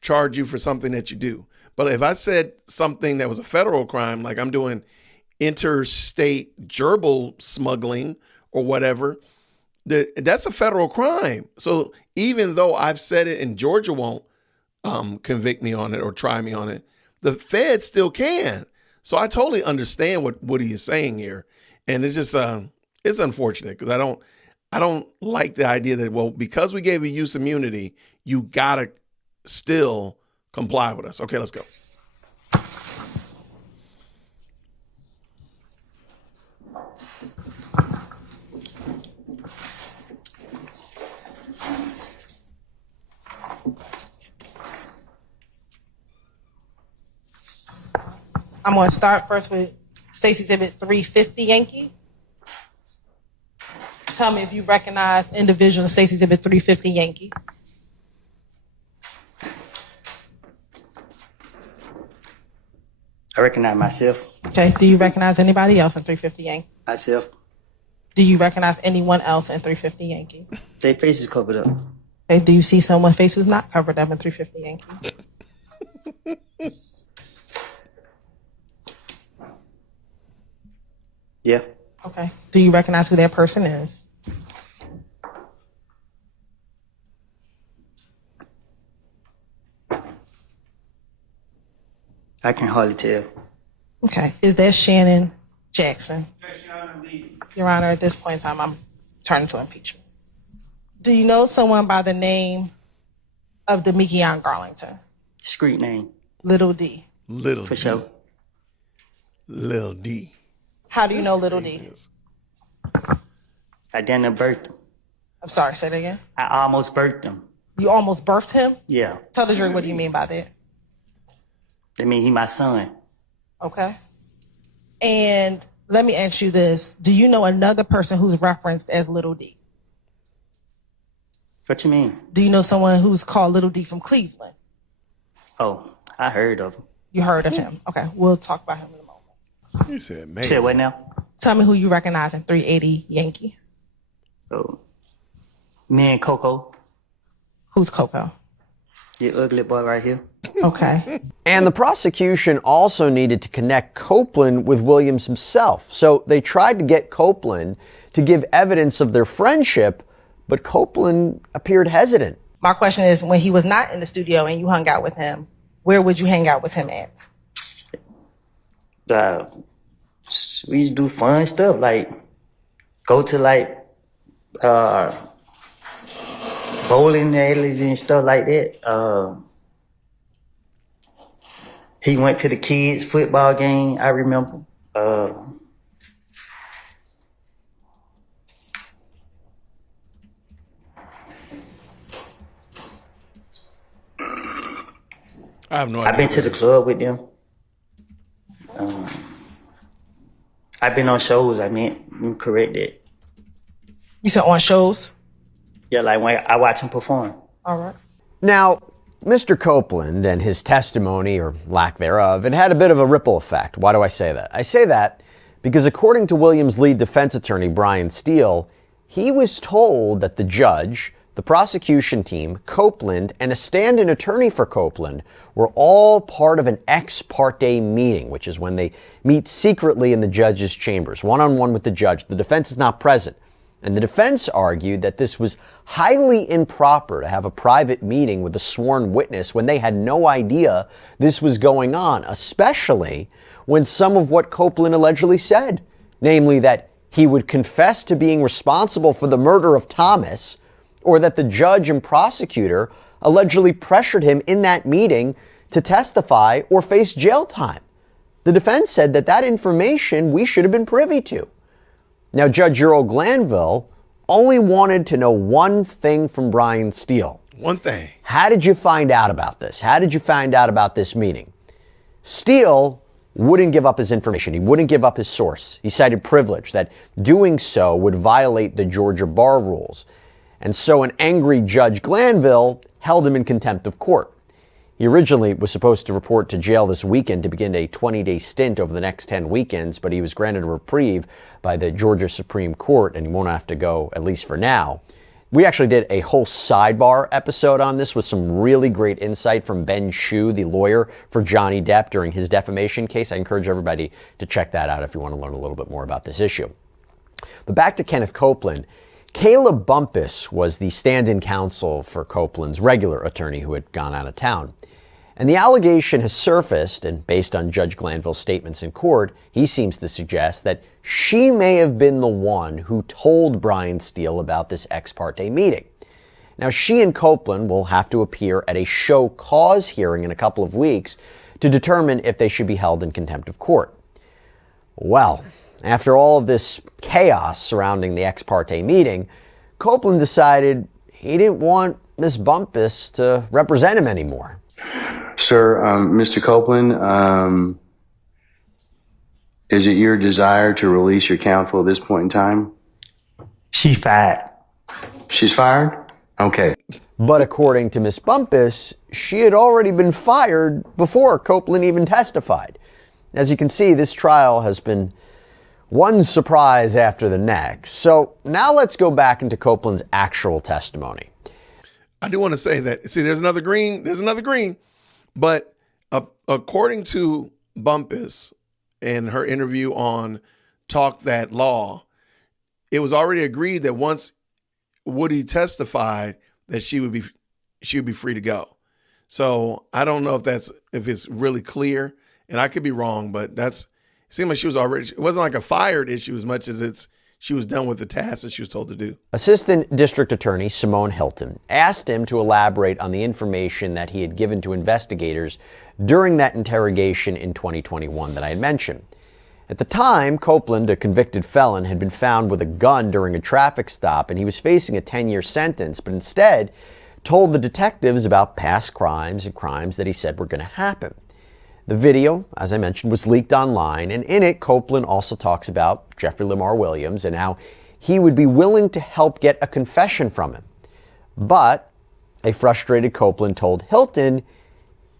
charge you for something that you do. But if I said something that was a federal crime, like I'm doing interstate gerbil smuggling or whatever, that's a federal crime. So even though I've said it and Georgia won't convict me on it or try me on it, the feds still can. So I totally understand what he is saying here. And it's just, it's unfortunate because I don't like the idea that, well, because we gave you use immunity, you gotta still comply with us. Okay, let's go. I'm going to start first with Stacy Exhibit 350 Yankee. Tell me if you recognize individual in Stacy Exhibit 350 Yankee. I recognize myself. Okay. Do you recognize anybody else in 350 Yankee? Myself. Do you recognize anyone else in 350 Yankee? Their faces covered up. Okay, do you see someone's face who's not covered up in 350 Yankee? Yeah. Okay. Do you recognize who that person is? I can hardly tell. Okay. Is that Shannon Jackson? Your Honor, at this point in time, I'm turning to impeachment. Do you know someone by the name of Demekion Garlington? Street name. Little D. Little For D. sure. Little D. How do you know Little D? I didn't birth him. I'm sorry, say that again. I almost birthed him. You almost birthed him? Yeah. Tell the jury, what do you mean by that? I mean, he my son. Okay. And let me ask you this. Do you know another person who's referenced as Little D? What you mean? Do you know someone who's called Little D from Cleveland? Oh, I heard of him. You heard of him. Okay, we'll talk about him in a moment. You said, man. Said what now? Tell me who you recognize in 380 Yankee. Oh, me and Coco. Who's Coco? The ugly boy right here. Okay. And the prosecution also needed to connect Copeland with Williams himself. So they tried to get Copeland to give evidence of their friendship, but Copeland appeared hesitant. My question is, when he was not in the studio and you hung out with him, where would you hang out with him at? We used to do fun stuff, like go to like bowling alleys and stuff like that. He went to the kids' football game, I remember. I have no idea. I've been to the club with them. I've been on shows, I meant, correct that. You said on shows? Yeah, like when I watch him perform. All right. Now, Mr. Copeland and his testimony, or lack thereof, it had a bit of a ripple effect. Why do I say that? I say that because according to Williams' lead defense attorney, Brian Steele, he was told that the judge, the prosecution team, Copeland, and a stand-in attorney for Copeland were all part of an ex parte meeting, which is when they meet secretly in the judge's chambers, one-on-one with the judge. The defense is not present. And the defense argued that this was highly improper to have a private meeting with a sworn witness when they had no idea this was going on, especially when some of what Copeland allegedly said, namely that he would confess to being responsible for the murder of Thomas, or that the judge and prosecutor allegedly pressured him in that meeting to testify or face jail time. The defense said that that information we should have been privy to. Now, Judge Earl Glanville only wanted to know one thing from Brian Steele. One thing. How did you find out about this? How did you find out about this meeting? Steele wouldn't give up his information. He wouldn't give up his source. He cited privilege, that doing so would violate the Georgia bar rules. And so an angry Judge Glanville held him in contempt of court. He originally was supposed to report to jail this weekend to begin a 20-day stint over the next 10 weekends, but he was granted a reprieve by the Georgia Supreme Court, and he won't have to go, at least for now. We actually did a whole sidebar episode on this with some really great insight from Ben Shue, the lawyer for Johnny Depp during his defamation case. I encourage everybody to check that out if you want to learn a little bit more about this issue. But back to Kenneth Copeland. Caleb Bumpus was the stand-in counsel for Copeland's regular attorney who had gone out of town. And the allegation has surfaced, and based on Judge Glanville's statements in court, he seems to suggest that she may have been the one who told Brian Steele about this ex parte meeting. Now, she and Copeland will have to appear at a show cause hearing in a couple of weeks to determine if they should be held in contempt of court. Well, after all of this chaos surrounding the ex parte meeting, Copeland decided he didn't want Ms. Bumpus to represent him anymore. Sir, Mr. Copeland, is it your desire to release your counsel at this point in time? She's fired. She's fired? Okay. But according to Ms. Bumpus, she had already been fired before Copeland even testified. As you can see, this trial has been one surprise after the next. So now let's go back into Copeland's actual testimony. I do want to say that, see, there's another green, but according to Bumpus and her interview on Talk That Law, it was already agreed that once Woody testified that she would be free to go. So I don't know if it's really clear, and I could be wrong, but it seemed like it wasn't like a fired issue as much as she was done with the task that she was told to do. Assistant District Attorney Simone Hilton asked him to elaborate on the information that he had given to investigators during that interrogation in 2021 that I had mentioned. At the time, Copeland, a convicted felon, had been found with a gun during a traffic stop, and he was facing a 10-year sentence, but instead told the detectives about past crimes and crimes that he said were going to happen. The video, as I mentioned, was leaked online, and in it, Copeland also talks about Jeffrey Lamar Williams and how he would be willing to help get a confession from him. But a frustrated Copeland told Hilton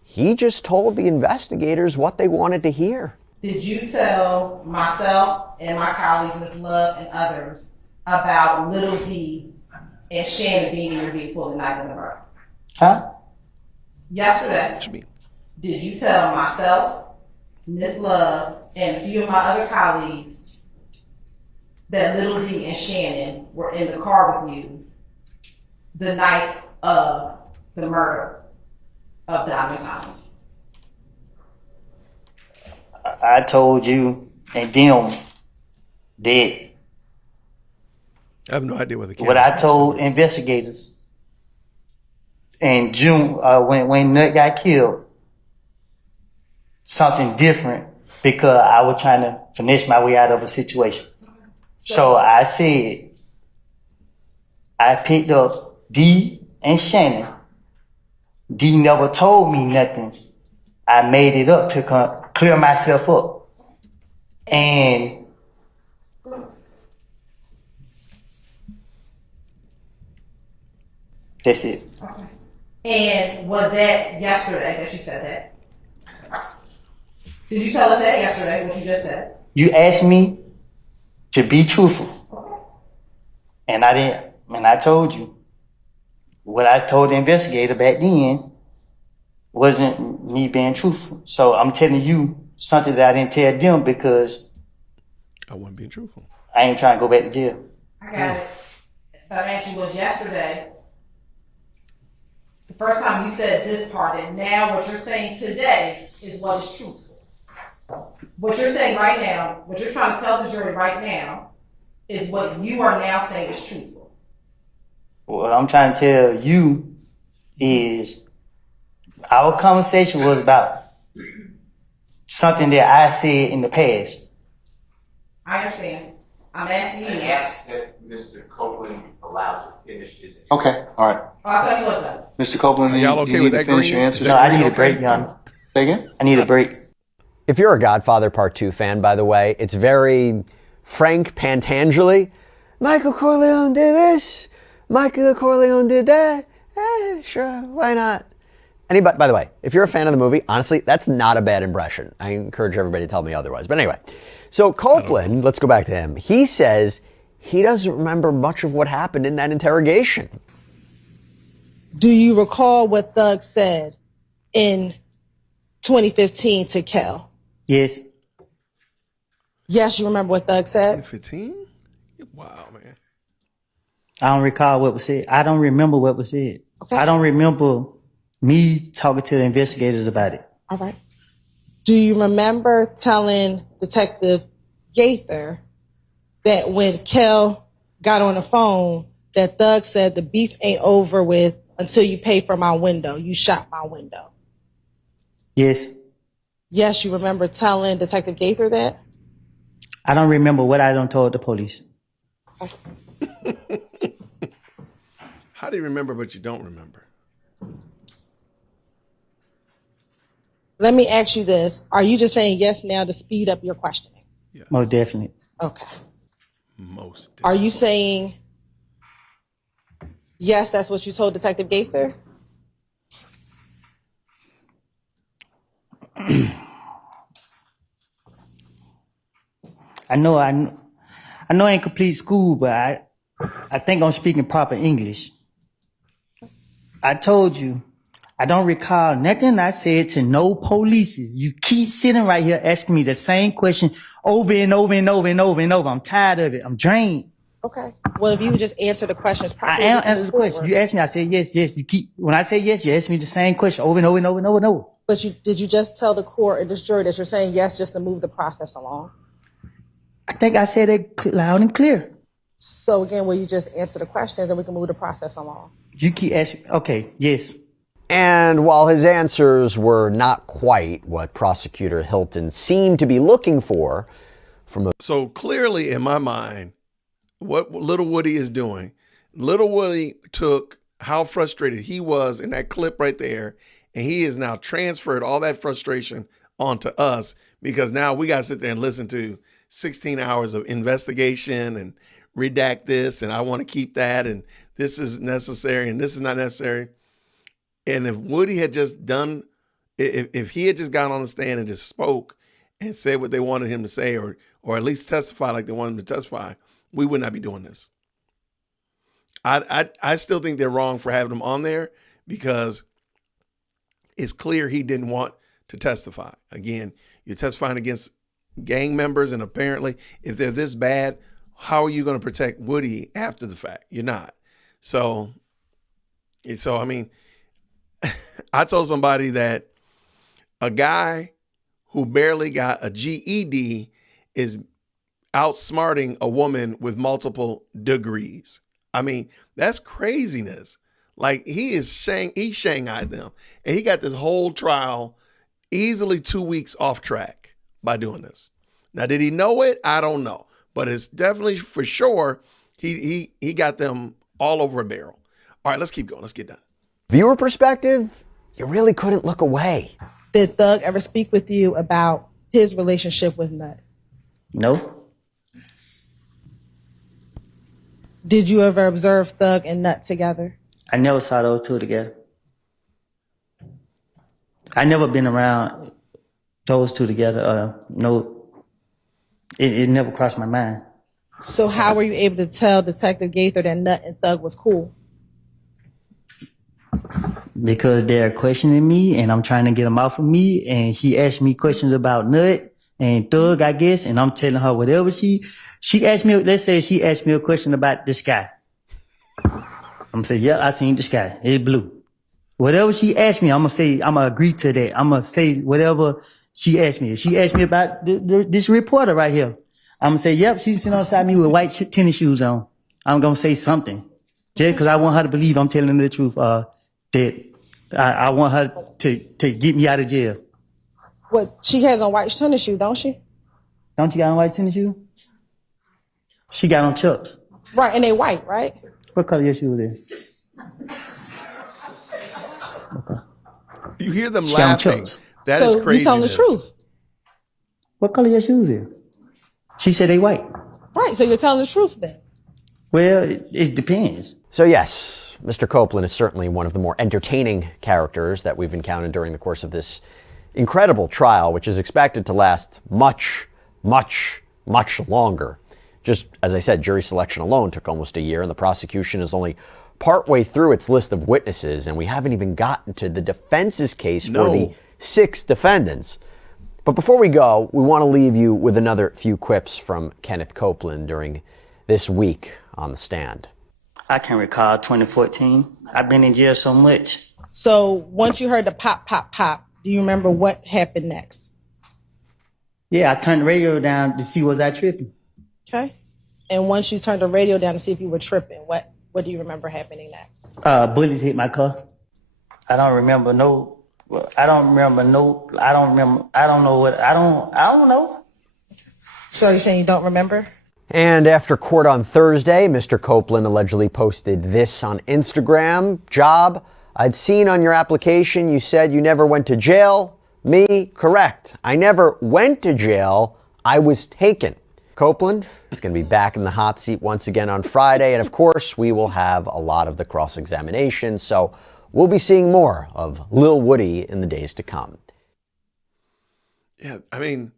he just told the investigators what they wanted to hear. Did you tell myself and my colleagues, Ms. Love and others, about Little D and Shannon being in your vehicle the night of the murder? Huh? Yesterday, did you tell myself, Ms. Love, and a few of my other colleagues that Little D and Shannon were in the car with you the night of the murder of Donovan Thomas? I told you and them that I have no idea what what I told investigators in June when Nut got killed, something different, because I was trying to finesse my way out of a situation. So I said, I picked up D and Shannon. D never told me nothing. I made it up to clear myself up. And that's it. And was that yesterday that you said that? Did you tell us that yesterday, what you just said? You asked me to be truthful. And I didn't, and I told you. What I told the investigator back then wasn't me being truthful. So I'm telling you something that I didn't tell them because I wasn't being truthful. I ain't trying to go back to jail. I got it. But I asked you was yesterday. The first time you said this part, and now what you're saying today is what is truthful. What you're saying right now, what you're trying to tell the jury right now, is what you are now saying is truthful. What I'm trying to tell you is our conversation was about something that I said in the past. I understand. I'm asking you. I asked that Mr. Copeland allowed to finish his. Okay, all right. Oh, I thought he was done. Mr. Copeland, y'all okay you need with to that finish green? your answers? No, I need a break, John. Say again? I need a break. If you're a Godfather Part 2 fan, by the way, it's very Frank Pantangeli. Michael Corleone did this. Michael Corleone did that. Sure, why not? Anybody, by the way, if you're a fan of the movie, honestly, that's not a bad impression. I encourage everybody to tell me otherwise. But anyway, so Copeland, let's go back to him. He says he doesn't remember much of what happened in that interrogation. Do you recall what Thug said in 2015 to Kel? Yes. Yes, you remember what Thug said? 2015? Wow, man. I don't recall what was said. I don't remember what was said. Okay. I don't remember me talking to the investigators about it. All right. Do you remember telling Detective Gaither that when Kel got on the phone, that Thug said the beef ain't over with until you pay for my window? You shot my window. Yes. Yes, you remember telling Detective Gaither that? I don't remember what I done told the police. How do you remember but you don't remember? Let me ask you this. Are you just saying yes now to speed up your questioning? Yes. Most definitely. Okay. Most definitely. Are you saying yes, that's what you told Detective Gaither? I know I ain't complete school, but I think I'm speaking proper English. I told you, I don't recall nothing I said to no polices. You keep sitting right here asking me the same question over and over and over and over and over. I'm tired of it. I'm drained. Okay. Well, if you would just answer the questions I properly. am answering the question. You asked me, I said yes, yes. When I say yes, you ask me the same question over and over and over and over and over. But did you just tell the court or this jury that you're saying yes just to move the process along? I think I said it loud and clear. So again, will you just answer the questions and we can move the process along? You keep asking. Okay, yes. And while his answers were not quite what Prosecutor Hilton seemed to be looking for from a... So clearly in my mind, what Little Woody is doing, Little Woody took how frustrated he was in that clip right there, and he has now transferred all that frustration onto us because now we got to sit there and listen to 16 hours of investigation and redact this, and I want to keep that, and this is necessary, and this is not necessary. And if Woody had just done, if he had just got on the stand and just spoke and said what they wanted him to say, or at least testify like they wanted him to testify, we would not be doing this. I still think they're wrong for having him on there because it's clear he didn't want to testify. Again, you're testifying against gang members, and apparently if they're this bad, how are you going to protect Woody after the fact? You're not. So I mean, I told somebody that a guy who barely got a GED is outsmarting a woman with multiple degrees. I mean, that's craziness. Like he shanghaied them, and he got this whole trial easily 2 weeks off track by doing this. Now, did he know it? I don't know, but it's definitely for sure he got them all over a barrel. All right, let's keep going. Let's get done. Viewer perspective, you really couldn't look away. Did Thug ever speak with you about his relationship with Nut? No. Did you ever observe Thug and Nut together? I never saw those two together. I never been around those two together. No, it never crossed my mind. So how were you able to tell Detective Gaither that Nut and Thug was cool? Because they're questioning me and I'm trying to get them off of me, and she asked me questions about Nut and Thug, I guess, and I'm telling her whatever she asked me. Let's say she asked me a question about the sky. I'm gonna say, yeah, I seen the sky. It's blue. Whatever she asked me, I'm gonna agree to that. I'm gonna say whatever she asked me. If she asked me about this reporter right here, I'm gonna say, yep, she's sitting outside me with white tennis shoes on. I'm gonna say something. Just because I want her to believe I'm telling her the truth. That I want her to get me out of jail. What, she has on white tennis shoes, don't she? Don't you got on white tennis shoes? She got on Chucks. Right, and they white, right? What color your shoes is? Okay. You hear them laughing. That is crazy. You telling the truth. What color your shoes is? She said they white. Right, so you're telling the truth then. Well, it depends. So yes, Mr. Copeland is certainly one of the more entertaining characters that we've encountered during the course of this incredible trial, which is expected to last much, much, much longer. Just as I said, jury selection alone took almost a year, and the prosecution is only partway through its list of witnesses, and we haven't even gotten to the defense's case for the 6 defendants. But before we go, we want to leave you with another few quips from Kenneth Copeland during this week on the stand. I can recall 2014. I've been in jail so much. So once you heard the pop, pop, pop, do you remember what happened next? Yeah, I turned the radio down to see was I tripping. Okay. And once you turned the radio down to see if you were tripping, what do you remember happening next? Bullets hit my car. I don't know. I don't know. So you're saying you don't remember? And after court on Thursday, Mr. Copeland allegedly posted this on Instagram. Job, I'd seen on your application you said you never went to jail. Me, correct. I never went to jail. I was taken. Copeland is going to be back in the hot seat once again on Friday. And of course, we will have a lot of the cross-examination. So we'll be seeing more of Lil Woody in the days to come. Yeah, I mean,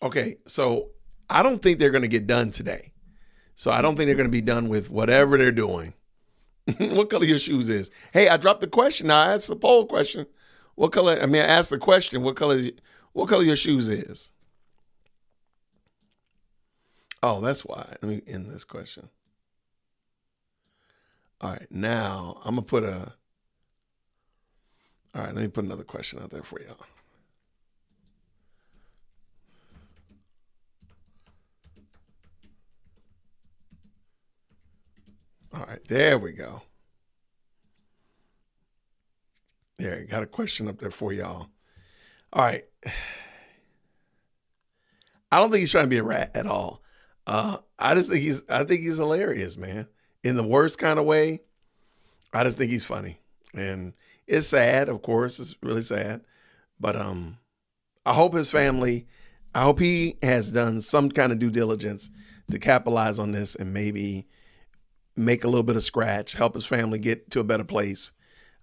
okay, so I don't think they're going to get done today. So I don't think they're going to be done with whatever they're doing What color your shoes is? Hey, I dropped the question. Now I asked the poll question. What color? I mean, I asked the question. What color your shoes is? Oh, that's why. Let me end this question. All right, now I'm gonna put a. All right, let me put another question out there for y'all. All right, there we go. There, got a question up there for y'all. All right. I don't think he's trying to be a rat at all. I think he's hilarious, man. In the worst kind of way. I just think he's funny. And it's sad, of course. It's really sad. But I hope his family, I hope he has done some kind of due diligence to capitalize on this and maybe make a little bit of scratch, help his family get to a better place.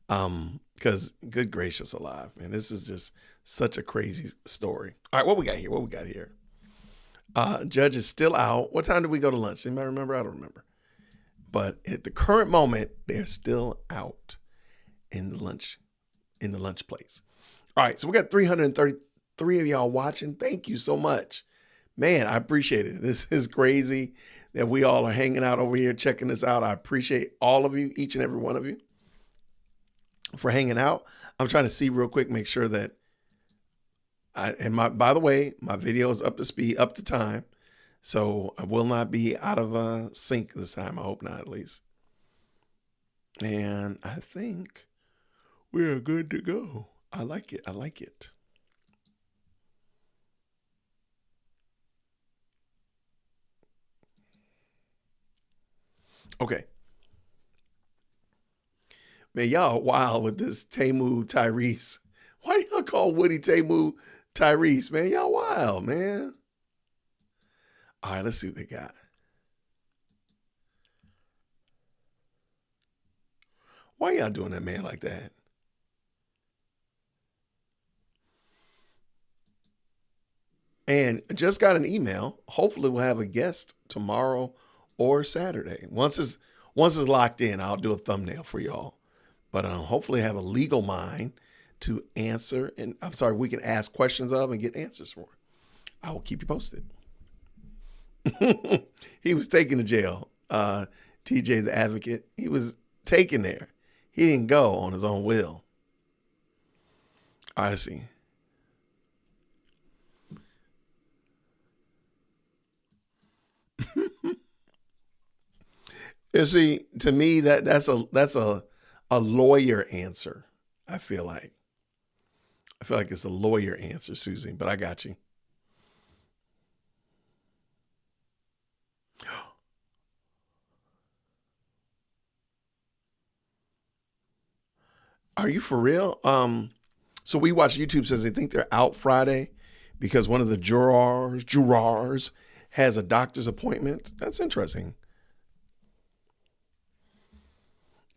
Because good gracious alive, man, this is just such a crazy story. All right, what we got here? Judge is still out. What time did we go to lunch? Anybody remember? I don't remember. But at the current moment, they're still out in the lunch place. All right, so we got 333 of y'all watching. Thank you so much. Man, I appreciate it. This is crazy that we all are hanging out over here checking this out. I appreciate all of you, each and every one of you, for hanging out. I'm trying to see real quick, make sure that by the way, my video is up to speed, up to time. So I will not be out of sync this time. I hope not, at least. And I think we're good to go. I like it. Okay. Man, y'all wild with this Tamu Tyrese. Why do y'all call Woody Tamu Tyrese, man? Y'all wild, man. All right, let's see what they got. Why y'all doing that man like that? And just got an email. Hopefully we'll have a guest tomorrow or Saturday. Once it's locked in, I'll do a thumbnail for y'all. But hopefully have a legal mind to answer. And I'm sorry, we can ask questions of and get answers for. I will keep you posted. He was taken to jail. TJ, the advocate, he was taken there. He didn't go on his own will. All right, let's see. You see, to me, that's a lawyer answer. I feel like it's a lawyer answer, Susie, but I got you. Are you for real? So we watch YouTube says they think they're out Friday because one of the jurors has a doctor's appointment. That's interesting.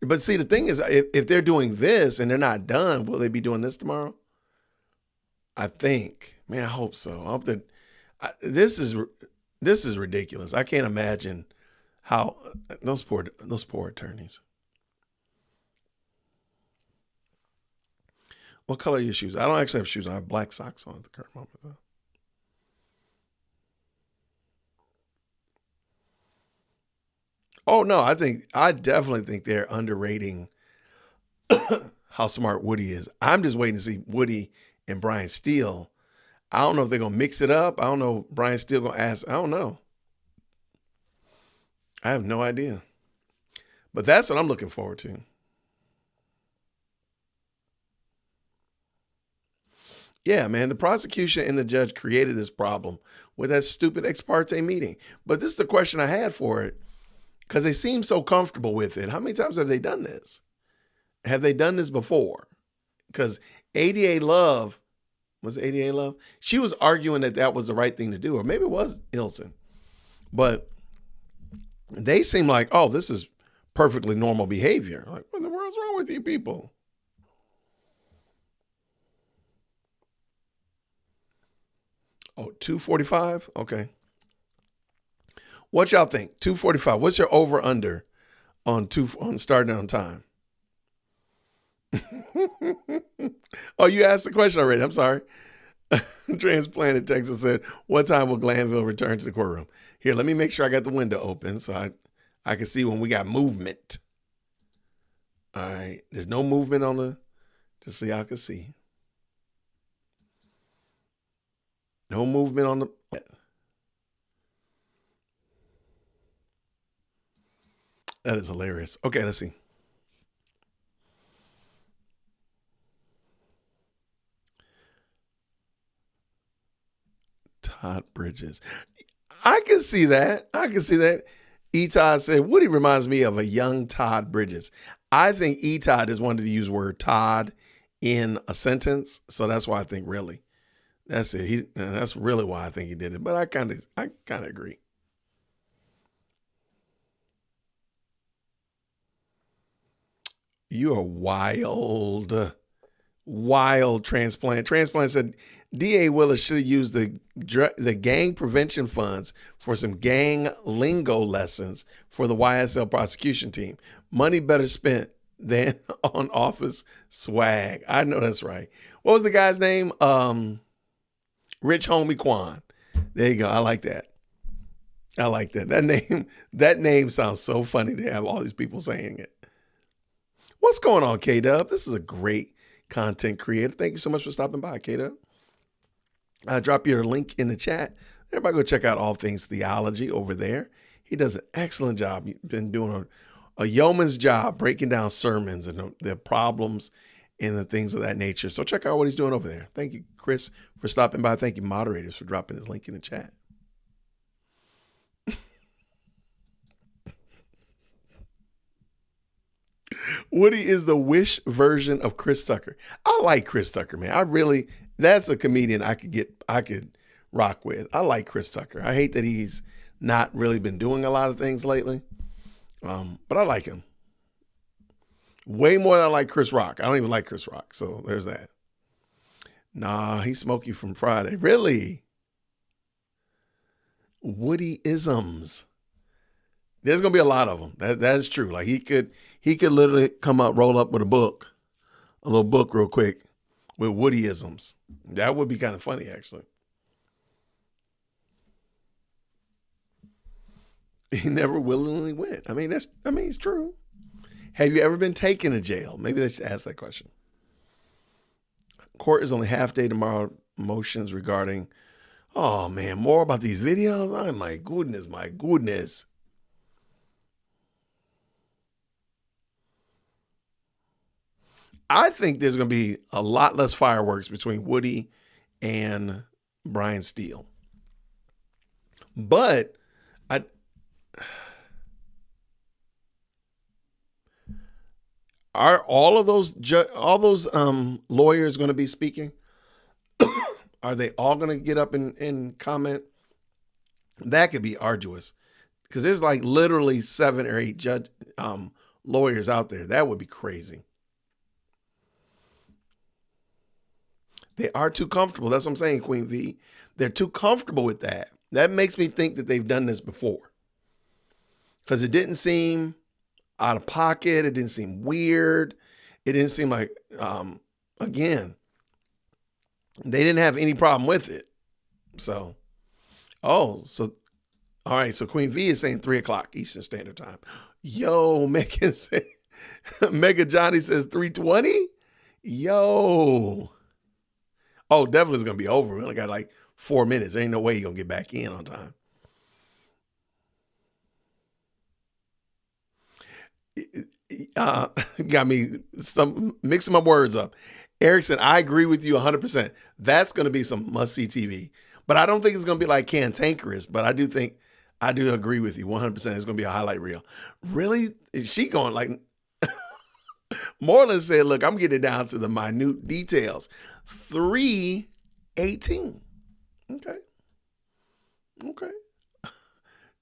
But see, the thing is, if they're doing this and they're not done, will they be doing this tomorrow? I think. Man, I hope so. I hope that this is ridiculous. I can't imagine how those poor attorneys. What color are your shoes? I don't actually have shoes. I have black socks on at the current moment, though. Oh, no, I definitely think they're underrating how smart Woody is. I'm just waiting to see Woody and Brian Steele. I don't know if they're going to mix it up. I don't know if Brian Steele going to ask. I don't know. I have no idea. But that's what I'm looking forward to. Yeah, man, the prosecution and the judge created this problem with that stupid ex parte meeting. But this is the question I had for it, because they seem so comfortable with it. How many times have they done this? Have they done this before? Because ADA Love, was it ADA Love? She was arguing that was the right thing to do, or maybe it was Hilton. But they seem like, oh, this is perfectly normal behavior. Like, what in the world's wrong with you people? Oh, 245? Okay. What y'all think? 245. What's your over under on starting on time. Oh, you asked the question already. I'm sorry. Transplanted Texas said, what time will Glanville return to the courtroom? Here, let me make sure I got the window open so I can see when we got movement. All right. There's no movement on the, just so y'all can see. No movement on the. That is hilarious. Okay, let's see. Todd Bridges. I can see that. I can see that. Todd said, Woody reminds me of a young Todd Bridges. I think Todd just wanted to use the word Todd in a sentence. So that's why I think really. That's it. That's really why I think he did it. But I kind of agree. You are wild. Wild transplant. Transplant said D.A. Willis should have used the gang prevention funds for some gang lingo lessons for the YSL prosecution team. Money better spent than on office swag. I know that's right. What was the guy's name? Rich Homie Quan. There you go. I like that. I like that. That name sounds so funny to have all these people saying it. What's going on, K-Dub? This is a great content creator. Thank you so much for stopping by, K-Dub. I'll drop your link in the chat. Everybody go check out All Things Theology over there. He does an excellent job. He's been doing a yeoman's job breaking down sermons and the problems and the things of that nature. So check out what he's doing over there. Thank you, Chris, for stopping by. Thank you, moderators, for dropping his link in the chat. Woody is the Wish version of Chris Tucker. I like Chris Tucker, man. That's a comedian I could rock with. I like Chris Tucker. I hate that he's not really been doing a lot of things lately. But I like him. Way more than I like Chris Rock. I don't even like Chris Rock. So there's that. Nah, he's Smokey from Friday. Really? Woody-isms. There's going to be a lot of them. That is true. Like he could literally come up, roll up with a little book real quick with Woody-isms. That would be kind of funny, actually. He never willingly went. I mean, it's true. Have you ever been taken to jail? Maybe they should ask that question. Court is only half day tomorrow. Motions regarding, oh man, more about these videos. Oh my goodness. I think there's going to be a lot less fireworks between Woody and Brian Steele. But are all those lawyers going to be speaking? Are they all going to get up and comment? That could be arduous because there's like literally 7 or 8 lawyers out there. That would be crazy. They are too comfortable. That's what I'm saying, Queen V. They're too comfortable with that. That makes me think that they've done this before. Because it didn't seem out of pocket. It didn't seem weird. It didn't seem like, again, they didn't have any problem with it. So, all right. So Queen V is saying 3:00 Eastern Standard Time. Yo, Mega Johnny says 3:20. Yo. Oh, definitely it's going to be over. We only got like 4 minutes. There ain't no way you're going to get back in on time. Got me mixing my words up. Erickson, I agree with you 100%. That's going to be some must-see TV. But I don't think it's going to be like Cantankerous, but I do agree with you 100%. It's going to be a highlight reel. Really? Is she going like... Moreland said, look, I'm getting down to the minute details. 3:18. Okay.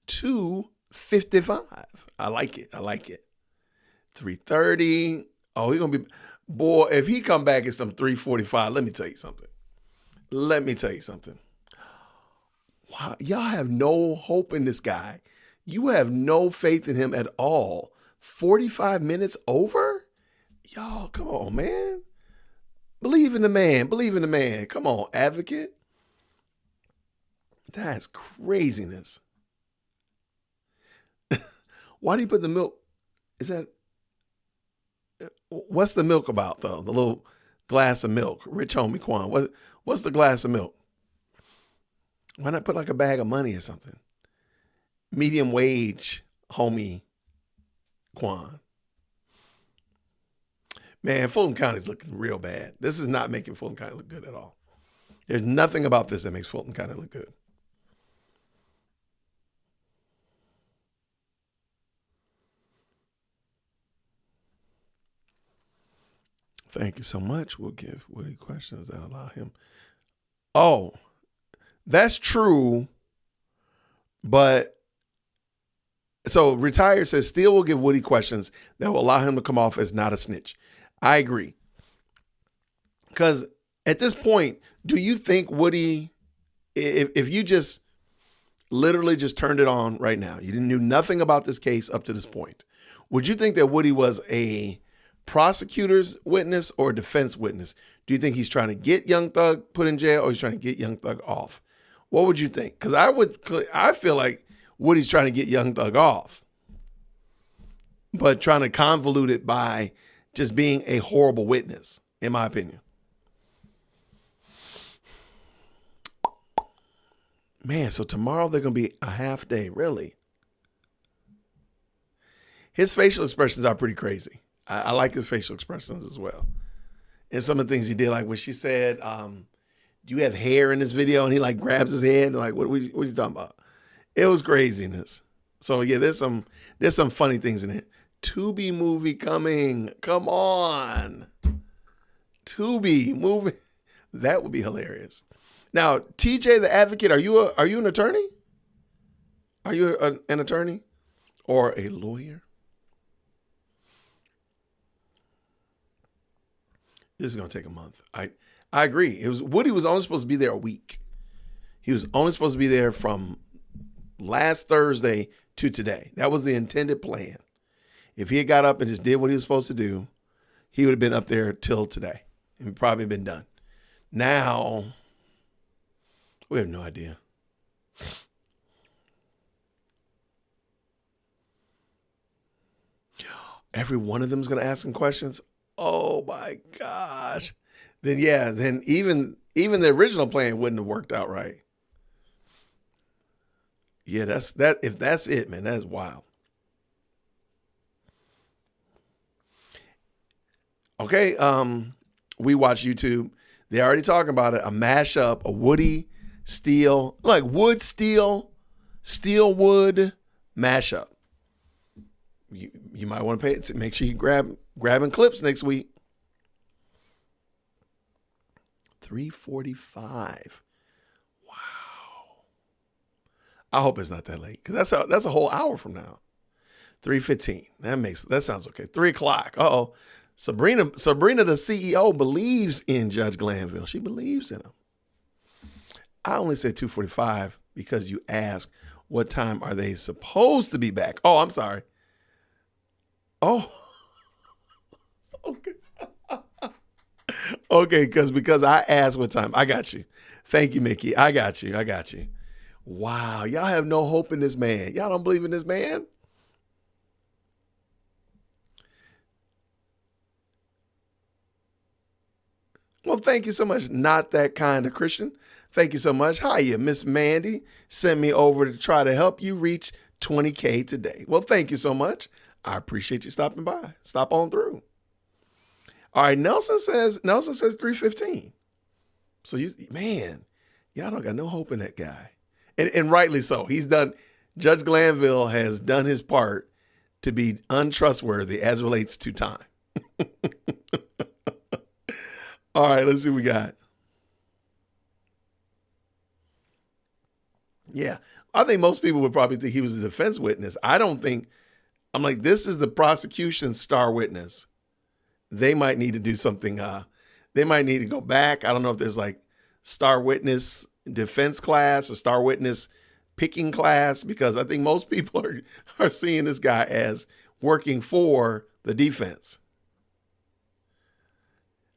2:55. I like it. 3:30. Oh, he's going to be, boy, if he come back at some 3:45, let me tell you something. Wow, y'all have no hope in this guy. You have no faith in him at all. 45 minutes over? Y'all, come on, man. Believe in the man. Believe in the man. Come on, advocate. That's craziness. Why do you put the milk? What's the milk about, though? The little glass of milk. Rich homie Quan. What's the glass of milk? Why not put like a bag of money or something? Medium wage homie Quan. Man, Fulton County's looking real bad. This is not making Fulton County look good at all. There's nothing about this that makes Fulton County look good. Thank you so much. We'll give Woody questions that allow him. Oh, that's true. But so Retired says Steele will give Woody questions that will allow him to come off as not a snitch. I agree. Because at this point, do you think Woody, if you just literally just turned it on right now, you knew nothing about this case up to this point, would you think that Woody was a prosecutor's witness or defense witness? Do you think he's trying to get Young Thug put in jail or he's trying to get Young Thug off? What would you think? Because I feel like Woody's trying to get Young Thug off, but trying to convolute it by just being a horrible witness, in my opinion. Man, so tomorrow they're going to be a half day, really? His facial expressions are pretty crazy. I like his facial expressions as well. And some of the things he did, like when she said, do you have hair in this video? And he like grabs his head and like, what are you talking about? It was craziness. So yeah, there's some funny things in it. Tubi movie coming. Come on. Tubi movie. That would be hilarious. Now, TJ the Advocate, are you an attorney? Are you an attorney or a lawyer? This is going to take a month. I agree. Woody was only supposed to be there a week. He was only supposed to be there from last Thursday to today. That was the intended plan. If he had got up and just did what he was supposed to do, he would have been up there till today and probably been done. Now, we have no idea. Every one of them is going to ask him questions. Oh my gosh. Then even the original plan wouldn't have worked out right. Yeah, if that's it, man, that's wild. Okay, we watch YouTube. They're already talking about it, a mashup, a Woody, Steele, like Wood, Steele, Wood mashup. You might want to pay it. Make sure you grabbing clips next week. 3:45. Wow. I hope it's not that late because that's a whole hour from now. 3:15. That sounds okay. 3:00. Uh-oh. Sabrina, the CEO, believes in Judge Glanville. She believes in him. I only said 2:45 because you asked what time are they supposed to be back. Oh, I'm sorry. Oh, okay. Okay, because I asked what time. I got you. Thank you, Mickey. I got you. Wow, y'all have no hope in this man. Y'all don't believe in this man? Well, thank you so much. Not that kind of Christian. Thank you so much. Hiya, Miss Mandy. Sent me over to try to help you reach 20K today. Well, thank you so much. I appreciate you stopping by. Stop on through. All right, Nelson says 3:15. So y'all don't got no hope in that guy. And rightly so. Judge Glanville has done his part to be untrustworthy as relates to time. All right, let's see what we got. Yeah, I think most people would probably think he was a defense witness. I'm like, this is the prosecution's star witness. They might need to do something. They might need to go back. I don't know if there's like star witness defense class or star witness picking class, because I think most people are seeing this guy as working for the defense.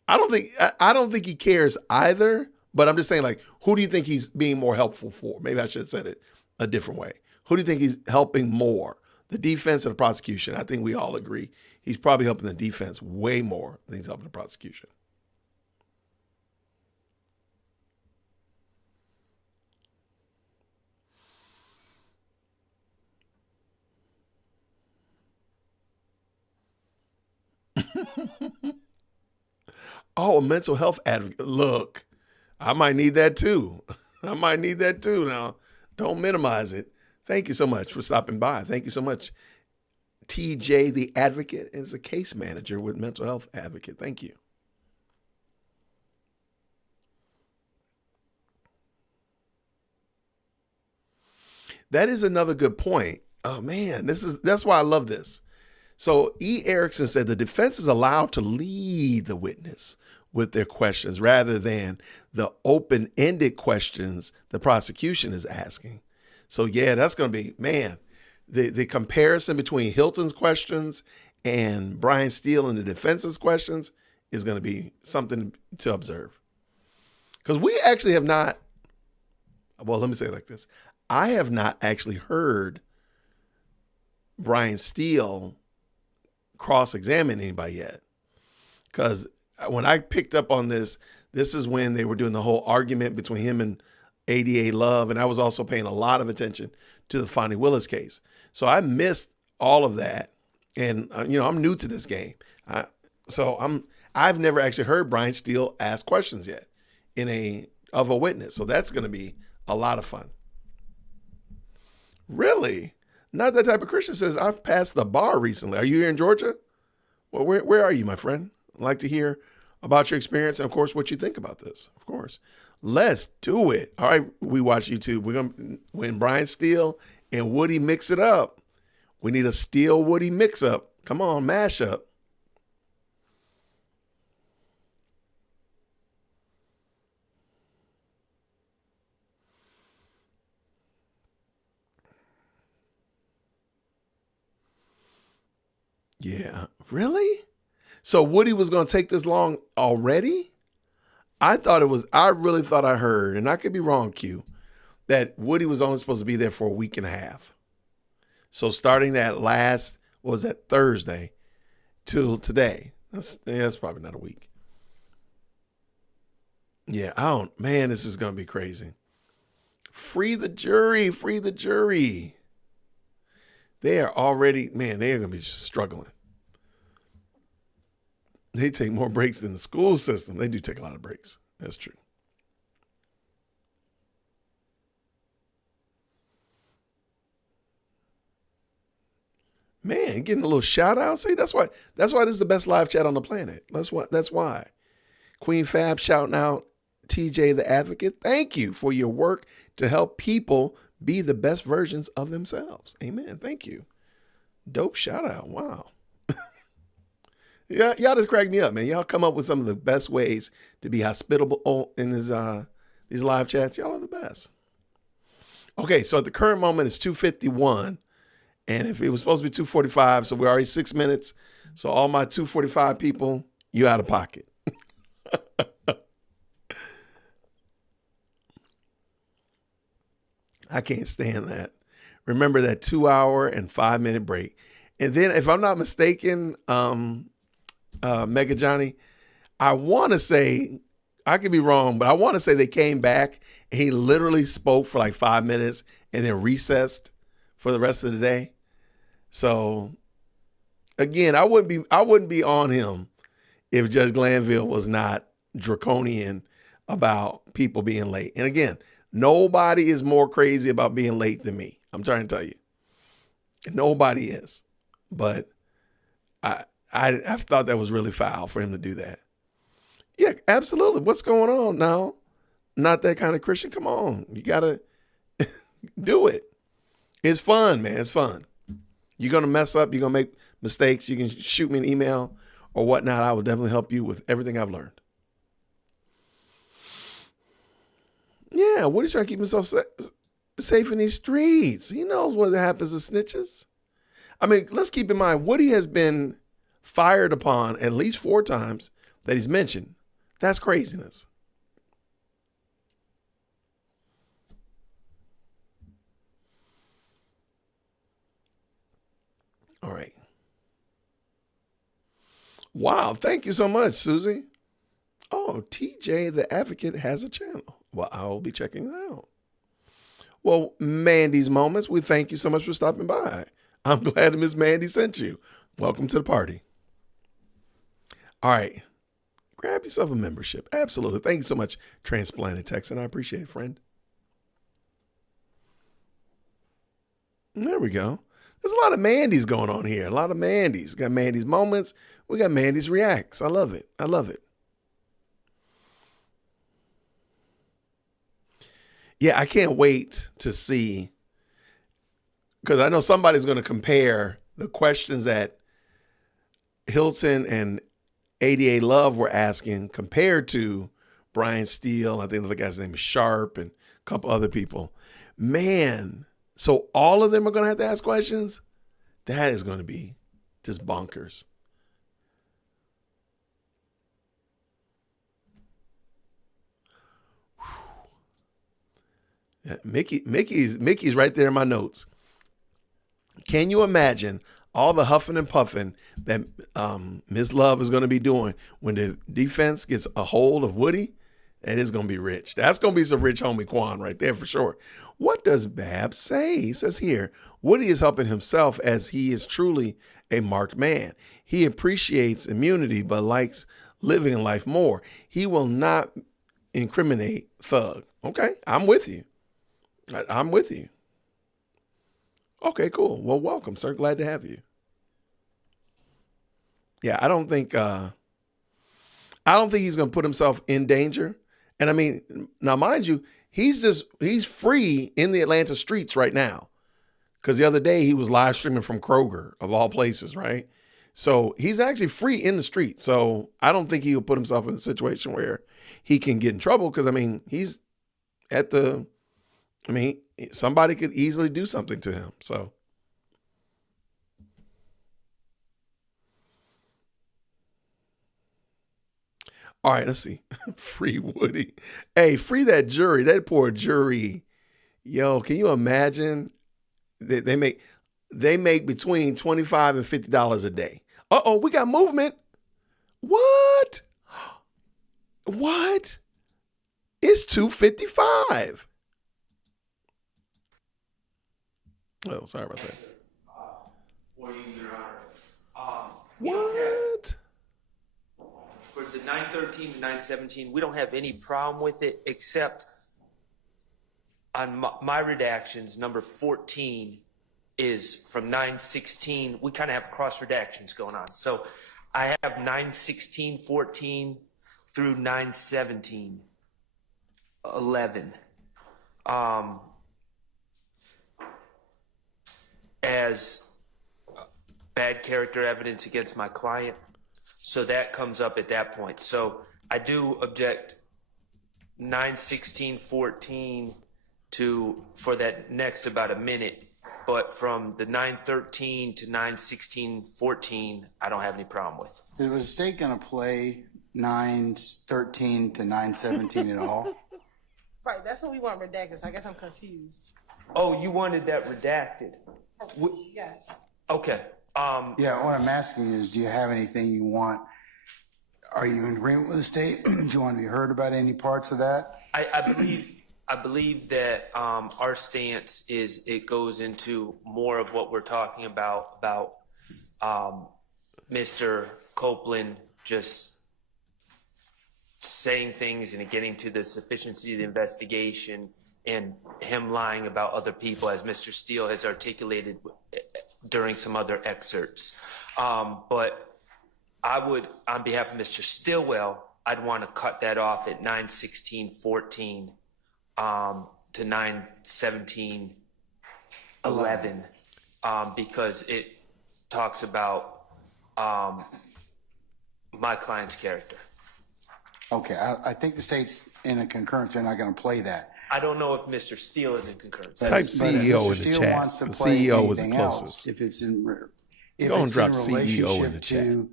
I don't think he cares either, but I'm just saying, like, who do you think he's being more helpful for? Maybe I should have said it a different way. Who do you think he's helping more? The defense or the prosecution? I think we all agree he's probably helping the defense way more than he's helping the prosecution. Oh, a mental health advocate. Look, I might need that too. I might need that too now. Don't minimize it. Thank you so much for stopping by. Thank you so much. TJ, the advocate, is a case manager with Mental Health Advocate. Thank you. That is another good point. Oh man, that's why I love this. So E. Erickson said the defense is allowed to lead the witness with their questions rather than the open-ended questions the prosecution is asking. So yeah, that's going to be, man, the comparison between Hilton's questions and Brian Steele and the defense's questions is going to be something to observe. Because we actually have not, well, let me say it like this. I have not actually heard Brian Steele cross-examine anybody yet. Because when I picked up on this is when they were doing the whole argument between him and ADA Love, and I was also paying a lot of attention to the Fonnie Willis case. So I missed all of that, and I'm new to this game. I've never actually heard Brian Steele ask questions yet of a witness. So that's going to be a lot of fun. Really? Not that type of Christian says, I've passed the bar recently. Are you here in Georgia? Well, where are you, my friend? I'd like to hear about your experience and, of course, what you think about this. Of course. Let's do it. All right, we watch YouTube. When Brian Steele and Woody mix it up, we need a Steele Woody mix up. Come on, mash up. Yeah, really? So Woody was going to take this long already? I really thought I heard, and I could be wrong, Q, that Woody was only supposed to be there for a week and a half. So starting that Thursday till today. That's probably not a week. Yeah, man, this is going to be crazy. Free the jury. They are already, man, they are going to be struggling. They take more breaks than the school system. They do take a lot of breaks. That's true. Man, getting a little shout out. See, that's why this is the best live chat on the planet. That's why. Queen Fab shouting out TJ the Advocate. Thank you for your work to help people be the best versions of themselves. Amen. Thank you. Dope shout out. Wow. Yeah, y'all just crack me up, man. Y'all come up with some of the best ways to be hospitable in these live chats. Y'all are the best. Okay, so at the current moment, it's 2:51. And if it was supposed to be 2:45, so we're already 6 minutes. So all my 2:45 people, you out of pocket. I can't stand that. Remember that 2 hour and 5 minute break. And then if I'm not mistaken, Mega Johnny, I want to say, I could be wrong, but I want to say they came back and he literally spoke for like 5 minutes and then recessed for the rest of the day. So again, I wouldn't be on him if Judge Glanville was not draconian about people being late. And again, nobody is more crazy about being late than me. I'm trying to tell you. Nobody is. But I thought that was really foul for him to do that. Yeah, absolutely. What's going on now? Not that kind of Christian. Come on. You got to do it. It's fun, man. It's fun. You're going to mess up. You're going to make mistakes. You can shoot me an email or whatnot. I will definitely help you with everything I've learned. Yeah, Woody's trying to keep himself safe in these streets. He knows what happens to snitches. I mean, let's keep in mind, Woody has been fired upon at least 4 times that he's mentioned. That's craziness. All right. Wow. Thank you so much, Susie. Oh, TJ the Advocate has a channel. Well, I'll be checking that out. Well, Mandy's Moments, we thank you so much for stopping by. I'm glad Miss Mandy sent you. Welcome to the party. All right. Grab yourself a membership. Absolutely. Thank you so much, Transplanted Texan. I appreciate it, friend. There we go. There's a lot of Mandy's going on here. A lot of Mandy's. Got Mandy's Moments. We got Mandy's Reacts. I love it. I love it. Yeah, I can't wait to see, because I know somebody's going to compare the questions that Hilton and ADA Love were asking compared to Brian Steele. I think the guy's name is Sharp and a couple other people. Man, so all of them are going to have to ask questions? That is going to be just bonkers. Yeah, Mickey's right there in my notes. Can you imagine all the huffing and puffing that Ms. Love is going to be doing when the defense gets a hold of Woody? It is going to be rich. That's going to be some rich homie Quan right there for sure. What does Babs say? He says here, Woody is helping himself as he is truly a marked man. He appreciates immunity but likes living life more. He will not incriminate Thug. Okay, I'm with you. I'm with you. Okay, cool. Well, welcome, sir. Glad to have you. Yeah, I don't think he's going to put himself in danger. And I mean, now mind you, he's free in the Atlanta streets right now. Because the other day he was live streaming from Kroger, of all places, right? So he's actually free in the street. So I don't think he'll put himself in a situation where he can get in trouble. Because I mean, he's somebody could easily do something to him. So. All right, let's see. Free Woody. Hey, free that jury. That poor jury. Yo, can you imagine? They make between $25 and $50 a day. Uh-oh, we got movement. What? What? It's $255. Oh, sorry about that. For you, Your Honor. What? For the 913 to 917, we don't have any problem with it, except on my redactions, number 14 is from 916. We kind of have cross redactions going on. So I have 916.14 through 917.11. As bad character evidence against my client. So that comes up at that point. So I do object 916.14 for that next about a minute. But from the 913 to 916.14, I don't have any problem with. Was the state going to play 913 to 917 at all? Right, that's what we want redacted. So I guess I'm confused. Oh, you wanted that redacted? Yes. Okay. Yeah, what I'm asking is, do you have anything you want? Are you in agreement with the state? Do you want to be heard about any parts of that? I believe that our stance is it goes into more of what we're talking about Mr. Copeland just saying things and getting to the sufficiency of the investigation and him lying about other people, as Mr. Steele has articulated during some other excerpts. But I would, on behalf of Mr. Stillwell, I'd want to cut that off at 916.14 to 917.11 because it talks about my client's character. Okay, I think the state's in a concurrence, they're not going to play that. I don't know if Mr. Steele is in concurrence. Type CEO in the Steele chat. wants to The play CEO was the anything else, closest. if it's in Go and drop CEO in relationship the chat. to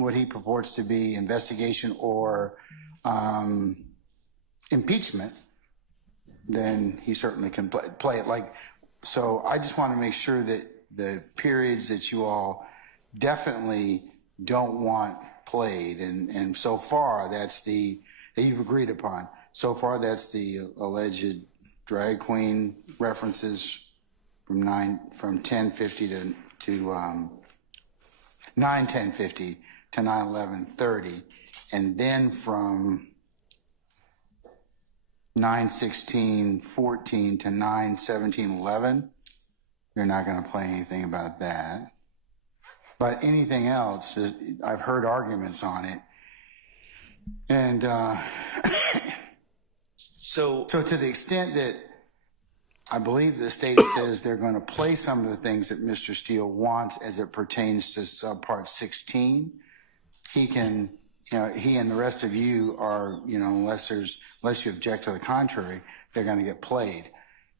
what he purports to be investigation or impeachment, then he certainly can play it. Like, so I just want to make sure that the periods that you all definitely don't want played, and so far that you've agreed upon. So far that's the alleged drag queen references from 10:50 to 9:10:50 to 9:11:30, and then from 9:16:14 to 9:17:11. You're not going to play anything about that. But anything else, I've heard arguments on it. And so to the extent that I believe the state says they're going to play some of the things that Mr. Steele wants as it pertains to subpart 16, he can, he and the rest of you are, unless you object to the contrary, they're going to get played.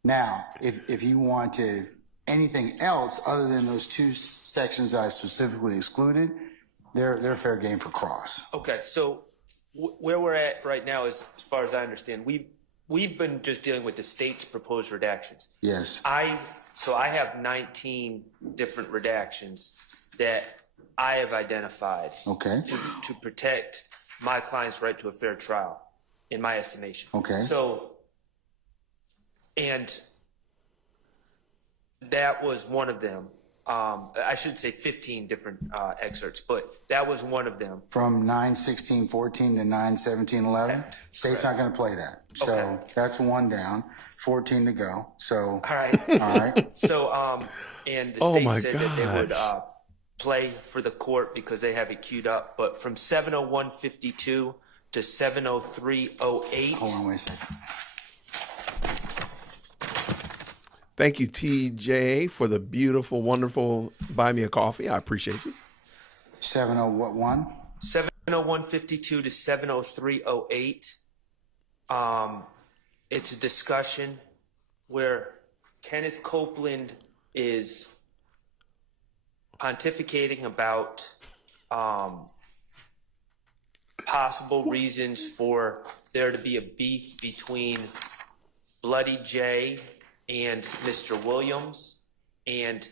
Now, if you want to anything else other than those two sections I specifically excluded, they're fair game for cross. Okay, so where we're at right now is, as far as I understand, we've been just dealing with the state's proposed redactions. Yes. So I have 19 different redactions that I have identified to protect my client's right to a fair trial, in my estimation. Okay. So, and that was one of them. I should say 15 different excerpts, but that was one of them. From 9:16:14 to 9:17:11, state's not going to play that. So that's one down, 14 to go. So all right. So and the state said that they would play for the court because they have it queued up. But from 701:52 to 703:08. Hold on, wait a second. Thank you, TJ, for the beautiful, wonderful buy me a coffee. I appreciate you. 701? 701:52 to 703:08. It's a discussion where Kenneth Copeland is pontificating about possible reasons for there to be a beef between Bloody J and Mr. Williams, and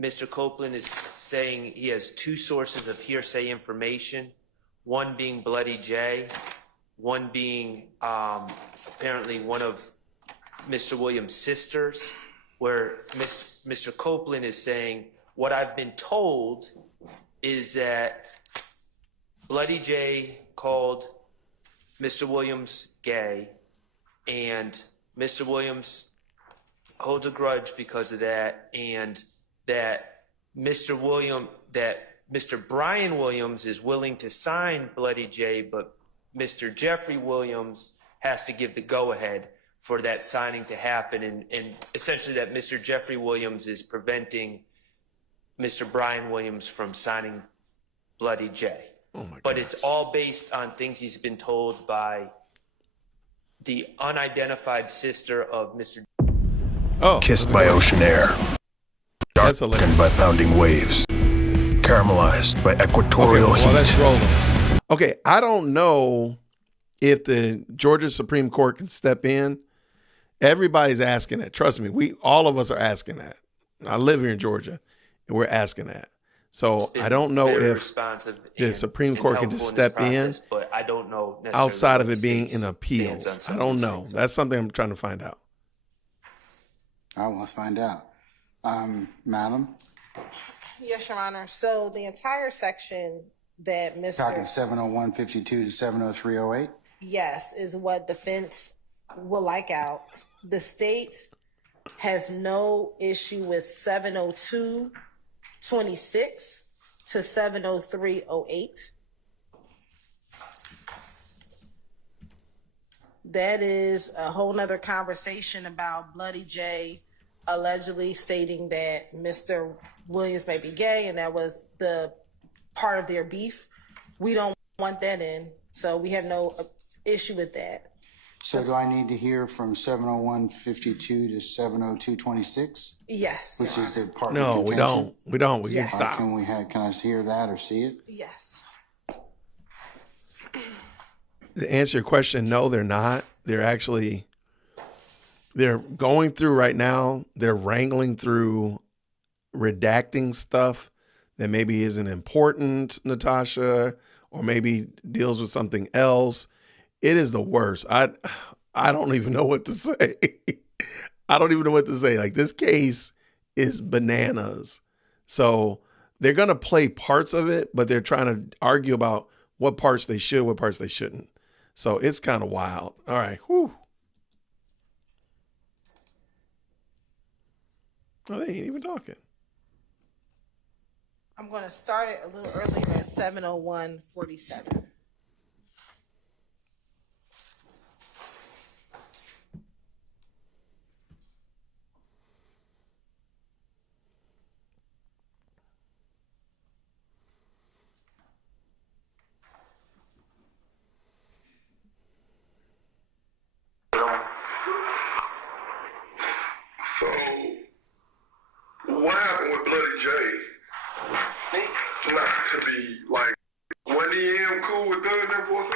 Mr. Copeland is saying he has two sources of hearsay information, one being Bloody J, one being apparently one of Mr. Williams' sisters, where Mr. Copeland is saying, what I've been told is that Bloody J called Mr. Williams gay, and Mr. Williams holds a grudge because of that, and that Mr. Brian Williams is willing to sign Bloody J, but Mr. Jeffrey Williams has to give the go-ahead for that signing to happen, and essentially that Mr. Jeffrey Williams is preventing Mr. Brian Williams from signing Bloody J. But it's all based on things he's been told by the unidentified sister of Mr. Kissed by ocean air, darkened by pounding waves, caramelized by equatorial heat. Let's roll. Okay, I don't know if the Georgia Supreme Court can step in. Everybody's asking that. Trust me, all of us are asking that. I live here in Georgia, and we're asking that. So I don't know if the Supreme Court can just step in, but I don't know outside of it being in appeals. I don't know. That's something I'm trying to find out. Let's find out. Madam? Yes, Your Honor. So the entire section that Mr. Talking 701:52 to 703:08? Yes, is what defense will like out. The state has no issue with 702:26 to 703:08. That is a whole nother conversation about Bloody J allegedly stating that Mr. Williams may be gay, and that was the part of their beef. We don't want that in, so we have no issue with that. So do I need to hear from 701.52 to 702.26? Yes. Which is the part No, of we detention? don't. We don't. We Yes. can stop. Can I hear that or see it? Yes. To answer your question, no, they're not. They're going through right now. They're wrangling through redacting stuff that maybe isn't important, Natasha, or maybe deals with something else. It is the worst. I don't even know what to say. I don't even know what to say. Like, this case is bananas. So they're going to play parts of it, but they're trying to argue about what parts they should, what parts they shouldn't. So it's kind of wild. All right. Whew. Oh, they ain't even talking. I'm going to start it a little earlier at 7:01:47. So, what happened with Bloody J? Not to be like, when he cool with doing that for us?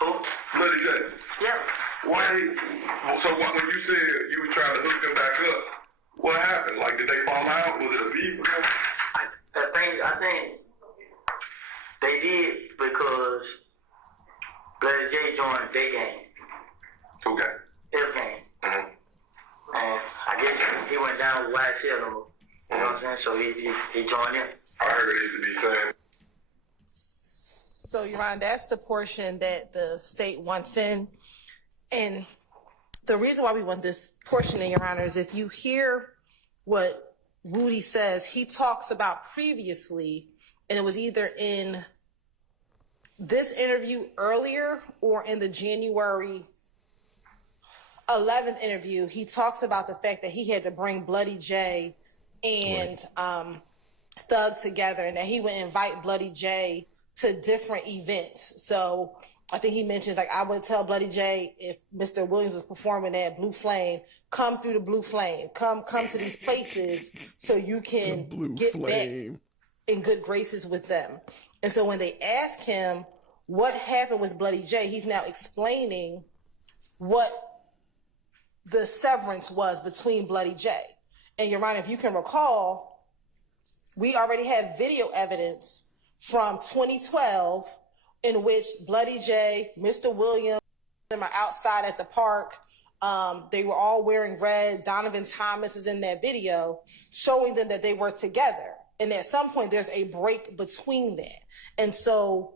Who? Bloody J. Yeah. Why? So when you said you were trying to hook them back up, what happened? Like, did they fall out? Was it a beef? I think they did because Bloody J joined their game. Okay. Their game. Mm-hmm. And I guess he went down with YSL. You know what I'm saying? So he joined in. I heard it used to be saying. So, Your Honor, that's the portion that the state wants in. And the reason why we want this portion in, Your Honor, is if you hear what Woody says, he talks about previously, and it was either in this interview earlier or in the January 11th interview, he talks about the fact that he had to bring Bloody J and Thug together, and that he would invite Bloody J to different events. So I think he mentions, like, I would tell Bloody J, if Mr. Williams was performing at Blue Flame, come through the Blue Flame, come to these places so you can get back in good graces with them. And so when they ask him what happened with Bloody J, he's now explaining what the severance was between Bloody J. And Your Honor, if you can recall, we already have video evidence from 2012 in which Bloody J, Mr. Williams, are outside at the park. They were all wearing red. Donovan Thomas is in that video, showing them that they were together. And at some point, there's a break between that. And so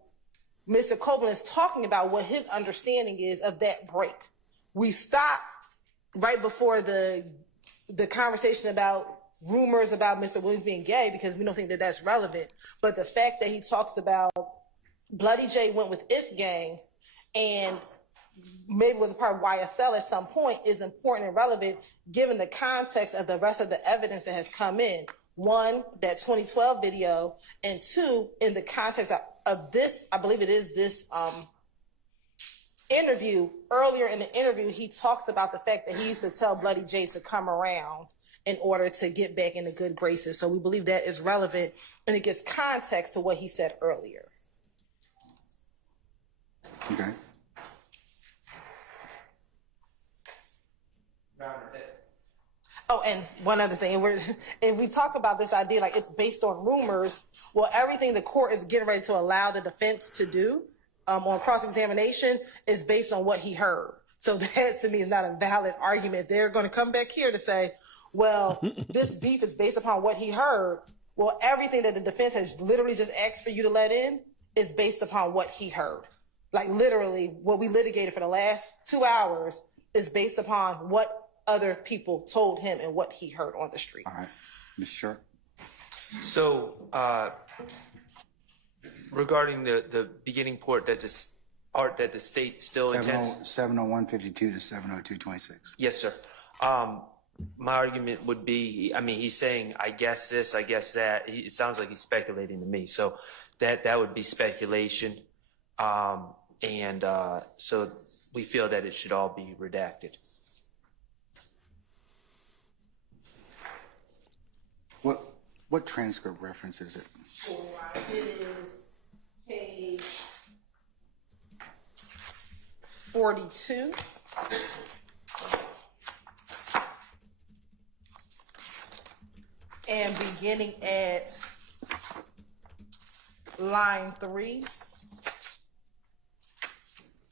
Mr. Copeland is talking about what his understanding is of that break. We stopped right before the conversation about rumors about Mr. Williams being gay, because we don't think that that's relevant. But the fact that he talks about Bloody J went with If Gang and maybe was a part of YSL at some point is important and relevant given the context of the rest of the evidence that has come in. One, that 2012 video, and two, in the context of this, I believe it is this interview. Earlier in the interview, he talks about the fact that he used to tell Bloody J to come around in order to get back into good graces. So we believe that is relevant, and it gives context to what he said earlier. Okay. Oh, and one other thing, and we talk about this idea like it's based on rumors. Well, everything the court is getting ready to allow the defense to do on cross-examination is based on what he heard. So that, to me, is not a valid argument. They're going to come back here to say, well, this beef is based upon what he heard. Well, everything that the defense has literally just asked for you to let in is based upon what he heard. Like, literally, what we litigated for the last 2 hours is based upon what other people told him and what he heard on the street. All right. Ms. Sure. So, regarding the beginning part that the state still intends. 701.52 to 702.26. Yes, sir. My argument would be, I mean, he's saying, I guess this, I guess that. It sounds like he's speculating to me. So that would be speculation. So we feel that it should all be redacted. What transcript reference is it? It is page 42. And beginning at line 3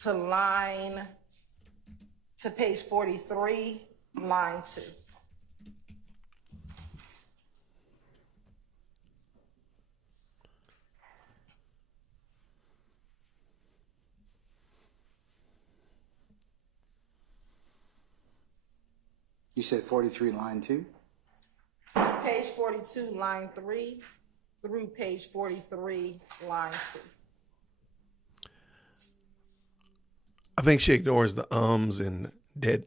to page 43, line 2. You said 43, line 2? Page 42, line 3 through page 43, line 2. I think she ignores the ums and dead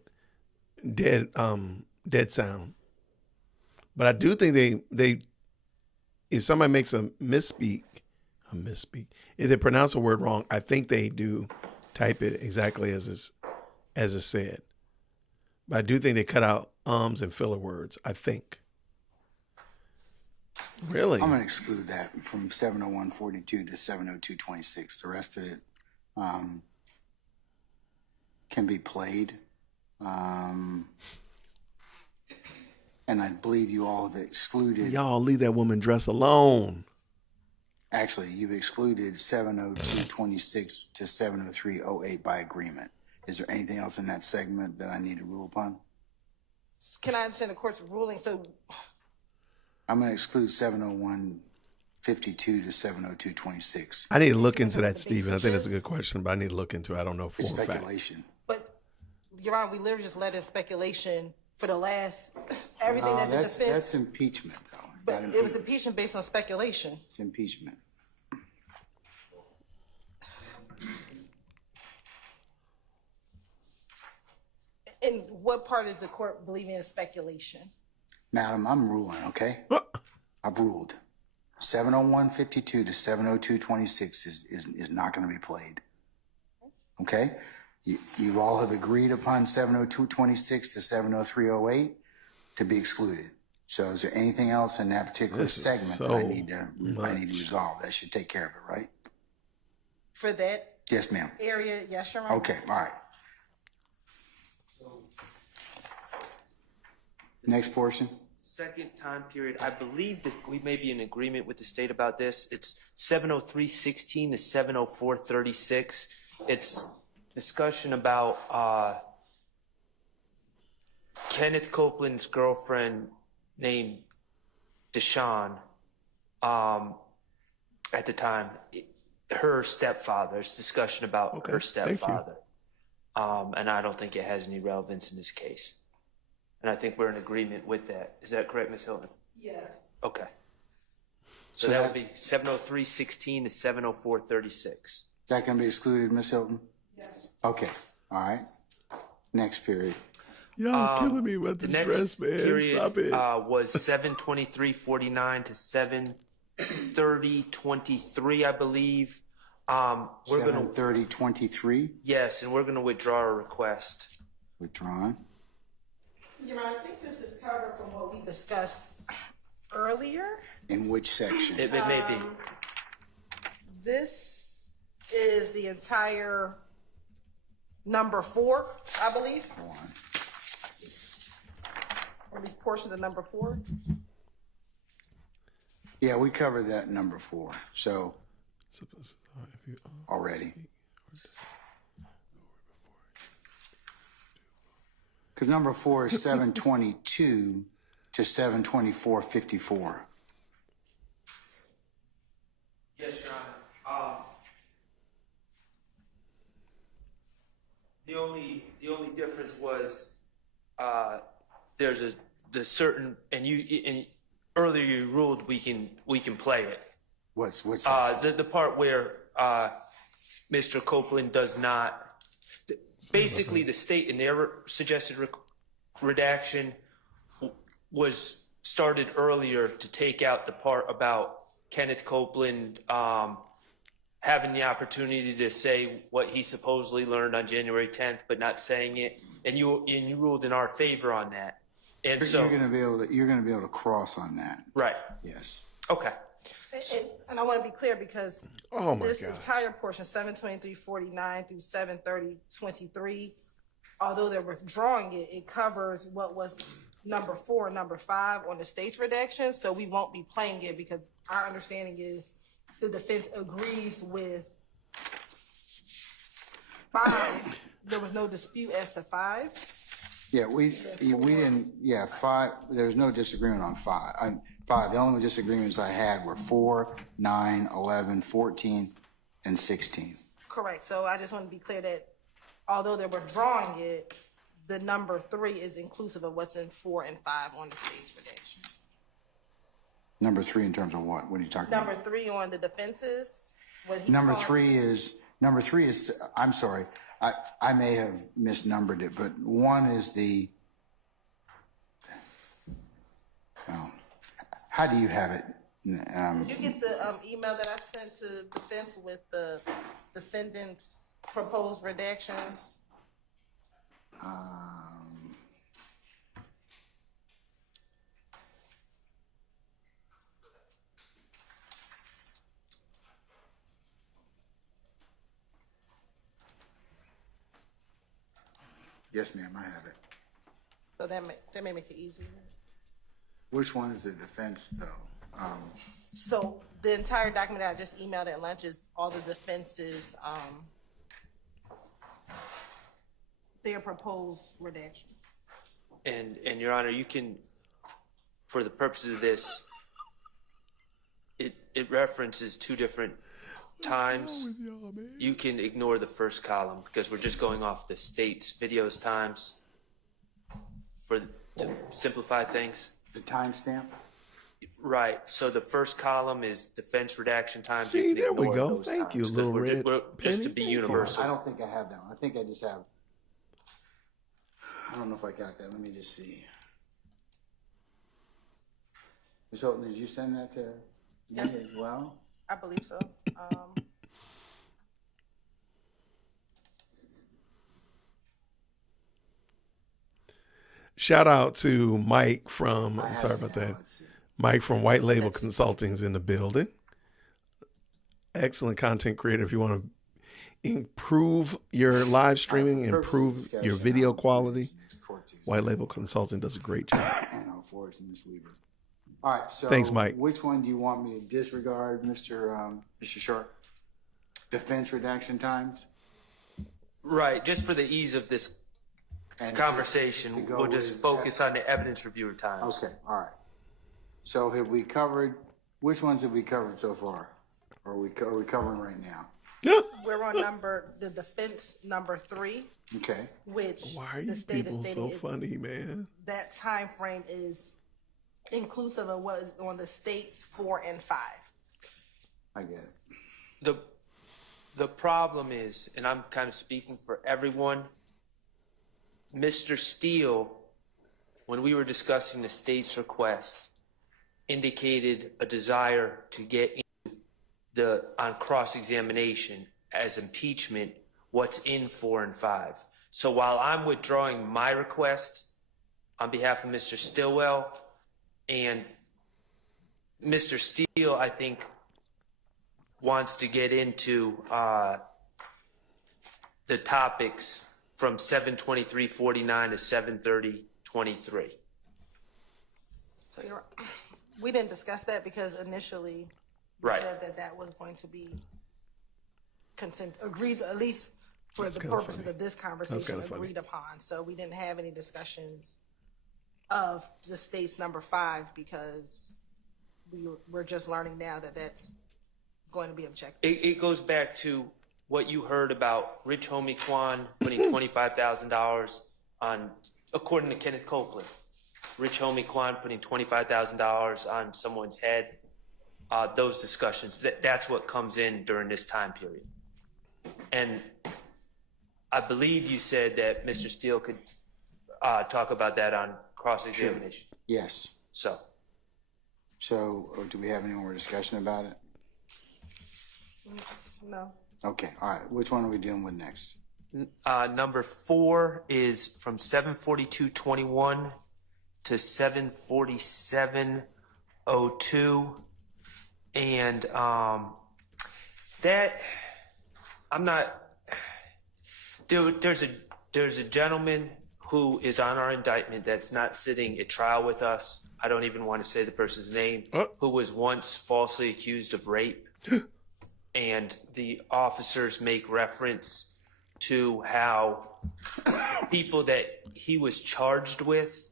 sound. But I do think they if somebody makes a misspeak, if they pronounce a word wrong, I think they do type it exactly as it's said. But I do think they cut out ums and filler words, I think. Really? I'm going to exclude that from 701.42 to 702.26. The rest of it can be played. And I believe you all have excluded. Y'all leave that woman dress alone. Actually, you've excluded 702.26 to 703.08 by agreement. Is there anything else in that segment that I need to rule upon? Can I understand the court's ruling? So I'm going to exclude 701.52 to 702.26. I need to look into that, Stephen. I think that's a good question, but I need to look into it. I don't know for a fact. Speculation. But, Your Honor, we literally just let in speculation for the last, everything that the defense. That's impeachment, though. It's But not it was impeachment based on speculation. It's impeachment. And what part is the court believing in speculation? Madam, I'm ruling, okay? I've ruled. 701.52 to 702.26 is not going to be played. Okay? You all have agreed upon 702.26 to 703.08 to be excluded. So is there anything else in that particular segment that I need to resolve? That should take care of it, right? For that Yes, ma'am. area, yes, Your Honor. Okay, all right. Next portion. Second time period, I believe that we may be in agreement with the state about this. It's 703.16 to 704.36. It's discussion about Kenneth Copeland's girlfriend named Deshawn at the time, her stepfather. It's discussion about her stepfather. And I don't think it has any relevance in this case. And I think we're in agreement with that. Is that correct, Ms. Hilton? Yes. Okay. So that would be 703.16 to 704.36. Is that going to be excluded, Ms. Hilton? Yes. Okay, all right. Next period. Y'all killing me with this dress, man. Period, Stop it. Was 723.49 to 730.23, I believe. We're going to 730.23. Yes, and we're going to withdraw our request. Withdrawn. Your Honor, I think this is covered from what we discussed earlier. In which section? It may be. This is the entire number 4, I believe. Or at least portions of number 4. Yeah, we covered that number 4. So already. Because number 4 is 722 to 724.54. Yes, Your Honor. The only difference was there's the certain and earlier you ruled we can play it. What's the part where Mr. Copeland does not. Basically, the state in their suggested redaction was started earlier to take out the part about Kenneth Copeland having the opportunity to say what he supposedly learned on January 10th, but not saying it, and you ruled in our favor on that. And so you're going to be able to cross on that. Right. Yes. Okay. And I want to be clear because this gosh. entire portion, 723.49 through 730.23, although they're withdrawing it, it covers what was number 4 and number 5 on the state's redaction. So we won't be playing it because our understanding is the defense agrees with 5. There was no dispute as to 5. Yeah, we didn't. Yeah, 5. There was no disagreement on 5. 5. The only disagreements I had were 4, 9, 11, 14, and 16. Correct. So I just want to be clear that although they're withdrawing it, the number 3 is inclusive of what's in 4 and 5 on the state's redaction. Number 3 in terms of what? What are you talking Number about? 3 on the defenses. Number 3 is. I'm sorry. I may have misnumbered it, but 1 is the. Well, how do you have it? Did you get the email that I sent to defense with the defendant's proposed redactions? Yes, ma'am, I have it. So that may make it easier. Which one is the defense, though? So the entire document that I just emailed at lunch is all the defenses, their proposed redaction. And Your Honor, you can, for the purposes of this, it references 2 different times. You can ignore the first column because we're just going off the state's videos times to simplify things. The timestamp? Right. So the first column is defense redaction time. See, there we go. Thank you, little red just to be universal. I don't think I have that one. I think I just have. I don't know if I got that. Let me just see. Ms. Holton, did you send that to me as well? I believe so. Shout out to Mike from, sorry about that. Mike from White Label Consulting's in the building. Excellent content creator. If you want to improve your live streaming, improve your video quality, White Label Consulting does a great job. And I'll forward to Ms. Weaver. All right, so thanks, Mike. Which one do you want me to disregard, Mr. Sharp? Defense redaction times? Right, just for the ease of this conversation, we'll just focus on the evidence reviewer times. Okay, all right. So have we covered, which ones have we covered so far? Or are we covering right now? We're on the defense number 3. Okay. Which why are you people so funny, man? That time frame is inclusive of what is on the states 4 and 5. I get it. The problem is, and I'm kind of speaking for everyone, Mr. Steele, when we were discussing the state's requests, indicated a desire to get on cross-examination as impeachment what's in 4 and 5. So while I'm withdrawing my request on behalf of Mr. Stillwell, and Mr. Steele, I think, wants to get into the topics from 723.49 to 730.23. So we didn't discuss that because initially we said that was going to be agreed, at least for the purposes of this conversation, agreed upon. So we didn't have any discussions of the state's number 5 because we're just learning now that that's going to be objective. It goes back to what you heard about Rich Homie Kwan putting $25,000 on, according to Kenneth Copeland, Rich Homie Kwan putting $25,000 on someone's head. Those discussions, that's what comes in during this time period. And I believe you said that Mr. Steele could talk about that on cross-examination. Sure. Yes. So do we have any more discussion about it? No. Okay, all right. Which one are we dealing with next? Number 4 is from 7:42:21 to 7:47:02, and that I'm not. There's a gentleman who is on our indictment that's not sitting at trial with us. I don't even want to say the person's name, who was once falsely accused of rape. And the officers make reference to how people that he was charged with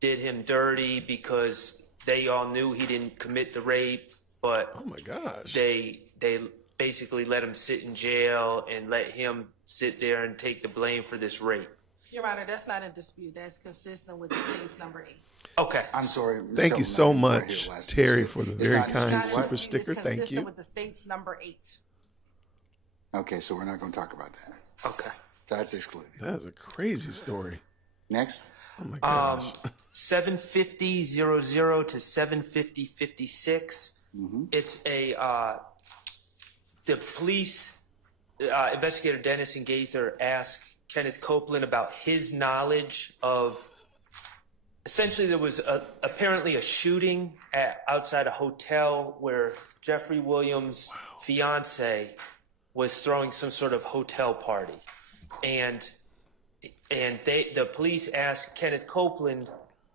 did him dirty because they all knew he didn't commit the rape, but oh my gosh, they basically let him sit in jail and let him sit there and take the blame for this rape. Your Honor, that's not in dispute. That's consistent with the state's number 8. Okay. I'm sorry. Thank you so much, Terry, for the very kind super sticker. Thank you. Consistent with the state's number 8. Okay, so we're not going to talk about that. Okay. That's excluded. That is a crazy story. Next. Oh my gosh. 7:50:00 to 7:50:56. It's the police investigator Dennis and Gaither asked Kenneth Copeland about his knowledge of. Essentially, there was apparently a shooting outside a hotel where Jeffrey Williams' fiance was throwing some sort of hotel party, and the police asked Kenneth Copeland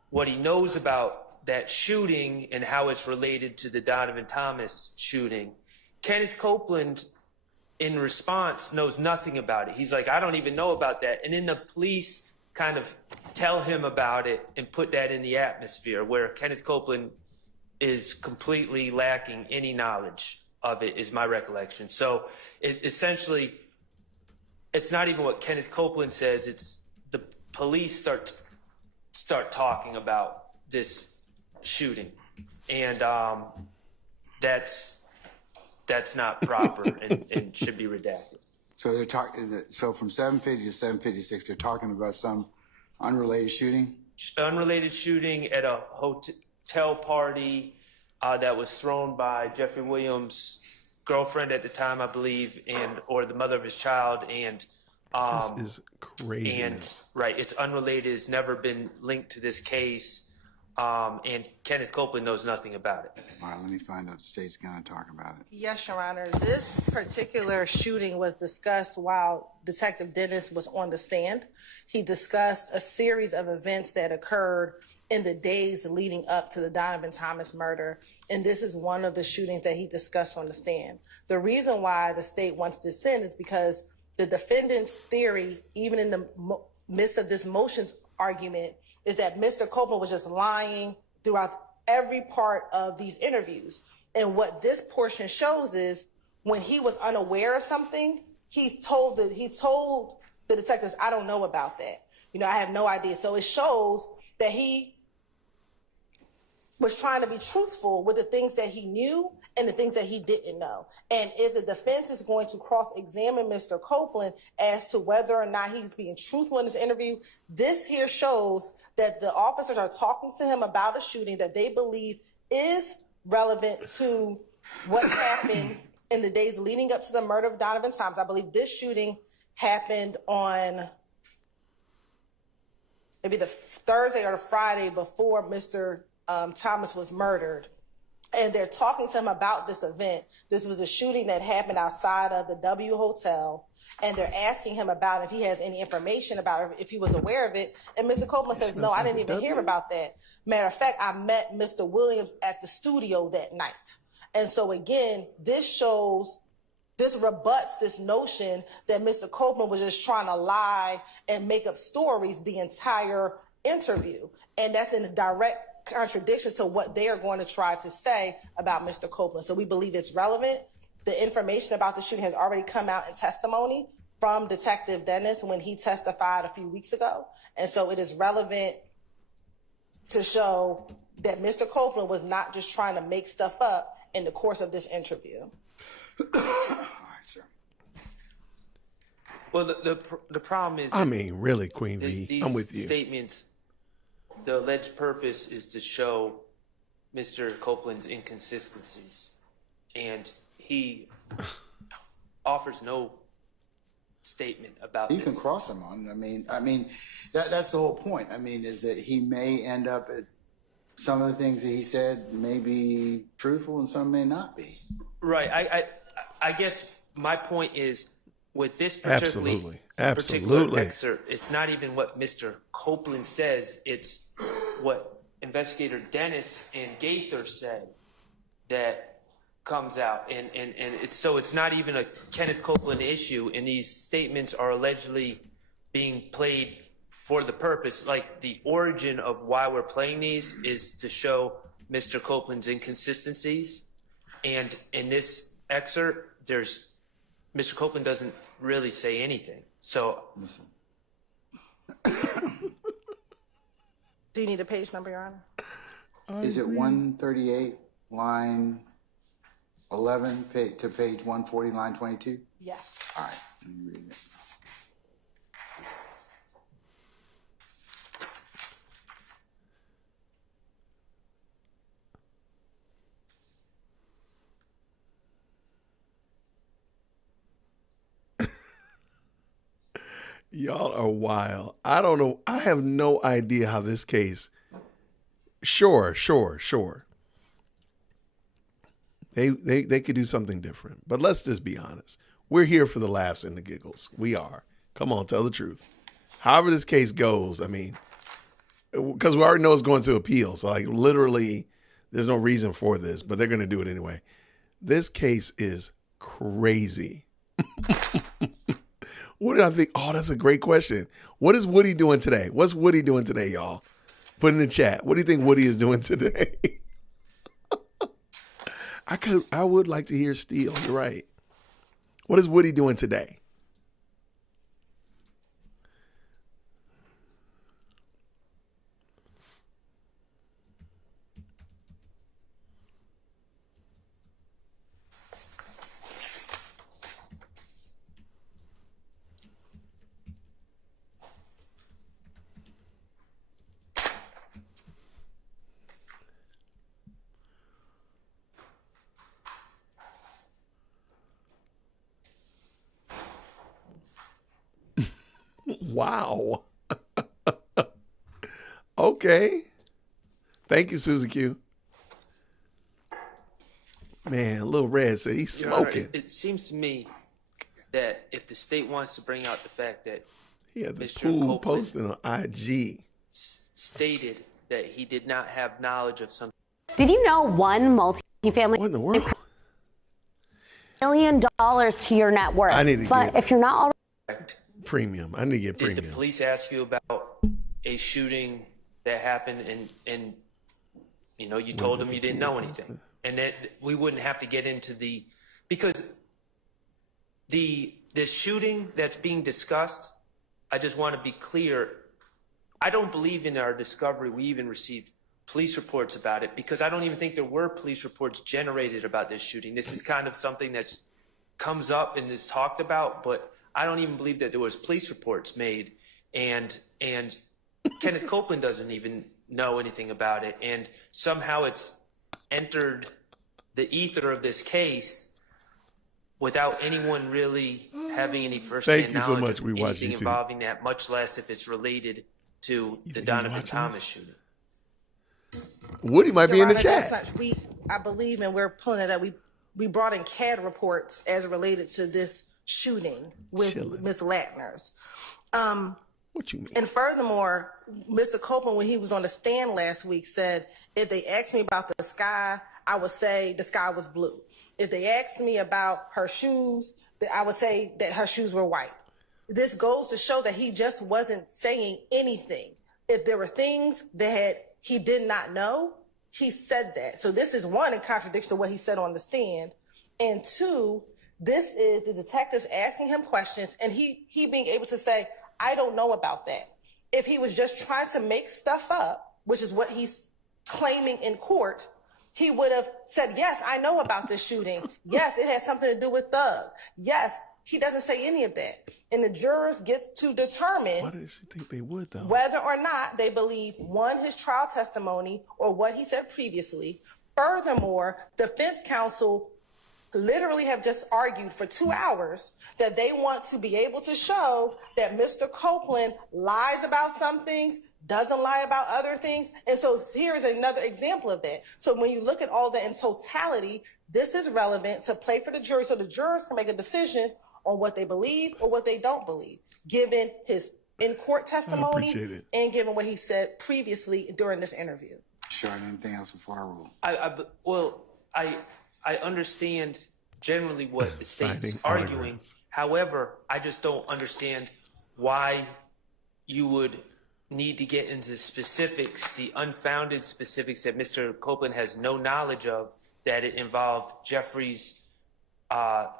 what he knows about that shooting and how it's related to the Donovan Thomas shooting. Kenneth Copeland, in response, knows nothing about it. He's like, I don't even know about that. And then the police kind of tell him about it and put that in the atmosphere, where Kenneth Copeland is completely lacking any knowledge of it, is my recollection. So essentially, it's not even what Kenneth Copeland says. It's the police start talking about this shooting, and that's not proper and should be redacted. So they're talking. So from 7:50 to 7:56, they're talking about some unrelated shooting. Unrelated shooting at a hotel party that was thrown by Jeffrey Williams' girlfriend at the time, I believe, or the mother of his child, and this is craziness. And it's unrelated. It's never been linked to this case, and Kenneth Copeland knows nothing about it. All right, let me find out the state's going to talk about it. Yes, Your Honor. This particular shooting was discussed while Detective Dennis was on the stand. He discussed a series of events that occurred in the days leading up to the Donovan Thomas murder, and this is one of the shootings that he discussed on the stand. The reason why the state wants this in is because the defendant's theory, even in the midst of this motions argument, is that Mr. Copeland was just lying throughout every part of these interviews. And what this portion shows is when he was unaware of something, he told the detectives, I don't know about that. I have no idea. So it shows that he was trying to be truthful with the things that he knew and the things that he didn't know. And if the defense is going to cross-examine Mr. Copeland as to whether or not he's being truthful in this interview, this here shows that the officers are talking to him about a shooting that they believe is relevant to what happened in the days leading up to the murder of Donovan Thomas. I believe this shooting happened on maybe the Thursday or the Friday before Mr. Thomas was murdered. And they're talking to him about this event. This was a shooting that happened outside of the W Hotel. And they're asking him about if he has any information about it, if he was aware of it. And Mr. Copeland says, no, I didn't even hear about that. Matter of fact, I met Mr. Williams at the studio that night. And so again, this rebuts this notion that Mr. Copeland was just trying to lie and make up stories the entire interview. And that's in direct contradiction to what they are going to try to say about Mr. Copeland. So we believe it's relevant. The information about the shooting has already come out in testimony from Detective Dennis when he testified a few weeks ago. And so it is relevant to show that Mr. Copeland was not just trying to make stuff up in the course of this interview. All right, sir. Well, the problem is... really, Queen V, I'm with you. Statements, the alleged purpose is to show Mr. Copeland's inconsistencies. And he offers no statement about You this. can cross him on. I mean, that's the whole point. I mean, is that he may end up at some of the things that he said may be truthful and some may not be. Right. I guess my point is with this Absolutely. particular excerpt, it's not even what Mr. Copeland says. It's what Investigator Dennis and Gaither said that comes out, and it's not even a Kenneth Copeland issue, and these statements are allegedly being played for the purpose, like the origin of why we're playing these is to show Mr. Copeland's inconsistencies, and in this excerpt, Mr. Copeland doesn't really say anything. So, do you need a page number, Your Honor? Is it 138 line 11 to page 140 line 22? Yes. All right, let me read it. Y'all are wild. I don't know. I have no idea how this case. Sure. They could do something different. But let's just be honest. We're here for the laughs and the giggles. We are. Come on, tell the truth. However this case goes, I mean, because we already know it's going to appeal. So, like, literally, there's no reason for this, but they're going to do it anyway. This case is crazy. What did I think? Oh, that's a great question. What is Woody doing today? What's Woody doing today, y'all? Put in the chat. What do you think Woody is doing today? I would like to hear Steele. You're right. What is Woody doing today? Wow. Okay. Thank you, Susie Q. Man, Lil Red said he's smoking. It seems to me that if the state wants to bring out the fact that He had the Mr. pool Copeland posted on IG. stated that he did not have knowledge of something. Did you know one multifamily What in the world? $1 million to your net worth? I need to but get if you're not already premium. I need to get Did premium. the police ask you about a shooting that happened and you know, you told them you didn't know anything? And that we wouldn't have to get into because the shooting that's being discussed, I just want to be clear, I don't believe in our discovery we even received police reports about it, because I don't even think there were police reports generated about this shooting. This is kind of something that comes up and is talked about, but I don't even believe that there was police reports made, and Kenneth Copeland doesn't even know anything about it, and somehow it's entered the ether of this case without anyone really having any firsthand knowledge of anything involving that, much less if it's related to the Donovan Thomas shooting. Woody might be in the chat. I believe, and we're pulling it up. We brought in CAD reports as related to this shooting with Ms. Latner's. What you mean? And furthermore, Mr. Copeland, when he was on the stand last week, said, if they asked me about the sky, I would say the sky was blue. If they asked me about her shoes, I would say that her shoes were white. This goes to show that he just wasn't saying anything. If there were things that he did not know, he said that. So this is one, in contradiction to what he said on the stand. And two, this is the detectives asking him questions and he being able to say, I don't know about that. If he was just trying to make stuff up, which is what he's claiming in court, he would have said, yes, I know about this shooting. Yes, it has something to do with thugs. Yes, he doesn't say any of that. And the jurors get to determine Why does she think they would, though? whether or not they believe, one, his trial testimony or what he said previously. Furthermore, defense counsel literally have just argued for 2 hours that they want to be able to show that Mr. Copeland lies about some things, doesn't lie about other things. And so here's another example of that. So when you look at all that in totality, this is relevant to play for the jury so the jurors can make a decision on what they believe or what they don't believe, given his in-court testimony and given what he said previously during this interview. Sure, anything else before I rule? I understand generally what the state's arguing. However, I just don't understand why you would need to get into specifics, the unfounded specifics that Mr. Copeland has no knowledge of, that it involved Jeffrey's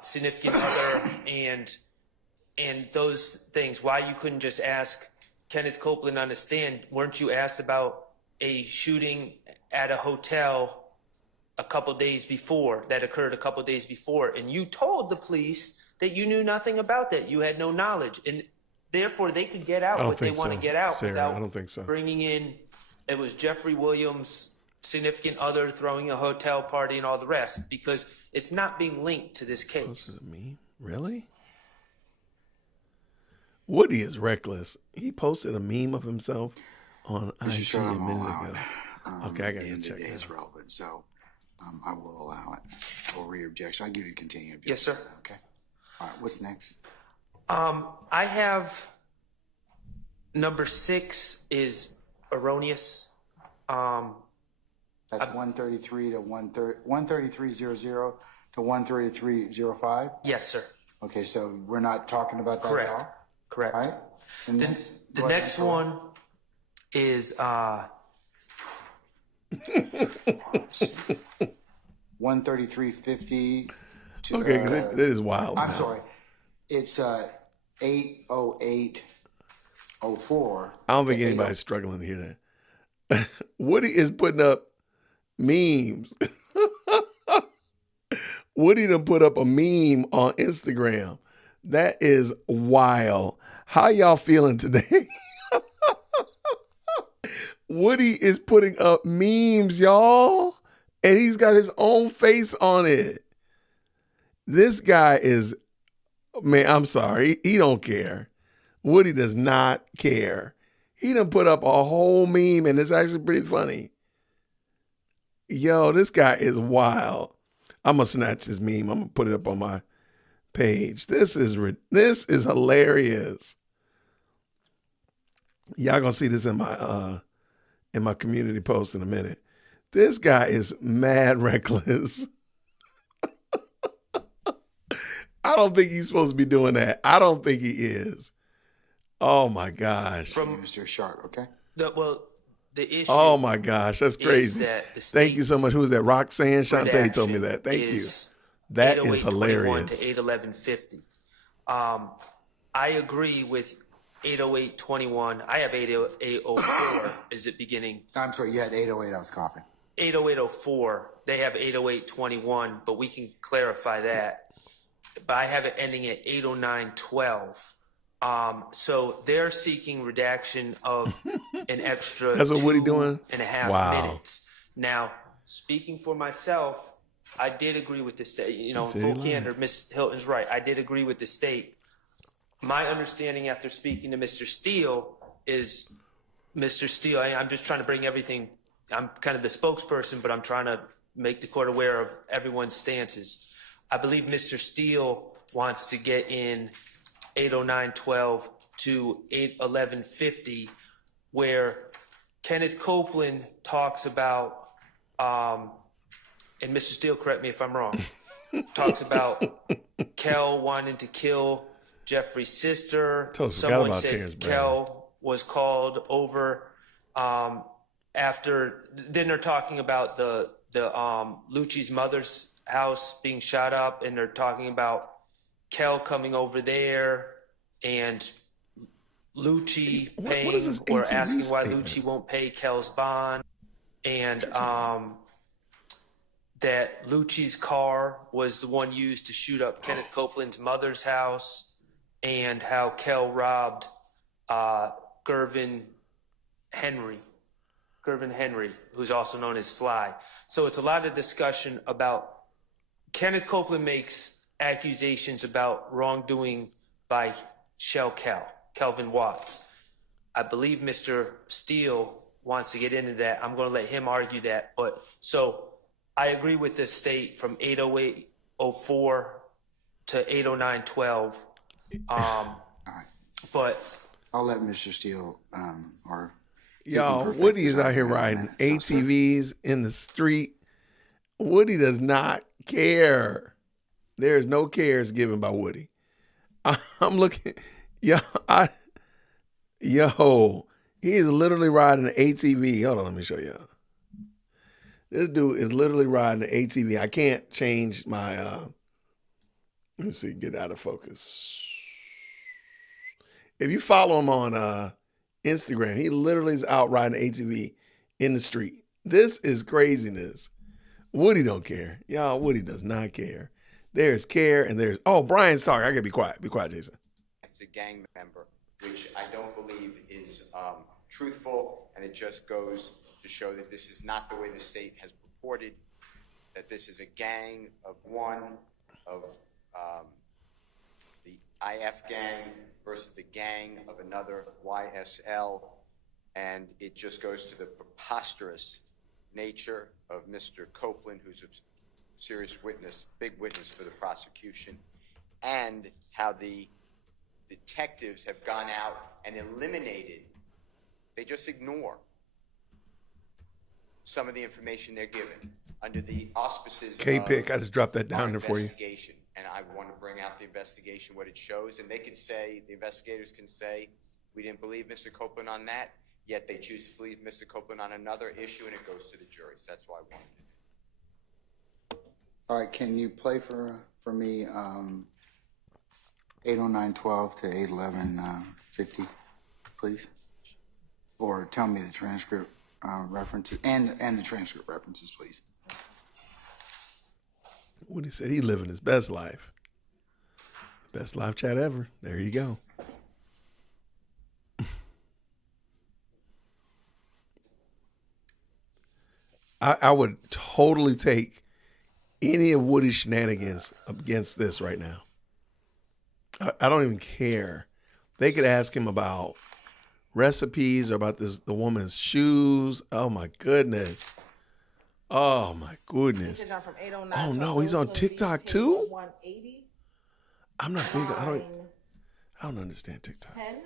significant other and those things. Why you couldn't just ask Kenneth Copeland on the stand, weren't you asked about a shooting at a hotel a couple days before, that occurred a couple days before, and you told the police that you knew nothing about that, you had no knowledge, and therefore they could get out what they want to get out without I don't think so. bringing in, it was Jeffrey Williams' significant other throwing a hotel party and all the rest, because it's not being linked to this case. Posted a meme? Really? Woody is reckless. He posted a meme of himself on IG a minute ago. Okay, I got to check that. It's relevant, so I will allow it for re-objection. I'll give you continued objection. Yes, sir. Okay. All right, what's next? I have number 6 is erroneous. That's 133 to 133.00 to 133.05? Yes, sir. Okay, so we're not talking about that Correct. at all? Correct. All right. The next one is 133.50 to Okay, that is wild. I'm sorry. It's 808.04. I don't think anybody's struggling to hear that. Woody is putting up memes. Woody done put up a meme on Instagram. That is wild. How y'all feeling today? Woody is putting up memes, y'all, and he's got his own face on it. This guy is, man, I'm sorry. He don't care. Woody does not care. He done put up a whole meme, and it's actually pretty funny. Yo, this guy is wild. I'm going to snatch this meme. I'm going to put it up on my page. This is hilarious. Y'all going to see this in my community post in a minute. This guy is mad reckless. I don't think he's supposed to be doing that. I don't think he is. Oh my gosh. From Mr. Sharp, okay? The issue. Oh my gosh, that's crazy. Thank you so much. Who is that? Roxanne Shantae told me that. Thank you. That is hilarious. To 811.50. I agree with 808.21. I have 808.04 is it beginning. I'm sorry, you had 808. I was coughing. 808.04. They have 808.21, but we can clarify that. But I have it ending at 809.12. So they're seeking redaction of an extra That's what Woody doing? 2.5 minutes. Now, speaking for myself, I did agree with the state. You know, full candor, Ms. Hilton's right. I did agree with the state. My understanding after speaking to Mr. Steele is Mr. Steele, I'm just trying to bring everything. I'm kind of the spokesperson, but I'm trying to make the court aware of everyone's stances. I believe Mr. Steele wants to get in 809.12 to 811.50, where Kenneth Copeland talks about, and Mr. Steele, correct me if I'm wrong, talks about Kel wanting to kill Jeffrey's sister. Someone said Kel was called over after. Then they're talking about the Lucci's mother's house being shot up, and they're talking about Kel coming over there and Lucci paying or asking why Lucci won't pay Kel's bond, and that Lucci's car was the one used to shoot up Kenneth Copeland's mother's house, and how Kel robbed Gervin Henry, who's also known as Fly. So it's a lot of discussion about Kenneth Copeland makes accusations about wrongdoing by Kelvin Watts. I believe Mr. Steele wants to get into that. I'm going to let him argue that. But so I agree with this state from 808.04 to 809.12. But I'll let Mr. Steele or y'all, Woody is out here riding ATVs in the street. Woody does not care. There's no cares given by Woody. I'm looking, yo, he is literally riding an ATV. Hold on, let me show y'all. This dude is literally riding an ATV. I can't change my, let me see, get out of focus. If you follow him on Instagram, he literally is out riding an ATV in the street. This is craziness. Woody don't care. Y'all, Woody does not care. There's care and there's, oh, Brian's talking. I gotta be quiet. Be quiet, Jason. It's a gang member, which I don't believe is truthful, and it just goes to show that this is not the way the state has purported, that this is a gang of one, of the IF gang versus the gang of another, YSL, and it just goes to the preposterous nature of Mr. Copeland, who's a serious witness, big witness for the prosecution, and how the detectives have gone out and eliminated, they just ignore some of the information they're given under the auspices K-Pick, I just dropped that down there for you. And I want to bring out the investigation, what it shows, and they can say, the investigators can say, we didn't believe Mr. Copeland on that, yet they choose to believe Mr. Copeland on another issue, and it goes to the jury. So that's why I wanted to do it. All right, can you play for me 809.12 to 811.50, please? Or tell me the transcript references and the transcript references, please. Woody said he living his best life. Best live chat ever. There you go. I would totally take any of Woody's shenanigans against this right now. I don't even care. They could ask him about recipes or about the woman's shoes. Oh my goodness. Oh my goodness. Oh no, he's on TikTok too? I'm not big. I don't understand TikTok. Let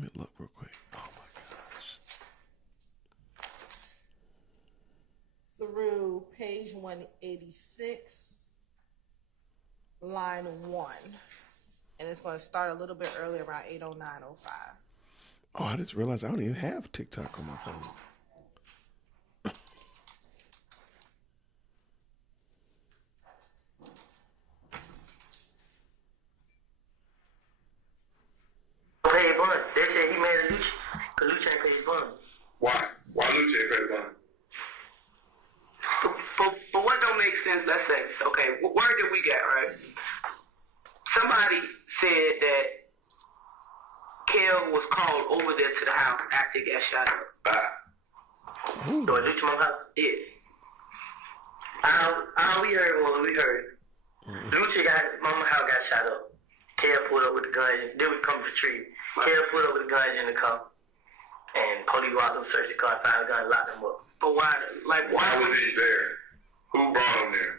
me look real quick. Oh my gosh. Through page 186, line 1. And it's going to start a little bit early, around 809.05. Oh, I just realized I don't even have TikTok on my phone. Pay his bond. They said he made a Lucci, because Lucci ain't pay his bond. Why? Why Lucci ain't pay his bond? But what don't make sense, let's say, okay, what word did we get, right? Somebody said that Kel was called over there to the house after he got shot up. So Lucci mama house? Yes. All we heard was Lucci mama house got shot up. Kel pulled up with the guns. They would come to the tree. Kel pulled up with the guns in the car. And police walked up, searched the car, found the gun, locked them up. But why was he there? Who brought him there?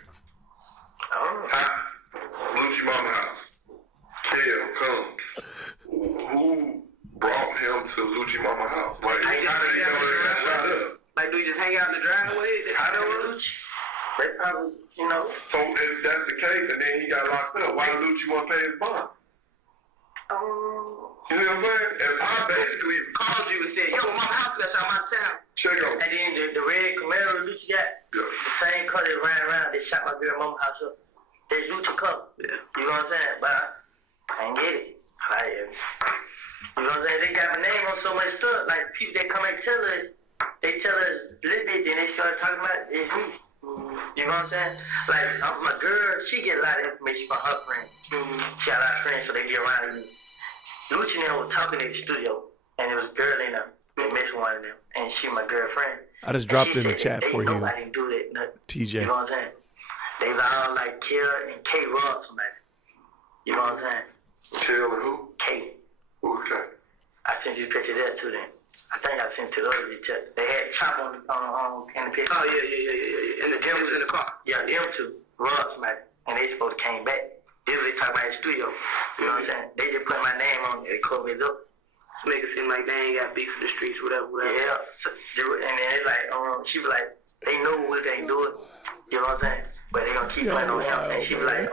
I don't know. Lucci mama house. Kel, come. Who brought him to Lucci mama house? Like, how did he know they got shot up? Like, do you just hang out in the driveway? I don't know Lucci. They probably, So if that's the case, and then he got locked up, why did Lucci want to pay his bond? You know what I'm saying? If I basically called you and said, yo, my house got shot out of town. Check out. And then the red Camaro Lucci got, the same car that ran around, they shot my girl mama house up. There's Lucci car. You know what I'm saying? But I ain't get it. You know what I'm saying? They got my name on so much stuff. Like, people that come and tell us, they tell us a little bit, then they start talking about it's me. You know what I'm saying? Like, my girl, she get a lot of information from her friends. She got a lot of friends, so they be around me. Lucci and them was talking in the studio, and it was a girl in there. They missed one of them, and she my girlfriend. I just dropped in the chat for you, nobody do that, nothing. TJ. You know what I'm saying? They was all like Kill and K robbed somebody. You know what I'm saying? Kill and who? K. Who's K? I sent you a picture of that too then. I think I sent it to the other picture. They had chop on in the picture. Oh, yeah. And the gym was in the car. Yeah, them two robbed somebody. And they supposed to came back. This was they talk about in the studio. You know what I'm saying? They just put my name on it. They covered it up. Make it seem like they ain't got beef in the streets, whatever. Yeah. So, and then it's like, she was like, they know what they do it. You know what I'm saying? But they gonna keep playing on him. And she was like,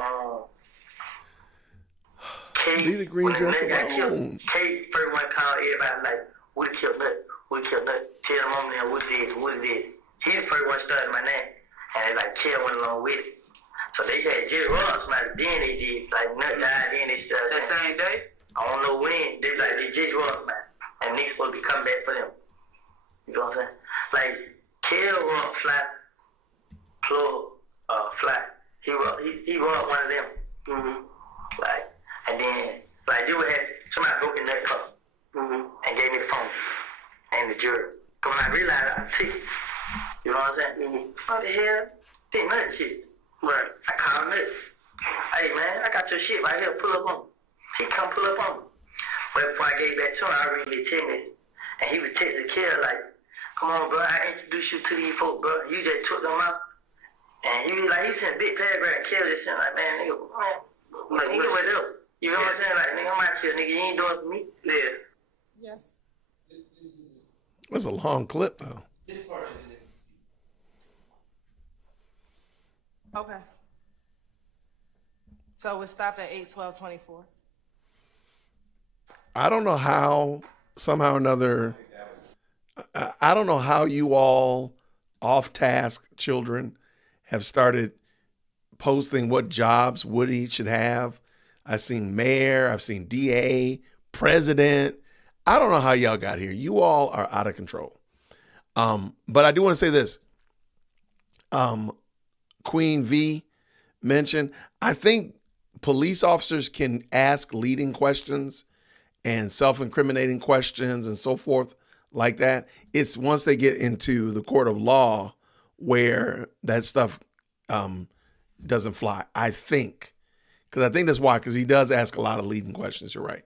leave the green dress alone. K first one called everybody like, Woody killed Nut. Woody killed Nut. Tell the mom now Woody did. He the first one started my name. And they like, Chill went along with it. So they had Jerry Ross, like, then they did, like, Nut died, then they started. That same day? I don't know when. They like, they Jerry Ross, man. And niggas supposed to be coming back for them. You know what I'm saying? Like, Kill Rock Fly, Plug, Fly. He robbed one of them. Like, and then, like, you would have somebody broke in that cup and gave me the phone and the jury. But when I realized I took it, you know what I'm saying? What the hell? Ain't none of that shit. Right. I called him. Hey, man, I got your shit right here. Pull up on me. He come pull up on me. But before I gave back to him, I really texted. And he was texting Kill like, come on, bro, I introduced you to these folks, bro. You just took them out. And he was like, he sent a big paragraph. Kill this shit like, man, nigga, what up? You know what I'm saying? Like, nigga, I'm out here, nigga. You ain't doing it for me. Yeah. Yes. That's a long clip, though. This part isn't it. Okay. So we stopped at 8/12/24. I don't know how, somehow or another, I don't know how you all off-task children have started posting what jobs Woody should have. I've seen mayor, I've seen DA, president. I don't know how y'all got here. You all are out of control. But I do want to say this. Queen V mentioned, I think police officers can ask leading questions and self-incriminating questions and so forth like that. It's once they get into the court of law where that stuff doesn't fly, I think. Because I think that's why, because he does ask a lot of leading questions, you're right.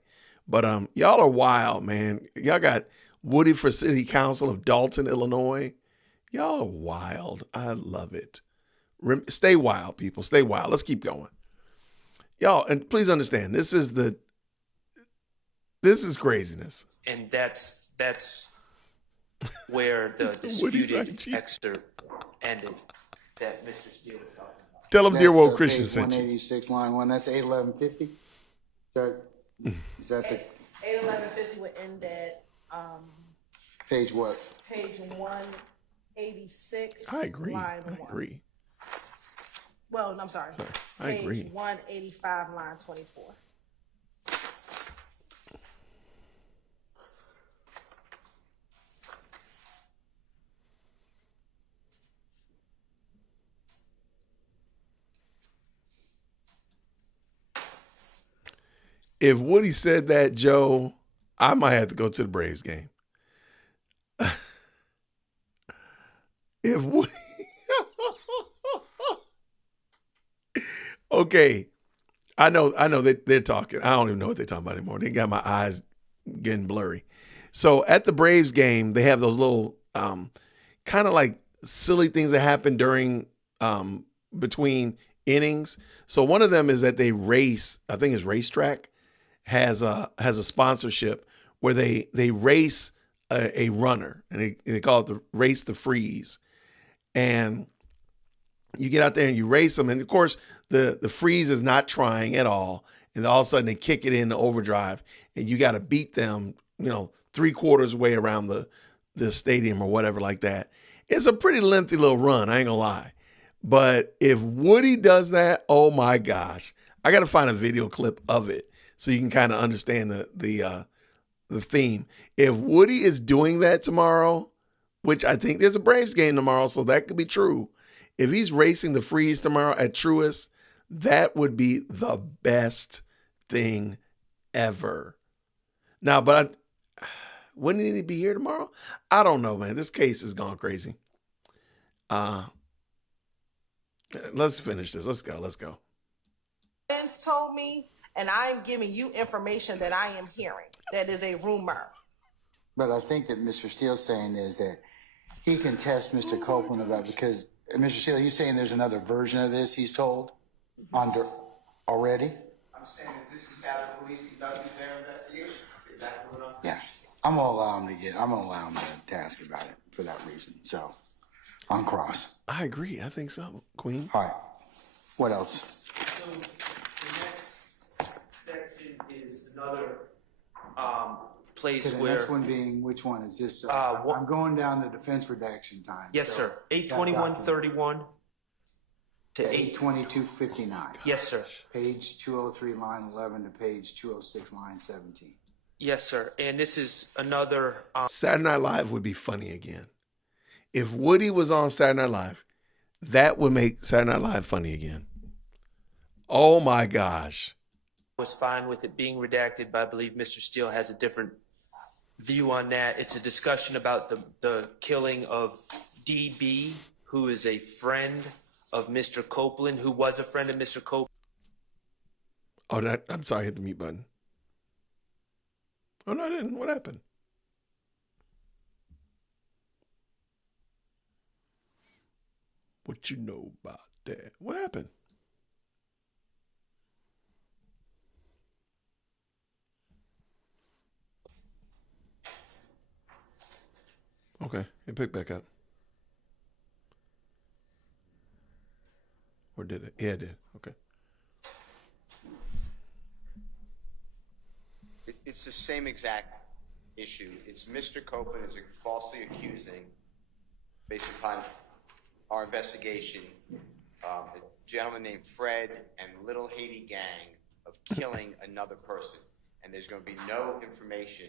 But y'all are wild, man. Y'all got Woody for city council of Dalton, Illinois. Y'all are wild. I love it. Stay wild, people. Stay wild. Let's keep going. Y'all, and please understand, this is craziness. And that's where the disputed excerpt ended that Mr. Steele was talking about. Tell him Dear World Christian sent you. 186, line 1. That's 81150? Is that the 81150 would end at page what? Page 186. I agree. Line 1. I agree. Well, I'm sorry. I agree. Page 185, line 24. If Woody said that, Joe, I might have to go to the Braves game. If Woody... Okay, I know they're talking. I don't even know what they're talking about anymore. They got my eyes getting blurry. So at the Braves game, they have those little kind of like silly things that happen during between innings. So one of them is that they race. I think it's Racetrack has a sponsorship where they race a runner, and they call it the Race to Freeze, and you get out there and you race them. And of course, the freeze is not trying at all. And all of a sudden they kick it into overdrive and you got to beat them, 3/4 way around the stadium or whatever like that. It's a pretty lengthy little run. I ain't gonna lie. But if Woody does that, oh my gosh, I got to find a video clip of it so you can kind of understand the theme. If Woody is doing that tomorrow, which I think there's a Braves game tomorrow, so that could be true. If he's racing the freeze tomorrow at Truist, that would be the best thing ever. Now, but wouldn't he be here tomorrow? I don't know, man. This case has gone crazy. Let's finish this. Let's go. Let's go. Friends told me, and I'm giving you information that I am hearing. That is a rumor. But I think that Mr. Steele's saying is that he can test Mr. Copeland about, because Mr. Steele, you saying there's another version of this he's told already? I'm saying that this is how the police conducted their investigation. That's exactly what I'm Yeah. I'm gonna allow him to ask about it for that reason. So on cross. I agree. I think so, Queen. All right. What else? So the next section is another place Okay, the where. next one being, which one is this? I'm going down the defense redaction time. Yes, So sir. 821:31 to 822:59. Yes, sir. Page 203, line 11 to page 206, line 17. Yes, sir. And this is another. Saturday Night Live would be funny again. If Woody was on Saturday Night Live, that would make Saturday Night Live funny again. Oh my gosh. Was fine with it being redacted, but I believe Mr. Steele has a different view on that. It's a discussion about the killing of DB, who is a friend of Mr. Copeland, who was a friend of Mr. Copeland. Oh, I'm sorry, I hit the mute button. Oh, no, I didn't. What happened? What you know about that? What happened? Okay, it picked back up. Or did it? Yeah, it did. Okay. It's the same exact issue. It's Mr. Copeland is falsely accusing, based upon our investigation, a gentleman named Fred and Little Haiti Gang of killing another person. And there's going to be no information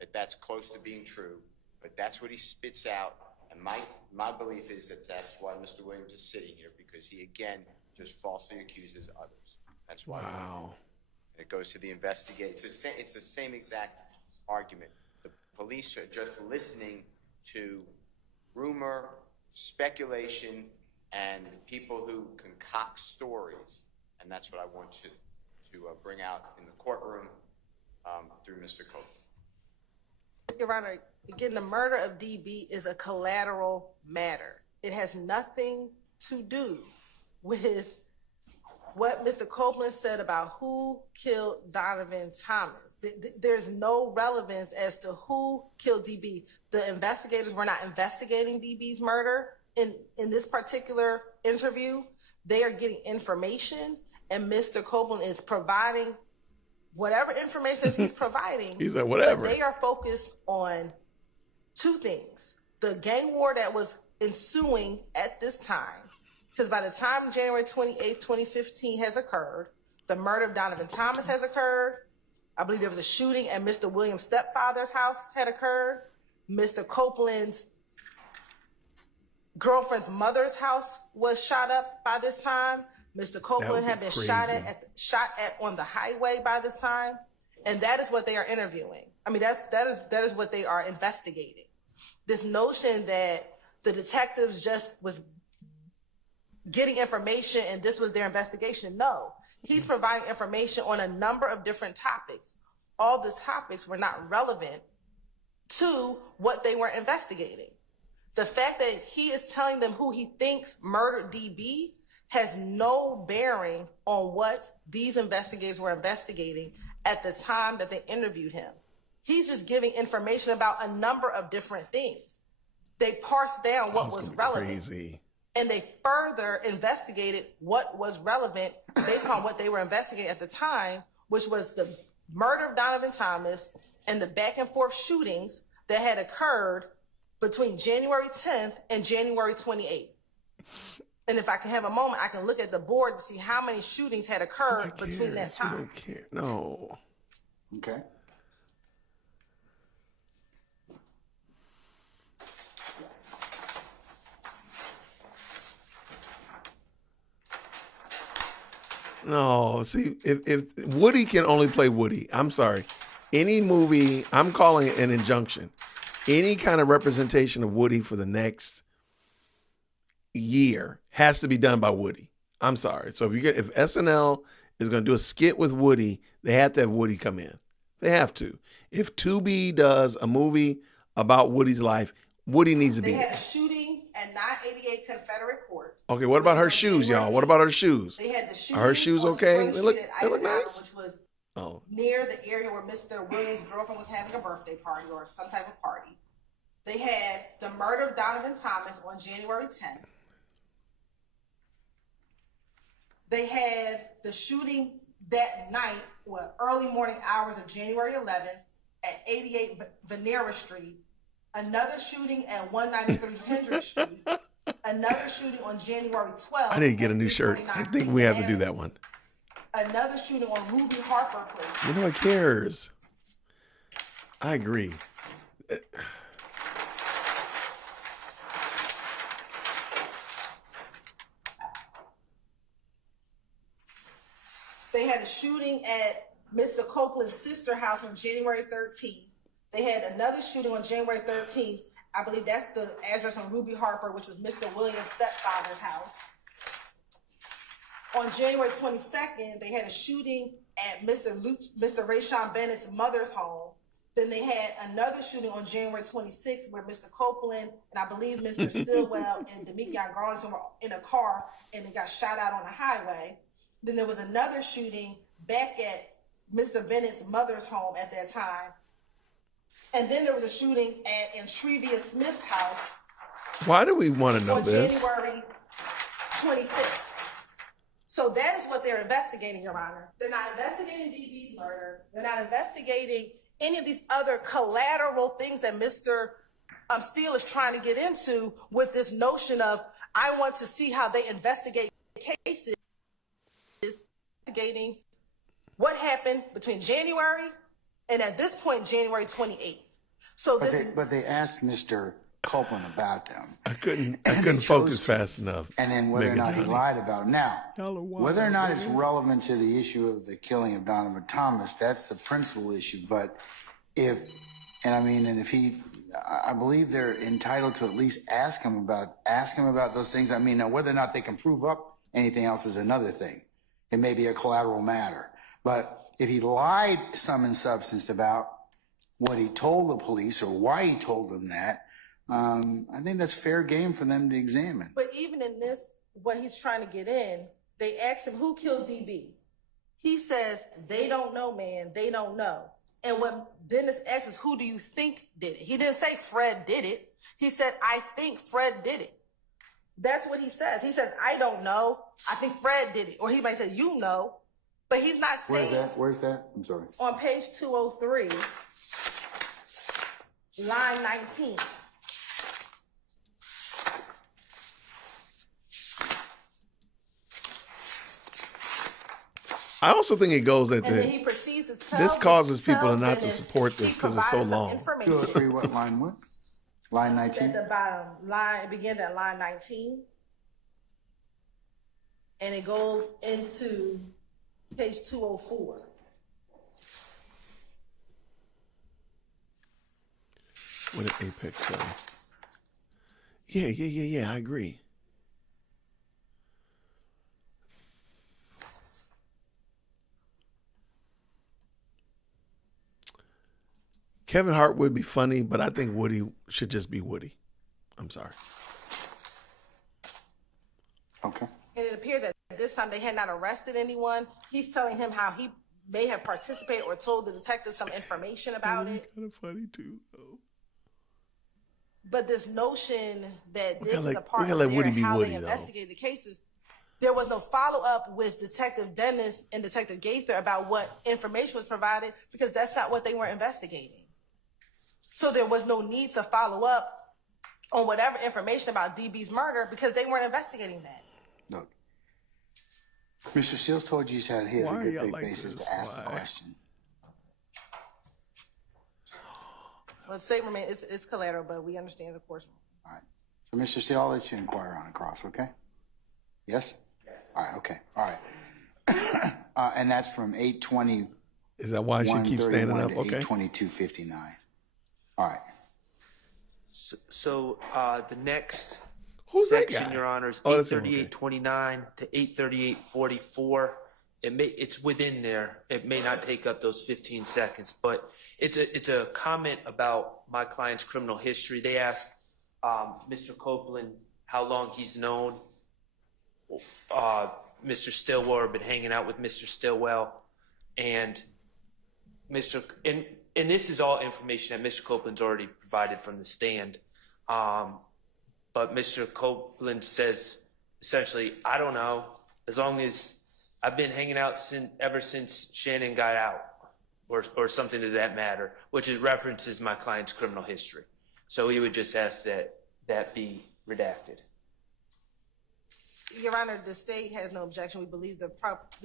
that that's close to being true, but that's what he spits out. And my belief is that that's why Mr. Williams is sitting here, because he, again, just falsely accuses others. That's why. Wow. And it goes to the investigation. It's the same exact argument. The police are just listening to rumor, speculation, and people who concoct stories. And that's what I want to bring out in the courtroom through Mr. Copeland. Your Honor, again, the murder of DB is a collateral matter. It has nothing to do with what Mr. Copeland said about who killed Donovan Thomas. There's no relevance as to who killed DB. The investigators were not investigating DB's murder in this particular interview. They are getting information, and Mr. Copeland is providing whatever information he's providing. He's like, whatever. But they are focused on two things. The gang war that was ensuing at this time, because by the time January 28, 2015 has occurred, the murder of Donovan Thomas has occurred. I believe there was a shooting at Mr. Williams' stepfather's house had occurred. Mr. Copeland's girlfriend's mother's house was shot up by this time. Mr. Copeland had been shot at on the highway by this time. And that is what they are interviewing. I mean, that is what they are investigating. This notion that the detectives just was getting information and this was their investigation. No, he's providing information on a number of different topics. All the topics were not relevant to what they were investigating. The fact that he is telling them who he thinks murdered DB has no bearing on what these investigators were investigating at the time that they interviewed him. He's just giving information about a number of different things. They parsed down what was relevant. Crazy. And they further investigated what was relevant based on what they were investigating at the time, which was the murder of Donovan Thomas and the back and forth shootings that had occurred between January 10th and January 28th. And if I can have a moment, I can look at the board to see how many shootings had occurred between that time. I don't care. No. Okay. No, see, if Woody can only play Woody, I'm sorry. Any movie, I'm calling it an injunction. Any kind of representation of Woody for the next, year has to be done by Woody. I'm sorry. So if SNL is going to do a skit with Woody, they have to have Woody come in. They have to. If Tubi does a movie about Woody's life, Woody needs to be They there. had a shooting at 988 Confederate Court. Okay, what about her shoes, y'all? What about her shoes? They had the shooting. Are her shoes on okay? Spring They look Street at nice. Which was Oh. near the area where Mr. Williams' girlfriend was having a birthday party or some type of party. They had the murder of Donovan Thomas on January 10th. They had the shooting that night, or early morning hours of January 11th at 88 Venera Street. Another shooting at 193 Hendrick Street. Another shooting on January 12th. I need to get a new shirt. I think we have to do that one. Another shooting on Ruby Harper Place. You know, it cares. I agree. They had a shooting at Mr. Copeland's sister house on January 13th. They had another shooting on January 13th. I believe that's the address on Ruby Harper, which was Mr. Williams' stepfather's house. On January 22nd, they had a shooting at Mr. Rayshawn Bennett's mother's home. Then they had another shooting on January 26th where Mr. Copeland and I believe Mr. Stillwell and Demekion Garlington were in a car and they got shot out on the highway. Then there was another shooting back at Mr. Bennett's mother's home at that time. And then there was a shooting at Entrevia Smith's house. Why do we want to know on this? January 25th. So that is what they're investigating, Your Honor. They're not investigating DB's murder. They're not investigating any of these other collateral things that Mr. Steele is trying to get into with this notion of, I want to see how they investigate cases, investigating what happened between January and at this point, January 28th. So but they asked Mr. Copeland about them. I couldn't focus fast enough. And then whether or not he lied about them. Now, whether or not it's relevant to the issue of the killing of Donovan Thomas, that's the principal issue. But if he, I believe they're entitled to at least ask him about those things. I mean, now whether or not they can prove up anything else is another thing. It may be a collateral matter. But if he lied some in substance about what he told the police or why he told them that, I think that's fair game for them to examine. But even in this, what he's trying to get in, they asked him, who killed DB? He says, they don't know, man. They don't know. And what Dennis asks is, who do you think did it? He didn't say Fred did it. He said, I think Fred did it. That's what he says. He says, I don't know. I think Fred did it. Or he might say, you know. But he's not saying. Where's that? I'm sorry. On page 203, line 19. I also think it goes that he proceeds to tell this causes people tell not to Dennis support this because it's so long. 203, what line what? Line 19? At the bottom. It begins at line 19. And it goes into page 204. What did Apex say? Yeah, I agree. Kevin Hart would be funny, but I think Woody should just be Woody. I'm sorry. Okay. And it appears that this time they had not arrested anyone. He's telling him how he may have participated or told the detective some information about it. Kind of funny too, though. But this notion that this is we a part gotta let of Woody be how Woody, they though. investigate the cases, there was no follow-up with Detective Dennis and Detective Gaither about what information was provided because that's not what they were investigating. So there was no need to follow up on whatever information about DB's murder because they weren't investigating that. Look, Mr. Seals told you he had a good faith basis to ask the question. Well, the statement it's collateral, but we understand the portion. All right. So, Mr. Seals, I'll let you inquire on across, okay? Yes? Yes. All right, okay. All right. And that's from 8:20. Is that why she keeps standing up? Okay. 8:22:59. All right. So the next Who's that section, guy? Your Honors, Oh, that's him, okay. 838.29 to 838.44. It's within there. It may not take up those 15 seconds, but it's a comment about my client's criminal history. They asked Mr. Copeland how long he's known Mr. Stillwell, or been hanging out with Mr. Stillwell, and and this is all information that Mr. Copeland's already provided from the stand. But Mr. Copeland says essentially, I don't know, as long as I've been hanging out ever since Shannon got out, or something to that matter, which references my client's criminal history. So he would just ask that be redacted. Your Honor, the state has no objection. We believe the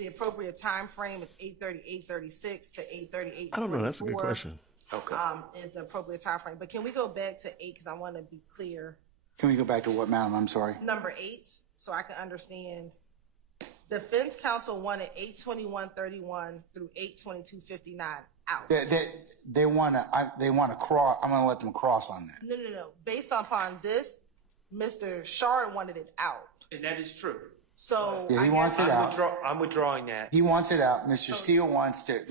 appropriate time frame is 8:30, 8:36 to 8:38. I don't know. That's a good question. Okay. Is the appropriate time frame. But can we go back to 8, because I want to be clear. Can we go back to what, madam? I'm sorry. Number 8, so I can understand. Defense counsel wanted 8:21:31 through 8:22:59 out. They want to cross. I'm going to let them cross on that. No. Based upon this, Mr. Shard wanted it out. And that is true. So yeah, he wants it out. I'm withdrawing that. He wants it out. Mr. Steele wants it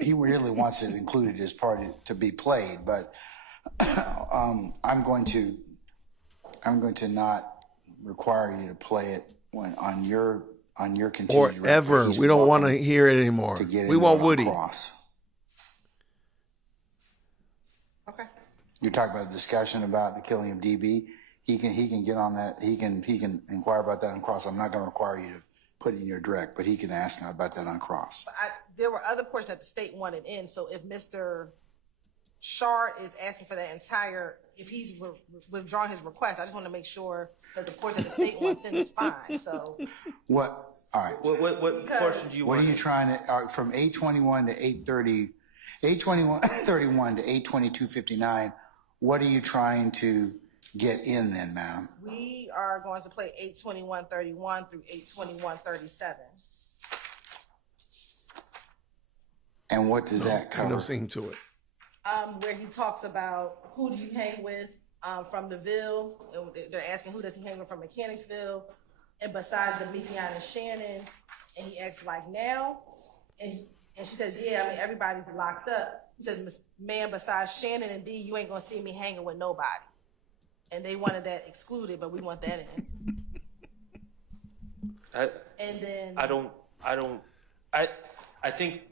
he really wants it included as part to be played, but I'm going to not require you to play it when on your continued or ever. We don't want to hear it anymore. We want Woody. Cross. Okay. You talk about the discussion about the killing of DB. He can get on that. He can inquire about that on cross. I'm not going to require you to put it in your direct, but he can ask about that on cross. There were other portions that the state wanted in. So if Mr. Shard is asking for that entire, if he's withdrawing his request, I just want to make sure that the portion the state wants in is fine. So what? All right. What portion do you want? What are you trying to from 8:21 to 8:30, 8:21:31 to 8:22:59? What are you trying to get in then, ma'am? We are going to play 8:21:31 through 8:21:37. And what does that cover? No scene to it. Where he talks about who do you hang with from the Ville. They're asking who does he hang with from Mechanicsville, and besides the Michigan and Shannon, and he asks like now, and she says, yeah, I mean everybody's locked up. He says, man, besides Shannon and D, you ain't gonna see me hanging with nobody. And they wanted that excluded, but we want that in. And then I think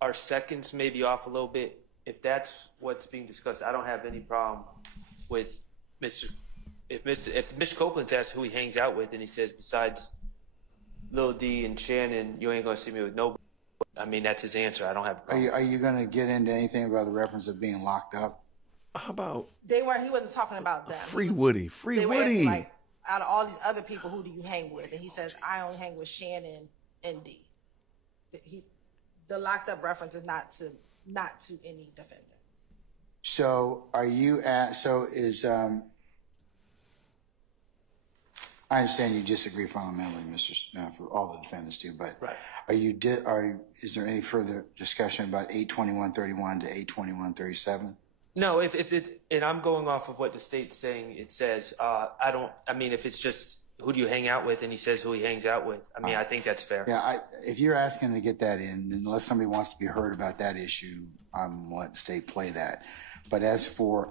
our seconds may be off a little bit. If that's what's being discussed, I don't have any problem with if Mr. Copeland's asked who he hangs out with, and he says besides Lil D and Shannon, you ain't gonna see me with nobody. I mean, that's his answer. I don't have a problem. Are you gonna get into anything about the reference of being locked up? How about he wasn't talking about them. Free Woody. Free Woody. Like, out of all these other people, who do you hang with? And he says, I only hang with Shannon and D. The locked up reference is not to any defendant. So are you I understand you disagree fundamentally, for all the defendants do, but right. Is there any further discussion about 8:21:31 to 8:21:37? No, and I'm going off of what the state's saying. It says, if it's just who do you hang out with, and he says who he hangs out with, I think that's fair. Yeah, if you're asking to get that in, unless somebody wants to be heard about that issue, I'm going to let the state play that. But as for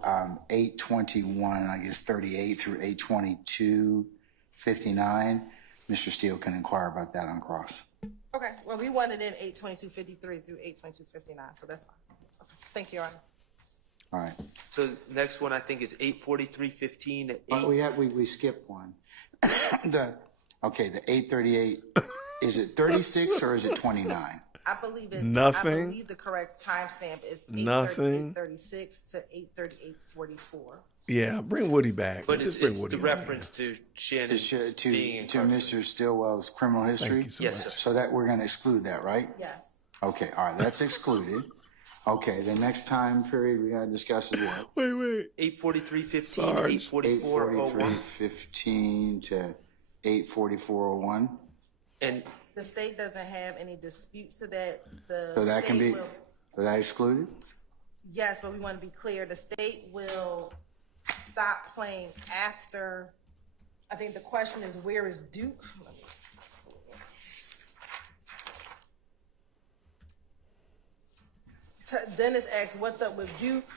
8:21:38 through 8:22:59, Mr. Steele can inquire about that on cross. Okay, well, we wanted in 8:22:53 through 8:22:59, so that's fine. Okay. Thank you, Your Honor. All right. So next one I think is 8:43:15 to 8. We skipped one. The 8:38. Is it 36 or is it 29? I believe it. Nothing. I believe the correct timestamp is 8:36 to 8:38:44. Yeah, bring Woody back. But Just it's bring Woody the reference to Shannon to Mr. Stillwell's criminal history. Yes, sir. So that we're going to exclude that, right? Yes. Okay. All right. That's excluded. Okay, the next time period we got to discuss is what? Wait. 8:43:15, 8:44:01. 8:43:15 to 8:44:01. And the state doesn't have any disputes to that. So that can be, so that excluded? Yes, but we want to be clear. The state will stopped playing after. I think the question is, where is Duke? Dennis asks, what's up with Duke?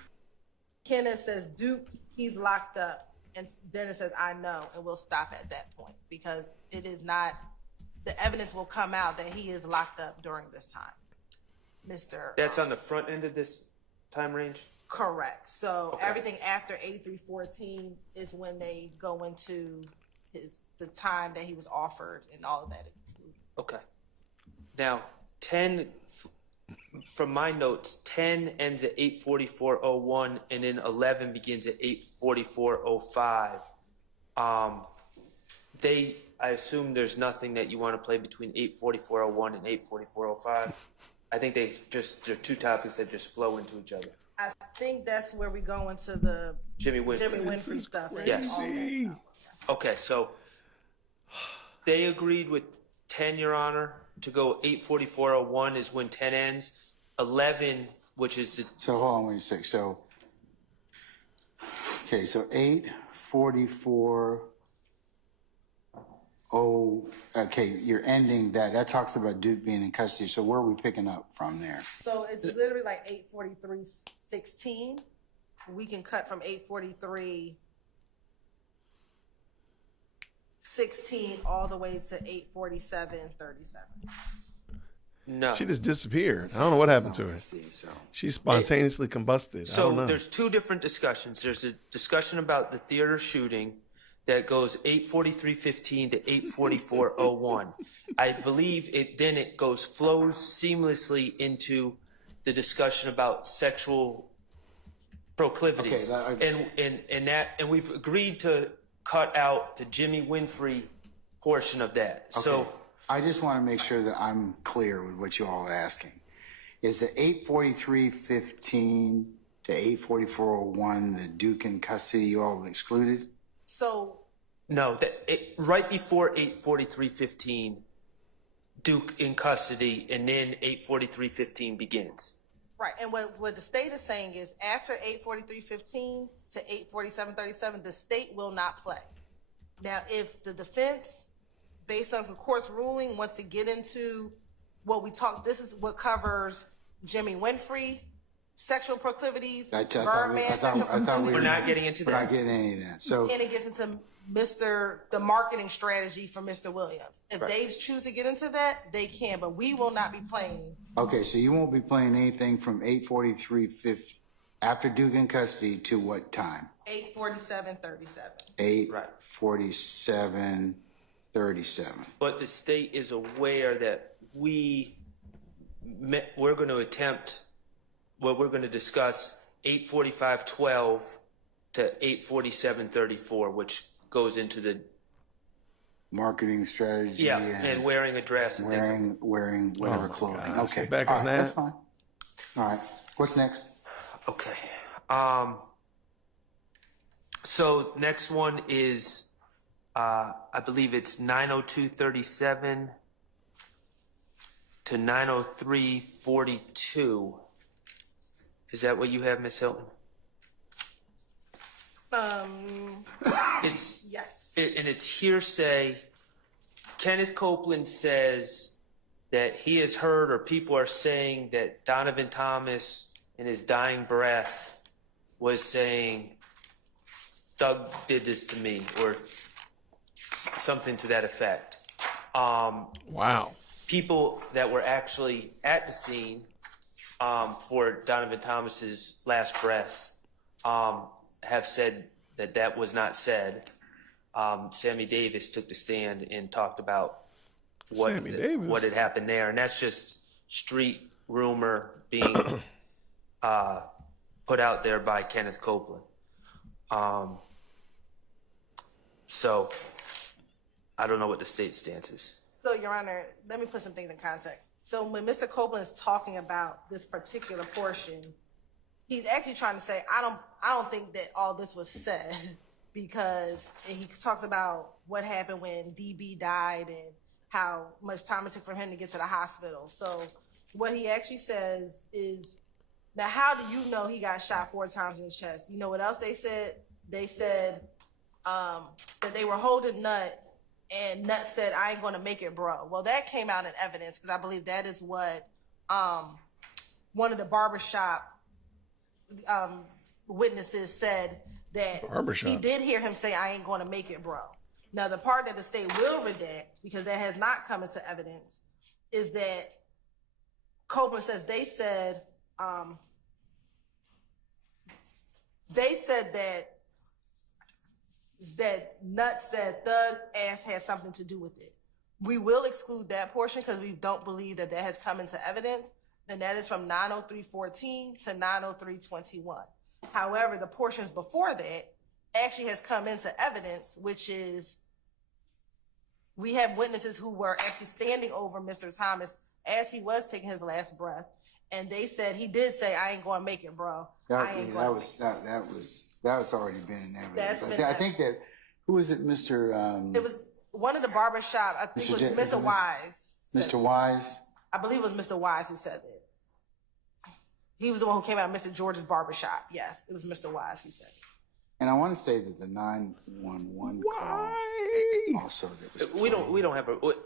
Kenneth says, Duke, he's locked up. And Dennis says, I know. And we'll stop at that point because it is not, the evidence will come out that he is locked up during this time. That's on the front end of this time range? Correct. So Okay. everything after 8314 is when they go into the time that he was offered, and all of that is excluded. Okay. Now, 10, from my notes, 10 ends at 8:44:01, and then 11 begins at 8:44:05. I assume there's nothing that you want to play between 8:44:01 and 8:44:05. I think they're two topics that just flow into each other. I think that's where we go into the Jimmy Winfrey stuff. and Yes. all that stuff. Okay, so they agreed with 10, Your Honor, to go 8:44:01 is when 10 ends. 11, which is the... So hold on, wait a sec. So 8:44. Okay, you're ending that. That talks about Duke being in custody. So where are we picking up from there? So it's literally like 8:43:16. We can cut from 8:43:16 all the way to 8:47:37. No. She just disappeared. I don't know what happened to her. She spontaneously combusted. I don't So know. there's two different discussions. There's a discussion about the theater shooting that goes 8:43:15 to 8:44:01. I believe it flows seamlessly into the discussion about sexual proclivities. And we've agreed to cut out the Jimmy Winfrey portion of that. Okay. So I just want to make sure that I'm clear with what you all are asking. Is the 8:43:15 to 8:44:01 the Duke in custody you all excluded? So no, right before 8:43:15, Duke in custody, and then 8:43:15 begins. right, and what the state is saying is after 8:43:15 to 8:47:37, the state will not play. Now, if the defense, based on the court's ruling, wants to get into what we talked, this is what covers Jimmy Winfrey, sexual proclivities, Birdman, sexual proclivities. We're not getting into that. We're not getting any of that. So And it gets into the marketing strategy for Mr. Williams. If they choose to get into that, they can, but we will not be playing. okay, so you won't be playing anything from 8:43:15 after Duke in custody to what time? 8:47:37. 8:47:37. But the state is aware that we're going to attempt, we're going to discuss 8:45:12 to 8:47:34, which goes into the Marketing strategy. and wearing a dress. Wearing whatever clothing. gosh. Okay. Back All on right, that. That's fine. All right. What's next? Okay. So next one is, I believe it's 902:37 to 903:42. Is that what you have, Ms. Hilton? It's yes. And it's hearsay. Kenneth Copeland says that he has heard, or people are saying, that Donovan Thomas in his dying breath was saying, Thug did this to me, or something to that effect. Wow. People that were actually at the scene for Donovan Thomas's last breaths have said that that was not said. Sammy Davis took the stand and talked about what had happened there, and that's just street rumor being put out there by Kenneth Copeland. So I don't know what the state stance is. So, Your Honor, let me put some things in context. So when Mr. Copeland is talking about this particular portion, he's actually trying to say, I don't think that all this was said, because he talks about what happened when DB died and how much time it took for him to get to the hospital. So what he actually says is, now how do you know he got shot 4 times in the chest? You know what else they said? they said that they were holding Nut, and Nut said, "I ain't gonna make it, bro." Well, that came out in evidence because I believe that is what one of the barbershop witnesses said, that he did hear him say, "I ain't gonna make it, bro." Now, the part that the state will redact, because that has not come into evidence, is that Copeland says they said that Nut said Thug ass had something to do with it. We will exclude that portion because we don't believe that has come into evidence, and that is from 903.14 to 903.21. However, the portions before that actually has come into evidence, which is we have witnesses who were actually standing over Mr. Thomas as he was taking his last breath, and they said he did say, "I ain't gonna make it, bro." That was already been in evidence. I think that who was it, Mr. It was one of the barbershop. I think it was Mr. Wise. Mr. Wise. I believe it was Mr. Wise who said that. He was the one who came out of Mr. George's barbershop. Yes, it was Mr. Wise who said it. And I want to say that the 911 call also we don't have a but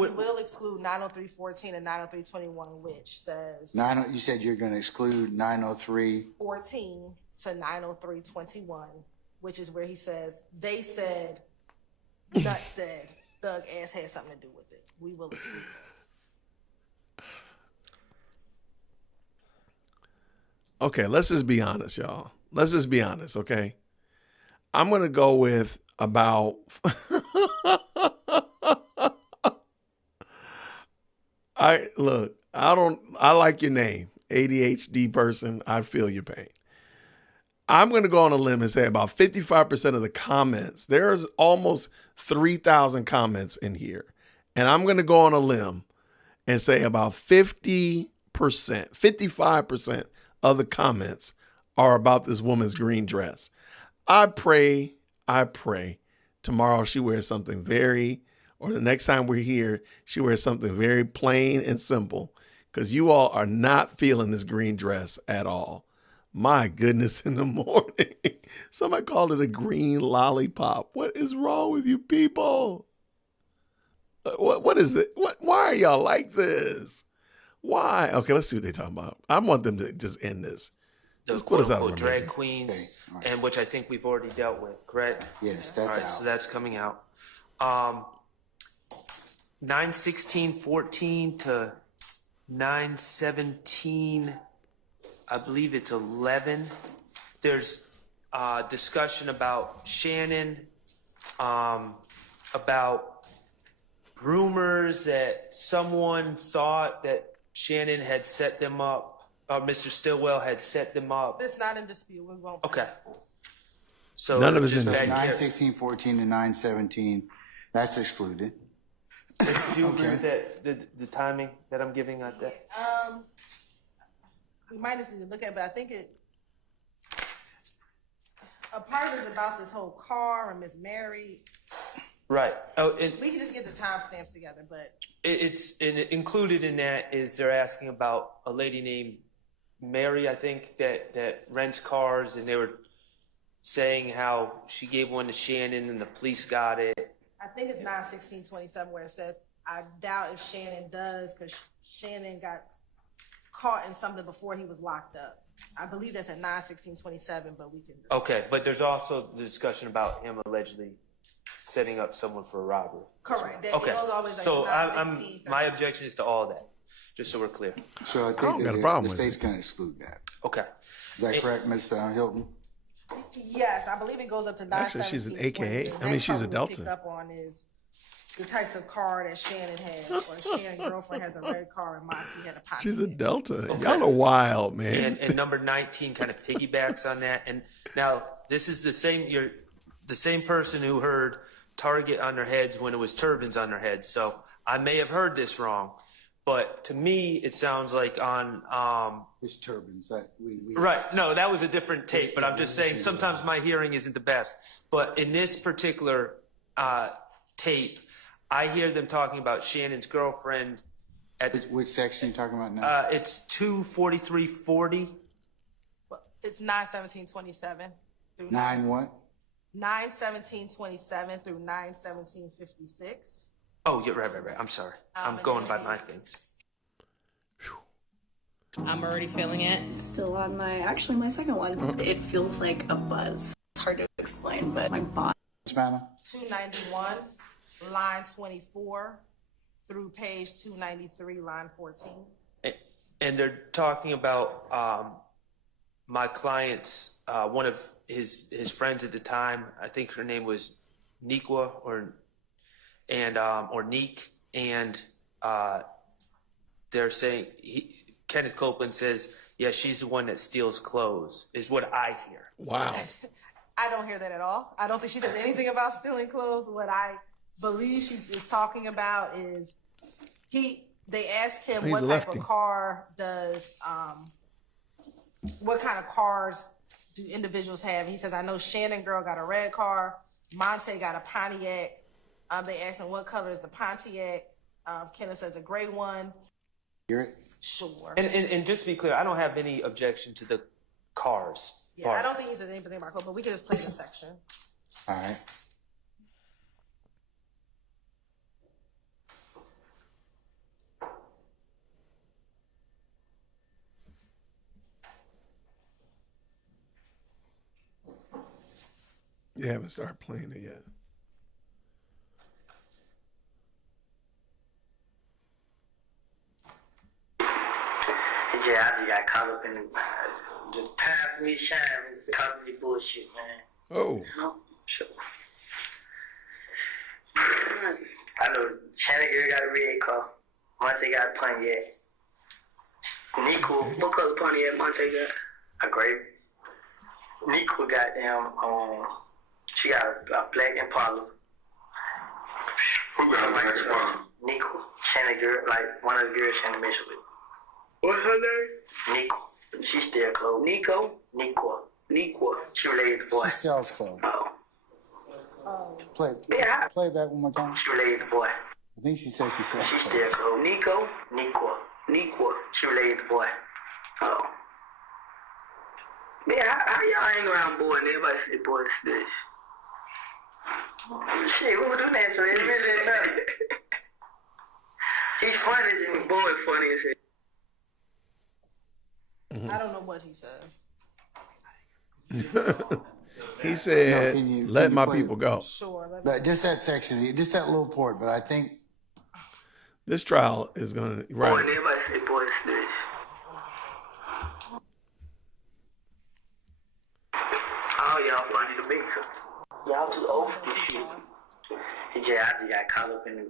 we will exclude 903.14 and 903.21, which says you said you're going to exclude 903.14 to 903.21, which is where he says they said Nut said Thug ass had something to do with it. We will exclude that. Okay, let's just be honest, y'all. Let's just be honest, okay? I'm going to go with about I like your name, ADHD person. I feel your pain. I'm going to go on a limb and say about 55% of the comments, there's almost 3,000 comments in here. And I'm going to go on a limb and say about 55% of the comments are about this woman's green dress. I pray tomorrow she wears something or the next time we're here, she wears something very plain and simple, because you all are not feeling this green dress at all. My goodness, in the morning, somebody called it a green lollipop. What is wrong with you people? What is it? Why are y'all like this? Why? Okay, let's see what they're talking about. I want them to just end this. The quote-unquote drag queens, and which I think we've already dealt with, correct? Yes, that's out. So that's coming out. 916.14 to 917, I believe it's 11. There's discussion about Shannon, about rumors that someone thought that Shannon had set them up. Mr. Stillwell had set them up. It's not in dispute. We won't. Okay. So none of it's in dispute. 916.14 to 917, that's excluded. Do you agree with that, the timing that I'm giving on that? We might just need to look at it, but I think a part of it is about this whole car and Miss Mary. Right. Oh, we can just get the timestamps together, but it's included in that is they're asking about a lady named Mary, I think, that rents cars, and they were saying how she gave one to Shannon and the police got it. I think it's 916.27 where it says, "I doubt if Shannon does," because Shannon got caught in something before he was locked up. I believe that's at 916.27, but we can. Okay, but there's also the discussion about him allegedly setting up someone for a robbery. Correct. Okay. So my objection is to all of that, just so we're clear. So I think the state's going to exclude that. Okay. Is that correct, Ms. Hilton? Yes, I believe it goes up to 917. Actually, she's an AKA. I mean, she's a Delta. Picked up on is the types of car that Shannon has, or Shannon's girlfriend has a red car and Monty had a pot. She's a Delta. Okay. Y'all are wild, man. And number 19 kind of piggybacks on that. And now this is the same person who heard target on their heads when it was turbans on their heads. So I may have heard this wrong, but to me it sounds like on it's turbans that we right. No, that was a different tape, but I'm just saying sometimes my hearing isn't the best. But in this particular tape, I hear them talking about Shannon's girlfriend. Which section are you talking about now? It's 24340. It's 917.27. through 9/17/27 through 9/17/56. Oh, yeah, right. I'm sorry. I'm going by my things. I'm already feeling it. Still on my second one. It feels like a buzz. It's hard to explain, but my body. 291, line 24 through page 293, line 14. And they're talking about my client's, one of his friends at the time. I think her name was Nikwa or Neek, and they're saying Kenneth Copeland says, yeah, she's the one that steals clothes, is what I hear. Wow. I don't hear that at all. I don't think she says anything about stealing clothes. What I believe she is talking about is they asked him what type of car does, what kind of cars do individuals have? He says, I know Shannon girl got a red car. Monte got a Pontiac. They asked him what color is the Pontiac. Kenneth says a gray one. Hear it? Sure. And just to be clear, I don't have any objection to the cars. Yeah, I don't think he says anything about clothes, but we can just play this section. All right. You haven't started playing it yet. Yeah, I just got caught up in the time for me to shine, caught me bullshit, man. Oh. Sure. I know Shannon girl got a red car. Monte got a Pontiac. Nico, what color Pontiac Monte got? A gray. Nico got she got a black Impala. Who got a black Impala? Nico. Shannon girl, like one of the girls Shannon mentioned with. What's her name? Nico. She still clothes. Nico? Nico. She related to boy. She sells clothes. Oh. Play that one more time. She related to boy. I think she says she sells She clothes. still clothes. Nico. She related to boy. Oh. Man, how y'all hang around boy and everybody say boy is this? Shit, who would do that to him? It really ain't nothing. He's funny and boy is funny as hell. I don't know what he says. He said, let my people go. Sure. But just that section, just that little part, but I think this trial is going to, Boy, and everybody say boy is this. Oh, y'all funny to me. Y'all too old for this shit. Yeah, I just got caught up in the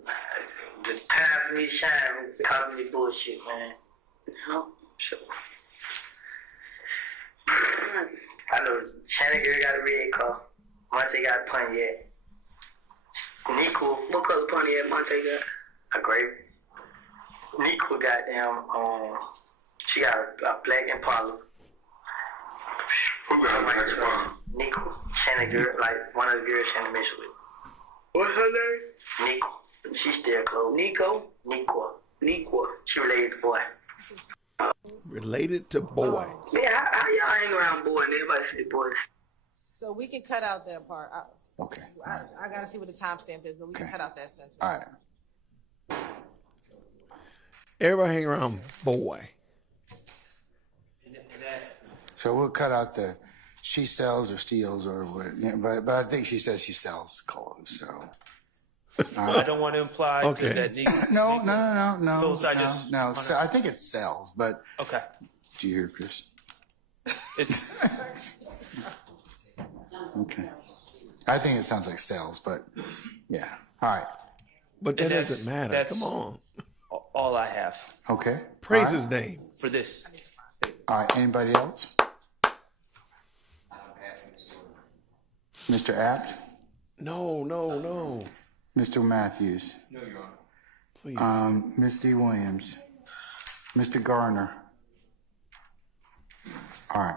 time for me to shine, calling me bullshit, man. Sure. I know Shannon girl got a red car. Monte got a Pontiac. Nico, what color Pontiac Monte got? A gray. Nico got she got a black Impala. Who got a black Impala? Nico. Shannon girl, like one of the girls Shannon mentioned with. What's her name? Nico. She still clothes. Nico. She related to boy. Related to boy. Man, how y'all hang around boy and everybody say boys? So we can cut out that part. Okay. I got to see what the timestamp is, but we can cut out that sentence. All right. Everybody hang around boy. So we'll cut out the she sells or steals or what. Yeah, but I think she says she sells clothes. So I don't want to imply that. No. So I think it sells, but okay. Do you hear, Chris? Okay. I think it sounds like sells, but yeah. All right. But that doesn't matter. That's Come on. All I have. Okay. Praise his name. For this. All right. Anybody else? Mr. Apt? No. Mr. Matthews? No, Your Honor. Please. Misty Williams? Mr. Garner? All right.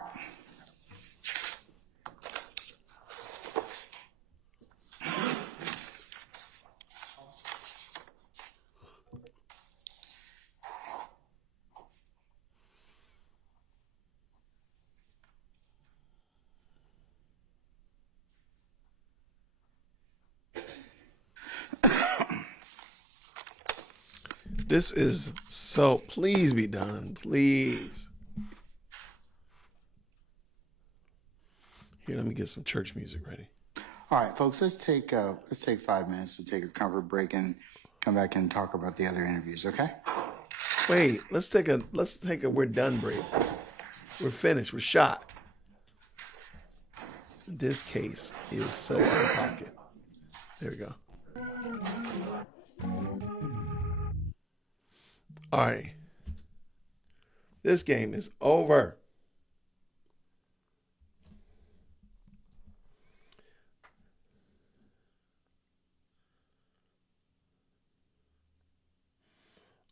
This is so, please be done, please. Here, let me get some church music ready. All right, folks, let's take 5 minutes to take a comfort break and come back and talk about the other interviews, okay? Wait, let's take a we're done break. We're finished, we're shot. This case is so out of pocket. There we go. All right. This game is over.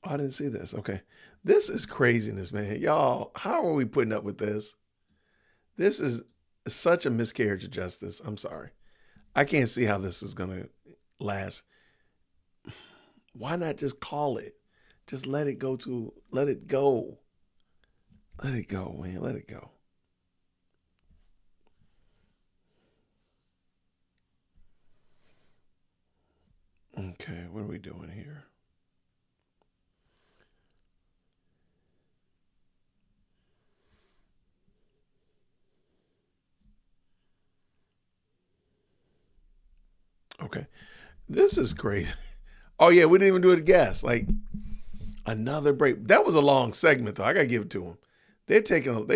Oh, I didn't see this. Okay. This is craziness, man. Y'all, how are we putting up with this? This is such a miscarriage of justice. I'm sorry. I can't see how this is going to last. Why not just call it? Just let it go. Let it go. Let it go, man. Let it go. Okay, what are we doing here? Okay. This is crazy. Oh, yeah, we didn't even do it again. Like, another break. That was a long segment, though. I got to give it to them. They're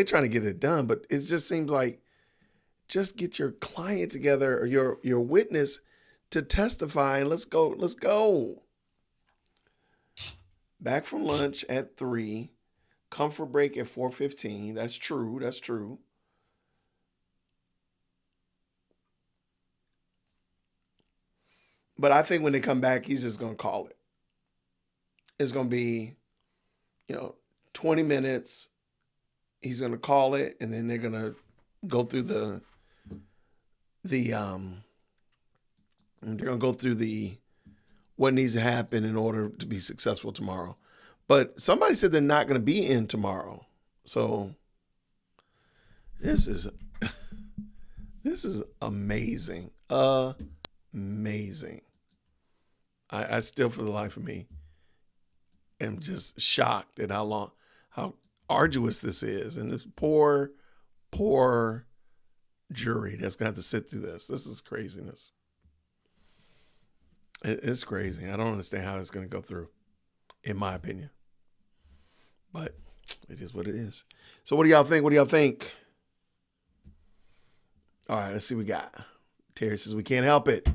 trying to get it done, but it just seems like just get your client together or your witness to testify and let's go. Let's go. Back from lunch at 3. Comfort break at 4:15. That's true. That's true. But I think when they come back, he's just going to call it. It's going to be, 20 minutes. He's going to call it, and then they're going to go through what needs to happen in order to be successful tomorrow. But somebody said they're not going to be in tomorrow. So this is amazing. Amazing. I still, for the life of me, am just shocked at how arduous this is. And this poor jury that's got to sit through this. This is craziness. It's crazy. I don't understand how it's going to go through, in my opinion. But it is what it is. So what do y'all think? All right, let's see what we got. Terry says we can't help it.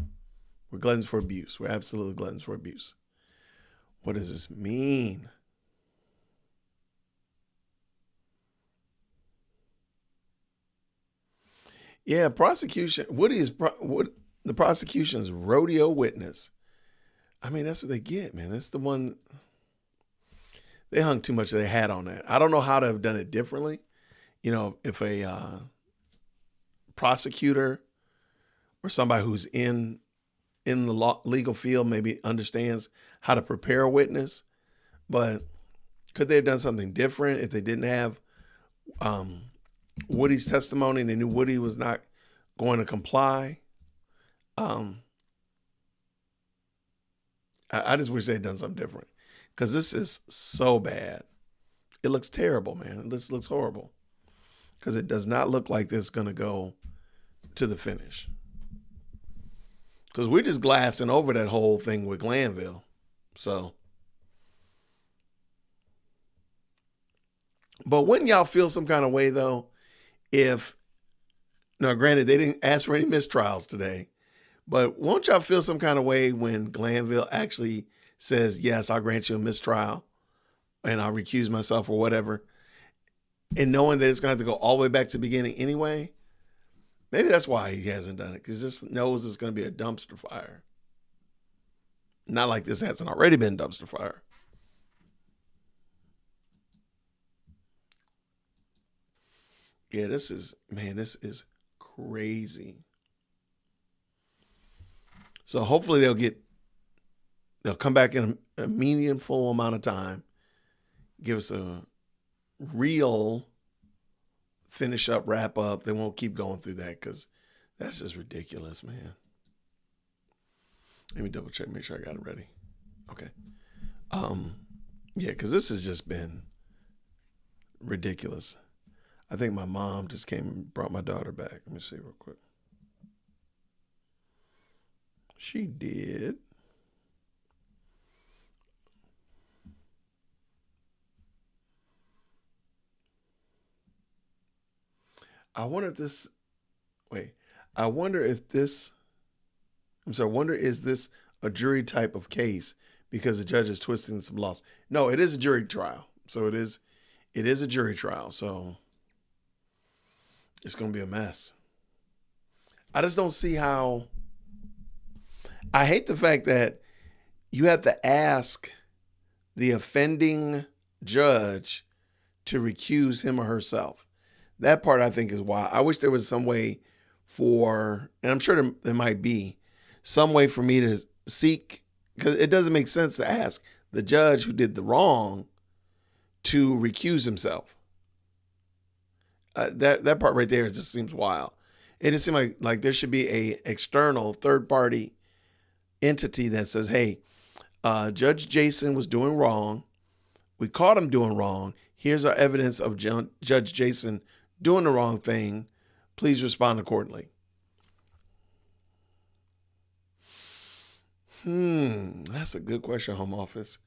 We're gluttons for abuse. We're absolutely gluttons for abuse. What does this mean? Yeah, prosecution. What the prosecution's rodeo witness? I mean, that's what they get, man. That's the one. They hung too much of their hat on that. I don't know how to have done it differently. If a prosecutor or somebody who's in the legal field maybe understands how to prepare a witness, but could they have done something different if they didn't have Woody's testimony and they knew Woody was not going to comply? I just wish they'd done something different because this is so bad. It looks terrible, man. This looks horrible because it does not look like this is going to go to the finish. Because we're just glassing over that whole thing with Glanville. So, but wouldn't y'all feel some kind of way, though, now granted, they didn't ask for any mistrials today, but won't y'all feel some kind of way when Glanville actually says, yes, I'll grant you a mistrial and I'll recuse myself or whatever, and knowing that it's going to have to go all the way back to the beginning anyway? Maybe that's why he hasn't done it, because this knows it's going to be a dumpster fire. Not like this hasn't already been dumpster fire. Yeah, this is crazy. So hopefully they'll come back in a meaningful amount of time, give us a real finish up, wrap up. They won't keep going through that because that's just ridiculous, man. Let me double check, make sure I got it ready. Okay. Yeah, because this has just been ridiculous. I think my mom just came and brought my daughter back. Let me see real quick. She did. I wonder if this, wait, I wonder if this, I'm sorry, I wonder is this a jury type of case because the judge is twisting some laws? No, it is a jury trial. So it is a jury trial. So it's going to be a mess. I just don't see how, I hate the fact that you have to ask the offending judge to recuse him or herself. That part I think is why. I wish there was some way for, and I'm sure there might be, some way for me to seek, because it doesn't make sense to ask the judge who did the wrong to recuse himself. That part right there just seems wild. It just seems like there should be a external third party entity that says, hey, Judge Jason was doing wrong. We caught him doing wrong. Here's our evidence of Judge Jason doing the wrong thing. Please respond accordingly. That's a good question, Home Office.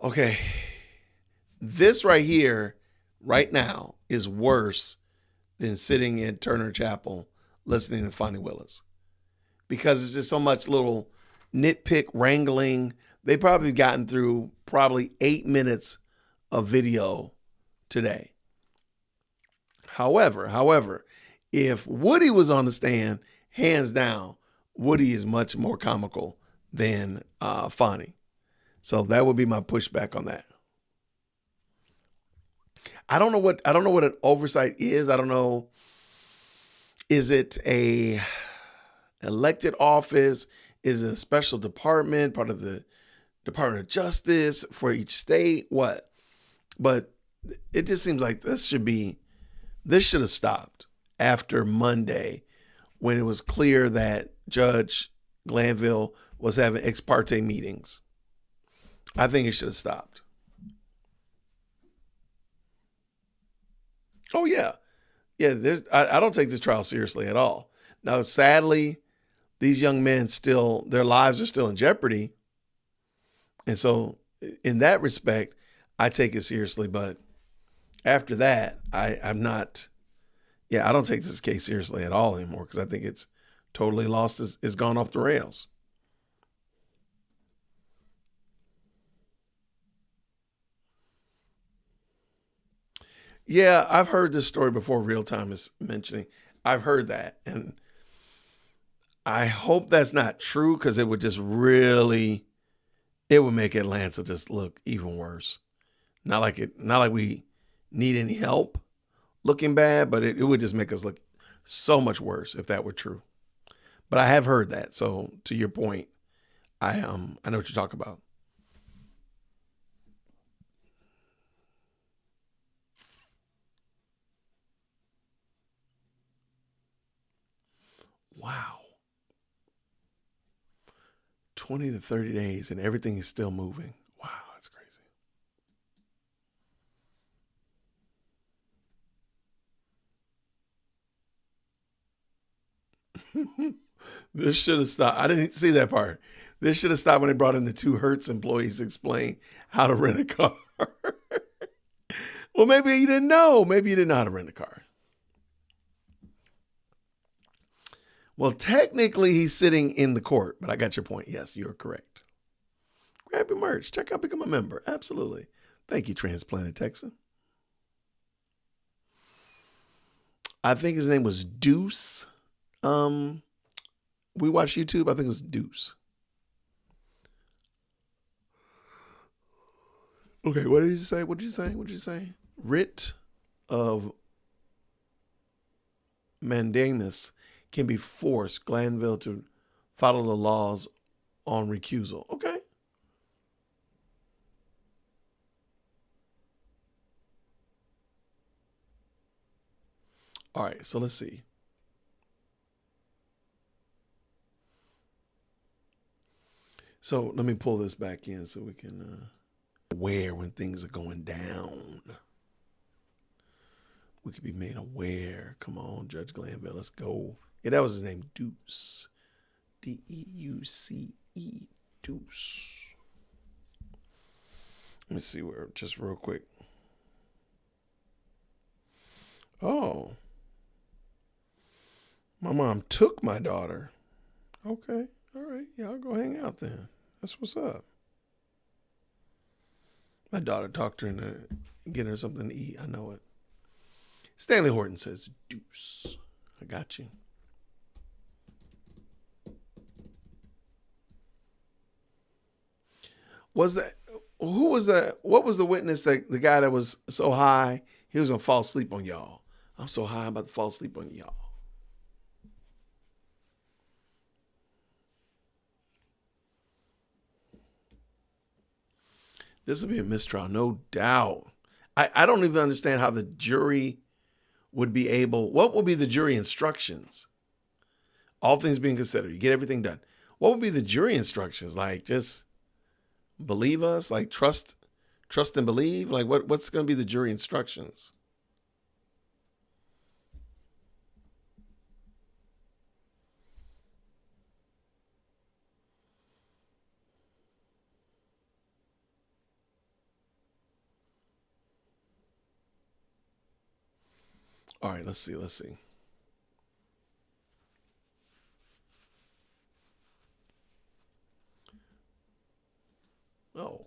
Okay. This right here, right now, is worse than sitting in Turner Chapel listening to Fonnie Willis. Because it's just so much little nitpick wrangling. They probably gotten through 8 minutes of video today. However, if Woody was on the stand, hands down, Woody is much more comical than Fonnie. So that would be my pushback on that. I don't know what an oversight is. I don't know. Is it a elected office? Is it a special department, part of the Department of Justice for each state? What? But it just seems like this should have stopped after Monday when it was clear that Judge Glanville was having ex parte meetings. I think it should have stopped. Oh, yeah. Yeah, I don't take this trial seriously at all. Now, sadly, these young men their lives are still in jeopardy. And so in that respect, I take it seriously. But after that, I'm not, I don't take this case seriously at all anymore because I think it's totally lost, it's gone off the rails. Yeah, I've heard this story before. Real Time is mentioning. I've heard that. And I hope that's not true because it would just really, it would make Atlanta just look even worse. Not like we need any help looking bad, but it would just make us look so much worse if that were true. But I have heard that. So to your point, I know what you're talking about. Wow. 20 to 30 days and everything is still moving. Wow, that's crazy. This should have stopped. I didn't see that part. This should have stopped when they brought in the two Hertz employees to explain how to rent a car. Well, maybe you didn't know. Maybe you didn't know how to rent a car. Well, technically, he's sitting in the court, but I got your point. Yes, you're correct. Grab your merch. Check out Become a Member. Absolutely. Thank you, Transplanted Texan. I think his name was Deuce. We watched YouTube. I think it was Deuce. Okay, what did you say? What did you say? Writ of mandamus can be forced Glanville to follow the laws on recusal. Okay. All right, so let's see. So let me pull this back in so we can aware when things are going down. We could be made aware. Come on, Judge Glanville, let's go. Yeah, that was his name, Deuce. D-E-U-C-E, Deuce. Let me see where, just real quick. Oh. My mom took my daughter. Okay, all right. Yeah, I'll go hang out then. That's what's up. My daughter talked her into getting her something to eat. I know it. Stanley Horton says, Deuce. I got you. Was that, who was that? What was the witness that the guy that was so high, he was going to fall asleep on y'all? I'm so high, I'm about to fall asleep on y'all. This will be a mistrial, no doubt. I don't even understand how the jury would be able, what would be the jury instructions? All things being considered, you get everything done. What would be the jury instructions? Like, just believe us? Like, trust and believe? Like, what's going to be the jury instructions? All right, let's see. Oh.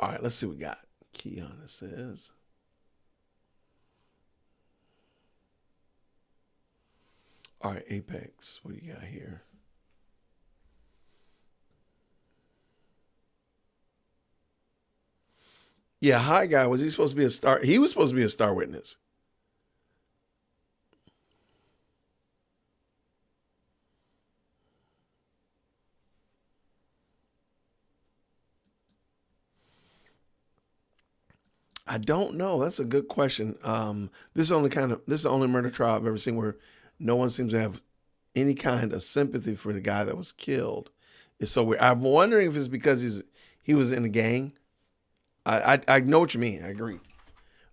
All right, let's see what we got. Kiana says. All right, Apex, what do you got here? Yeah, High Guy, was he supposed to be a star? He was supposed to be a star witness. I don't know. That's a good question. This is the only murder trial I've ever seen where no one seems to have any kind of sympathy for the guy that was killed. It's so weird. I'm wondering if it's because he was in a gang. I know what you mean. I agree.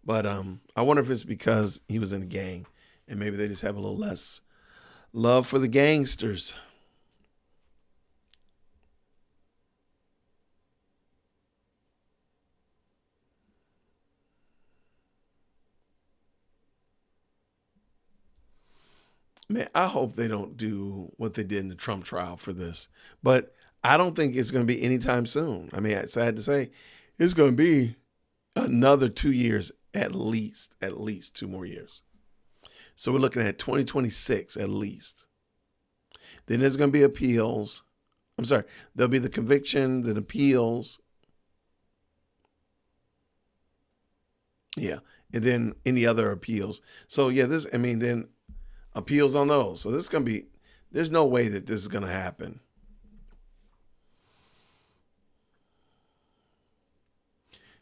But I wonder if it's because he was in a gang and maybe they just have a little less love for the gangsters. Man, I hope they don't do what they did in the Trump trial for this. But I don't think it's going to be anytime soon. I mean, it's sad to say, it's going to be another 2 years at least 2 more years. So we're looking at 2026 at least. Then there's going to be appeals. I'm sorry, there'll be the conviction, then appeals. Yeah, and then any other appeals. So yeah, then appeals on those. So this is going to be, there's no way that this is going to happen.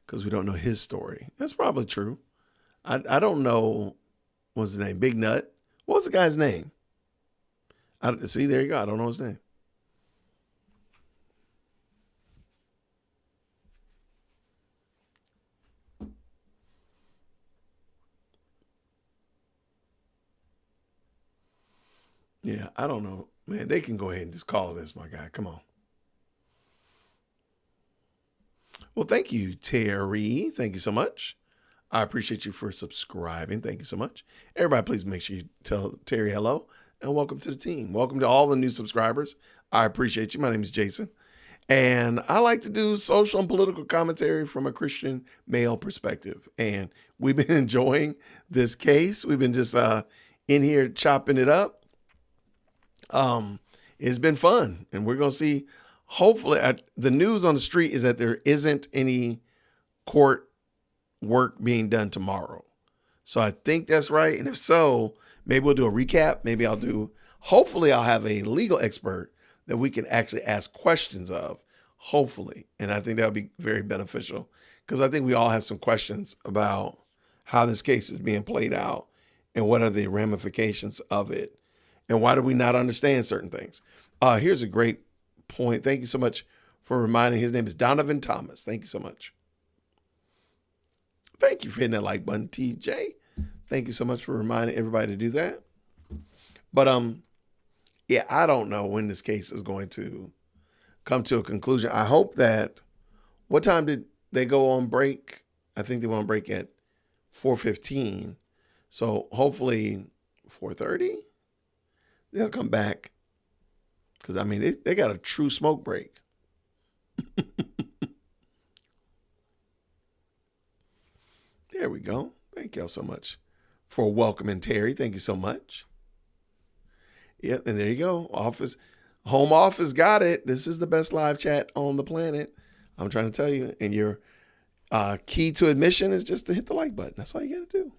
Because we don't know his story. That's probably true. I don't know, what's his name? Big Nut. What was the guy's name? See, there you go. I don't know his name. Yeah, I don't know. Man, they can go ahead and just call this, my guy. Come on. Well, thank you, Terry. Thank you so much. I appreciate you for subscribing. Thank you so much. Everybody, please make sure you tell Terry hello and welcome to the team. Welcome to all the new subscribers. I appreciate you. My name is Jason, and I like to do social and political commentary from a Christian male perspective. And we've been enjoying this case. We've been just in here chopping it up. It's been fun, and we're going to see, hopefully, the news on the street is that there isn't any court work being done tomorrow. So I think that's right. And if so, maybe we'll do a recap. Hopefully I'll have a legal expert that we can actually ask questions of, hopefully. And I think that would be very beneficial because I think we all have some questions about how this case is being played out and what are the ramifications of it. And why do we not understand certain things? Here's a great point. Thank you so much for reminding. His name is Donovan Thomas. Thank you so much. Thank you for hitting that like button, TJ. Thank you so much for reminding everybody to do that. But yeah, I don't know when this case is going to come to a conclusion. I hope that, what time did they go on break? I think they went on break at 4:15. So hopefully 4:30, they'll come back. Because, I mean, they got a true smoke break. There we go. Thank y'all so much for welcoming Terry. Thank you so much. Yep, and there you go. Home office got it. This is the best live chat on the planet. I'm trying to tell you. And your key to admission is just to hit the like button. That's all you got to do.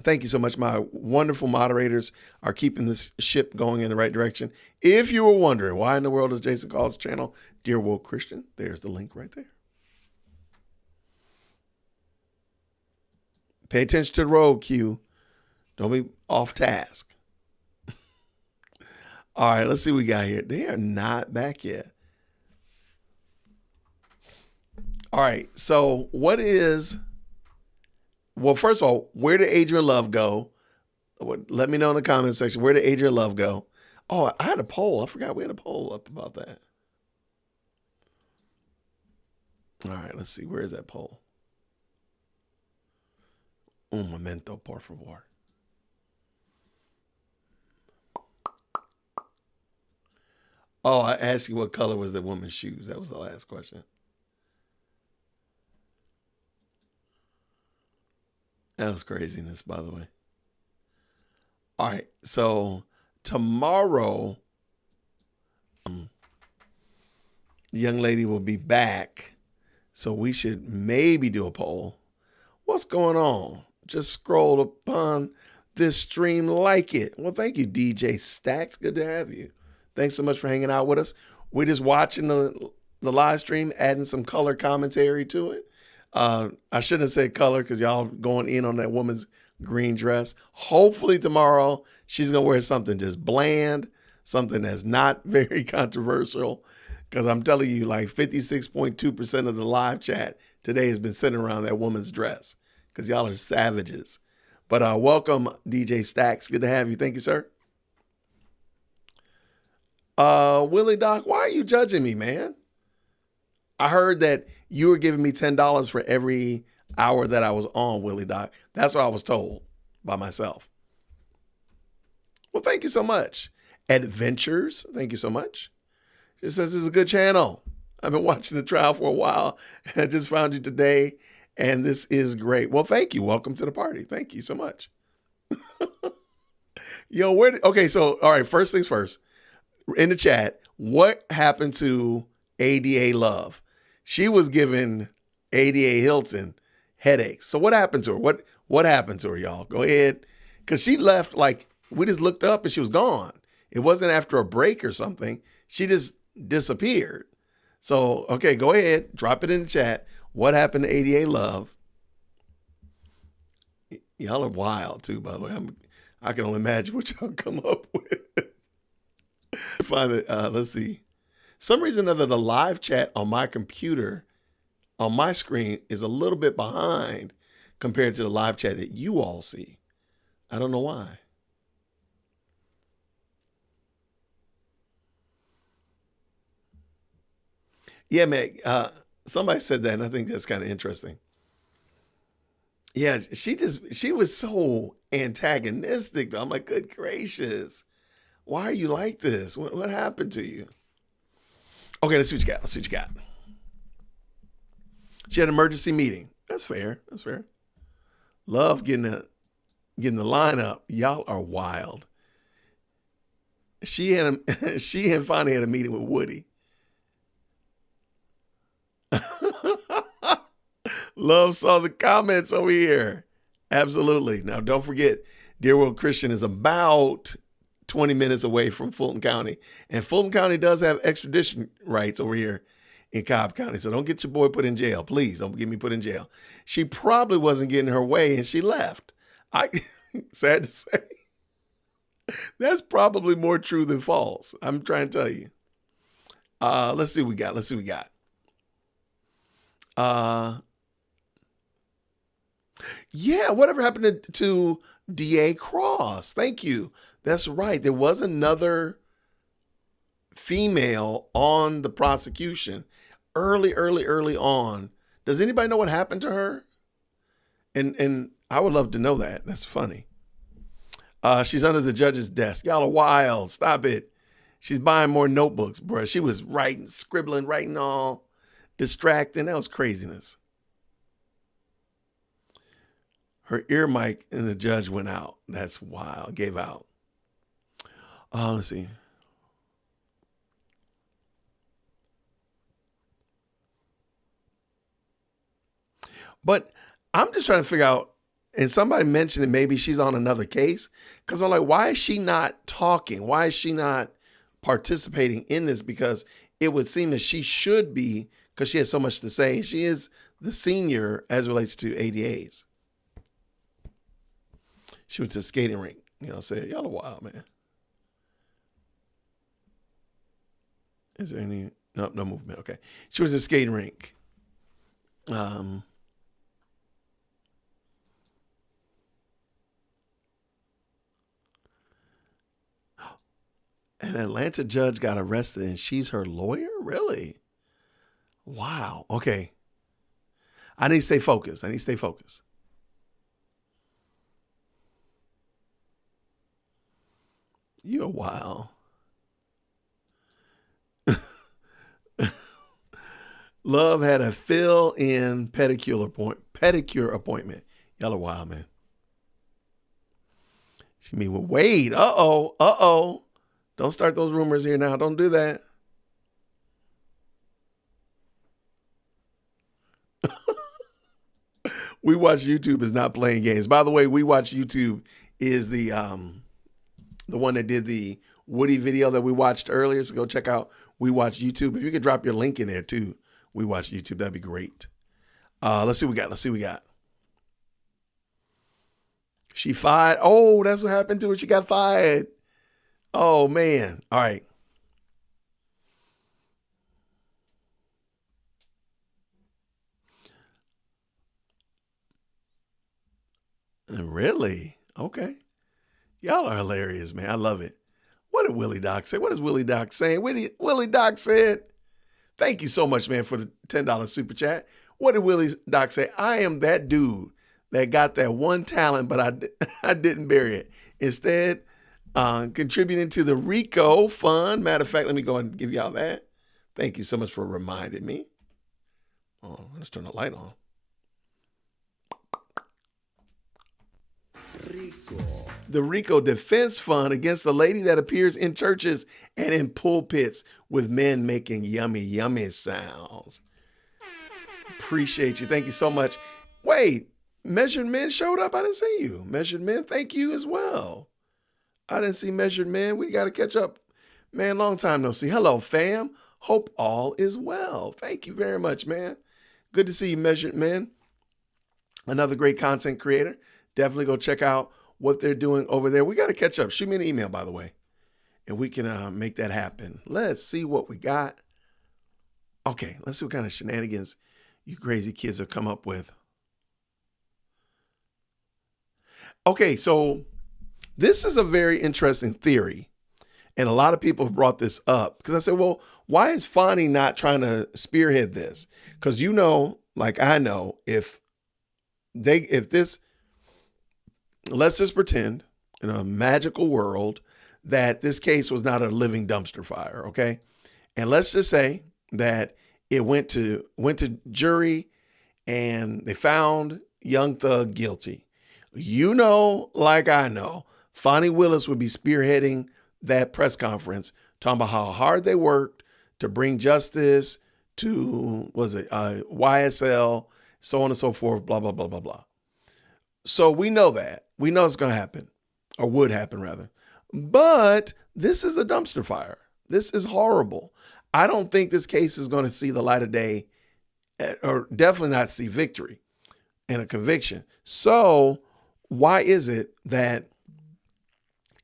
Thank you so much. My wonderful moderators are keeping this ship going in the right direction. If you were wondering why in the world does Jason call his channel Dear Woke Christian, there's the link right there. Pay attention to the road, Q. Don't be off task. All right, let's see what we got here. They are not back yet. All right, so well, first of all, where did Adrian Love go? Let me know in the comment section. Where did Adrian Love go? Oh, I had a poll. I forgot we had a poll up about that. All right, let's see. Where is that poll? Un momento, por favor. Oh, I asked you what color was that woman's shoes. That was the last question. That was craziness, by the way. All right, so tomorrow, the young lady will be back, so we should maybe do a poll. What's going on? Just scroll upon this stream, like it. Well, thank you, DJ Stacks. Good to have you. Thanks so much for hanging out with us. We're just watching the live stream, adding some color commentary to it. I shouldn't have said color because y'all going in on that woman's green dress. Hopefully tomorrow she's going to wear something just bland, something that's not very controversial. Because I'm telling you, like 56.2% of the live chat today has been centered around that woman's dress. Because y'all are savages. But welcome, DJ Stacks. Good to have you. Thank you, sir. Willie Doc, why are you judging me, man? I heard that you were giving me $10 for every hour that I was on, Willie Doc. That's what I was told by myself. Well, thank you so much. Adventures, thank you so much. It says this is a good channel. I've been watching the trial for a while, and I just found you today, and this is great. Well, thank you. Welcome to the party. Thank you so much. Yo, okay, so, all right, first things first. In the chat, what happened to ADA Love? She was giving ADA Hilton headaches. So what happened to her? What happened to her, y'all? Go ahead. Because she left, like, we just looked up and she was gone. It wasn't after a break or something. She just disappeared. So, okay, go ahead. Drop it in the chat. What happened to ADA Love? Y'all are wild, too, by the way. I can only imagine what y'all come up with. Find it. Let's see. Some reason or other, the live chat on my computer, on my screen, is a little bit behind compared to the live chat that you all see. I don't know why. Yeah, Meg. Somebody said that, and I think that's kind of interesting. Yeah, she was so antagonistic, though. I'm like, good gracious. Why are you like this? What happened to you? Okay, let's see what you got. She had an emergency meeting. That's fair. Love getting the lineup. Y'all are wild. She finally had a meeting with Woody. Love saw the comments over here. Absolutely. Now, don't forget, Dear World Christian is about 20 minutes away from Fulton County. And Fulton County does have extradition rights over here in Cobb County. So don't get your boy put in jail. Please don't get me put in jail. She probably wasn't getting her way and she left. Sad to say. That's probably more true than false. I'm trying to tell you. Let's see what we got. Yeah, whatever happened to DA Cross? Thank you. That's right. There was another female on the prosecution early on. Does anybody know what happened to her? And I would love to know that. That's funny. She's under the judge's desk. Y'all are wild. Stop it. She's buying more notebooks, bro. She was writing, scribbling, writing all, distracting. That was craziness. Her ear mic and the judge went out. That's wild. Gave out. Let's see. But I'm just trying to figure out, and somebody mentioned it, maybe she's on another case. Because I'm like, why is she not talking? Why is she not participating in this? Because it would seem that she should be, because she has so much to say. She is the senior as it relates to ADAs. She went to the skating rink. You know, say, y'all are wild, man. Is there any, no movement. Okay. She was at the skating rink. An Atlanta judge got arrested and she's her lawyer? Really? Wow. Okay. I need to stay focused. You're wild. Love had a fill-in pedicure appointment. Y'all are wild, man. She mean with Wade. Uh-oh. Don't start those rumors here now. Don't do that. We Watch YouTube is not playing games. By the way, We Watch YouTube is the one that did the Woody video that we watched earlier. So go check out We Watch YouTube. If you could drop your link in there too, We Watch YouTube, that'd be great. Let's see what we got. She fired. Oh, that's what happened to her. She got fired. Oh, man. All right. Really? Okay. Y'all are hilarious, man. I love it. What did Willie Doc say? What is Willie Doc saying? Willie Doc said, thank you so much, man, for the $10 super chat. What did Willie Doc say? I am that dude that got that one talent, but I didn't bury it. Instead, contributing to the RICO fund. Matter of fact, let me go and give y'all that. Thank you so much for reminding me. Oh, let's turn the light on. The RICO Defense Fund against the lady that appears in churches and in pulpits with men making yummy, yummy sounds. Appreciate you. Thank you so much. Wait, Measured Men showed up? I didn't see you. Measured Men, thank you as well. I didn't see Measured Men. We got to catch up. Man, long time no see. Hello, fam. Hope all is well. Thank you very much, man. Good to see you, Measured Men. Another great content creator. Definitely go check out what they're doing over there. We got to catch up. Shoot me an email, by the way, and we can make that happen. Let's see what we got. Okay, let's see what kind of shenanigans you crazy kids have come up with. Okay, so this is a very interesting theory, and a lot of people have brought this up because I said, well, why is Fonnie not trying to spearhead this? Because you know, like I know, if this, let's just pretend in a magical world that this case was not a living dumpster fire, okay? And let's just say that it went to jury and they found Young Thug guilty. You know, like I know, Fonnie Willis would be spearheading that press conference, talking about how hard they worked to bring justice to, YSL, so on and so forth, blah, blah, blah, blah, blah. So we know that. We know it's going to happen, or would happen rather. But this is a dumpster fire. This is horrible. I don't think this case is going to see the light of day, or definitely not see victory and a conviction. So why is it that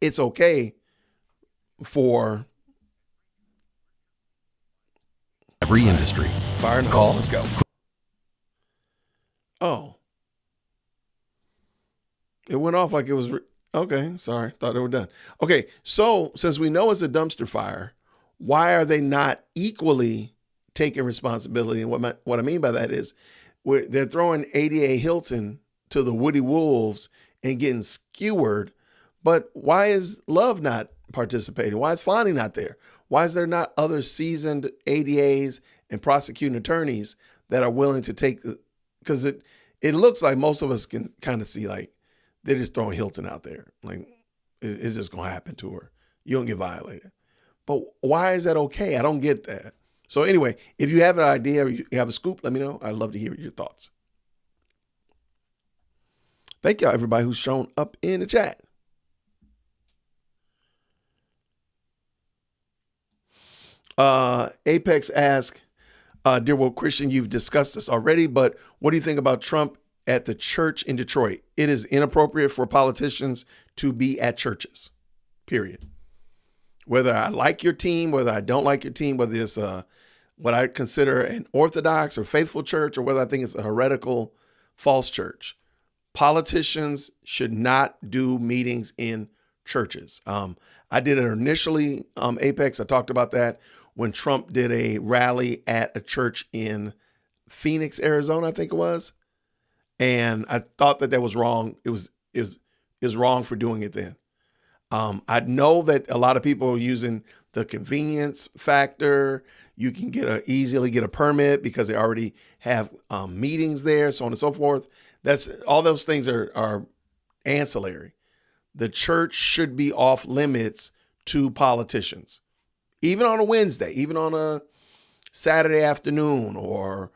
it's okay for every industry. Fire and Call. Let's go. Oh. It went off like it was. Okay, sorry. Thought they were done. Okay, so since we know it's a dumpster fire, why are they not equally taking responsibility? And what I mean by that is they're throwing ADA Hilton to the Woody Wolves and getting skewered. But why is Love not participating? Why is Fonnie not there? Why is there not other seasoned ADAs and prosecuting attorneys that are willing to take the, because it looks like most of us can kind of see like they're just throwing Hilton out there. Like it's just going to happen to her. You don't get violated. But why is that okay? I don't get that. So anyway, if you have an idea or you have a scoop, let me know. I'd love to hear your thoughts. Thank y'all, everybody who's shown up in the chat. Apex asks, dear Will Christian, you've discussed this already, but what do you think about Trump at the church in Detroit? It is inappropriate for politicians to be at churches, period. Whether I like your team, whether I don't like your team, whether it's what I consider an orthodox or faithful church, or whether I think it's a heretical false church, politicians should not do meetings in churches. I did it initially, Apex. I talked about that when Trump did a rally at a church in Phoenix, Arizona, I think it was. And I thought that was wrong. It was wrong for doing it then. I know that a lot of people are using the convenience factor. You can easily get a permit because they already have meetings there, so on and so forth. That's all those things are ancillary. The church should be off limits to politicians, even on a Wednesday, even on a Saturday afternoon or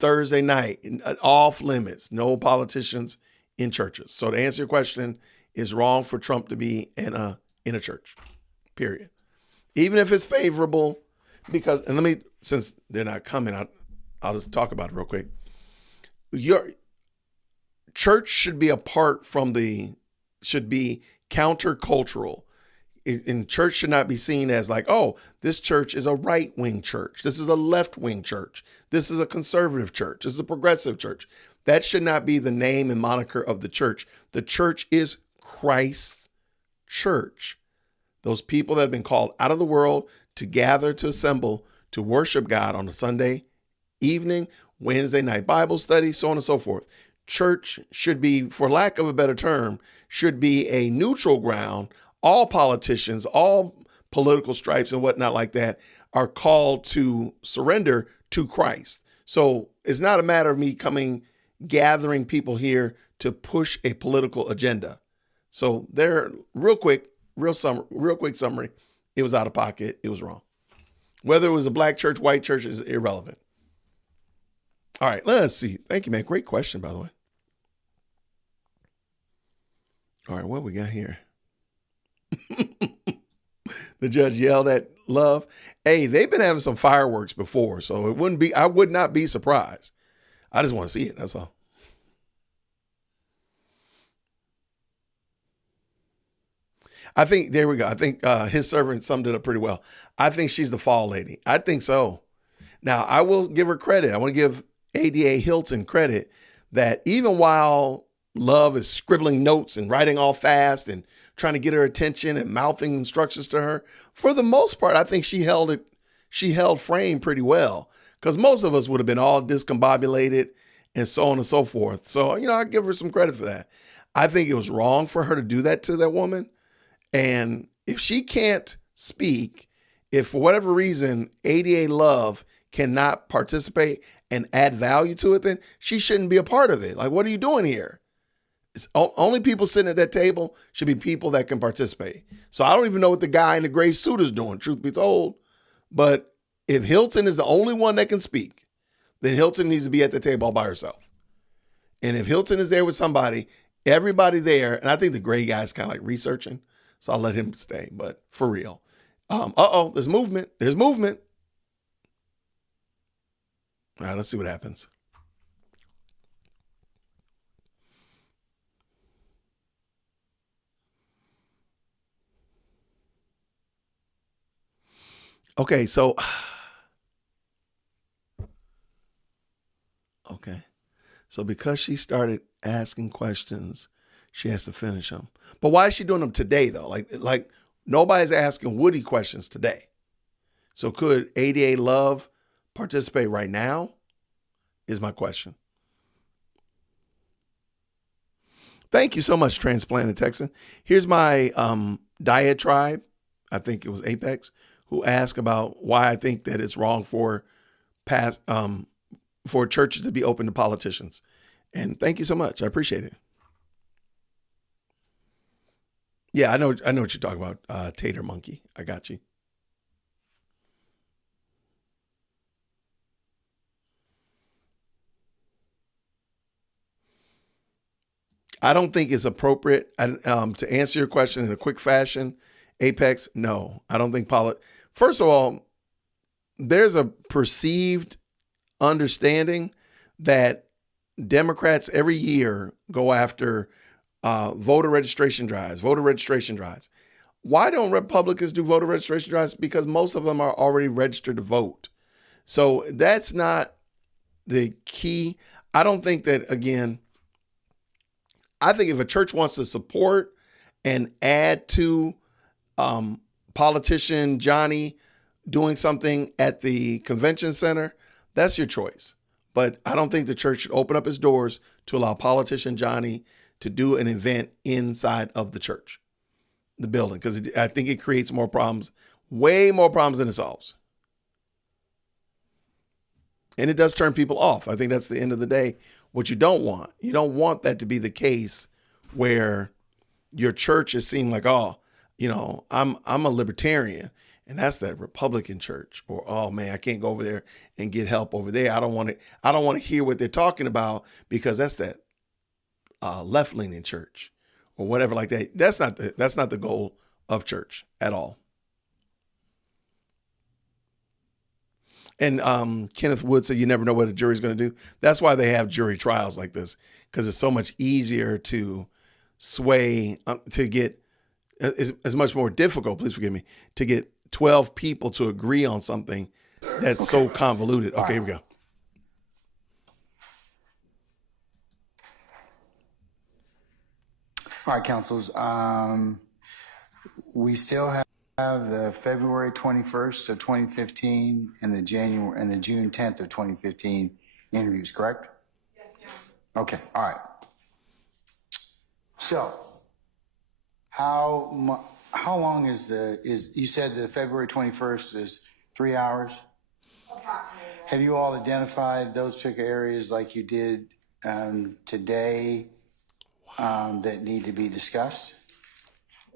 Thursday night, off limits. No politicians in churches. So to answer your question, it's wrong for Trump to be in a church, period. Even if it's favorable, because, and since they're not coming, I'll just talk about it real quick. Your church should be should be countercultural. And church should not be seen as like, oh, this church is a right-wing church. This is a left-wing church. This is a conservative church. This is a progressive church. That should not be the name and moniker of the church. The church is Christ's church. Those people that have been called out of the world to gather, to assemble, to worship God on a Sunday evening, Wednesday night Bible study, so on and so forth. Church should be, for lack of a better term, should be a neutral ground. All politicians, all political stripes and whatnot like that are called to surrender to Christ. So it's not a matter of me gathering people here to push a political agenda. So there, real quick summary, it was out of pocket. It was wrong. Whether it was a black church, white church is irrelevant. All right, let's see. Thank you, man. Great question, by the way. All right, what we got here? The judge yelled at Love. Hey, they've been having some fireworks before, so I would not be surprised. I just want to see it. That's all. I think, there we go. I think his servant summed it up pretty well. I think she's the fall lady. I think so. Now, I will give her credit. I want to give ADA Hilton credit that even while Love is scribbling notes and writing all fast and trying to get her attention and mouthing instructions to her, for the most part, I think she held frame pretty well, because most of us would have been all discombobulated and so on and so forth. So, I give her some credit for that. I think it was wrong for her to do that to that woman. And if she can't speak, if for whatever reason ADA Love cannot participate and add value to it, then she shouldn't be a part of it. Like, what are you doing here? It's only people sitting at that table should be people that can participate. So I don't even know what the guy in the gray suit is doing, truth be told. But if Hilton is the only one that can speak, then Hilton needs to be at the table all by herself. And if Hilton is there with somebody, everybody there, and I think the gray guy is kind of like researching, so I'll let him stay. But for real, there's movement. There's movement. All right, let's see what happens. Okay, so okay. So because she started asking questions, she has to finish them. But why is she doing them today though? Like nobody's asking Woody questions today. So could ADA Love participate right now? Is my question. Thank you so much, Transplanted Texan. Here's my diatribe. I think it was Apex who asked about why I think that it's wrong for churches to be open to politicians. And thank you so much. I appreciate it. Yeah, I know what you're talking about. Tater Monkey. I got you. I don't think it's appropriate to answer your question in a quick fashion. Apex, no. I don't think First of all, there's a perceived understanding that Democrats every year go after voter registration drives. Why don't Republicans do voter registration drives? Because most of them are already registered to vote. So that's not the key. I don't think that, again, I think if a church wants to support and add to politician Johnny doing something at the convention center, that's your choice. But I don't think the church should open up its doors to allow politician Johnny to do an event inside of the church, the building, because I think it creates more problems, way more problems than it solves. And it does turn people off. I think that's the end of the day. What you don't want that to be the case where your church is seen like, oh, I'm a libertarian and that's that Republican church, or, oh man, I can't go over there and get help over there. I don't want to hear what they're talking about because that's that left-leaning church or whatever like that. That's not the goal of church at all. And Kenneth Wood said, you never know what a jury's going to do. That's why they have jury trials like this, because it's so much easier to sway, to get, it's much more difficult, please forgive me, to get 12 people to agree on something that's so convoluted. Okay, here we go. All right, councils. We still have the February 21st of 2015 and the June 10th of 2015 interviews, correct? Yes, yeah. Okay, all right. So, how long is you said the February 21st is 3 hours? Approximately. Have you all identified those particular areas like you did today that need to be discussed?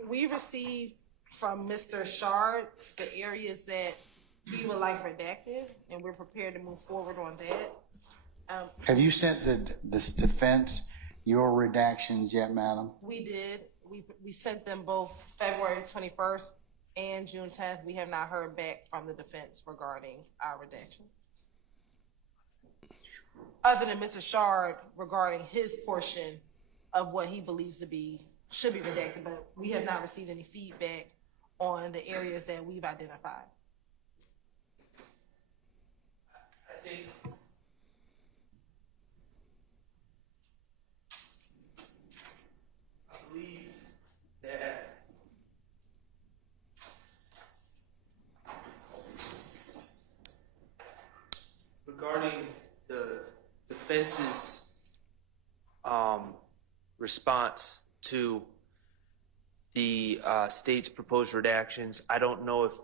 We received from Mr. Shard the areas that he would like redacted, and we're prepared to move forward on that. Have you sent this defense your redactions yet, madam? We did. We sent them both February 21st and June 10th. We have not heard back from the defense regarding our redaction. Other than Mr. Shard regarding his portion of what he believes to be should be redacted, but we have not received any feedback on the areas that we've identified. I believe that regarding the defense's response to the state's proposed redactions, I don't know if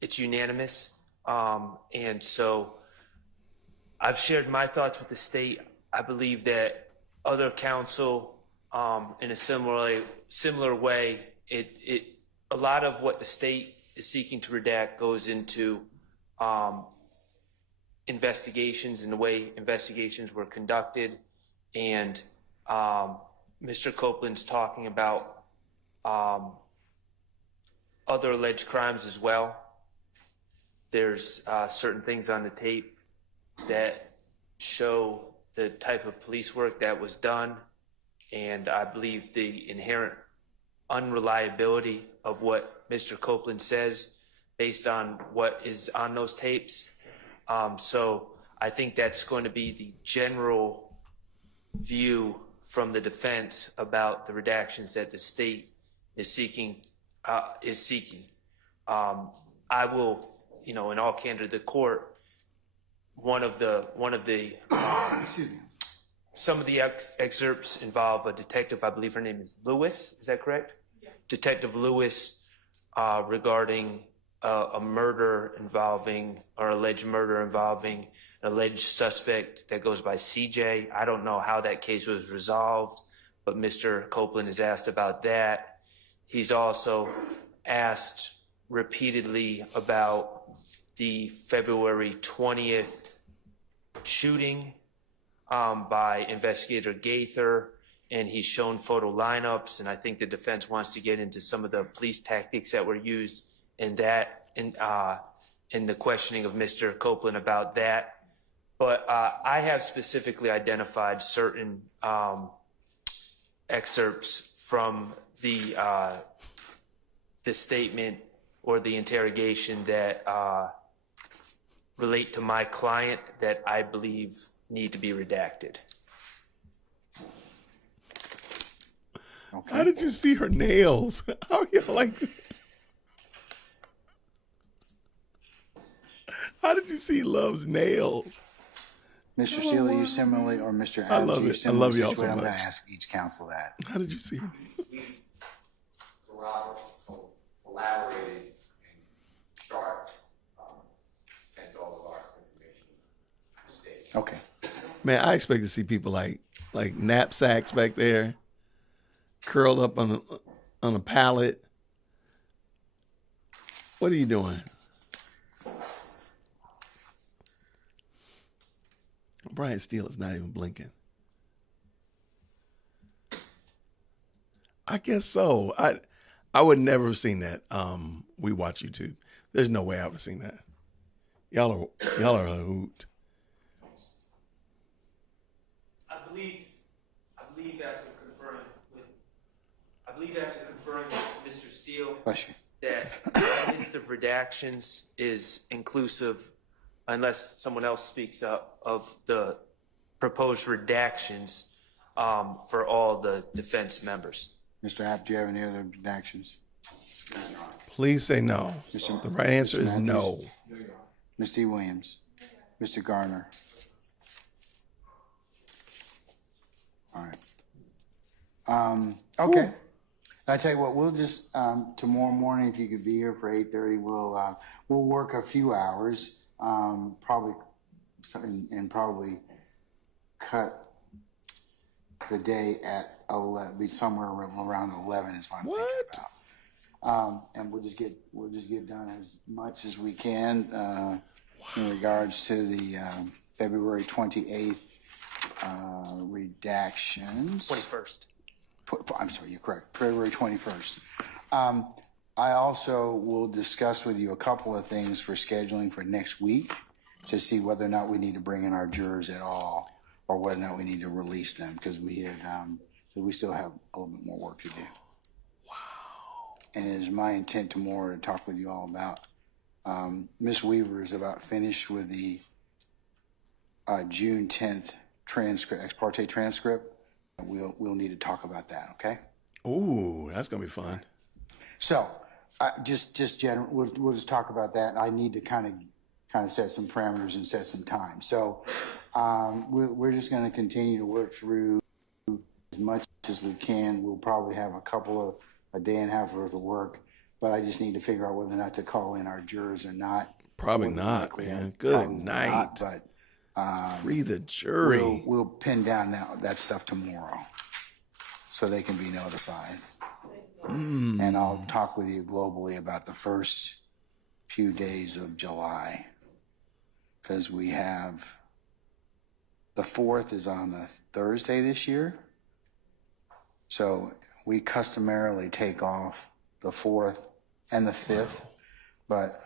it's unanimous. And so I've shared my thoughts with the state. I believe that other counsel, in a similar way, a lot of what the state is seeking to redact goes into investigations and the way investigations were conducted. And Mr. Copeland's talking about other alleged crimes as well. There's certain things on the tape that show the type of police work that was done, and I believe the inherent unreliability of what Mr. Copeland says based on what is on those tapes. So I think that's going to be the general view from the defense about the redactions that the state is seeking. I will, in all candor to the court, some of the excerpts involve a detective, I believe her name is Lewis, is that correct? Yeah. Detective Lewis, regarding a murder involving, or alleged murder involving an alleged suspect that goes by CJ. I don't know how that case was resolved, but Mr. Copeland is asked about that. He's also asked repeatedly about the February 20th shooting by investigator Gaither, and he's shown photo lineups, and I think the defense wants to get into some of the police tactics that were used in that, in the questioning of Mr. Copeland about that. But I have specifically identified certain excerpts from the statement or the interrogation that relate to my client that I believe need to be redacted. Okay. How did you see her nails? How are you like? How did you see Love's nails? Mr. Steele, are you similarly, or Mr. Adams, I love it. I love y'all so much. I'm going to ask each counsel that. How did you see her nails? Elaborated and sharp, sent all of our information to the state. Okay. Man, I expect to see people like knapsacks back there, curled up on a pallet. What are you doing? Brian Steele is not even blinking. I guess so. I would never have seen that. We watch YouTube. There's no way I would have seen that. Y'all are a hoot. I believe after conferring with Mr. Steele that the list of redactions is inclusive, unless someone else speaks up, of the proposed redactions for all the defense members. Mr. Abt, do you have any other redactions? Please say no. The right answer is no. Ms. D. Williams, Mr. Garner. All right. Okay. Ooh. I tell you what, we'll just tomorrow morning, if you could be here for 8:30, we'll work a few hours, probably cut the day at 11. Be somewhere around 11 is what I'm thinking about. And we'll just get done as much as we can in regards to the February 28th redactions. 21st. I'm sorry, you're correct. February 21st. I also will discuss with you a couple of things for scheduling for next week to see whether or not we need to bring in our jurors at all, or whether or not we need to release them, because we still have a little bit more work to do. Wow. And it is my intent tomorrow to talk with you all about, Ms. Weaver is about finished with the June 10th transcript, ex parte transcript. We'll need to talk about that, okay? Ooh, that's gonna be fun. So, just general, we'll just talk about that. I need to kind of set some parameters and set some time. So, we're just going to continue to work through as much as we can. We'll probably have a day and a half worth of work, but I just need to figure out whether or not to call in our jurors or not. Probably not, man. Good night. But free the jury. We'll pin down that stuff tomorrow, so they can be notified. And I'll talk with you globally about the first few days of July, because we have the 4th is on a Thursday this year. So we customarily take off the 4th and the 5th, but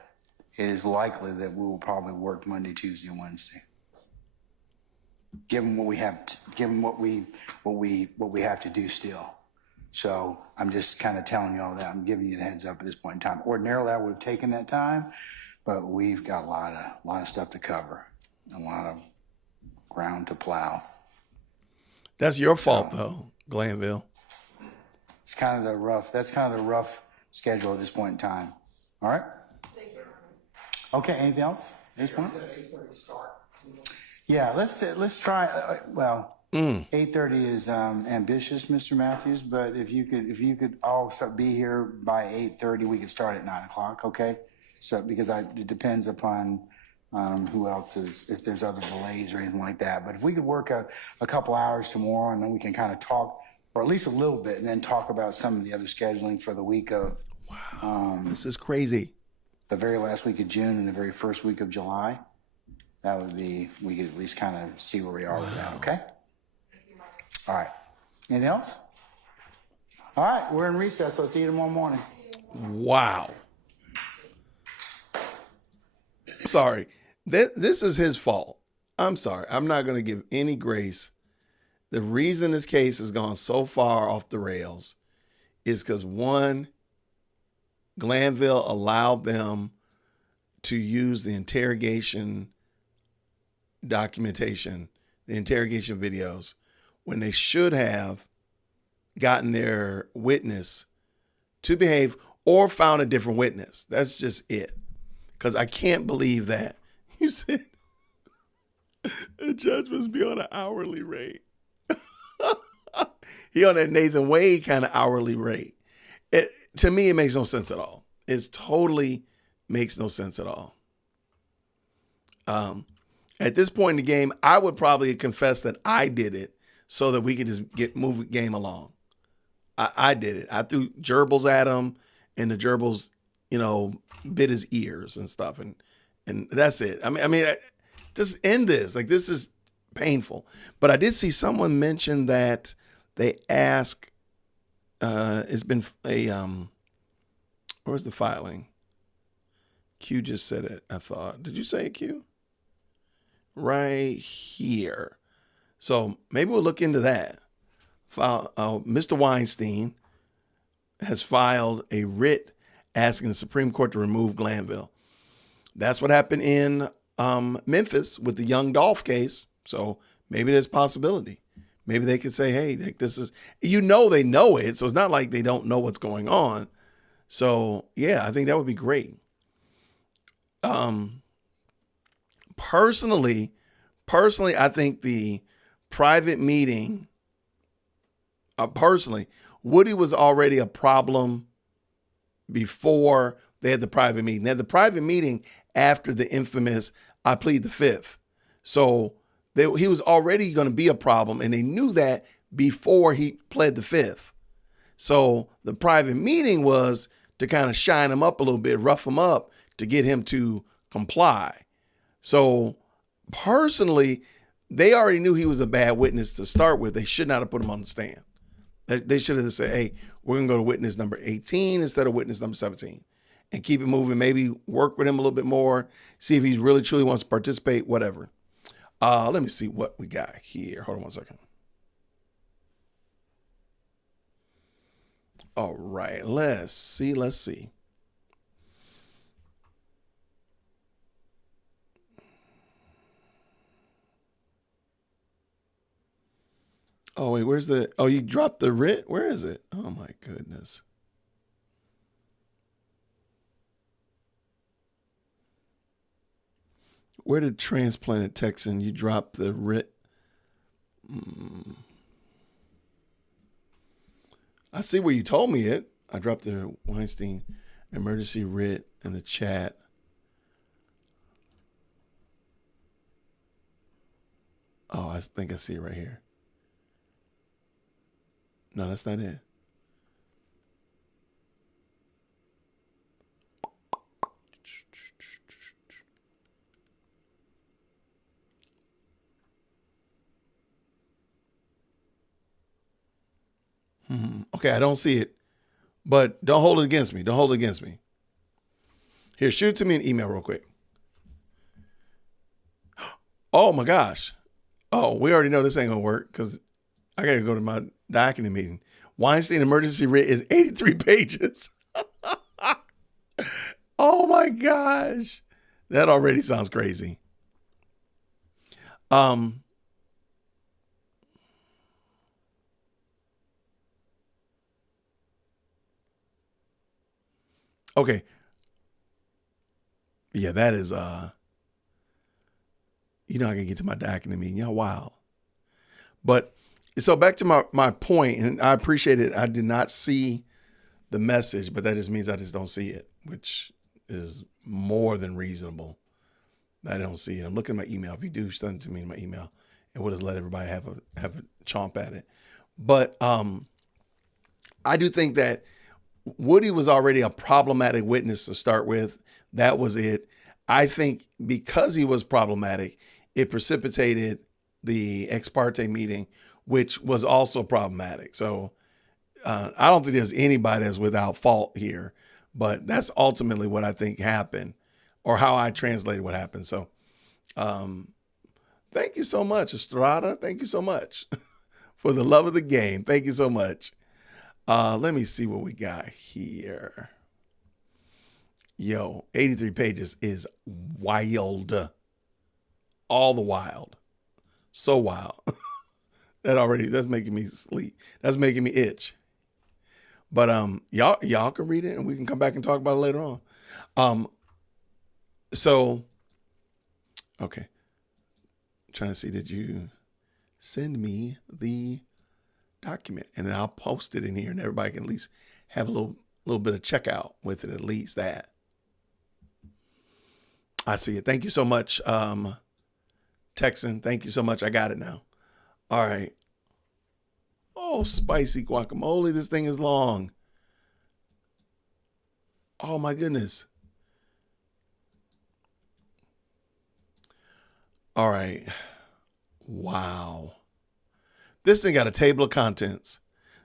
it is likely that we will probably work Monday, Tuesday, and Wednesday. Given what we have, given what we have to do still. So I'm just kind of telling you all that. I'm giving you the heads up at this point in time. Ordinarily, I would have taken that time, but we've got a lot of stuff to cover, a lot of ground to plow. That's your fault, though, Glanville. It's kind of the rough. That's kind of the rough schedule at this point in time. All right. Okay. Anything else at this point? Yeah. Let's try. 8:30 is ambitious, Mr. Matthews. But if you could all be here by 8:30, we could start at 9 o'clock. Okay. So because it depends upon who else is, if there's other delays or anything like that. But if we could work a couple hours tomorrow, and then we can kind of talk, or at least a little bit, and then talk about some of the other scheduling for the week of. This is crazy. The very last week of June and the very first week of July. That would be, we could at least kind of see where we are with that, okay? All right. Anything else? All right, we're in recess. Let's see you tomorrow morning. Wow. Sorry. This is his fault. I'm sorry. I'm not going to give any grace. The reason this case has gone so far off the rails is because, one, Glanville allowed them to use the interrogation documentation, the interrogation videos, when they should have gotten their witness to behave or found a different witness. That's just it. Because I can't believe that. You said the judge must be on an hourly rate. He on that Nathan Wade kind of hourly rate. To me, it makes no sense at all. It totally makes no sense at all. At this point in the game, I would probably confess that I did it so that we could just move the game along. I did it. I threw gerbils at him, and the gerbils, bit his ears and stuff, and that's it. I mean, just end this. Like, this is painful. But I did see someone mention that they ask. It's been a where's the filing? Q just said it, I thought. Did you say it, Q? Right here. So maybe we'll look into that. Mr. Weinstein has filed a writ asking the Supreme Court to remove Glanville. That's what happened in Memphis with the Young Dolph case. So maybe there's a possibility. Maybe they could say, hey, this is, they know it. So it's not like they don't know what's going on. So yeah, I think that would be great. Personally, I think the private meeting, Woody was already a problem before they had the private meeting. They had the private meeting after the infamous I plead the fifth. So he was already going to be a problem, and they knew that before he pled the fifth. So the private meeting was to kind of shine him up a little bit, rough him up to get him to comply. So personally, they already knew he was a bad witness to start with. They should not have put him on the stand. They should have said, hey, we're going to go to witness number 18 instead of witness number 17 and keep it moving. Maybe work with him a little bit more, see if he really truly wants to participate, whatever. Let me see what we got here. Hold on one second. All right, let's see. Oh, wait, you dropped the writ? Where is it? Oh, my goodness. Where did Transplanted Texan, you dropped the writ? I see where you told me it. I dropped the Weinstein emergency writ in the chat. Oh, I think I see it right here. No, that's not it. Okay, I don't see it, but don't hold it against me. Here, shoot it to me in email real quick. Oh my gosh. Oh, we already know this ain't gonna work because I gotta go to my document meeting. Weinstein emergency writ is 83 pages. Oh my gosh. That already sounds crazy. Okay. Yeah, that is I can get to my document meeting. Y'all wild. But so back to my point, and I appreciate it. I did not see the message, but that just means I just don't see it, which is more than reasonable. I don't see it. I'm looking at my email. If you do, send it to me in my email, and we'll just let everybody have a chomp at it. But I do think that Woody was already a problematic witness to start with. That was it. I think because he was problematic, it precipitated the ex parte meeting, which was also problematic. So I don't think there's anybody that's without fault here, but that's ultimately what I think happened, or how I translated what happened. So thank you so much, Estrada. Thank you so much for the love of the game. Thank you so much. Let me see what we got here. Yo, 83 pages is wild. All the wild. So wild. That's making me sleep. That's making me itch. But y'all can read it and we can come back and talk about it later on. Okay. Trying to see, did you send me the document? And then I'll post it in here and everybody can at least have a little bit of checkout with it, at least that. I see it. Thank you so much, Texan. Thank you so much. I got it now. All right. Oh, spicy guacamole. This thing is long. Oh, my goodness. All right. Wow. This thing got a table of contents.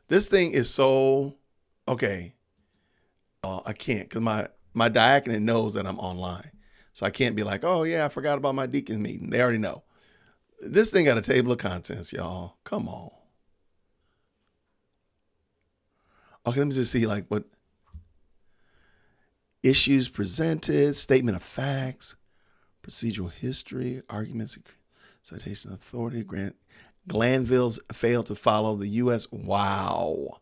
This thing is so, okay. I can't, because my diaconate knows that I'm online. So I can't be like, oh, yeah, I forgot about my deacon meeting. They already know. This thing got a table of contents, y'all. Come on. Okay, let me just see what issues presented, statement of facts, procedural history, arguments, citation authority, Glanville's failed to follow the U.S. Wow.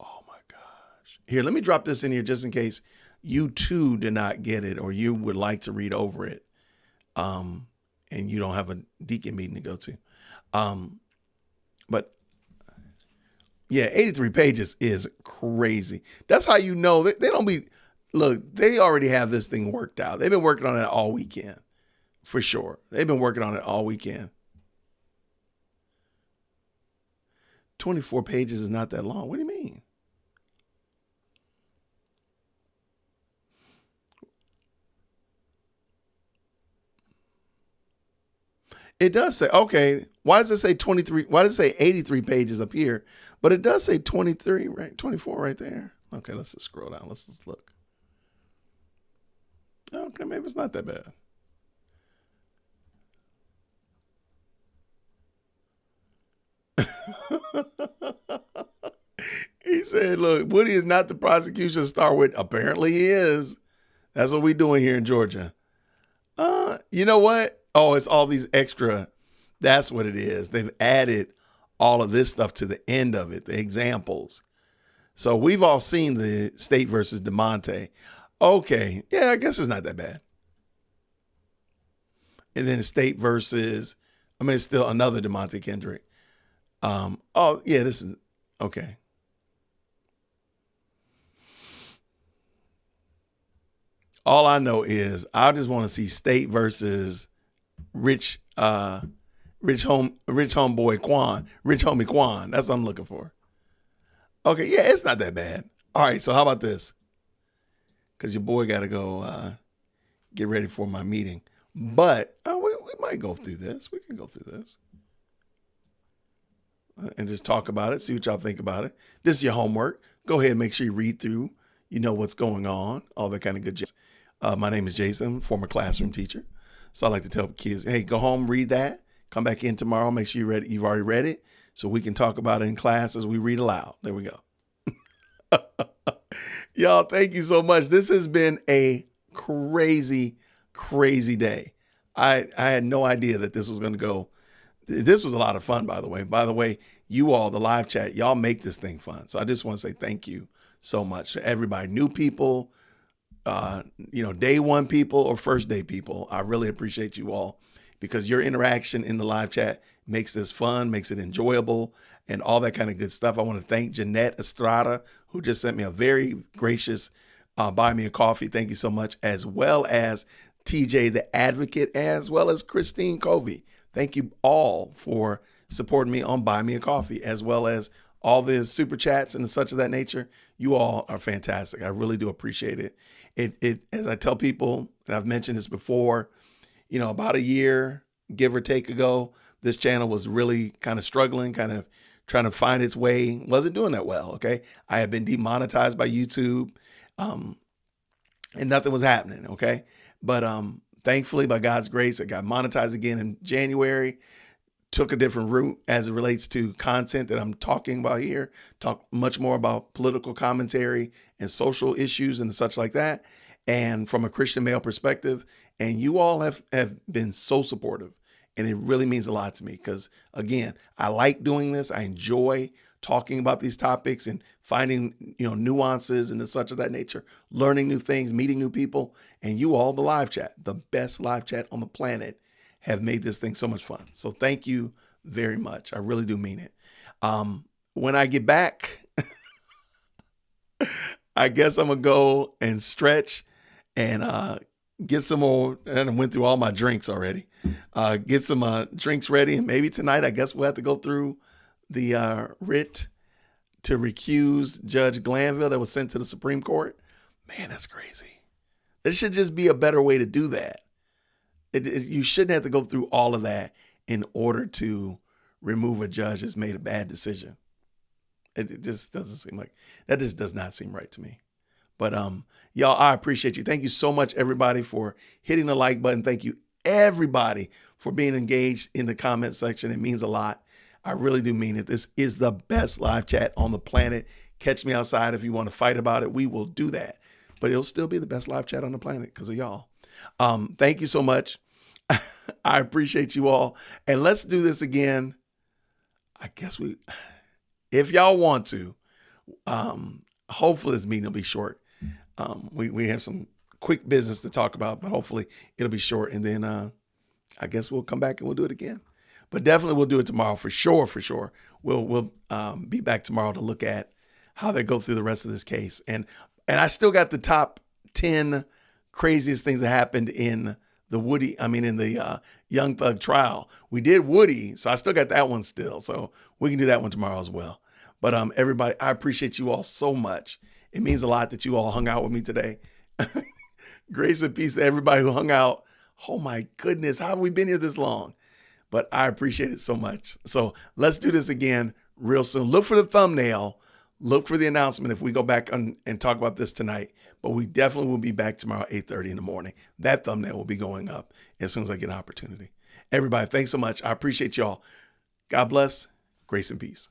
Oh my gosh. Here, let me drop this in here just in case you too did not get it or you would like to read over it. And you don't have a deacon meeting to go to. But yeah, 83 pages is crazy. That's how you know they don't look, they already have this thing worked out. They've been working on it all weekend, for sure. They've been working on it all weekend. 24 pages is not that long. What do you mean? It does say, okay, why does it say 23? Why does it say 83 pages up here? But it does say 23, right? 24 right there. Okay, let's just scroll down. Let's just look. Okay, maybe it's not that bad. He said, look, Woody is not the prosecution to start with. Apparently he is. That's what we're doing here in Georgia. You know what? Oh, it's all these extra. That's what it is. They've added all of this stuff to the end of it, the examples. So we've all seen the State versus DeMonte. Okay. Yeah, I guess it's not that bad. And then State versus, it's still another DeMonte Kendrick. Oh, yeah, this is, okay. All I know is I just want to see State versus Rich homie Quan. That's what I'm looking for. Okay, yeah, it's not that bad. All right, so how about this? Because your boy got to go get ready for my meeting. But we might go through this. We can go through this. And just talk about it, see what y'all think about it. This is your homework. Go ahead and make sure you read through. You know what's going on, all that kind of good jazz. My name is Jason, former classroom teacher. So I like to tell kids, hey, go home, read that. Come back in tomorrow. Make sure you've already read it. so we can talk about it in class as we read aloud. There we go. Y'all, thank you so much. This has been a crazy, crazy day. I had no idea that this was going to go. This was a lot of fun, by the way. By the way, you all, the live chat, y'all make this thing fun. So I just want to say thank you so much to everybody, new people, day one people or first day people. I really appreciate you all because your interaction in the live chat makes this fun, makes it enjoyable, and all that kind of good stuff. I want to thank Jeanette Estrada, who just sent me a very gracious buy me a coffee. Thank you so much, as well as TJ the Advocate, as well as Christine Covey. Thank you all for supporting me on Buy Me a Coffee, as well as all the super chats and such of that nature. You all are fantastic. I really do appreciate it. It as I tell people, and I've mentioned this before, about a year, give or take ago, this channel was really kind of struggling, kind of trying to find its way. Wasn't doing that well, okay? I had been demonetized by YouTube, and nothing was happening, okay? But thankfully, by God's grace, I got monetized again in January, took a different route as it relates to content that I'm talking about here, talk much more about political commentary and social issues and such like that, and from a Christian male perspective. And you all have been so supportive, and it really means a lot to me because, again, I like doing this. I enjoy talking about these topics and finding, nuances and such of that nature, learning new things, meeting new people. And you all, the live chat, the best live chat on the planet, have made this thing so much fun. So thank you very much. I really do mean it. When I get back, I guess I'm going to go and stretch and get some more. And I went through all my drinks already. Get some drinks ready. And maybe tonight, I guess we'll have to go through the writ to recuse Judge Glanville that was sent to the Supreme Court. Man, that's crazy. There should just be a better way to do that. You shouldn't have to go through all of that in order to remove a judge that's made a bad decision. It just doesn't seem like, that just does not seem right to me. But y'all, I appreciate you. Thank you so much, everybody, for hitting the like button. Thank you, everybody, for being engaged in the comment section. It means a lot. I really do mean it. This is the best live chat on the planet. Catch me outside if you want to fight about it. We will do that. But it'll still be the best live chat on the planet because of y'all. Thank you so much. I appreciate you all. And let's do this again. I guess if y'all want to, hopefully this meeting will be short. We have some quick business to talk about, but hopefully it'll be short. And then I guess we'll come back and we'll do it again. But definitely we'll do it tomorrow for sure, for sure. We'll be back tomorrow to look at how they go through the rest of this case. And I still got the top 10 craziest things that happened in the Young Thug trial. We did Woody, so I still got that one still. So we can do that one tomorrow as well. But everybody, I appreciate you all so much. It means a lot that you all hung out with me today. Grace and peace to everybody who hung out. Oh my goodness, how have we been here this long? But I appreciate it so much. So let's do this again real soon. Look for the thumbnail. Look for the announcement if we go back and talk about this tonight. But we definitely will be back tomorrow at 8:30 in the morning. That thumbnail will be going up as soon as I get an opportunity. Everybody, thanks so much. I appreciate y'all. God bless. Grace and peace.